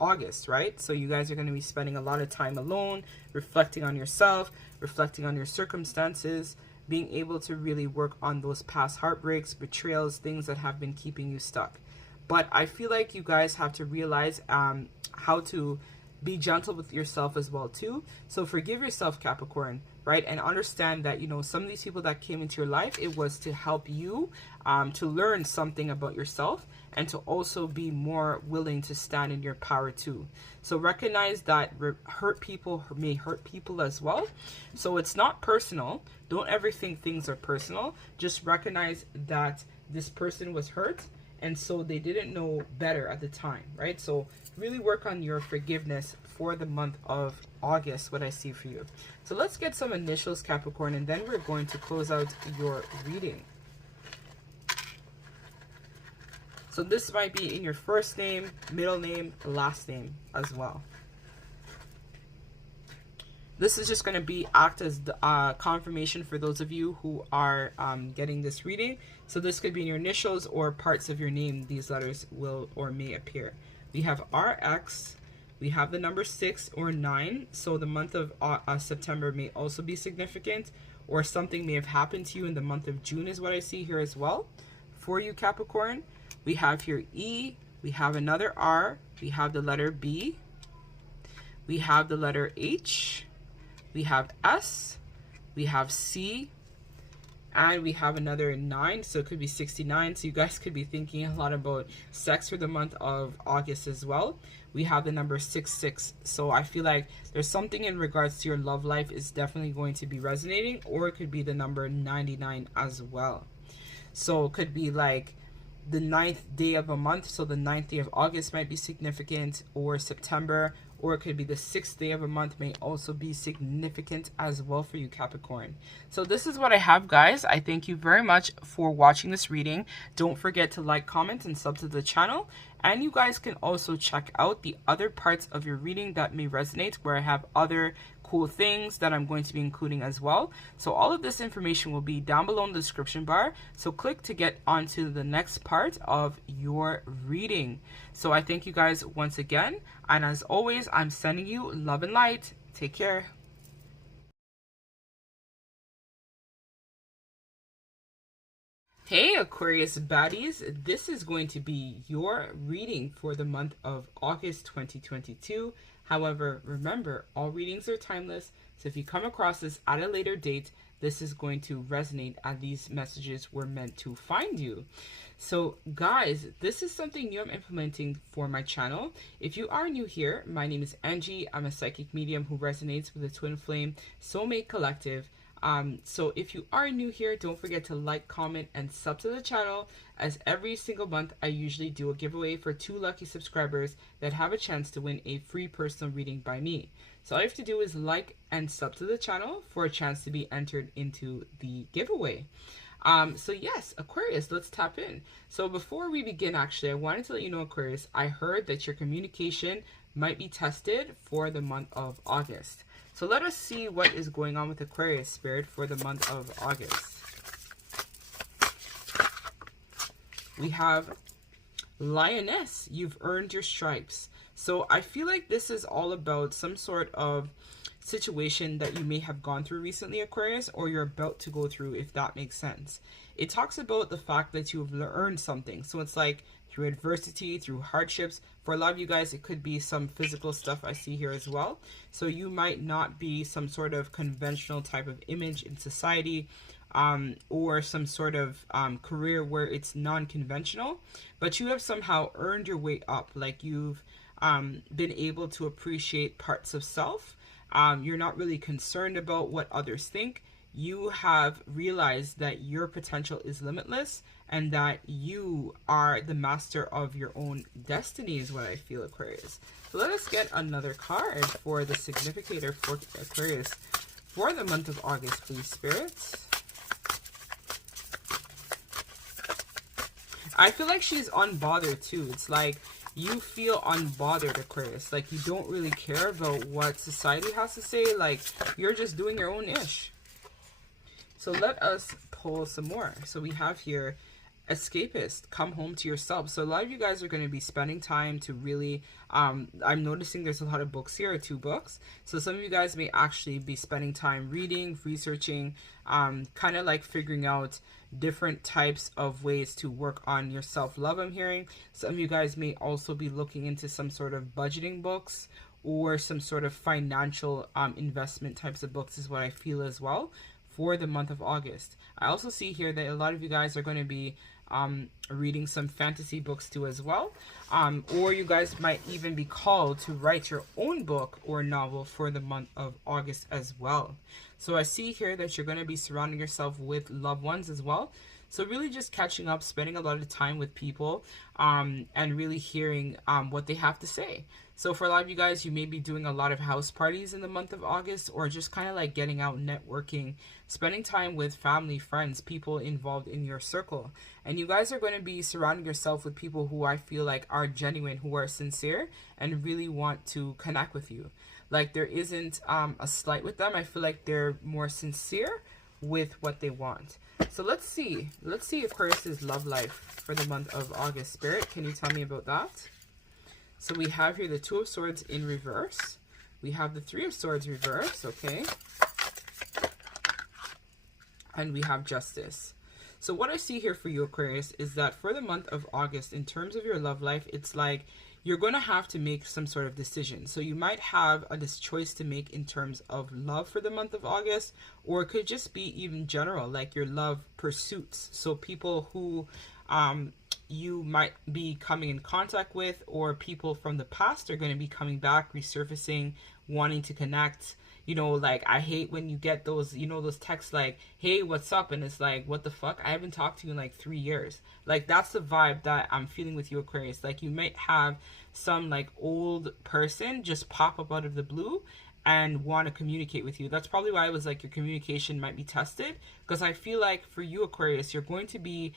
August, right? So you guys are going to be spending a lot of time alone, reflecting on yourself, reflecting on your circumstances, being able to really work on those past heartbreaks, betrayals, things that have been keeping you stuck. But I feel like you guys have to realize how to be gentle with yourself as well too. So forgive yourself, Capricorn, right? And understand that, you know, some of these people that came into your life, it was to help you to learn something about yourself, and to also be more willing to stand in your power too. So recognize that hurt people may hurt people as well. So it's not personal. Don't ever think things are personal. Just recognize that this person was hurt, and so they didn't know better at the time, right? So really work on your forgiveness for the month of August, what I see for you. So let's get some initials, Capricorn, and then we're going to close out your reading. So this might be in your first name, middle name, last name as well. This is just going to be act as the confirmation for those of you who are getting this reading. So this could be in your initials or parts of your name. These letters will or may appear. We have RX. We have the number 6 or 9. So the month of September may also be significant, or something may have happened to you in the month of June is what I see here as well. For you, Capricorn, we have here E. We have another R. We have the letter B. We have the letter H. We have S, we have C, and we have another 9, so it could be 69. So you guys could be thinking a lot about sex for the month of August as well. We have the number 66. So I feel like there's something in regards to your love life is definitely going to be resonating, or it could be the number 99 as well. So it could be like the 9th day of a month, so the 9th day of August might be significant, or September, or it could be the 6th day of a month may also be significant as well for you, Capricorn. So this is what I have, guys. I thank you very much for watching this reading. Don't forget to like, comment, and sub to the channel. And you guys can also check out the other parts of your reading that may resonate, where I have other cool things that I'm going to be including as well. So all of this information will be down below in the description bar. So click to get onto the next part of your reading. So I thank you guys once again. And as always, I'm sending you love and light. Take care. Hey Aquarius baddies, this is going to be your reading for the month of August 2022. However, remember, all readings are timeless, so if you come across this at a later date, this is going to resonate as these messages were meant to find you. So guys, this is something new I'm implementing for my channel. If you are new here, my name is Angie. I'm a psychic medium who resonates with the Twin Flame Soulmate Collective. So if you are new here, don't forget to like, comment, and sub to the channel, as every single month I usually do a giveaway for 2 lucky subscribers that have a chance to win a free personal reading by me. So all you have to do is like and sub to the channel for a chance to be entered into the giveaway. So yes, Aquarius, let's tap in. So before we begin, actually, I wanted to let you know, Aquarius, I heard that your communication might be tested for the month of August. So let us see what is going on with Aquarius Spirit for the month of August. We have Lioness. You've earned your stripes. So I feel like this is all about some sort of situation that you may have gone through recently, Aquarius, or you're about to go through, if that makes sense. It talks about the fact that you've earned something. So it's like through adversity, through hardships. For a lot of you guys, it could be some physical stuff I see here as well. So you might not be some sort of conventional type of image in society, or some sort of career where it's non-conventional, but you have somehow earned your way up. Like you've been able to appreciate parts of self. You're not really concerned about what others think. You have realized that your potential is limitless and that you are the master of your own destiny is what I feel, Aquarius. So let us get another card for the significator for Aquarius for the month of August, please, spirits. I feel like she's unbothered too. It's like you feel unbothered, Aquarius. Like you don't really care about what society has to say. Like you're just doing your own ish. So let us pull some more. So we have here escapist, come home to yourself. So a lot of you guys are going to be spending time to really, I'm noticing there's a lot of books here, 2 books. So some of you guys may actually be spending time reading, researching, kind of like figuring out different types of ways to work on your self-love, I'm hearing. Some of you guys may also be looking into some sort of budgeting books or some sort of financial investment types of books is what I feel as well for the month of August. I also see here that a lot of you guys are going to be reading some fantasy books too as well, or you guys might even be called to write your own book or novel for the month of August as well. So I see here that you're going to be surrounding yourself with loved ones as well. So really just catching up, spending a lot of time with people, and really hearing what they have to say. So for a lot of you guys, you may be doing a lot of house parties in the month of August, or just kind of like getting out, networking, spending time with family, friends, people involved in your circle. And you guys are going to be surrounding yourself with people who I feel like are genuine, who are sincere, and really want to connect with you. Like there isn't a slight with them. I feel like they're more sincere with what they want. So let's see Aquarius's love life for the month of August. Spirit, can you tell me about that? So we have here the Two of Swords in reverse. We have the Three of Swords reverse, okay? And we have Justice. So what I see here for you, Aquarius, is that for the month of August, in terms of your love life, it's like you're going to have to make some sort of decision. So you might have this choice to make in terms of love for the month of August, or it could just be even general, like your love pursuits. So people who you might be coming in contact with, or people from the past are going to be coming back, resurfacing, wanting to connect. You know, like I hate when you get those, you know, those texts like, hey, what's up? And it's like, what the fuck? I haven't talked to you in like 3 years. Like that's the vibe that I'm feeling with you, Aquarius. Like you might have some like old person just pop up out of the blue and want to communicate with you. That's probably why I was like, your communication might be tested, because I feel like for you, Aquarius, you're going to be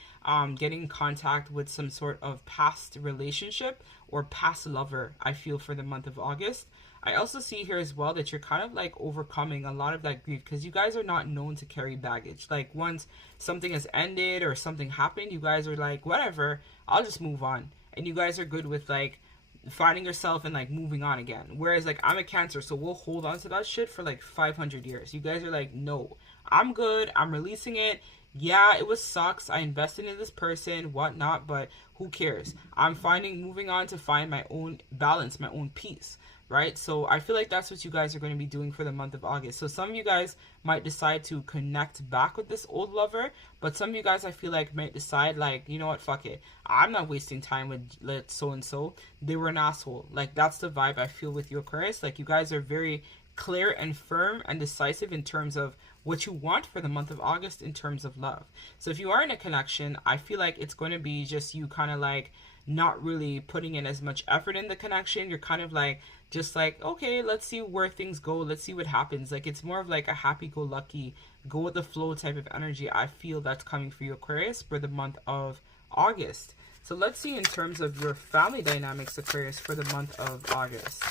getting in contact with some sort of past relationship or past lover, I feel, for the month of August. I also see here as well that you're kind of like overcoming a lot of that grief, because you guys are not known to carry baggage. Like once something has ended or something happened, you guys are like, whatever, I'll just move on. And you guys are good with like finding yourself and like moving on again. Whereas like I'm a Cancer, so we'll hold on to that shit for like 500 years. You guys are like, no, I'm good, I'm releasing it. Yeah, it was sucks, I invested in this person, whatnot, but who cares? I'm moving on to find my own balance, my own peace, right? So I feel like that's what you guys are going to be doing for the month of August. So some of you guys might decide to connect back with this old lover, but some of you guys I feel like might decide like, you know what, fuck it, I'm not wasting time with so-and-so, they were an asshole. Like that's the vibe I feel with you, Aquarius. Like you guys are very clear and firm and decisive in terms of what you want for the month of August in terms of love. So if you are in a connection, I feel like it's going to be just you kind of like not really putting in as much effort in the connection. You're kind of like, just like, okay, let's see where things go. Let's see what happens. Like it's more of like a happy-go-lucky, go with the flow type of energy I feel that's coming for you, Aquarius, for the month of August. So let's see in terms of your family dynamics, Aquarius, for the month of August.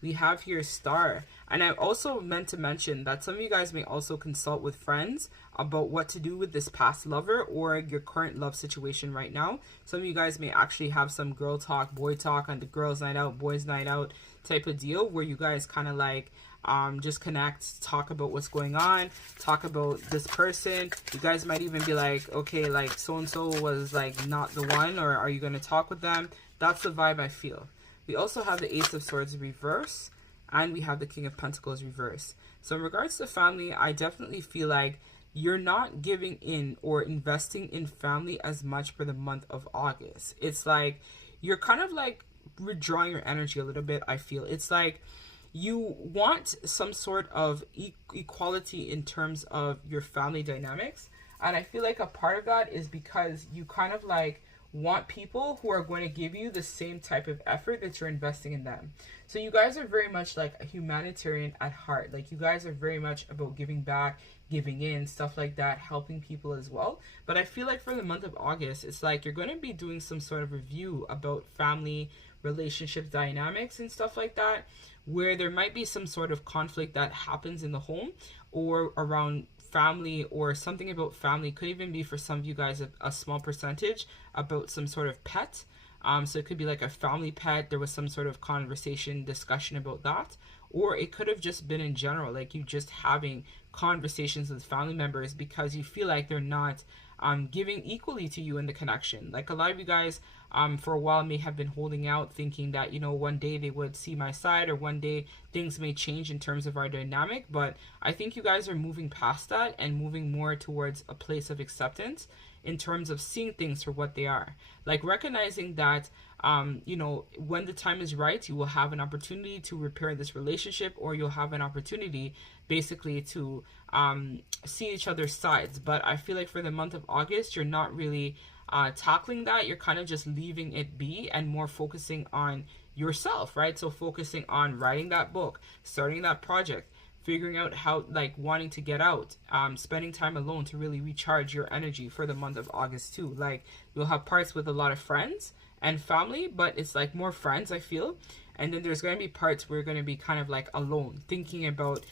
We have here Star. And I also meant to mention that some of you guys may also consult with friends about what to do with this past lover or your current love situation right now. Some of you guys may actually have some girl talk, boy talk on the girls' night out, boys' night out type of deal where you guys kind of like just connect, talk about what's going on, talk about this person. You guys might even be like, okay, like so-and-so was like not the one, or are you going to talk with them? That's the vibe I feel. We also have the Ace of Swords reverse, and we have the King of Pentacles reverse. So in regards to family, I definitely feel like you're not giving in or investing in family as much for the month of August. It's like you're kind of like withdrawing your energy a little bit, I feel. It's like you want some sort of equality in terms of your family dynamics. And I feel like a part of that is because you kind of like want people who are going to give you the same type of effort that you're investing in them. So you guys are very much like a humanitarian at heart. Like you guys are very much about giving back, giving in, stuff like that, helping people as well. But I feel like for the month of August, it's like you're going to be doing some sort of review about family relationship dynamics and stuff like that, where there might be some sort of conflict that happens in the home or around family, or something about family. Could even be for some of you guys a small percentage about some sort of pet. So it could be like a family pet. There was some sort of conversation, discussion about that. Or it could have just been in general, like you just having conversations with family members because you feel like they're not giving equally to you in the connection. Like a lot of you guys for a while may have been holding out, thinking that, you know, one day they would see my side, or one day things may change in terms of our dynamic. But I think you guys are moving past that and moving more towards a place of acceptance in terms of seeing things for what they are. Like recognizing that, you know, when the time is right, you will have an opportunity to repair this relationship, or you'll have an opportunity basically to see each other's sides. But I feel like for the month of August, you're not really tackling that. You're kind of just leaving it be and more focusing on yourself, right? So focusing on writing that book, starting that project, figuring out how, like, wanting to get out, spending time alone to really recharge your energy for the month of August too. Like, you'll have parts with a lot of friends and family, but it's like more friends, I feel. And then there's going to be parts where you're going to be kind of like alone, thinking about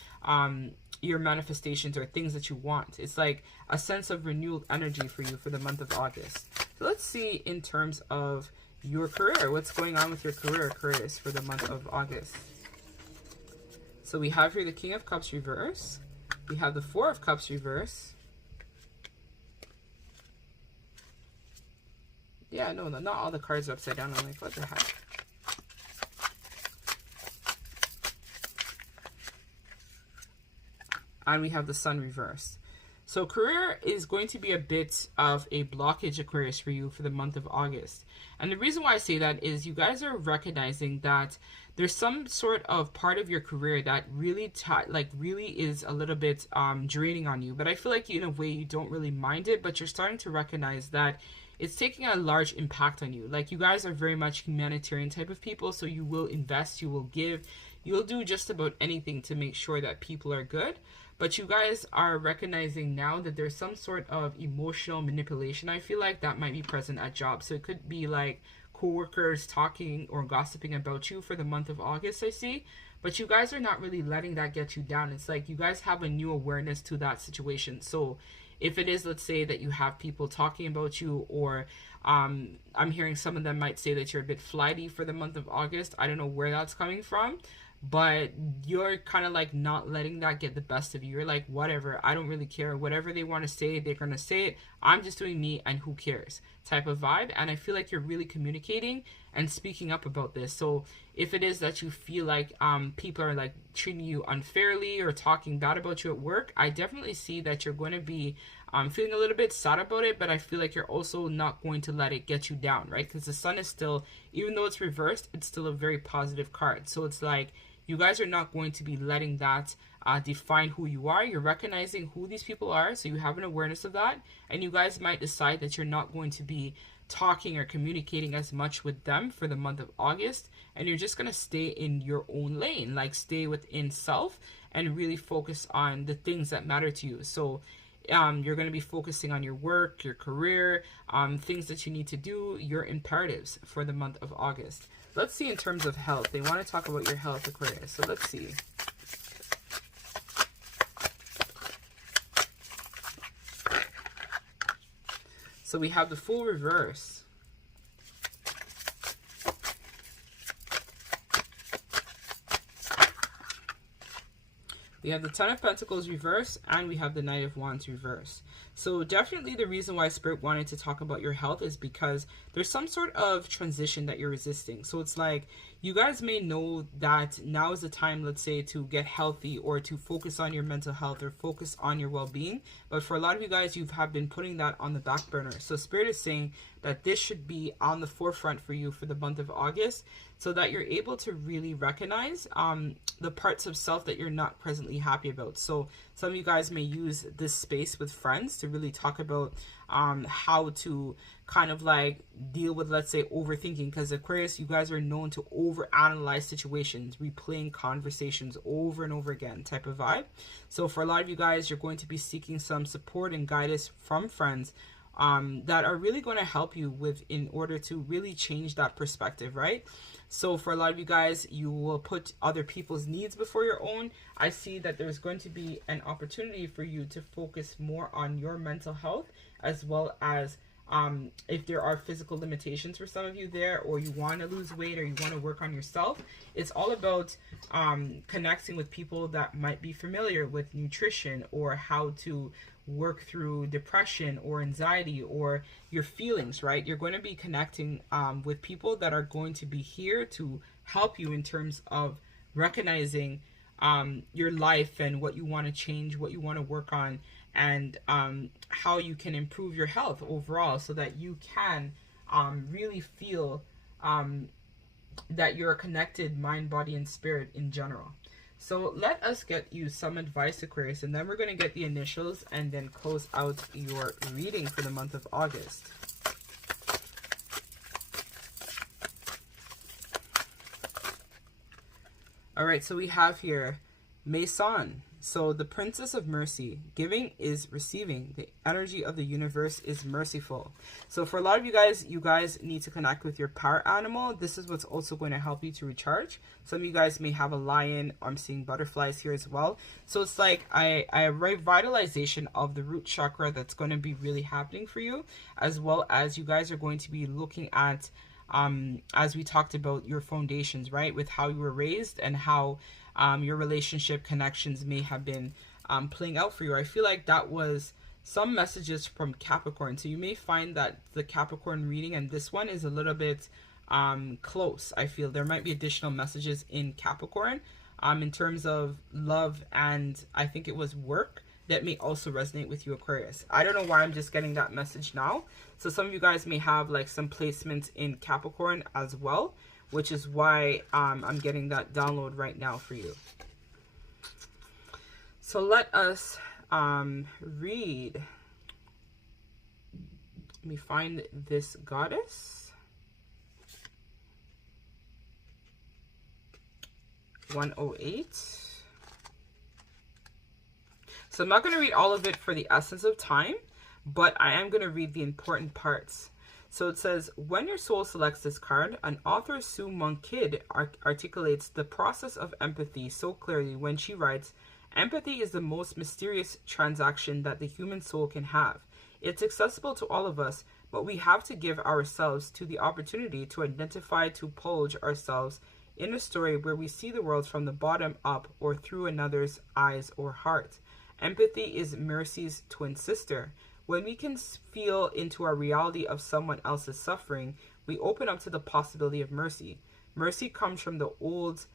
your manifestations or things that you want. It's like a sense of renewed energy for you for the month of August. So let's see in terms of your career, what's going on with your career, Aquarius, for the month of August. So we have here the King of Cups reverse. We have the Four of Cups reverse. Yeah, no, not all the cards are upside down. I'm like, what the heck? And we have the Sun reversed. So career is going to be a bit of a blockage, Aquarius, for you for the month of August. And the reason why I say that is you guys are recognizing that there's some sort of part of your career that really really is a little bit draining on you. But I feel like in a way you don't really mind it, but you're starting to recognize that it's taking a large impact on you. Like, you guys are very much humanitarian type of people, so you will invest, you will give, you'll do just about anything to make sure that people are good. But you guys are recognizing now that there's some sort of emotional manipulation, I feel like, that might be present at jobs. So it could be like coworkers talking or gossiping about you for the month of August, I see. But you guys are not really letting that get you down. It's like you guys have a new awareness to that situation. So if it is, let's say that you have people talking about you, or I'm hearing some of them might say that you're a bit flighty for the month of August. I don't know where that's coming from, but you're kind of like not letting that get the best of you. You're like, whatever, I don't really care. Whatever they want to say, they're going to say it. I'm just doing me, and who cares type of vibe. And I feel like you're really communicating and speaking up about this. So if it is that you feel like people are like treating you unfairly or talking bad about you at work, I definitely see that you're going to be feeling a little bit sad about it. But I feel like you're also not going to let it get you down, right? Because the Sun is still, even though it's reversed, it's still a very positive card. So it's like you guys are not going to be letting that define who you are. You're recognizing who these people are, so you have an awareness of that, and you guys might decide that you're not going to be talking or communicating as much with them for the month of August, and you're just going to stay in your own lane, like stay within self and really focus on the things that matter to you. So you're going to be focusing on your work, your career, things that you need to do, your imperatives for the month of August. Let's see in terms of health. They want to talk about your health, Aquarius. So let's see. So we have the Fool reverse. We have the Ten of Pentacles reverse, and we have the Knight of Wands reverse. So definitely the reason why Spirit wanted to talk about your health is because there's some sort of transition that you're resisting. So it's like you guys may know that now is the time, let's say, to get healthy or to focus on your mental health or focus on your well-being. But for a lot of you guys, you have been putting that on the back burner. So Spirit is saying that this should be on the forefront for you for the month of August, so that you're able to really recognize the parts of self that you're not presently happy about. So some of you guys may use this space with friends to really talk about how to kind of like deal with, let's say, overthinking, because Aquarius, you guys are known to overanalyze situations, replaying conversations over and over again type of vibe. So for a lot of you guys, you're going to be seeking some support and guidance from friends that are really going to help you with in order to really change that perspective, right? So for a lot of you guys, you will put other people's needs before your own. I see that there's going to be an opportunity for you to focus more on your mental health, as well as if there are physical limitations for some of you there, or you want to lose weight, or you want to work on yourself. It's all about connecting with people that might be familiar with nutrition or how to work through depression or anxiety or your feelings, right? You're going to be connecting with people that are going to be here to help you in terms of recognizing your life and what you want to change, what you want to work on, and how you can improve your health overall so that you can really feel that you're a connected mind, body, and spirit in general. So let us get you some advice, Aquarius, and then we're going to get the initials and then close out your reading for the month of August. All right, so we have here Maison. So the Princess of Mercy. Giving is receiving. The energy of the universe is merciful. So for a lot of you guys need to connect with your power animal. This is what's also going to help you to recharge. Some of you guys may have a lion. I'm seeing butterflies here as well. So it's like a revitalization of the root chakra that's going to be really happening for you, as well as you guys are going to be looking at, as we talked about, your foundations, right? With how you were raised and how your relationship connections may have been playing out for you. I feel like that was some messages from Capricorn. So you may find that the Capricorn reading and this one is a little bit close. I feel there might be additional messages in Capricorn in terms of love, and I think it was work that may also resonate with you, Aquarius. I don't know why I'm just getting that message now. So some of you guys may have like some placements in Capricorn as well, which is why I'm getting that download right now for you. So let us read. Let me find this goddess. 108. So I'm not going to read all of it for the essence of time, but I am going to read the important parts. So it says, when your soul selects this card, an author, Sue Monk Kidd, articulates the process of empathy so clearly when she writes, empathy is the most mysterious transaction that the human soul can have. It's accessible to all of us, but we have to give ourselves to the opportunity to identify, to purge ourselves in a story where we see the world from the bottom up or through another's eyes or heart. Empathy is mercy's twin sister. When we can feel into our reality of someone else's suffering, we open up to the possibility of mercy. Mercy comes from the old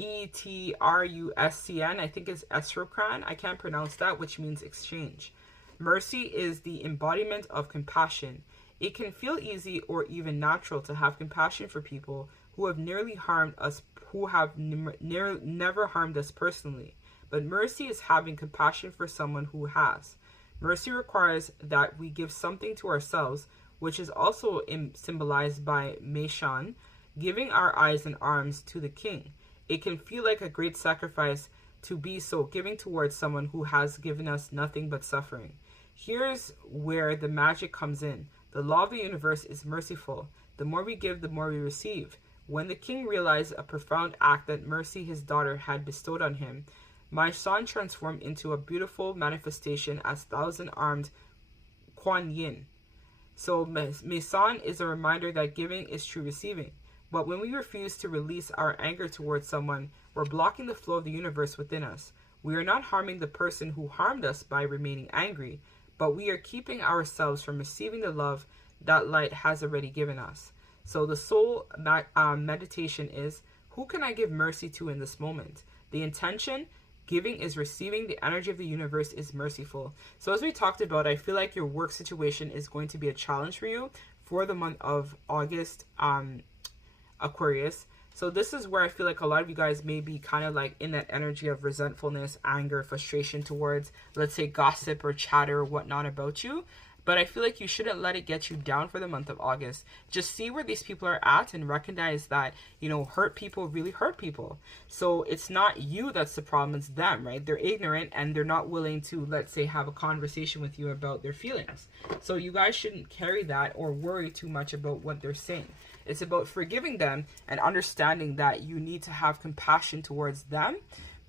Etruscan, I think it's Etruscan, I can't pronounce that, which means exchange. Mercy is the embodiment of compassion. It can feel easy or even natural to have compassion for people who have nearly harmed us, who have never harmed us personally. But mercy is having compassion for someone who has. Mercy requires that we give something to ourselves, which is also symbolized by Maison, giving our eyes and arms to the king. It can feel like a great sacrifice to be so giving towards someone who has given us nothing but suffering. Here's where the magic comes in. The law of the universe is merciful. The more we give, the more we receive. When the king realized a profound act that mercy his daughter had bestowed on him, my son transformed into a beautiful manifestation as thousand-armed Kuan Yin. So Maison is a reminder that giving is true receiving. But when we refuse to release our anger towards someone, we're blocking the flow of the universe within us. We are not harming the person who harmed us by remaining angry, but we are keeping ourselves from receiving the love that light has already given us. So the soul meditation is, who can I give mercy to in this moment? The intention, giving is receiving. The energy of the universe is merciful. So as we talked about, I feel like your work situation is going to be a challenge for you for the month of August, Aquarius. So this is where I feel like a lot of you guys may be kind of like in that energy of resentfulness, anger, frustration towards, let's say, gossip or chatter or whatnot about you. But I feel like you shouldn't let it get you down for the month of August. Just see where these people are at and recognize that, you know, hurt people really hurt people. So it's not you that's the problem, it's them, right? They're ignorant and they're not willing to, let's say, have a conversation with you about their feelings. So you guys shouldn't carry that or worry too much about what they're saying. It's about forgiving them and understanding that you need to have compassion towards them,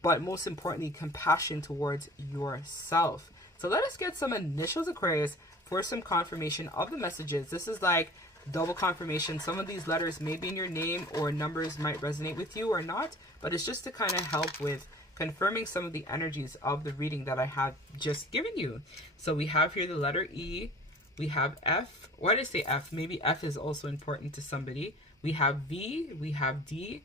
but most importantly, compassion towards yourself. So let us get some initials, Aquarius, for some confirmation of the messages. This is like double confirmation. Some of these letters may be in your name or numbers might resonate with you or not, but it's just to kind of help with confirming some of the energies of the reading that I have just given you. So we have here the letter E, we have F. Why did I say F? Maybe F is also important to somebody. We have V, we have D,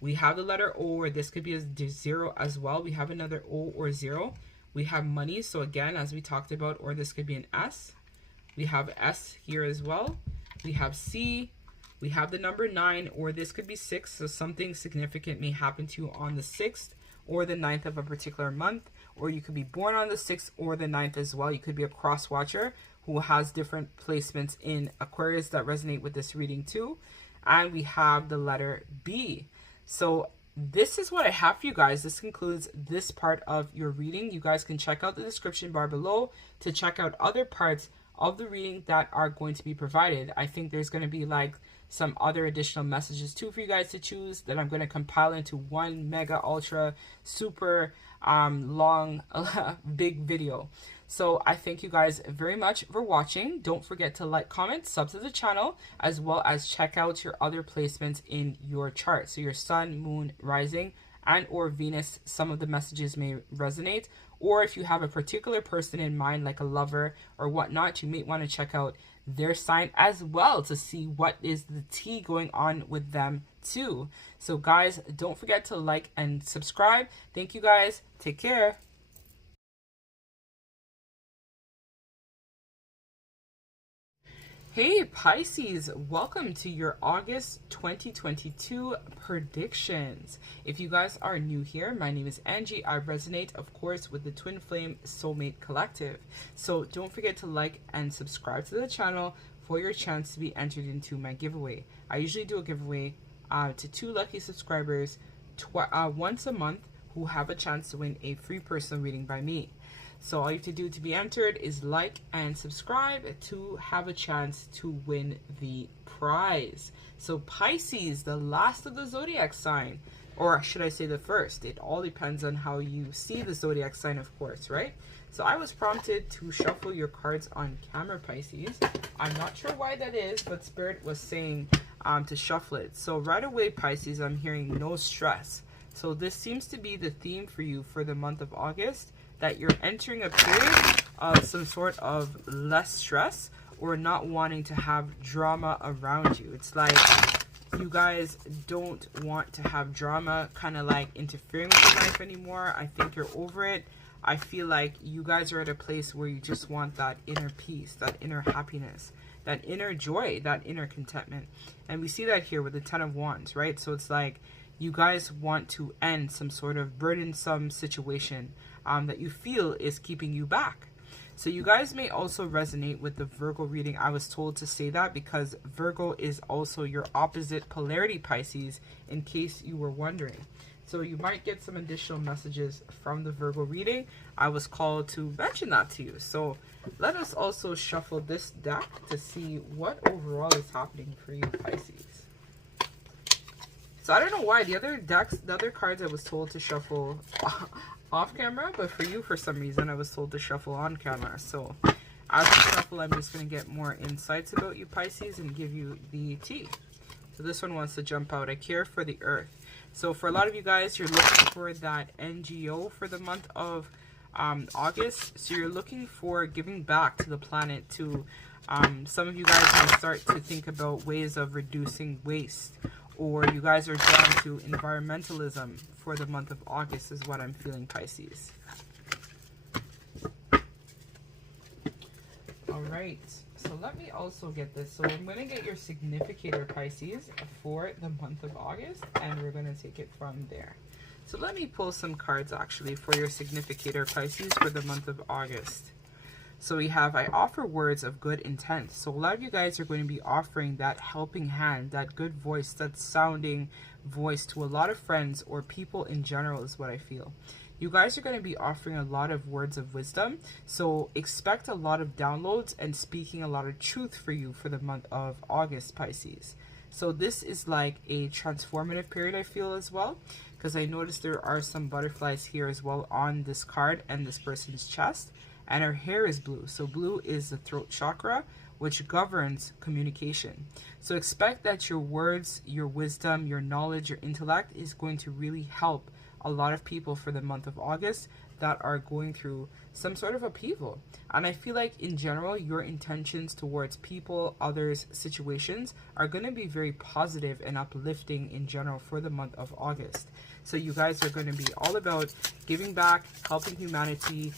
we have the letter O, or this could be a 0 as well. We have another O or 0. We have money, so again, as we talked about, or this could be an S. We have S here as well. We have C. We have the number 9, or this could be 6, so something significant may happen to you on the 6th or the 9th of a particular month, or you could be born on the 6th or the 9th as well. You could be a cross watcher who has different placements in Aquarius that resonate with this reading too. And we have the letter B. So this is what I have for you guys. This concludes this part of your reading. You guys can check out the description bar below to check out other parts of the reading that are going to be provided. I think there's going to be like some other additional messages too for you guys to choose that I'm going to compile into one mega ultra super long big video. So I thank you guys very much for watching. Don't forget to like, comment, sub to the channel, as well as check out your other placements in your chart. So your sun, moon, rising, and or Venus, some of the messages may resonate. Or if you have a particular person in mind, like a lover or whatnot, you may want to check out their sign as well to see what is the tea going on with them too. So guys, don't forget to like and subscribe. Thank you guys. Take care. Hey Pisces, welcome to your August 2022 predictions. If you guys are new here, my name is Angie. I resonate, of course, with the Twin Flame Soulmate Collective. So don't forget to like and subscribe to the channel for your chance to be entered into my giveaway. I usually do a giveaway to 2 lucky subscribers once a month who have a chance to win a free personal reading by me. So all you have to do to be entered is like and subscribe to have a chance to win the prize. So Pisces, the last of the zodiac sign, or should I say the first? It all depends on how you see the zodiac sign, of course, right? So I was prompted to shuffle your cards on camera, Pisces. I'm not sure why that is, but Spirit was saying to shuffle it. So right away, Pisces, I'm hearing no stress. So this seems to be the theme for you for the month of August, that you're entering a period of some sort of less stress or not wanting to have drama around you. It's like you guys don't want to have drama kind of like interfering with your life anymore. I think you're over it. I feel like you guys are at a place where you just want that inner peace, that inner happiness, that inner joy, that inner contentment. And we see that here with the 10 of Wands, right? So it's like you guys want to end some sort of burdensome situation that you feel is keeping you back. So you guys may also resonate with the Virgo reading. I was told to say that because Virgo is also your opposite polarity, Pisces, in case you were wondering. So you might get some additional messages from the Virgo reading. I was called to mention that to you. So let us also shuffle this deck to see what overall is happening for you, Pisces. So I don't know why the other decks, the other cards I was told to shuffle off camera, but for you, for some reason, I was told to shuffle on camera. So as I shuffle, I'm just going to get more insights about you, Pisces, and give you the tea. So this one wants to jump out. I care for the earth. So for a lot of you guys, you're looking for that NGO for the month of August. So you're looking for giving back to the planet. To some of you guys may start to think about ways of reducing waste, or you guys are drawn to environmentalism for the month of August is what I'm feeling, Pisces. All right, so let me also get this. So I'm going to get your significator, Pisces, for the month of August, and we're going to take it from there. So let me pull some cards actually for your significator, Pisces, for the month of August. So we have, I offer words of good intent. So a lot of you guys are going to be offering that helping hand, that good voice, that sounding voice to a lot of friends or people in general is what I feel. You guys are going to be offering a lot of words of wisdom. So expect a lot of downloads and speaking a lot of truth for you for the month of August, Pisces. So this is like a transformative period, I feel, as well, because I noticed there are some butterflies here as well on this card and this person's chest. And her hair is blue. So blue is the throat chakra, which governs communication. So expect that your words, your wisdom, your knowledge, your intellect is going to really help a lot of people for the month of August that are going through some sort of upheaval. And I feel like in general, your intentions towards people, others, situations are going to be very positive and uplifting in general for the month of August. So you guys are going to be all about giving back, helping humanity,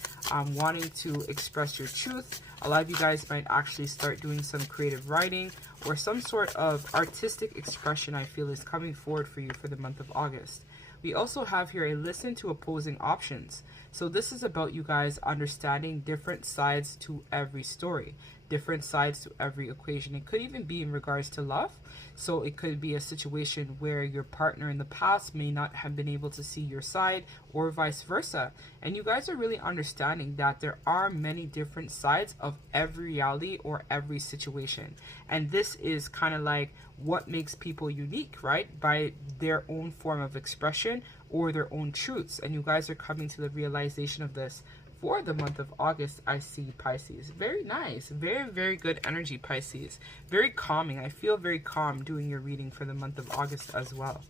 wanting to express your truth. A lot of you guys might actually start doing some creative writing or some sort of artistic expression, I feel, is coming forward for you for the month of August. We also have here a listen to opposing options. So this is about you guys understanding different sides to every story, different sides to every equation. It could even be in regards to love. So it could be a situation where your partner in the past may not have been able to see your side, or vice versa. And you guys are really understanding that there are many different sides of every reality or every situation. And this is kind of like what makes people unique, right? By their own form of expression or their own truths. And you guys are coming to the realization of this for the month of August. I see, Pisces. Very nice. Very, very good energy, Pisces. Very calming. I feel very calm doing your reading for the month of August as well.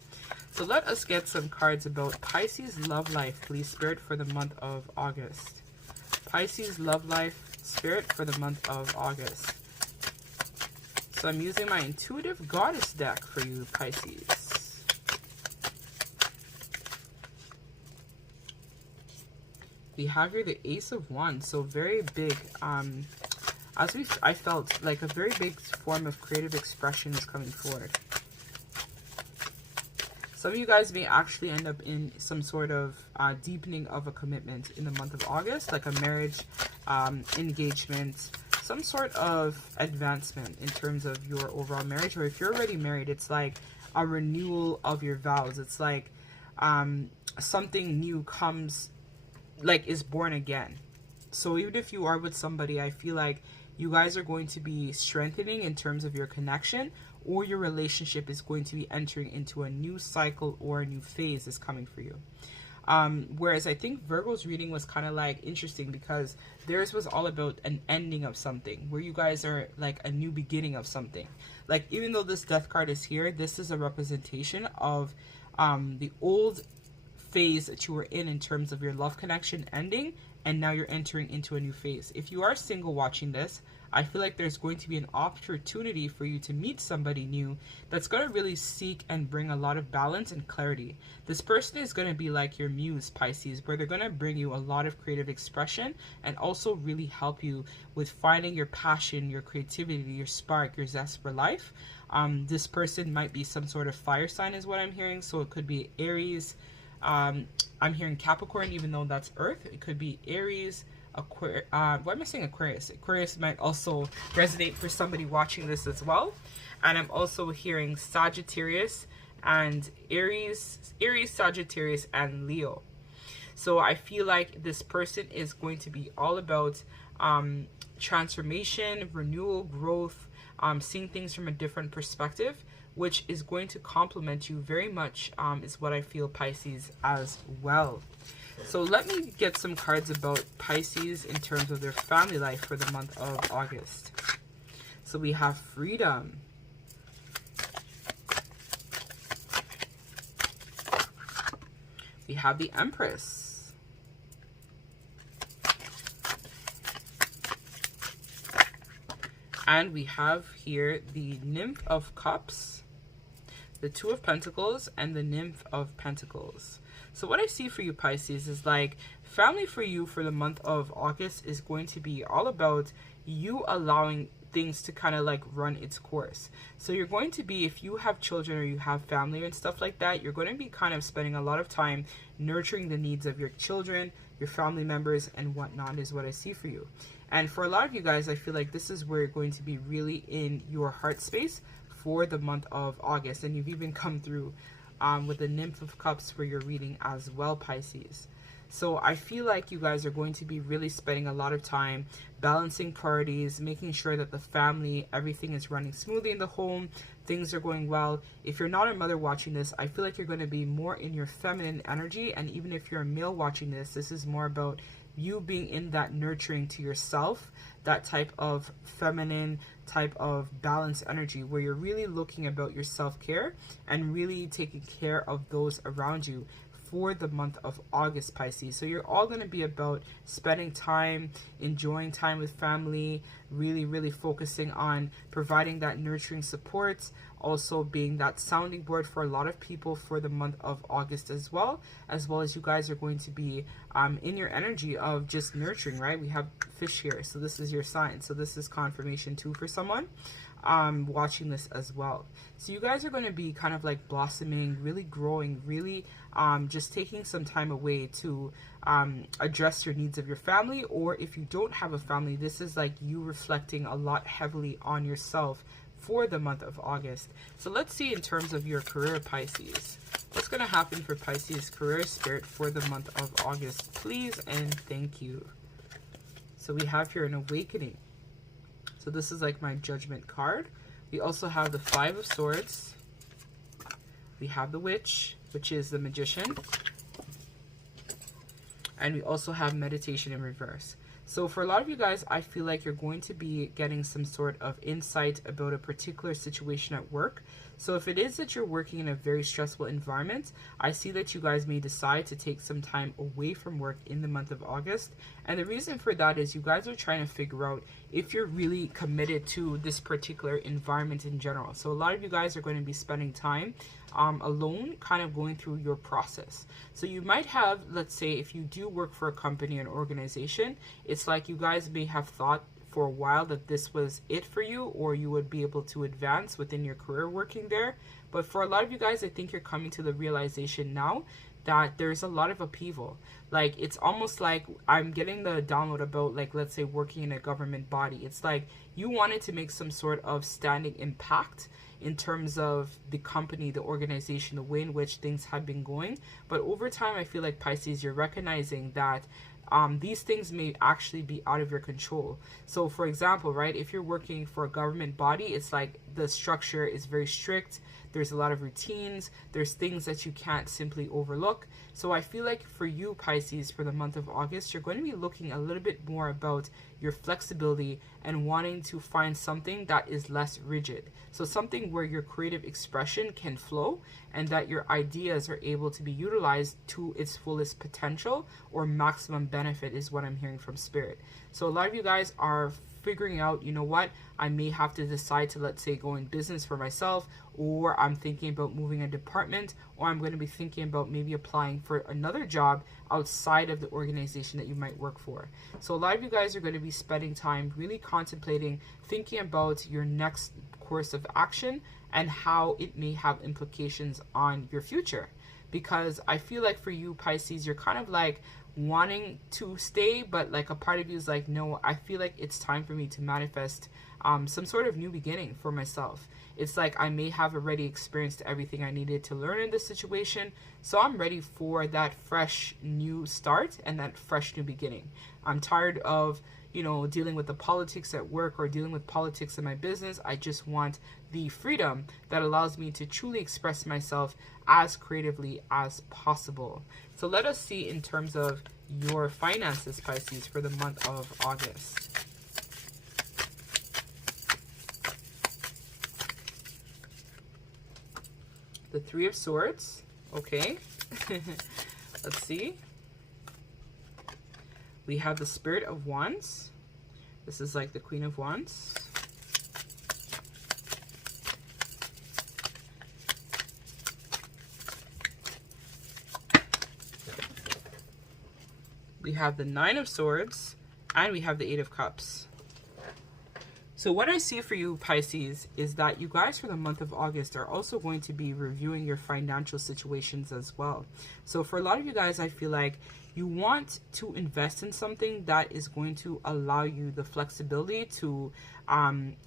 So let us get some cards about Pisces love life, please, Spirit, for the month of August. Pisces love life, Spirit, for the month of August. So I'm using my intuitive goddess deck for you, Pisces. We have here the Ace of Wands, so very big, I felt like a very big form of creative expression is coming forward. Some of you guys may actually end up in some sort of deepening of a commitment in the month of August, like a marriage, engagement, some sort of advancement in terms of your overall marriage. Or if you're already married, it's like a renewal of your vows. It's like something new comes, like is born again. So even if you are with somebody, I feel like you guys are going to be strengthening in terms of your connection, or your relationship is going to be entering into a new cycle or a new phase is coming for you. Whereas I think Virgo's reading was kind of like interesting because theirs was all about an ending of something, where you guys are like a new beginning of something. Like even though this death card is here, this is a representation of the old phase that you were in terms of your love connection ending, and now you're entering into a new phase. If you are single watching this, I feel like there's going to be an opportunity for you to meet somebody new that's going to really seek and bring a lot of balance and clarity. This person is going to be like your muse, Pisces, where they're going to bring you a lot of creative expression and also really help you with finding your passion, your creativity, your spark, your zest for life. This person might be some sort of fire sign is what I'm hearing. So it could be Aries. I'm hearing Capricorn, even though that's Earth. It could be Aries, Aquarius. Why am I saying Aquarius? Aquarius might also resonate for somebody watching this as well. And I'm also hearing Sagittarius and Aries, Sagittarius, and Leo. So I feel like this person is going to be all about transformation, renewal, growth, seeing things from a different perspective, which is going to complement you very much, is what I feel, Pisces, as well. So let me get some cards about Pisces in terms of their family life for the month of August. So we have freedom. We have the Empress. And we have here the Nymph of Cups, the Two of Pentacles, and the Nymph of Pentacles. So what I see for you, Pisces, is like family for you for the month of August is going to be all about you allowing things to kind of like run its course. So you're going to be, if you have children or you have family and stuff like that, you're going to be kind of spending a lot of time nurturing the needs of your children, your family members, and whatnot is what I see for you. And for a lot of you guys, I feel like this is where you're going to be really in your heart space for the month of August. And you've even come through with the Nymph of Cups for your reading as well, Pisces. So I feel like you guys are going to be really spending a lot of time balancing priorities, making sure that the family, everything is running smoothly in the home, things are going well. If you're not a mother watching this, I feel like you're going to be more in your feminine energy. And even if you're a male watching this, this is more about you being in that nurturing to yourself, that type of feminine type of balanced energy where you're really looking about your self-care and really taking care of those around you for the month of August, Pisces. So you're all going to be about spending time, enjoying time with family, really focusing on providing that nurturing support, also being that sounding board for a lot of people for the month of August as well as you guys are going to be in your energy of just nurturing, right? We have fish here, so this is your sign, so this is confirmation too for someone watching this as well. So you guys are going to be kind of like blossoming, really growing, really just taking some time away to address your needs of your family, or if you don't have a family, this is like you reflecting a lot heavily on yourself for the month of August. So let's see in terms of your career, Pisces. What's going to happen for Pisces career spirit for the month of August, please and thank you. So we have here an awakening. So this is like my judgment card. We also have the Five of Swords. We have the Witch, which is the Magician. And we also have meditation in reverse. So for a lot of you guys, I feel like you're going to be getting some sort of insight about a particular situation at work. So if it is that you're working in a very stressful environment, I see that you guys may decide to take some time away from work in the month of August. And the reason for that is you guys are trying to figure out if you're really committed to this particular environment in general. So a lot of you guys are going to be spending time alone, kind of going through your process. So you might have, let's say, if you do work for a company or organization, it's like you guys may have thought for a while that this was it for you, or you would be able to advance within your career working there. But for a lot of you guys, I think you're coming to the realization now that there's a lot of upheaval. Like, it's almost like I'm getting the download about, like, let's say working in a government body. It's like you wanted to make some sort of standing impact in terms of the company, the organization, the way in which things have been going. But over time, I feel like, Pisces, you're recognizing that these things may actually be out of your control. So for example, right, if you're working for a government body, it's like the structure is very strict. There's a lot of routines. There's things that you can't simply overlook. So I feel like for you, Pisces, for the month of August, you're going to be looking a little bit more about your flexibility and wanting to find something that is less rigid. So something where your creative expression can flow and that your ideas are able to be utilized to its fullest potential or maximum benefit is what I'm hearing from Spirit. So a lot of you guys are figuring out, you know what, I may have to decide to, let's say, go in business for myself, or I'm thinking about moving a department, or I'm going to be thinking about maybe applying for another job outside of the organization that you might work for. So a lot of you guys are going to be spending time really contemplating, thinking about your next course of action and how it may have implications on your future. Because I feel like for you, Pisces, you're kind of like wanting to stay, but like a part of you is like, no, I feel like it's time for me to manifest some sort of new beginning for myself. It's like I may have already experienced everything I needed to learn in this situation, so I'm ready for that fresh new start and that fresh new beginning. I'm tired of, you know, dealing with the politics at work or dealing with politics in my business. I just want the freedom that allows me to truly express myself as creatively as possible. So let us see in terms of your finances, Pisces, for the month of August. The Three of Swords. Okay. Let's see. We have the Spirit of Wands. This is like the Queen of Wands. We have the Nine of Swords, and we have the Eight of Cups. So what I see for you, Pisces, is that you guys for the month of August are also going to be reviewing your financial situations as well. So for a lot of you guys, I feel like you want to invest in something that is going to allow you the flexibility to,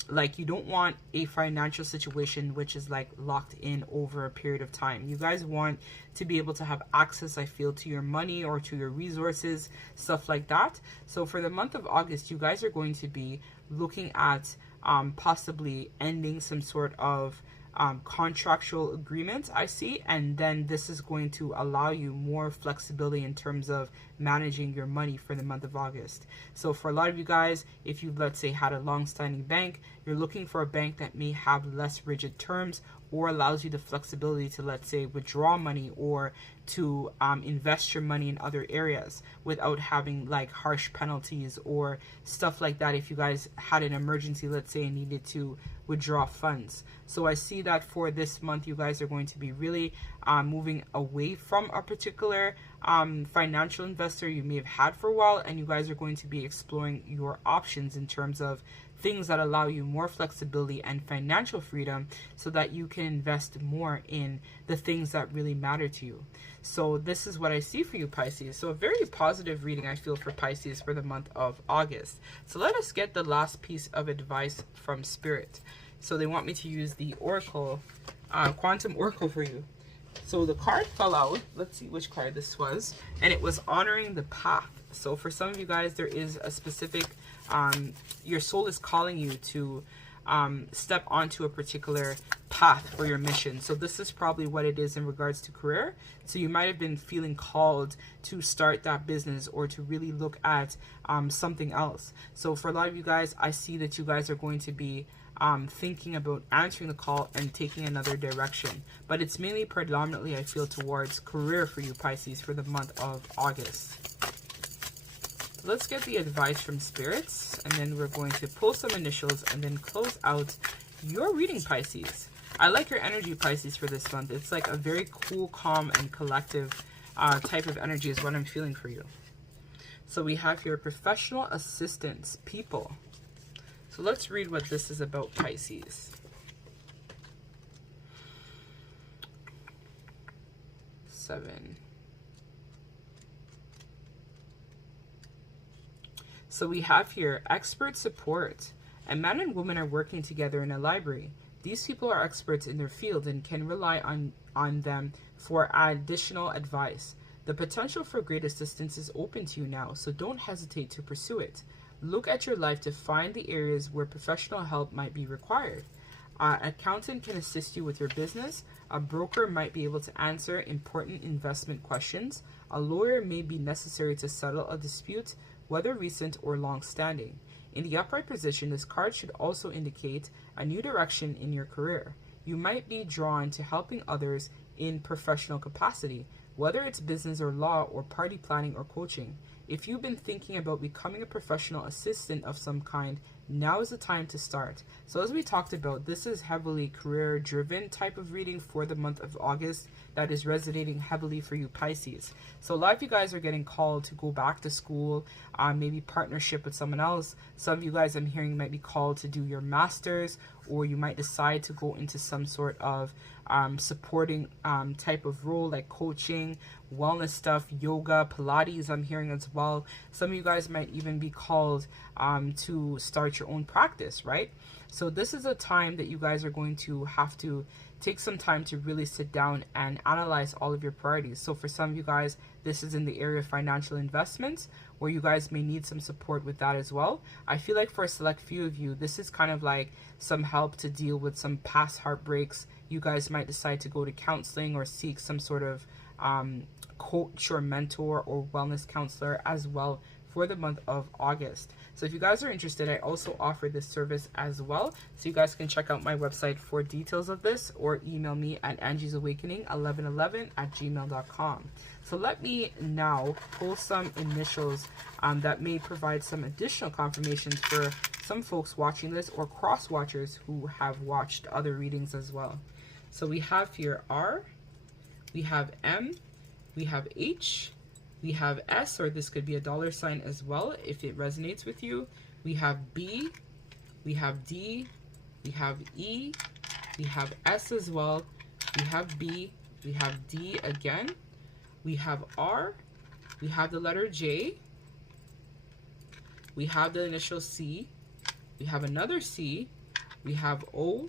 like, you don't want a financial situation which is like locked in over a period of time. You guys want to be able to have access, I feel, to your money or to your resources, stuff like that. So for the month of August, you guys are going to be looking at possibly ending some sort of contractual agreement, I see, and then this is going to allow you more flexibility in terms of managing your money for the month of August. So for a lot of you guys, if you've, let's say, had a long-standing bank, you're looking for a bank that may have less rigid terms or allows you the flexibility to, let's say, withdraw money or to invest your money in other areas without having like harsh penalties or stuff like that if you guys had an emergency, let's say, and needed to withdraw funds. So I see that for this month you guys are going to be really moving away from a particular financial investor you may have had for a while, and you guys are going to be exploring your options in terms of things that allow you more flexibility and financial freedom so that you can invest more in the things that really matter to you. So this is what I see for you, Pisces. So a very positive reading I feel for Pisces for the month of August. So let us get the last piece of advice from Spirit. So they want me to use the Oracle, Quantum Oracle for you. So the card fell out. Let's see which card this was. And it was honoring the path. So for some of you guys, there is a specific, your soul is calling you to step onto a particular path for your mission. So this is probably what it is in regards to career. So you might have been feeling called to start that business or to really look at something else. So for a lot of you guys, I see that you guys are going to be thinking about answering the call and taking another direction. But it's mainly predominantly, I feel, towards career for you, Pisces, for the month of August. Let's get the advice from spirits, and then we're going to pull some initials and then close out your reading, Pisces. I like your energy, Pisces, for this month. It's like a very cool, calm, and collective type of energy is what I'm feeling for you. So we have your professional assistants, people. So let's read what this is about, Pisces. Seven. So we have here expert support. A man and woman are working together in a library. These people are experts in their field and can rely on them for additional advice. The potential for great assistance is open to you now, so don't hesitate to pursue it. Look at your life to find the areas where professional help might be required. An accountant can assist you with your business. A broker might be able to answer important investment questions. A lawyer may be necessary to settle a dispute, whether recent or long-standing. In the upright position, this card should also indicate a new direction in your career. You might be drawn to helping others in professional capacity, whether it's business or law or party planning or coaching. If you've been thinking about becoming a professional assistant of some kind, now is the time to start. So as we talked about, this is heavily career-driven type of reading for the month of August that is resonating heavily for you, Pisces. So a lot of you guys are getting called to go back to school, maybe partnership with someone else. Some of you guys I'm hearing might be called to do your master's, or you might decide to go into some sort of supporting type of role like coaching, wellness stuff, yoga, Pilates, I'm hearing as well. Some of you guys might even be called to start your own practice, right? So this is a time that you guys are going to have to take some time to really sit down and analyze all of your priorities. So for some of you guys, this is in the area of financial investments, where you guys may need some support with that as well. I feel like for a select few of you, this is kind of like some help to deal with some past heartbreaks. You guys might decide to go to counseling or seek some sort of coach or mentor or wellness counselor as well for the month of August. So if you guys are interested, I also offer this service as well. So you guys can check out my website for details of this, or email me at angiesawakening1111@gmail.com. So let me now pull some initials that may provide some additional confirmations for some folks watching this or cross watchers who have watched other readings as well. So we have here R, we have M, we have H, we have S, or this could be a dollar sign as well if it resonates with you. We have B, we have D, we have E, we have S as well, we have B, we have D again, we have R, we have the letter J, we have the initial C, we have another C, we have O,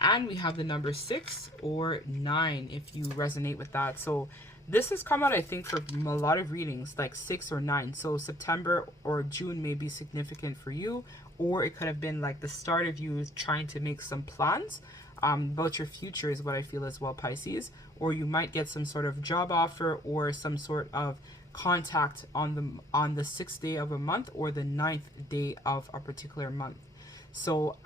and we have the number 6 or 9 if you resonate with that. So this has come out, I think, for a lot of readings, like 6 or 9. So September or June may be significant for you, or it could have been like the start of you trying to make some plans about your future is what I feel as well, Pisces. Or you might get some sort of job offer or some sort of contact on the 6th day of a month or the 9th day of a particular month. So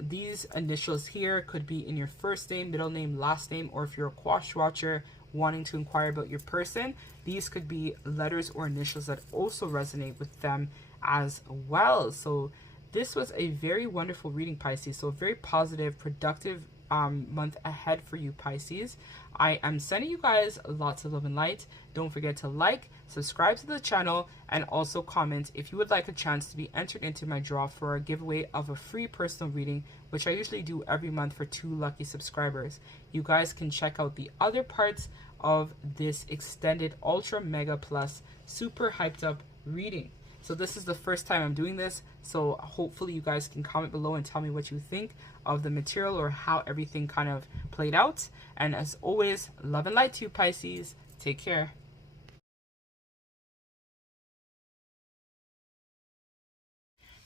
these initials here could be in your first name, middle name, last name, or if you're a Quash watcher wanting to inquire about your person, these could be letters or initials that also resonate with them as well. So this was a very wonderful reading, Pisces. So very positive, productive month ahead for you, Pisces. I am sending you guys lots of love and light. Don't forget to like, subscribe to the channel, and also comment if you would like a chance to be entered into my draw for a giveaway of a free personal reading, which I usually do every month for 2 lucky subscribers. You guys can check out the other parts of this extended ultra mega plus super hyped up reading. So this is the first time I'm doing this, so hopefully you guys can comment below and tell me what you think of the material or how everything kind of played out. And as always, love and light to you, Pisces. Take care.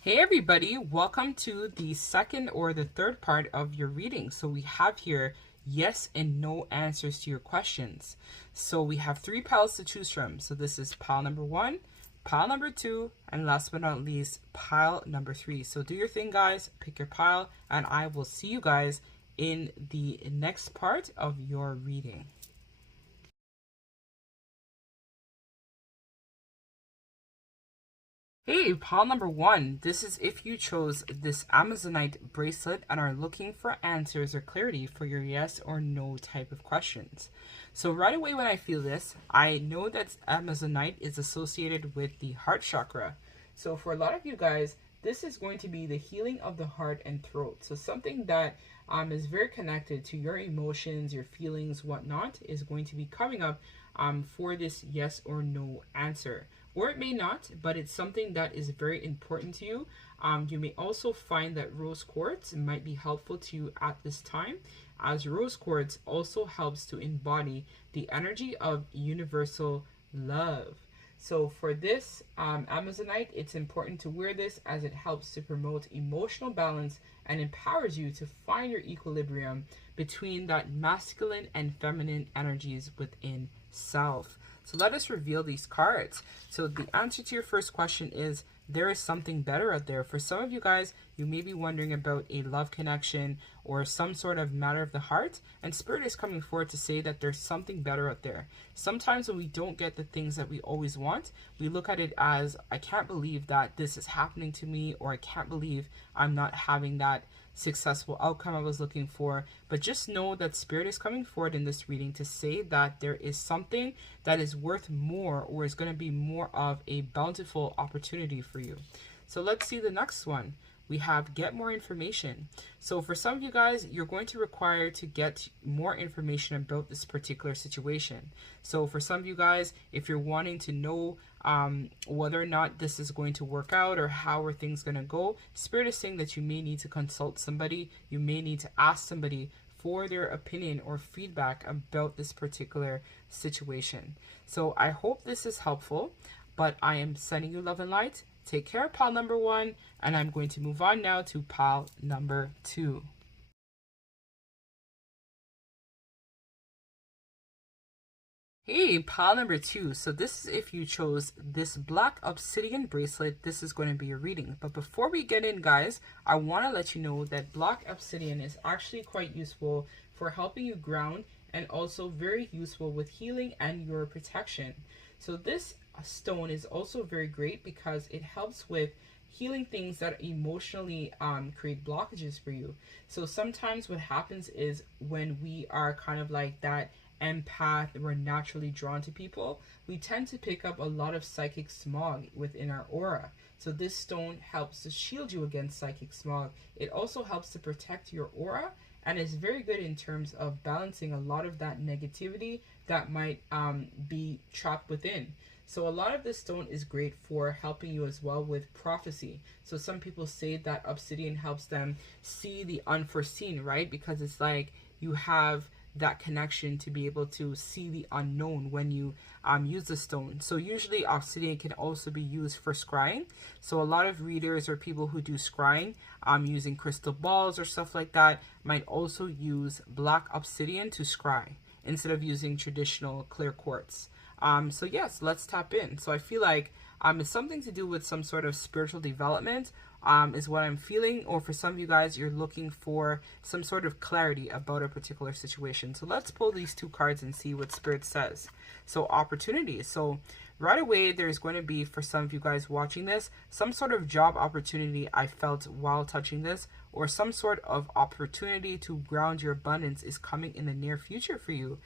Hey everybody, welcome to the second or the third part of your reading. So we have here yes and no answers to your questions. So we have 3 piles to choose from. So this is pile number 1, pile number 2, and last but not least, pile number 3. So do your thing, guys. Pick your pile, and I will see you guys in the next part of your reading. Hey, pile number 1. This is if you chose this Amazonite bracelet and are looking for answers or clarity for your yes or no type of questions. So right away when I feel this, I know that Amazonite is associated with the heart chakra. So for a lot of you guys, this is going to be the healing of the heart and throat. So something that is very connected to your emotions, your feelings, whatnot, is going to be coming up for this yes or no answer. Or it may not, but it's something that is very important to you. You may also find that rose quartz might be helpful to you at this time, as rose quartz also helps to embody the energy of universal love. So for this Amazonite, it's important to wear this as it helps to promote emotional balance and empowers you to find your equilibrium between that masculine and feminine energies within self. So let us reveal these cards. So the answer to your first question is there is something better out there. For some of you guys, you may be wondering about a love connection or some sort of matter of the heart, and Spirit is coming forward to say that there's something better out there. Sometimes when we don't get the things that we always want, we look at it as, I can't believe that this is happening to me, or I can't believe I'm not having that successful outcome I was looking for. But just know that Spirit is coming forward in this reading to say that there is something that is worth more, or is going to be more of a bountiful opportunity for you. So let's see the next one. We have get more information. So for some of you guys, you're going to require to get more information about this particular situation. So for some of you guys, if you're wanting to know whether or not this is going to work out or how are things going to go, Spirit is saying that you may need to consult somebody. You may need to ask somebody for their opinion or feedback about this particular situation. So I hope this is helpful, but I am sending you love and light. Take care, pile number 1, and I'm going to move on now to pile number 2. Hey, pile number 2. So this is if you chose this black obsidian bracelet. This is going to be your reading. But before we get in, guys, I want to let you know that black obsidian is actually quite useful for helping you ground, and also very useful with healing and your protection. So this stone is also very great because it helps with healing things that emotionally create blockages for you. So sometimes what happens is when we are kind of like that empath, we're naturally drawn to people, we tend to pick up a lot of psychic smog within our aura. So this stone helps to shield you against psychic smog. It also helps to protect your aura, and is very good in terms of balancing a lot of that negativity that might be trapped within. So a lot of this stone is great for helping you as well with prophecy. So some people say that obsidian helps them see the unforeseen, right? Because it's like you have that connection to be able to see the unknown when you use the stone. So usually obsidian can also be used for scrying. So a lot of readers or people who do scrying using crystal balls or stuff like that might also use black obsidian to scry instead of using traditional clear quartz. So yes, let's tap in. So I feel like it's something to do with some sort of spiritual development, is what I'm feeling. Or for some of you guys, you're looking for some sort of clarity about a particular situation. So let's pull these two cards and see what Spirit says. So opportunity. So right away, there's going to be, for some of you guys watching this, some sort of job opportunity I felt while touching this, or some sort of opportunity to ground your abundance is coming in the near future for you.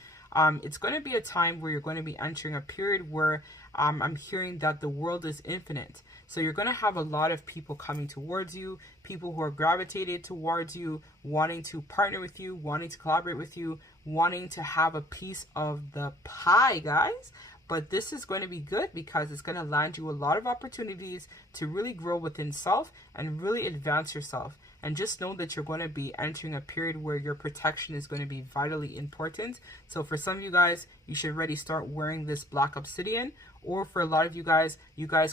It's going to be a time where you're going to be entering a period where I'm hearing that the world is infinite. So you're going to have a lot of people coming towards you, people who are gravitated towards you, wanting to partner with you, wanting to collaborate with you, wanting to have a piece of the pie, guys. But this is going to be good because it's going to land you a lot of opportunities to really grow within self and really advance yourself. And just know that you're going to be entering a period where your protection is going to be vitally important. So for some of you guys, you should already start wearing this black obsidian. Or for a lot of you guys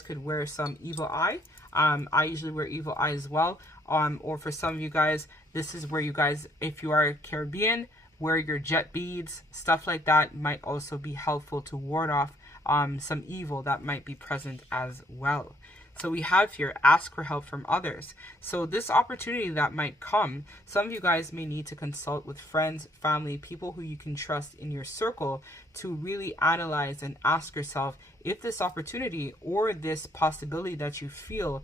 could wear some evil eye. I usually wear evil eye as well. Or for some of you guys, this is where you guys, if you are Caribbean, wear your jet beads. Stuff like that might also be helpful to ward off some evil that might be present as well. So we have here, ask for help from others. So this opportunity that might come, some of you guys may need to consult with friends, family, people who you can trust in your circle to really analyze and ask yourself if this opportunity or this possibility that you feel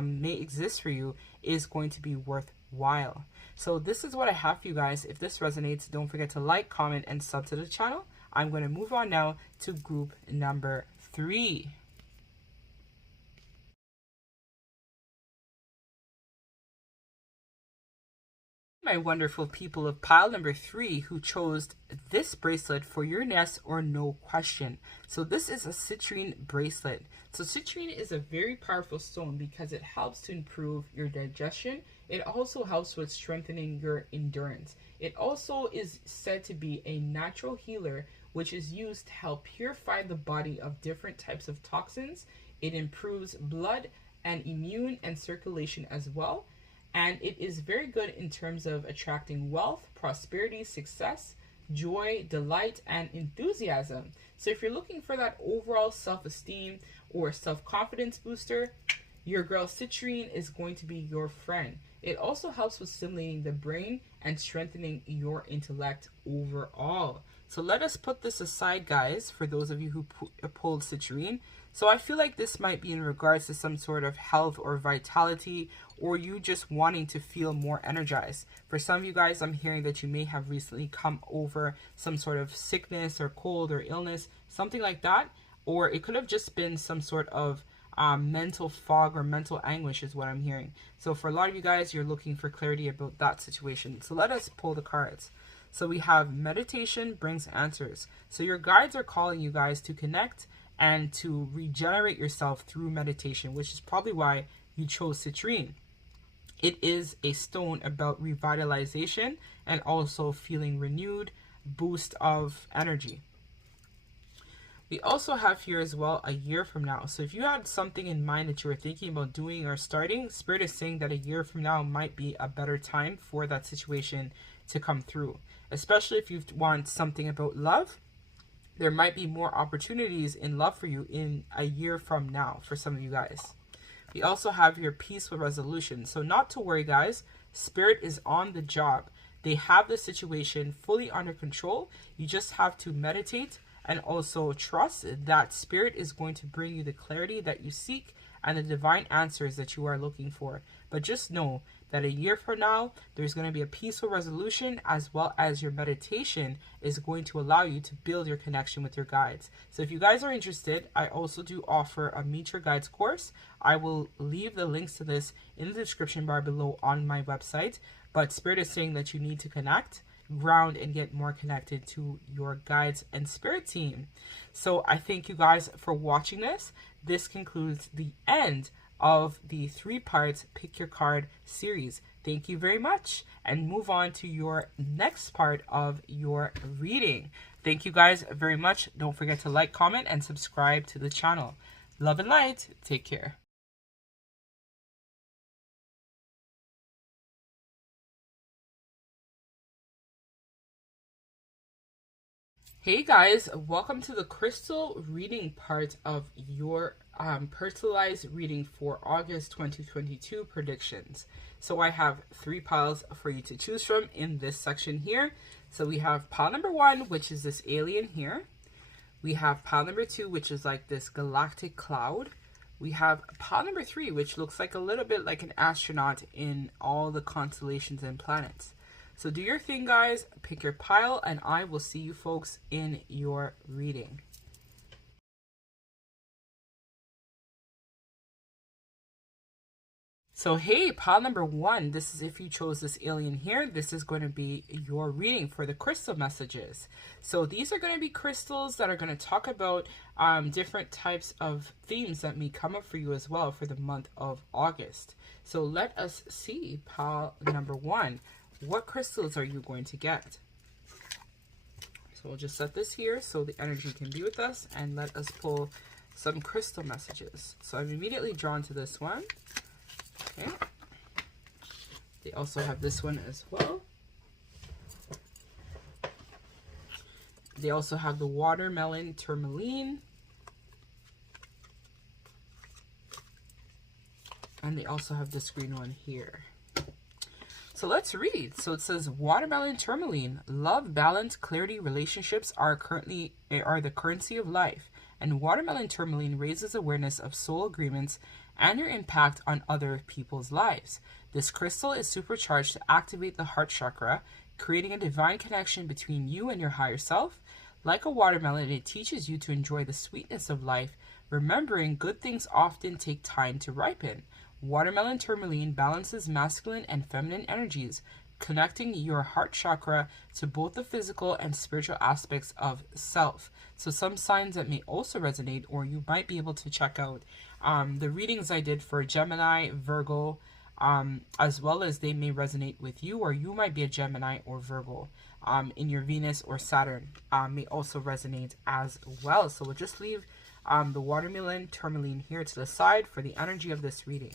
may exist for you is going to be worthwhile. So this is what I have for you guys. If this resonates, don't forget to like, comment, and sub to the channel. I'm going to move on now to group number 3. My wonderful people of pile number 3 who chose this bracelet for your yes or no question. So this is a citrine bracelet. So citrine is a very powerful stone because it helps to improve your digestion. It also helps with strengthening your endurance. It also is said to be a natural healer, which is used to help purify the body of different types of toxins. It improves blood and immune and circulation as well. And it is very good in terms of attracting wealth, prosperity, success, joy, delight, and enthusiasm. So if you're looking for that overall self-esteem or self-confidence booster, your girl Citrine is going to be your friend. It also helps with stimulating the brain and strengthening your intellect overall. So let us put this aside, guys, for those of you who pulled Citrine. So I feel like this might be in regards to some sort of health or vitality, or you just wanting to feel more energized. For some of you guys, I'm hearing that you may have recently come over some sort of sickness or cold or illness, something like that. Or it could have just been some sort of mental fog or mental anguish is what I'm hearing. So for a lot of you guys, you're looking for clarity about that situation. So let us pull the cards. So we have meditation brings answers. So your guides are calling you guys to connect and to regenerate yourself through meditation, which is probably why you chose citrine. It is a stone about revitalization and also feeling renewed, boost of energy. We also have here as well a year from now. So if you had something in mind that you were thinking about doing or starting, Spirit is saying that a year from now might be a better time for that situation to come through. Especially if you want something about love, there might be more opportunities in love for you in a year from now for some of you guys. We also have your peaceful resolution. So not to worry, guys. Spirit is on the job. They have the situation fully under control. You just have to meditate and also trust that Spirit is going to bring you the clarity that you seek and the divine answers that you are looking for. But just know that a year from now, there's going to be a peaceful resolution, as well as your meditation is going to allow you to build your connection with your guides. So if you guys are interested, I also do offer a Meet Your Guides course. I will leave the links to this in the description bar below on my website. But Spirit is saying that you need to connect, ground, and get more connected to your guides and spirit team. So I thank you guys for watching this. This concludes the end of the 3-part Pick Your Card series. Thank you very much, and move on to your next part of your reading. Thank you guys very much. Don't forget to like, comment, and subscribe to the channel. Love and light. Take care. Hey guys, welcome to the crystal reading part of your personalized reading for August 2022 predictions. So I have 3 piles for you to choose from in this section here. So we have pile number 1, which is this alien here. We have pile number 2, which is like this galactic cloud. We have pile number 3, which looks like a little bit like an astronaut in all the constellations and planets. So do your thing, guys. Pick your pile, and I will see you folks in your reading. So hey, pile number 1, this is if you chose this alien here, this is going to be your reading for the crystal messages. So these are going to be crystals that are going to talk about different types of themes that may come up for you as well for the month of August. So let us see, pile number 1, what crystals are you going to get? So we'll just set this here so the energy can be with us, and let us pull some crystal messages. So I'm immediately drawn to this one. Okay. They also have this one as well. They also have the watermelon tourmaline. And they also have this green one here. So let's read. So it says watermelon tourmaline. Love, balance, clarity, relationships are the currency of life. And watermelon tourmaline raises awareness of soul agreements and your impact on other people's lives. This crystal is supercharged to activate the heart chakra, creating a divine connection between you and your higher self. Like a watermelon, it teaches you to enjoy the sweetness of life, remembering good things often take time to ripen. Watermelon tourmaline balances masculine and feminine energies, connecting your heart chakra to both the physical and spiritual aspects of self. So some signs that may also resonate, or you might be able to check out the readings I did for Gemini, Virgo, as well as they may resonate with you, or you might be a Gemini or Virgo in your Venus or Saturn may also resonate as well. So we'll just leave the watermelon tourmaline here to the side for the energy of this reading.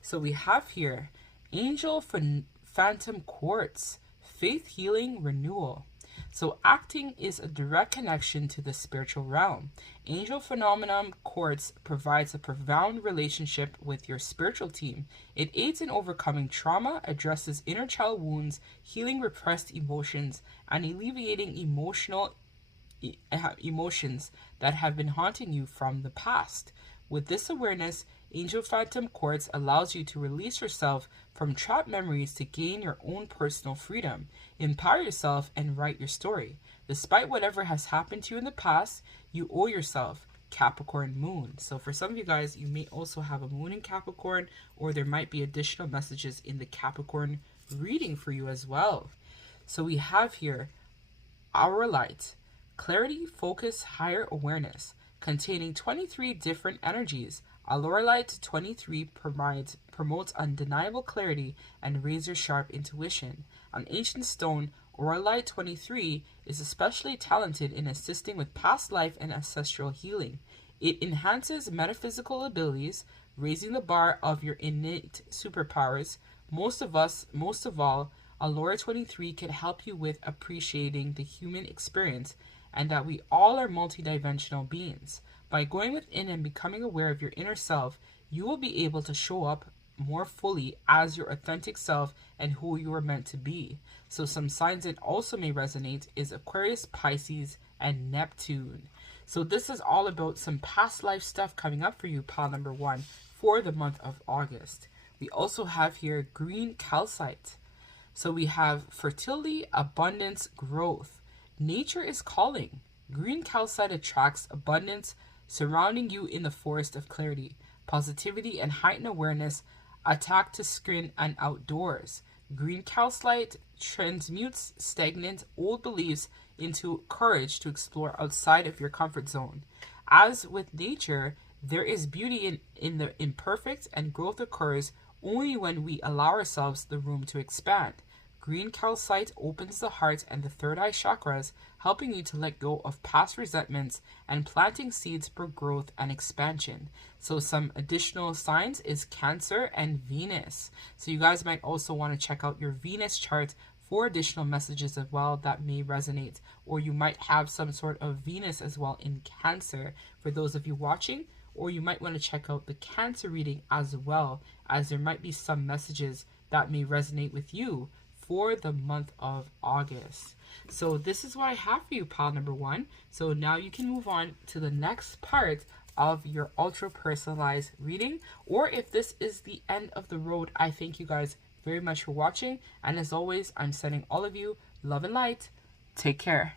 So we have here Angel Phantom Quartz, faith, healing, renewal. So acting is a direct connection to the spiritual realm. Angel Phenomenon Quartz provides a profound relationship with your spiritual team. It aids in overcoming trauma, addresses inner child wounds, healing repressed emotions, and alleviating emotions that have been haunting you from the past. With this awareness, Angel Phantom Quartz allows you to release yourself from trapped memories to gain your own personal freedom, empower yourself, and write your story. Despite whatever has happened to you in the past, you owe yourself. Capricorn moon. So for some of you guys, you may also have a moon in Capricorn, or there might be additional messages in the Capricorn reading for you as well. So we have here Our Light, clarity, focus, higher awareness, containing 23 different energies. Light 23 promotes undeniable clarity and razor-sharp intuition. An ancient stone, Light 23 is especially talented in assisting with past life and ancestral healing. It enhances metaphysical abilities, raising the bar of your innate superpowers. Most of all, Allura 23 can help you with appreciating the human experience and that we all are multidimensional beings. By going within and becoming aware of your inner self, you will be able to show up more fully as your authentic self and who you are meant to be. So some signs that also may resonate is Aquarius, Pisces, and Neptune. So this is all about some past life stuff coming up for you, pile number 1, for the month of August. We also have here green calcite. So we have fertility, abundance, growth. Nature is calling. Green calcite attracts abundance, surrounding you in the forest of clarity, positivity, and heightened awareness. Attack to skin and outdoors. Green calcite transmutes stagnant old beliefs into courage to explore outside of your comfort zone. As with nature, there is beauty in the imperfect, and growth occurs only when we allow ourselves the room to expand. Green calcite opens the heart and the third eye chakras, helping you to let go of past resentments and planting seeds for growth and expansion. So some additional signs is Cancer and Venus. So you guys might also want to check out your Venus chart for additional messages as well that may resonate. Or you might have some sort of Venus as well in Cancer for those of you watching, or you might want to check out the Cancer reading as well, as there might be some messages that may resonate with you for the month of August. So this is what I have for you, pile number one. So now you can move on to the next part of your ultra personalized reading, or if this is the end of the road, I thank you guys very much for watching, and as always, I'm sending all of you love and light. Take care.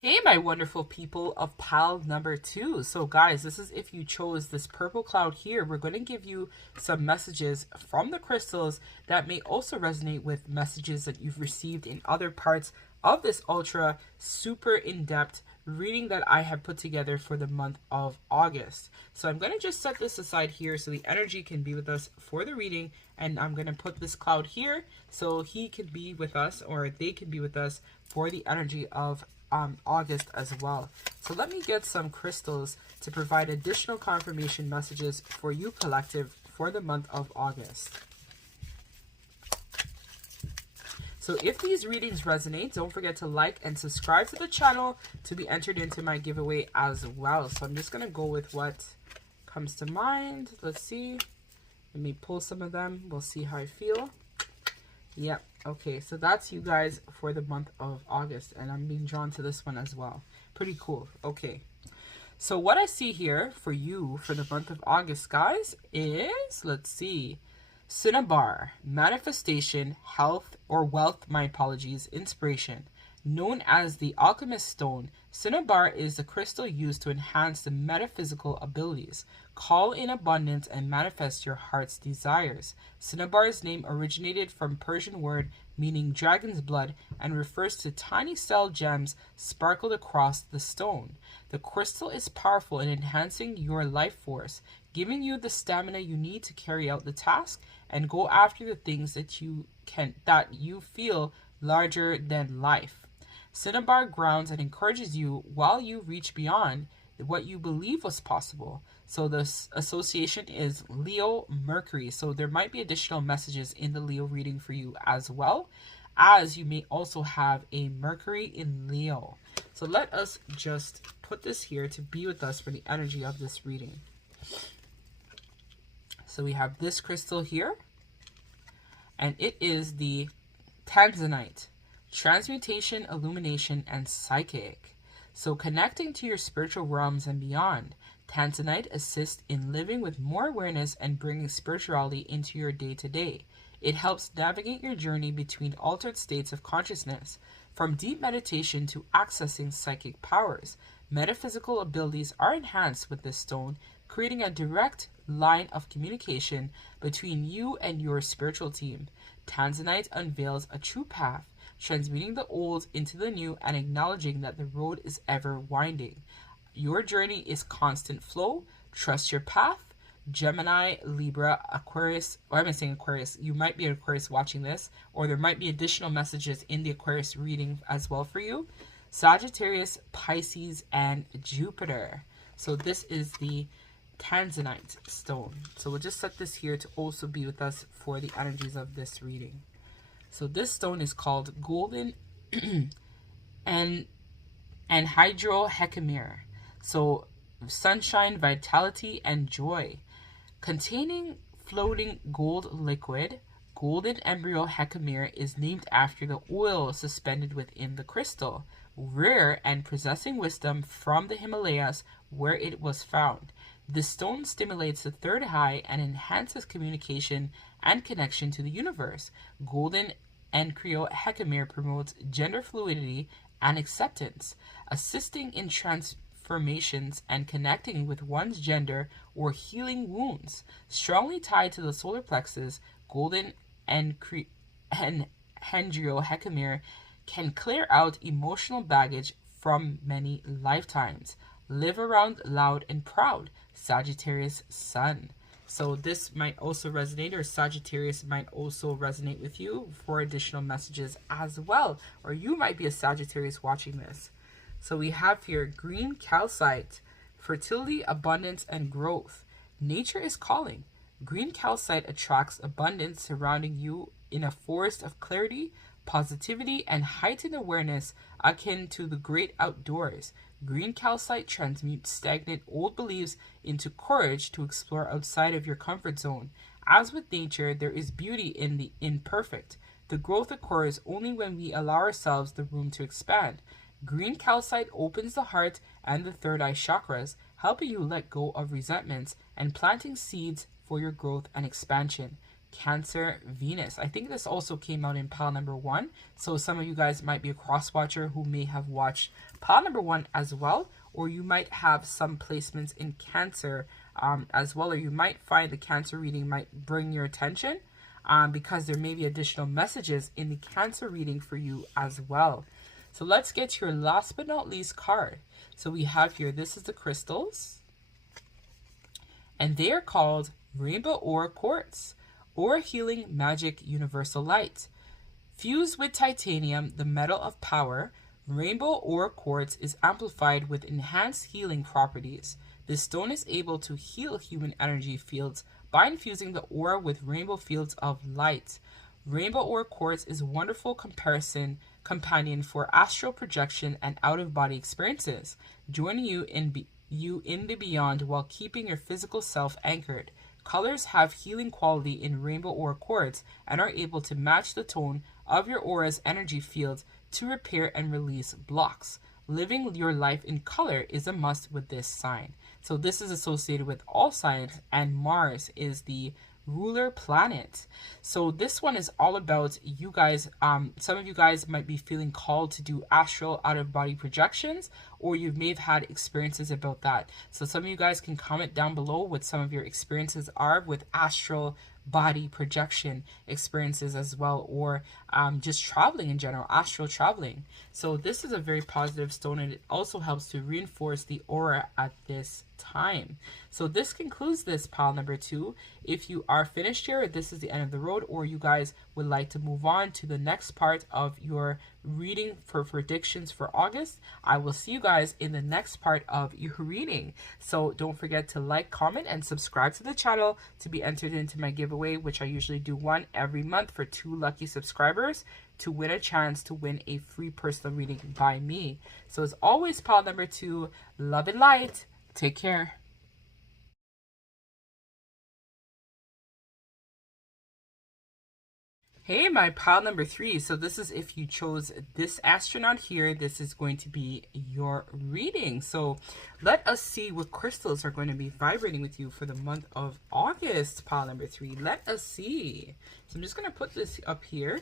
Hey, my wonderful people of pile number two. So guys, this is if you chose this purple cloud here. We're going to give you some messages from the crystals that may also resonate with messages that you've received in other parts of this ultra super in-depth reading that I have put together for the month of August. So I'm going to just set this aside here so the energy can be with us for the reading, and I'm going to put this cloud here so he can be with us, or they can be with us for the energy of August as well. So let me get some crystals to provide additional confirmation messages for you collective for the month of August. So if these readings resonate, don't forget to like and subscribe to the channel to be entered into my giveaway as well. So I'm just going to go with what comes to mind. Let's see. Let me pull some of them. We'll see how I feel. Yep. Okay, so that's you guys for the month of August, and I'm being drawn to this one as well. Pretty cool. Okay. So what I see here for you for the month of August, guys, is, let's see, Cinnabar, manifestation, health, or wealth, my apologies, inspiration. Known as the alchemist stone, cinnabar is the crystal used to enhance the metaphysical abilities, call in abundance, and manifest your heart's desires. Cinnabar's name originated from Persian word meaning dragon's blood and refers to tiny cell gems sparkled across the stone. The crystal is powerful in enhancing your life force, giving you the stamina you need to carry out the task and go after the things that you feel larger than life. Cinnabar grounds and encourages you while you reach beyond what you believe was possible. So the association is Leo Mercury. So there might be additional messages in the Leo reading for you as well, as you may also have a Mercury in Leo. So let us just put this here to be with us for the energy of this reading. So we have this crystal here, and it is the Tanzanite. Transmutation, illumination, and psychic. So connecting to your spiritual realms and beyond. Tanzanite assists in living with more awareness and bringing spirituality into your day-to-day. It helps navigate your journey between altered states of consciousness, from deep meditation to accessing psychic powers. Metaphysical abilities are enhanced with this stone, creating a direct line of communication between you and your spiritual team. Tanzanite unveils a true path, transmuting the old into the new and acknowledging that the road is ever winding. Your journey is constant flow. Trust your path. Gemini, Libra, Aquarius, or I'm saying Aquarius, you might be an Aquarius watching this, or there might be additional messages in the Aquarius reading as well for you. Sagittarius, Pisces, and Jupiter. So this is the Tanzanite stone. So we'll just set this here to also be with us for the energies of this reading. So this stone is called golden and hydrohecamere. So sunshine, vitality, and joy. Containing floating gold liquid, golden embryo hecamere is named after the oil suspended within the crystal, rare and possessing wisdom from the Himalayas where it was found. The stone stimulates the third eye and enhances communication and connection to the universe. Golden embryo hecamere promotes gender fluidity and acceptance, assisting in transformations and connecting with one's gender or healing wounds. Strongly tied to the solar plexus, golden embryo hecamere can clear out emotional baggage from many lifetimes. Live around loud and proud. Sagittarius Sun. So this might also resonate, or Sagittarius might also resonate with you for additional messages as well. Or you might be a Sagittarius watching this. So we have here green calcite, fertility, abundance, and growth. Nature is calling. Green calcite attracts abundance surrounding you in a forest of clarity, positivity, and heightened awareness akin to the great outdoors. Green calcite transmutes stagnant old beliefs into courage to explore outside of your comfort zone. As with nature, there is beauty in the imperfect. The growth occurs only when we allow ourselves the room to expand. Green calcite opens the heart and the third eye chakras, helping you let go of resentments and planting seeds for your growth and expansion. Cancer, Venus. I think this also came out in pile number 1. So some of you guys might be a cross watcher who may have watched pile number 1 as well, or you might have some placements in Cancer as well, or you might find the Cancer reading might bring your attention because there may be additional messages in the Cancer reading for you as well. So let's get to your last but not least card. So we have here, this is the crystals, and they are called Rainbow Aura Quartz. Aura Healing Magic Universal Light. Fused with titanium, the metal of power, Rainbow Aura Quartz is amplified with enhanced healing properties. This stone is able to heal human energy fields by infusing the aura with rainbow fields of light. Rainbow Aura Quartz is a wonderful companion for astral projection and out-of-body experiences, joining you in the beyond while keeping your physical self anchored. Colors have healing quality in Rainbow Aura Quartz and are able to match the tone of your aura's energy field to repair and release blocks. Living your life in color is a must with this sign. So this is associated with all signs, and Mars is the ruler planet. So this one is all about you guys. Some of you guys might be feeling called to do astral out-of-body projections, or you may have had experiences about that. So some of you guys can comment down below what some of your experiences are with astral body projection experiences as well, or just traveling in general, astral traveling. So this is a very positive stone, and it also helps to reinforce the aura at this time. So this concludes this pile number 2. If you are finished here, this is the end of the road, or you guys would like to move on to the next part of your reading for predictions for August, I will see you guys in the next part of your reading. So don't forget to like, comment, and subscribe to the channel to be entered into my giveaway, which I usually do one every month for 2 lucky subscribers to win a chance to win a free personal reading by me. So as always, pile number 2, love and light. Take care. Hey, my pile number 3. So this is if you chose this astronaut here, this is going to be your reading. So let us see what crystals are going to be vibrating with you for the month of August, pile number 3. Let us see. So I'm just going to put this up here,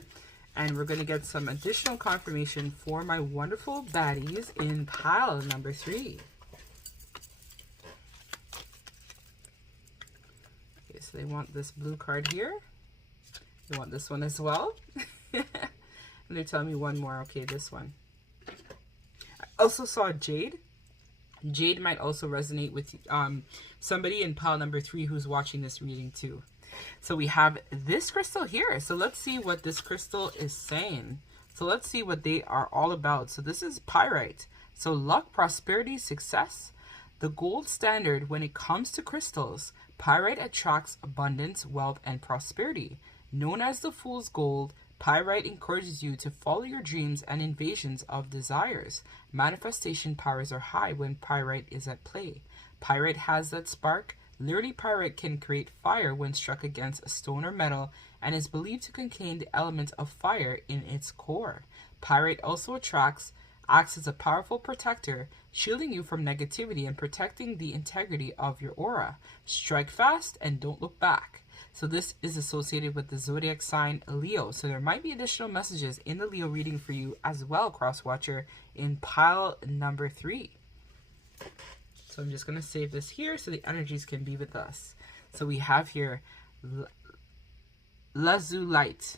and we're going to get some additional confirmation for my wonderful baddies in pile number 3. Okay, so they want this blue card here. You want this one as well? And they're telling me one more. Okay, this one. I also saw Jade. Jade might also resonate with somebody in pile number 3 who's watching this reading too. So we have this crystal here. So let's see what this crystal is saying. So let's see what they are all about. So this is pyrite. So luck, prosperity, success. The gold standard when it comes to crystals. Pyrite attracts abundance, wealth, and prosperity. Known as the fool's gold, pyrite encourages you to follow your dreams and invasions of desires. Manifestation powers are high when pyrite is at play. Pyrite has that spark. Literally, pyrite can create fire when struck against a stone or metal and is believed to contain the element of fire in its core. Pyrite also acts as a powerful protector, shielding you from negativity and protecting the integrity of your aura. Strike fast and don't look back. So this is associated with the zodiac sign Leo. So there might be additional messages in the Leo reading for you as well, cross-watcher, in pile number 3. So I'm just going to save this here so the energies can be with us. So we have here Lazulite,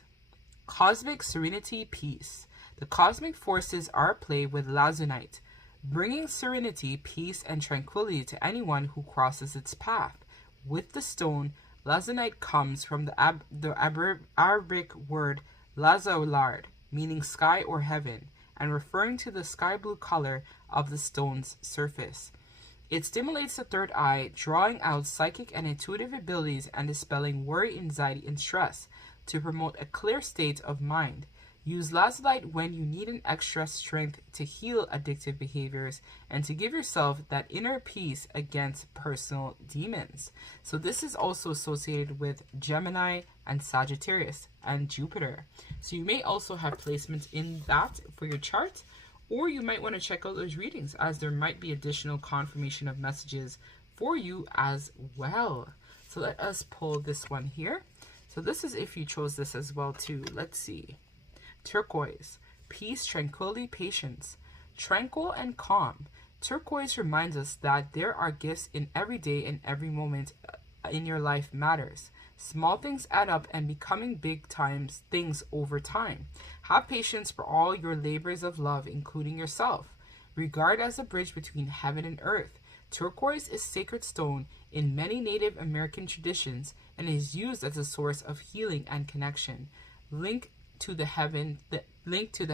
cosmic serenity, peace. The cosmic forces are at play with Lazulite, bringing serenity, peace, and tranquility to anyone who crosses its path. With the stone, Lazulite comes from the Arabic word lazulard, meaning sky or heaven, and referring to the sky blue color of the stone's surface. It stimulates the third eye, drawing out psychic and intuitive abilities and dispelling worry, anxiety, and stress to promote a clear state of mind. Use lazulite when you need an extra strength to heal addictive behaviors and to give yourself that inner peace against personal demons. So this is also associated with Gemini and Sagittarius and Jupiter. So you may also have placements in that for your chart, or you might want to check out those readings, as there might be additional confirmation of messages for you as well. So let us pull this one here. So this is if you chose this as well too. Let's see. Turquoise, peace, tranquility, patience, tranquil and calm. Turquoise reminds us that there are gifts in every day and every moment in your life matters. Small things add up and becoming big times things over time. Have patience for all your labors of love, including yourself. Regard as a bridge between heaven and earth. Turquoise is sacred stone in many Native American traditions and is used as a source of healing and connection. Link to the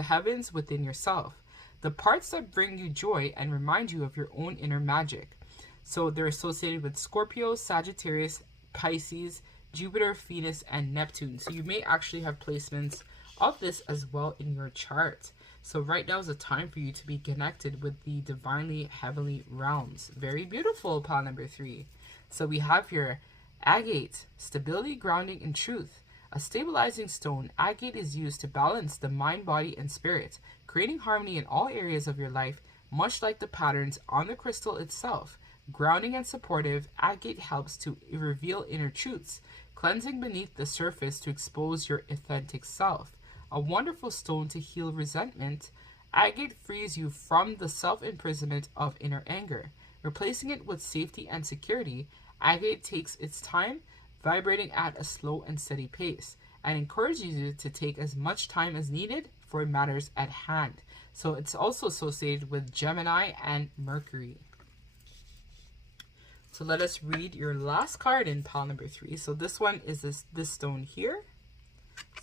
heavens within yourself, the parts that bring you joy and remind you of your own inner magic. So they're associated with Scorpio, Sagittarius, Pisces, Jupiter, Venus, and Neptune. So you may actually have placements of this as well in your chart. So right now is a time for you to be connected with the divinely heavenly realms. Very beautiful, pile number 3. So we have here agate, stability, grounding, and truth. A stabilizing stone, agate is used to balance the mind, body, and spirit, creating harmony in all areas of your life, much like the patterns on the crystal itself. Grounding and supportive, agate helps to reveal inner truths, cleansing beneath the surface to expose your authentic self. A wonderful stone to heal resentment, agate frees you from the self-imprisonment of inner anger. Replacing it with safety and security, agate takes its time, vibrating at a slow and steady pace, and encourages you to take as much time as needed for matters at hand. So it's also associated with Gemini and Mercury. So let us read your last card in pile number 3. So this one is this stone here.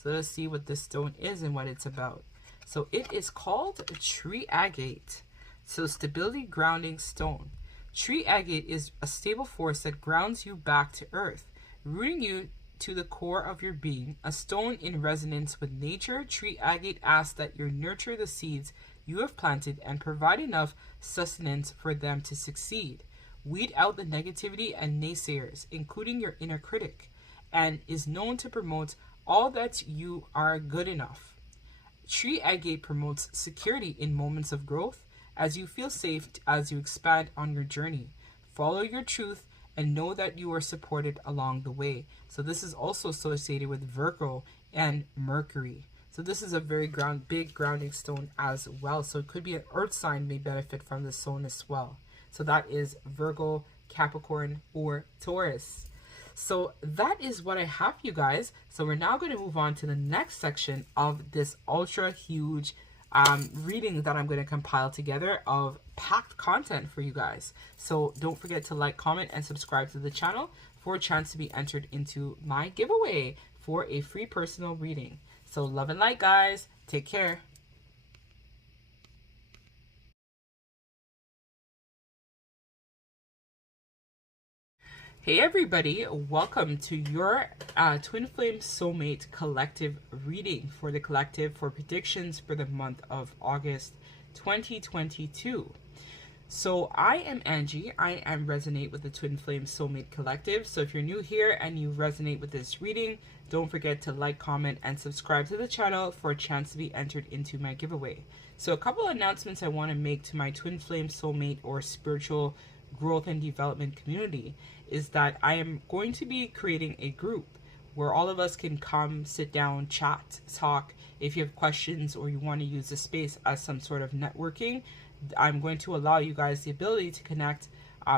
So let's see what this stone is and what it's about. So it is called tree agate. So stability, grounding stone. Tree agate is a stable force that grounds you back to earth, rooting you to the core of your being. A stone in resonance with nature, tree agate asks that you nurture the seeds you have planted and provide enough sustenance for them to succeed. Weed out the negativity and naysayers, including your inner critic, and is known to promote all that you are good enough. Tree agate promotes security in moments of growth, as you feel safe as you expand on your journey. Follow your truth and know that you are supported along the way. So this is also associated with Virgo and Mercury. So this is a very big grounding stone as well. So it could be an earth sign may benefit from this stone as well. So that is Virgo, Capricorn, or Taurus. So that is what I have for you guys. So we're now going to move on to the next section of this ultra huge reading that I'm going to compile together of packed content for you guys. So don't forget to like, comment, and subscribe to the channel for a chance to be entered into my giveaway for a free personal reading. So love and light, guys. Take care. Hey everybody, welcome to your Twin Flame Soulmate Collective reading for the collective for predictions for the month of August 2022. So I am Angie. I am Resonate with the Twin Flame Soulmate Collective. So if you're new here and you resonate with this reading, don't forget to like, comment, and subscribe to the channel for a chance to be entered into my giveaway. So a couple of announcements I want to make to my Twin Flame Soulmate or spiritual growth and development community is that I am going to be creating a group where all of us can come, sit down, chat, talk. If you have questions or you want to use the space as some sort of networking, I'm going to allow you guys the ability to connect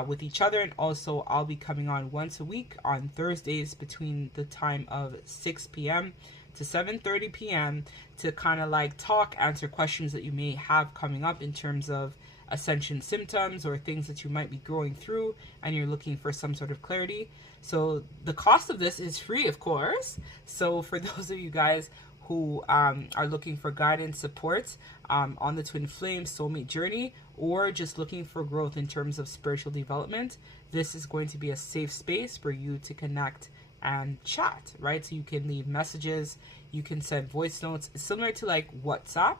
with each other. And also I'll be coming on once a week on Thursdays between the time of 6 p.m. to 7:30 p.m. to kind of like talk, answer questions that you may have coming up in terms of ascension symptoms or things that you might be going through and you're looking for some sort of clarity. So the cost of this is free, of course. So for those of you guys who are looking for guidance, support on the Twin Flame Soulmate journey, or just looking for growth in terms of spiritual development, this is going to be a safe space for you to connect and chat, right? So you can leave messages, you can send voice notes. It's similar to like WhatsApp.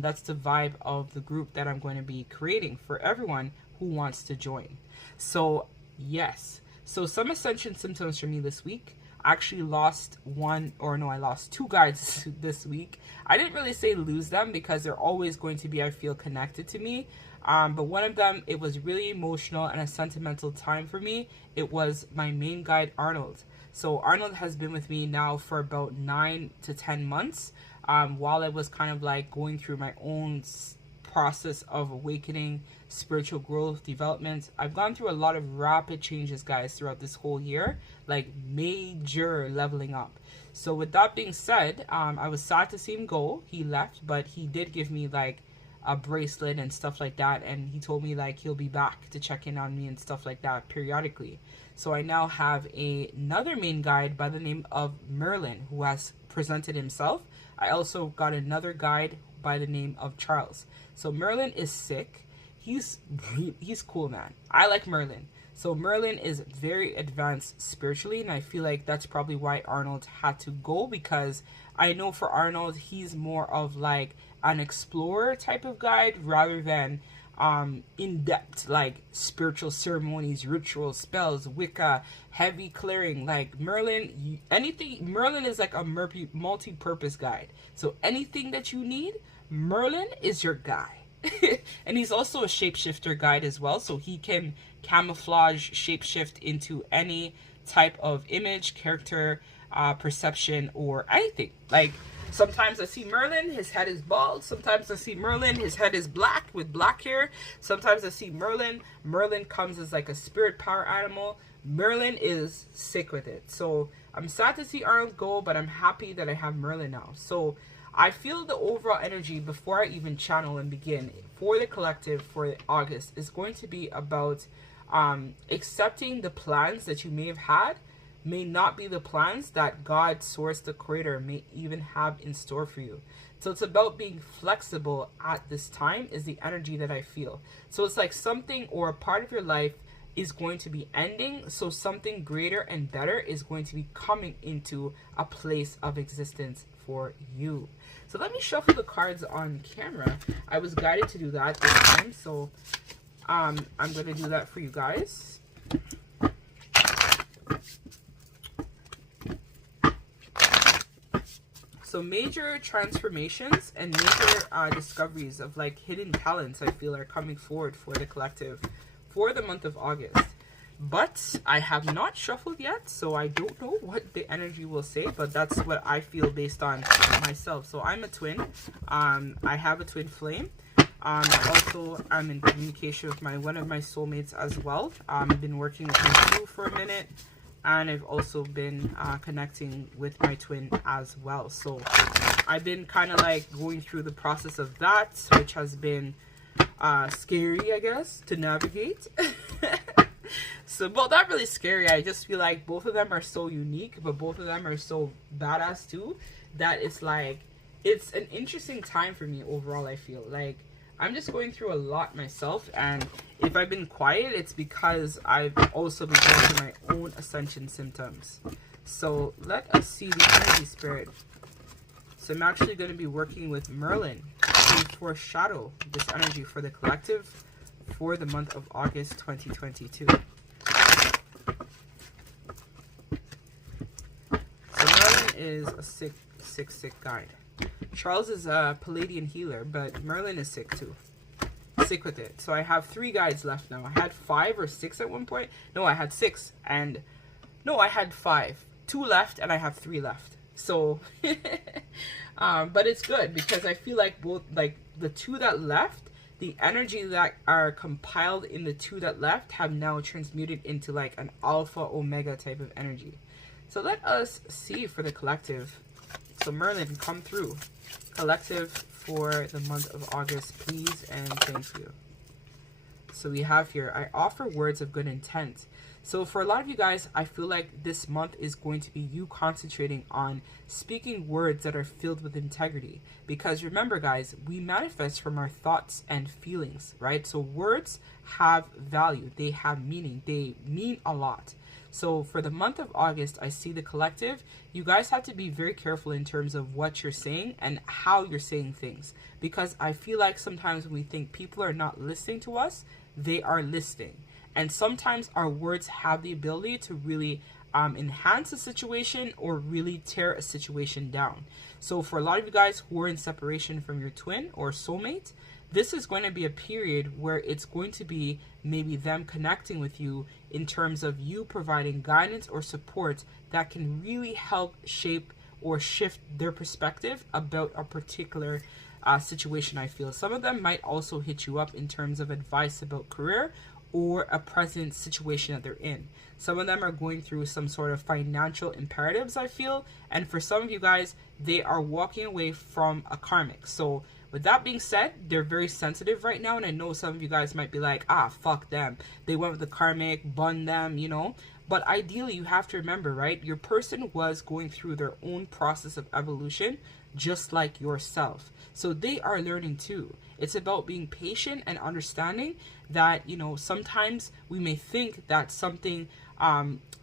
That's the vibe of the group that I'm going to be creating for everyone who wants to join. So yes, so some ascension symptoms for me this week. I actually lost I lost 2 guides this week. I didn't really say lose them because they're always going to be, I feel, connected to me. But one of them, it was really emotional and a sentimental time for me. It was my main guide, Arnold. So Arnold has been with me now for about 9 to 10 months. While I was kind of like going through my own process of awakening, spiritual growth, development. I've gone through a lot of rapid changes, guys, throughout this whole year, like major leveling up. So with that being said, I was sad to see him go. He left, but he did give me like a bracelet and stuff like that, and he told me like he'll be back to check in on me and stuff like that periodically. So I now have another main guide by the name of Merlin, who has presented himself. I also got another guide by the name of Charles. So Merlin is sick. He's cool, man. I like Merlin. So Merlin is very advanced spiritually, and I feel like that's probably why Arnold had to go, because I know for Arnold, he's more of like an explorer type of guide rather than in-depth like spiritual ceremonies, rituals, spells, Wicca, heavy clearing. Like Merlin, Merlin is like a multi-purpose guide. So anything that you need, Merlin is your guy. And he's also a shapeshifter guide as well, so he can camouflage, shapeshift into any type of image, character, perception, or anything. Like sometimes I see Merlin, his head is bald. Sometimes I see Merlin, his head is black with black hair. Sometimes I see Merlin comes as like a spirit power animal. Merlin is sick with it. So I'm sad to see Arnold go, but I'm happy that I have Merlin now. So I feel the overall energy before I even channel and begin for the collective for August is going to be about accepting the plans that you may have had may not be the plans that God, Source, the Creator, may even have in store for you. So it's about being flexible at this time is the energy that I feel. So it's like something or a part of your life is going to be ending, so something greater and better is going to be coming into a place of existence for you. So let me shuffle the cards on camera. I was guided to do that this time, so I'm going to do that for you guys. So major transformations and major discoveries of like hidden talents I feel are coming forward for the collective for the month of August. But I have not shuffled yet, so I don't know what the energy will say, but that's what I feel based on myself. So I'm a twin. I have a twin flame. Also, I'm in communication with one of my soulmates as well. I've been working with my two for a minute, and I've also been connecting with my twin as well. So I've been kind of like going through the process of that, which has been scary, I guess, to navigate. So, well, not really scary. I just feel like both of them are so unique, but both of them are so badass too, that it's like, it's an interesting time for me overall. I feel like I'm just going through a lot myself, and if I've been quiet, it's because I've also been going through my own ascension symptoms. So let us see the energy spirit. So I'm actually going to be working with Merlin to foreshadow this energy for the collective for the month of August 2022. So Merlin is a sick guide. Charles is a Palladian healer, but Merlin is sick too. Sick with it. So I have 3 guides left now. I had 5 or 6 at one point. No, I had 6. And no, I had 5. 2 left, and I have 3 left. So, but it's good because I feel like both, like the 2 that left, the energy that are compiled in the 2 that left have now transmuted into like an alpha omega type of energy. So let us see for the collective. So Merlin, come through. Collective for the month of August, please and thank you. So we have here, I offer words of good intent. So for a lot of you guys, I feel like this month is going to be you concentrating on speaking words that are filled with integrity. Because remember guys, we manifest from our thoughts and feelings, right? So words have value, they have meaning, they mean a lot. So for the month of August, I see the collective. You guys have to be very careful in terms of what you're saying and how you're saying things. Because I feel like sometimes when we think people are not listening to us, they are listening. And sometimes our words have the ability to really enhance a situation or really tear a situation down. So for a lot of you guys who are in separation from your twin or soulmate, this is going to be a period where it's going to be maybe them connecting with you in terms of you providing guidance or support that can really help shape or shift their perspective about a particular situation. I feel some of them might also hit you up in terms of advice about career or a present situation that they're in. Some of them are going through some sort of financial imperatives, I feel, and for some of you guys, they are walking away from a karmic. So with that being said, they're very sensitive right now, and I know some of you guys might be like, fuck them, they went with the karmic, bun them, you know. But ideally, you have to remember, right, your person was going through their own process of evolution just like yourself. So they are learning too. It's about being patient and understanding that, you know, sometimes we may think that something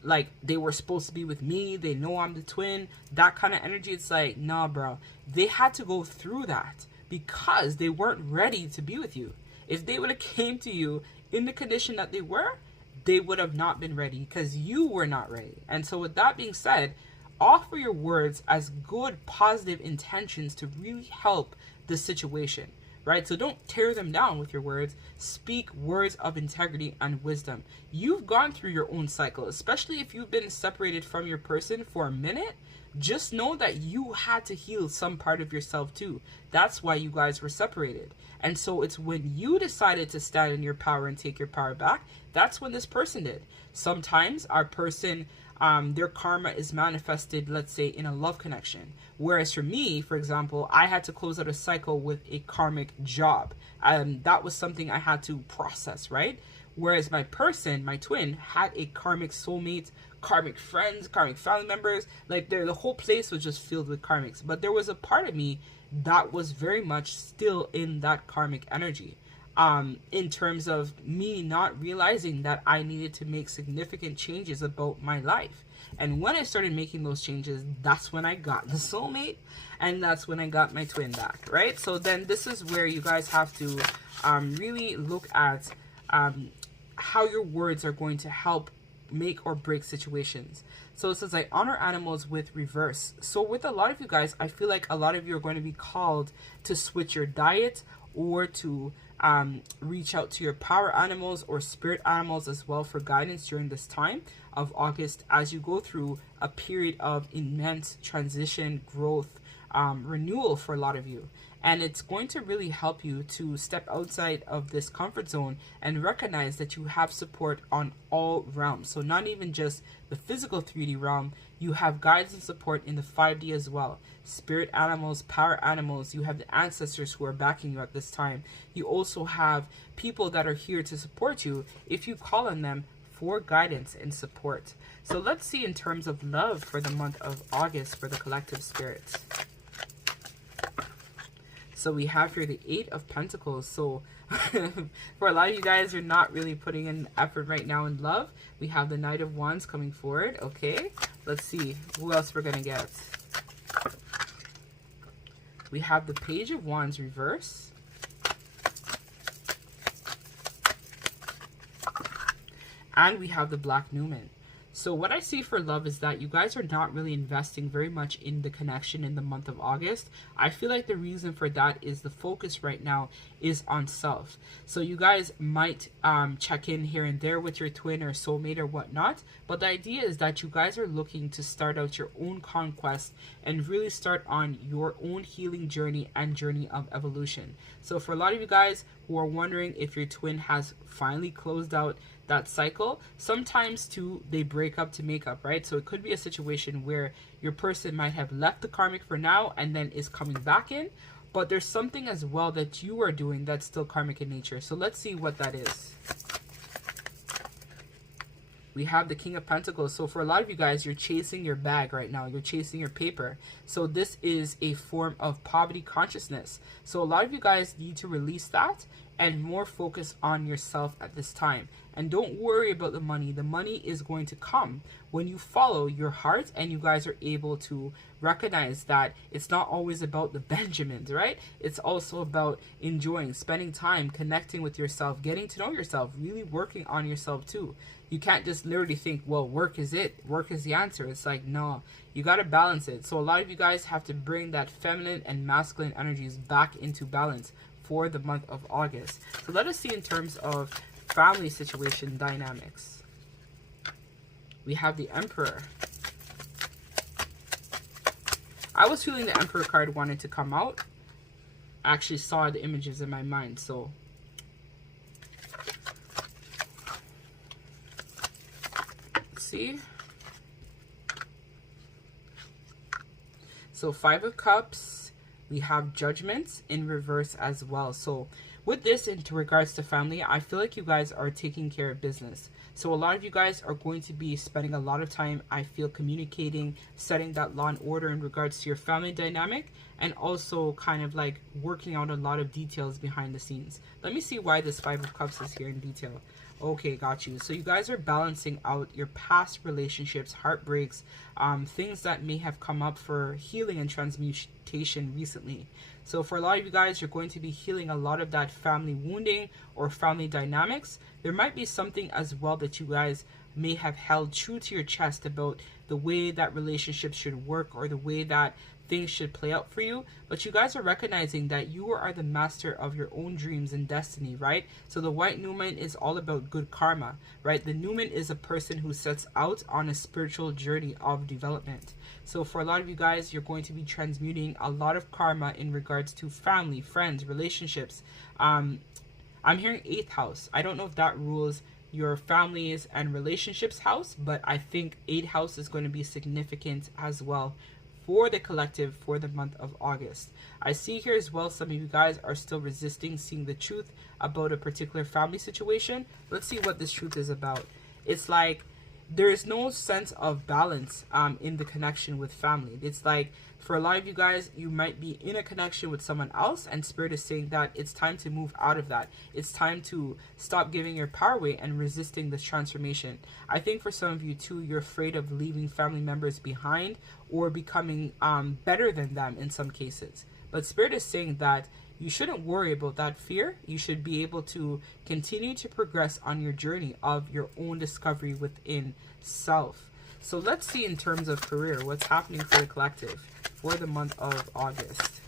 like they were supposed to be with me, they know I'm the twin, that kind of energy. It's like, nah, bro, they had to go through that because they weren't ready to be with you. If they would have came to you in the condition that they were, they would have not been ready because you were not ready. And so with that being said, offer your words as good positive intentions to really help the situation, right? So don't tear them down with your words. Speak words of integrity and wisdom. You've gone through your own cycle, especially if you've been separated from your person for a minute. Just know that you had to heal some part of yourself too. That's why you guys were separated. And so it's when you decided to stand in your power and take your power back, that's when this person did. Sometimes our person, their karma is manifested, let's say, in a love connection. Whereas for me, for example, I had to close out a cycle with a karmic job. That was something I had to process, right? Whereas my person, my twin, had a karmic soulmate, karmic friends, karmic family members. Like the whole place was just filled with karmics. But there was a part of me that was very much still in that karmic energy. In terms of me not realizing that I needed to make significant changes about my life. And when I started making those changes, that's when I got the soulmate, and that's when I got my twin back, right? So then this is where you guys have to really look at how your words are going to help make or break situations. So it says, I honor animals with reverse. So with a lot of you guys, I feel like a lot of you are going to be called to switch your diet or to reach out to your power animals or spirit animals as well for guidance during this time of August as you go through a period of immense transition, growth, renewal for a lot of you. And it's going to really help you to step outside of this comfort zone and recognize that you have support on all realms. So not even just the physical 3D realm, you have guides and support in the 5D as well. Spirit animals, power animals, you have the ancestors who are backing you at this time. You also have people that are here to support you if you call on them for guidance and support. So let's see in terms of love for the month of August for the collective spirits. So we have here the 8 of Pentacles. So for a lot of you guys, you're not really putting in effort right now in love. We have the Knight of Wands coming forward. Okay, let's see who else we're going to get. We have the Page of Wands reverse. And we have the Black Newman. So what I see for love is that you guys are not really investing very much in the connection in the month of August. I feel like the reason for that is the focus right now is on self. So you guys might check in here and there with your twin or soulmate or whatnot. But the idea is that you guys are looking to start out your own conquest and really start on your own healing journey and journey of evolution. So for a lot of you guys who are wondering if your twin has finally closed out that cycle, sometimes too they break up to make up, right? So it could be a situation where your person might have left the karmic for now and then is coming back in, but there's something as well that you are doing that's still karmic in nature. So let's see what that is. We have the King of Pentacles. So for a lot of you guys, you're chasing your bag right now. You're chasing your paper. So this is a form of poverty consciousness. So a lot of you guys need to release that and more focus on yourself at this time. And don't worry about the money. The money is going to come when you follow your heart and you guys are able to recognize that it's not always about the Benjamins, right? It's also about enjoying, spending time, connecting with yourself, getting to know yourself, really working on yourself too. You can't just literally think, well, work is it. Work is the answer. It's like, no, you got to balance it. So a lot of you guys have to bring that feminine and masculine energies back into balance for the month of August. So let us see in terms of family situation dynamics. We have the Emperor. I was feeling the Emperor card wanted to come out. I actually saw the images in my mind, so let's see. So 5 of Cups, we have Judgments in reverse as well. So with this, in regards to family, I feel like you guys are taking care of business. So a lot of you guys are going to be spending a lot of time, I feel, communicating, setting that law and order in regards to your family dynamic, and also kind of like working out a lot of details behind the scenes. Let me see why this 5 of Cups is here in detail. Okay, got you. So you guys are balancing out your past relationships, heartbreaks, things that may have come up for healing and transmutation recently. So for a lot of you guys, you're going to be healing a lot of that family wounding or family dynamics. There might be something as well that you guys may have held true to your chest about the way that relationships should work or the way that things should play out for you. But you guys are recognizing that you are the master of your own dreams and destiny, right? So the white Numen is all about good karma, right? The Numen is a person who sets out on a spiritual journey of development. So for a lot of you guys, you're going to be transmuting a lot of karma in regards to family, friends, relationships. I'm hearing 8th house. I don't know if that rules your families and relationships house, but I think 8th house is going to be significant as well for the collective for the month of August. I see here as well some of you guys are still resisting seeing the truth about a particular family situation. Let's see what this truth is about. It's like there is no sense of balance in the connection with family. It's like for a lot of you guys, you might be in a connection with someone else and Spirit is saying that it's time to move out of that. It's time to stop giving your power away and resisting this transformation. I think for some of you too, you're afraid of leaving family members behind or becoming better than them in some cases. But Spirit is saying that you shouldn't worry about that fear. You should be able to continue to progress on your journey of your own discovery within self. So let's see in terms of career, what's happening for the collective for the month of August.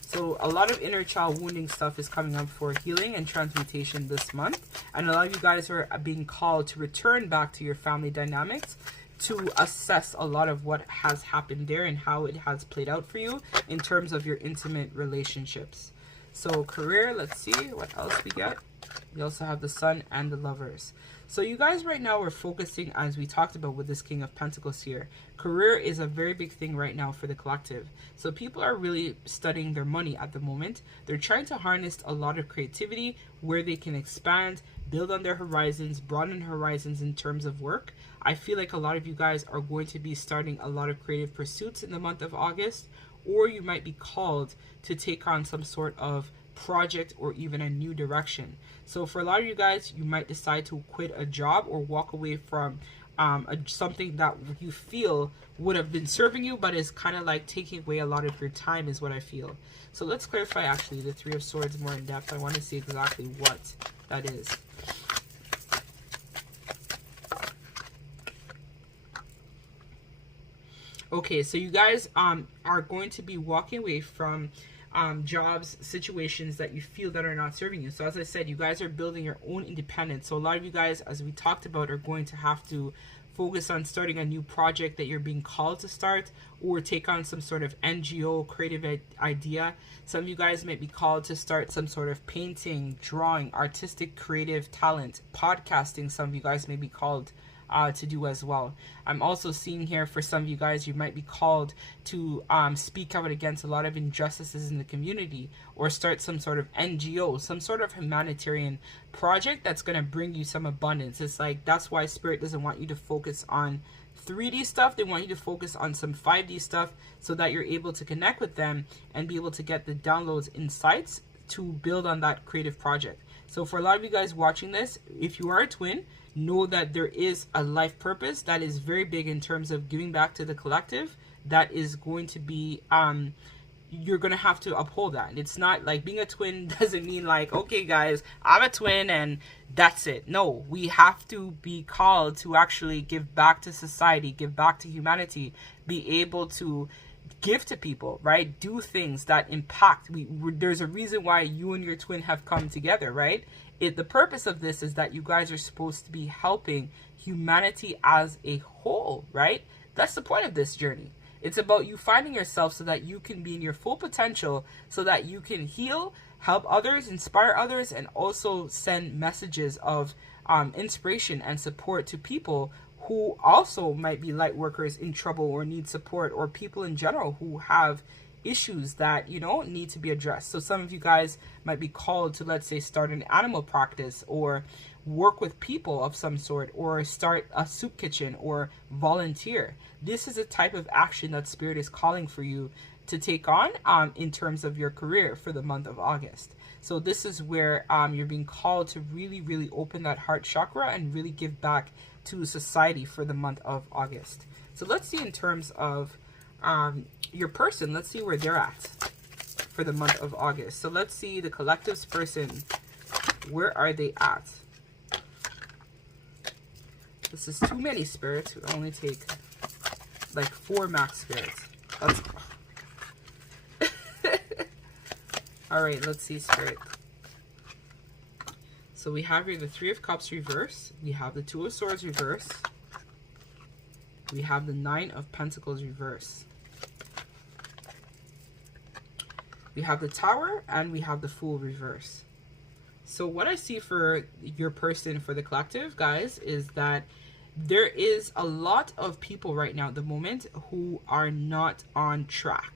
So a lot of inner child wounding stuff is coming up for healing and transmutation this month. And a lot of you guys are being called to return back to your family dynamics to assess a lot of what has happened there and how it has played out for you in terms of your intimate relationships. So career, let's see what else we get. We also have the Sun and the Lovers. So you guys right now are focusing, as we talked about with this King of Pentacles here. Career is a very big thing right now for the collective. So people are really studying their money at the moment. They're trying to harness a lot of creativity where they can expand, build on their horizons, broaden horizons in terms of work. I feel like a lot of you guys are going to be starting a lot of creative pursuits in the month of August, or you might be called to take on some sort of project or even a new direction. So for a lot of you guys, you might decide to quit a job or walk away from something that you feel would have been serving you, but is kind of like taking away a lot of your time is what I feel. So let's clarify actually the Three of Swords more in depth. I want to see exactly what that is. Okay, so you guys are going to be walking away from jobs, situations that you feel that are not serving you. So as I said, you guys are building your own independence. So a lot of you guys, as we talked about, are going to have to focus on starting a new project that you're being called to start, or take on some sort of NGO creative idea. Some of you guys might be called to start some sort of painting, drawing, artistic creative talent, podcasting. Some of you guys may be called to do as well. I'm also seeing here for some of you guys, you might be called to speak out against a lot of injustices in the community, or start some sort of NGO, some sort of humanitarian project that's going to bring you some abundance. It's like, that's why Spirit doesn't want you to focus on 3D stuff. They want you to focus on some 5D stuff so that you're able to connect with them and be able to get the downloads, insights to build on that creative project. So for a lot of you guys watching this, if you are a twin, know that there is a life purpose that is very big in terms of giving back to the collective. That is going to be you're going to have to uphold that. It's not like being a twin doesn't mean like, okay guys, I'm a twin and that's it. No, we have to be called to actually give back to society, give back to humanity, be able to give to people, right? Do things that impact. There's a reason why you and your twin have come together, right? The purpose of this is that you guys are supposed to be helping humanity as a whole, right? That's the point of this journey. It's about you finding yourself so that you can be in your full potential, so that you can heal, help others, inspire others, and also send messages of inspiration and support to people who also might be light workers in trouble or need support, or people in general who have issues that, you know, need to be addressed. So some of you guys might be called to, let's say, start an animal practice, or work with people of some sort, or start a soup kitchen, or volunteer. This is a type of action that Spirit is calling for you to take on in terms of your career for the month of August. So this is where you're being called to really, really open that heart chakra and really give back to society for the month of August. So let's see in terms of your person, let's see where they're at for the month of August. So let's see the collective's person. Where are they at? This is too many spirits. We only take like 4 max spirits. Let's go. All right, let's see, Spirit. So we have here the 3 of Cups reverse. We have the 2 of Swords reverse. We have the 9 of Pentacles reverse. We have the Tower, and we have the Fool reverse. So what I see for your person, for the collective, guys, is that there is a lot of people right now at the moment who are not on track.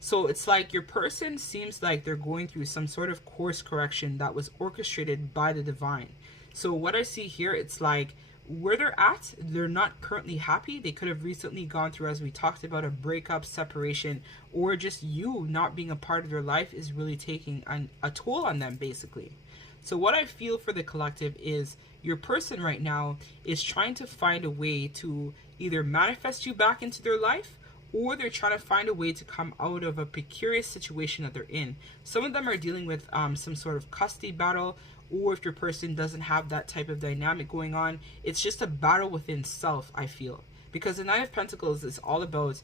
So it's like your person seems like they're going through some sort of course correction that was orchestrated by the divine. So what I see here, it's like where they're at, they're not currently happy. They could have recently gone through, as we talked about, a breakup, separation, or just you not being a part of their life is really taking a toll on them, basically. So what I feel for the collective is your person right now is trying to find a way to either manifest you back into their life, or they're trying to find a way to come out of a precarious situation that they're in. Some of them are dealing with some sort of custody battle, or if your person doesn't have that type of dynamic going on, it's just a battle within self, I feel. Because the 9 of Pentacles is all about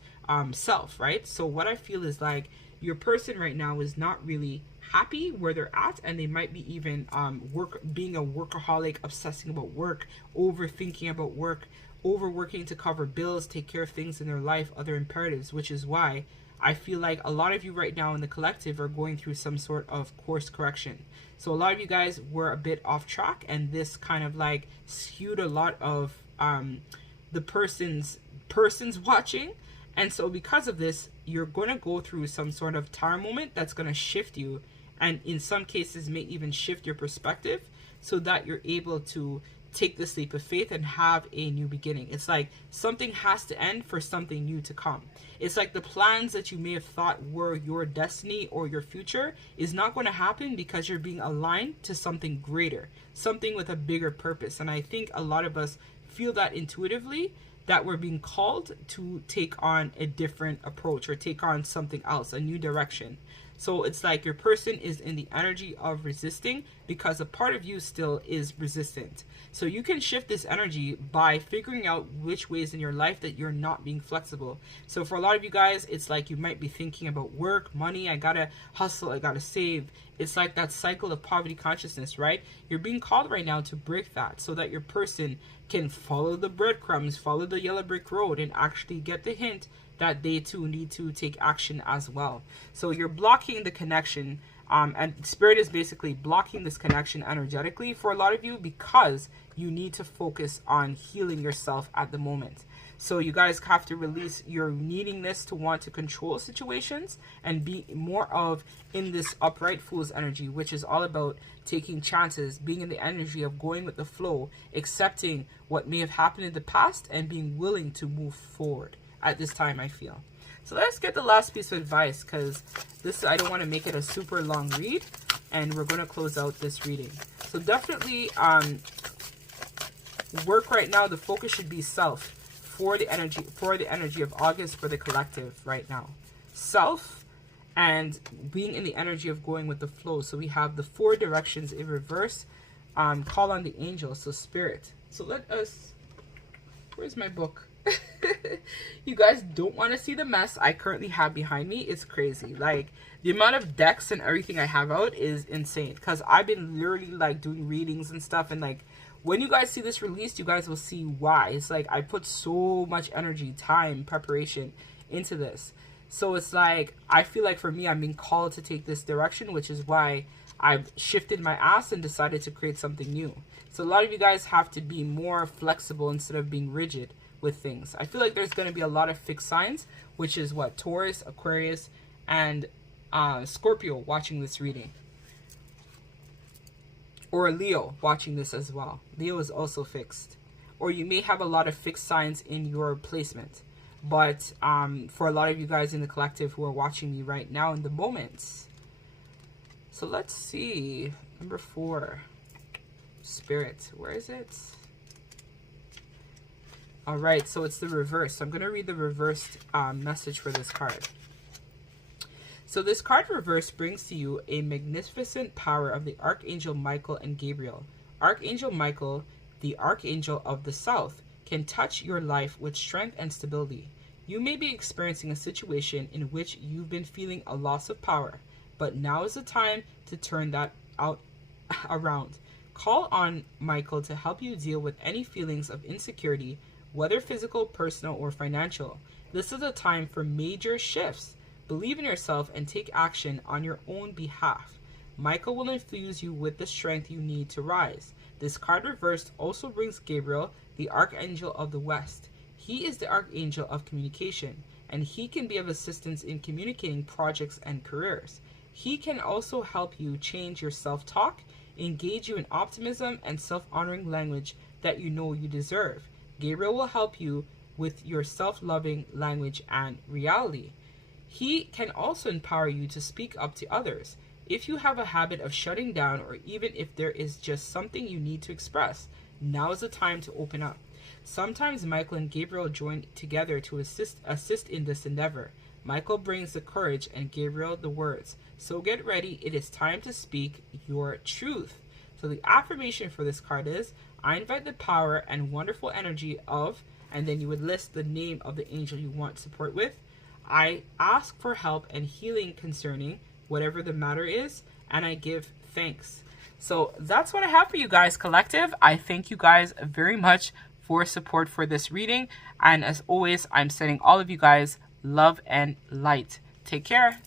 self, right? So what I feel is like your person right now is not really happy where they're at, and they might be even being a workaholic, obsessing about work, overthinking about work, overworking to cover bills, take care of things in their life, other imperatives, which is why I feel like a lot of you right now in the collective are going through some sort of course correction. So a lot of you guys were a bit off track, and this kind of like skewed a lot of the persons watching. And so because of this, you're going to go through some sort of tower moment that's going to shift you, and in some cases may even shift your perspective, so that you're able to take this leap of faith and have a new beginning. It's like something has to end for something new to come. It's like the plans that you may have thought were your destiny or your future is not going to happen, because you're being aligned to something greater, something with a bigger purpose. And I think a lot of us feel that intuitively, that we're being called to take on a different approach, or take on something else, a new direction. So it's like your person is in the energy of resisting, because a part of you still is resistant. So you can shift this energy by figuring out which ways in your life that you're not being flexible. So for a lot of you guys, it's like you might be thinking about work, money, I gotta hustle, I gotta save. It's like that cycle of poverty consciousness, right? You're being called right now to break that, so that your person can follow the breadcrumbs, follow the yellow brick road, and actually get the hint that they too need to take action as well. So you're blocking the connection, and Spirit is basically blocking this connection energetically for a lot of you, because you need to focus on healing yourself at the moment. So you guys have to release your neediness to want to control situations, and be more of in this upright fool's energy, which is all about taking chances, being in the energy of going with the flow, accepting what may have happened in the past, and being willing to move forward at this time, I feel. So let's get the last piece of advice, because this, I don't want to make it a super long read. and we're going to close out this reading. So definitely work right now. The focus should be self for the energy of August for the collective right now. Self and being in the energy of going with the flow. So we have the 4 directions in reverse. Call on the angels, so spirit. So let us, where's my book? You guys don't want to see the mess I currently have behind me. It's crazy. Like, the amount of decks and everything I have out is insane, because I've been literally like doing readings and stuff, and like when you guys see this released, you guys will see why. It's like I put so much energy, time, preparation into this. So it's like, I feel like for me, I'm being called to take this direction, which is why I've shifted my ass and decided to create something new. So a lot of you guys have to be more flexible instead of being rigid with things. I feel like there's going to be a lot of fixed signs, which is what? Taurus, Aquarius, and Scorpio watching this reading. Or Leo watching this as well. Leo is also fixed. Or you may have a lot of fixed signs in your placement. But for a lot of you guys in the collective who are watching me right now in the moments. So let's see. Number 4. Spirit. Where is it? Alright, so it's the reverse. So I'm going to read the reversed message for this card. So this card reverse brings to you a magnificent power of the Archangel Michael and Gabriel. Archangel Michael, the Archangel of the South, can touch your life with strength and stability. You may be experiencing a situation in which you've been feeling a loss of power, but now is the time to turn that around. Call on Michael to help you deal with any feelings of insecurity, whether physical, personal, or financial. This is a time for major shifts. Believe in yourself and take action on your own behalf. Michael will infuse you with the strength you need to rise. This card reversed also brings Gabriel, the Archangel of the West. He is the Archangel of communication, and he can be of assistance in communicating projects and careers. He can also help you change your self-talk, engage you in optimism and self-honoring language that you know you deserve. Gabriel will help you with your self-loving language and reality. He can also empower you to speak up to others. If you have a habit of shutting down, or even if there is just something you need to express, now is the time to open up. Sometimes Michael and Gabriel join together to assist in this endeavor. Michael brings the courage and Gabriel the words. So get ready, it is time to speak your truth. So the affirmation for this card is, I invite the power and wonderful energy of, and then you would list the name of the angel you want support with. I ask for help and healing concerning whatever the matter is, and I give thanks. So that's what I have for you guys, collective. I thank you guys very much for support for this reading. And as always, I'm sending all of you guys love and light. Take care.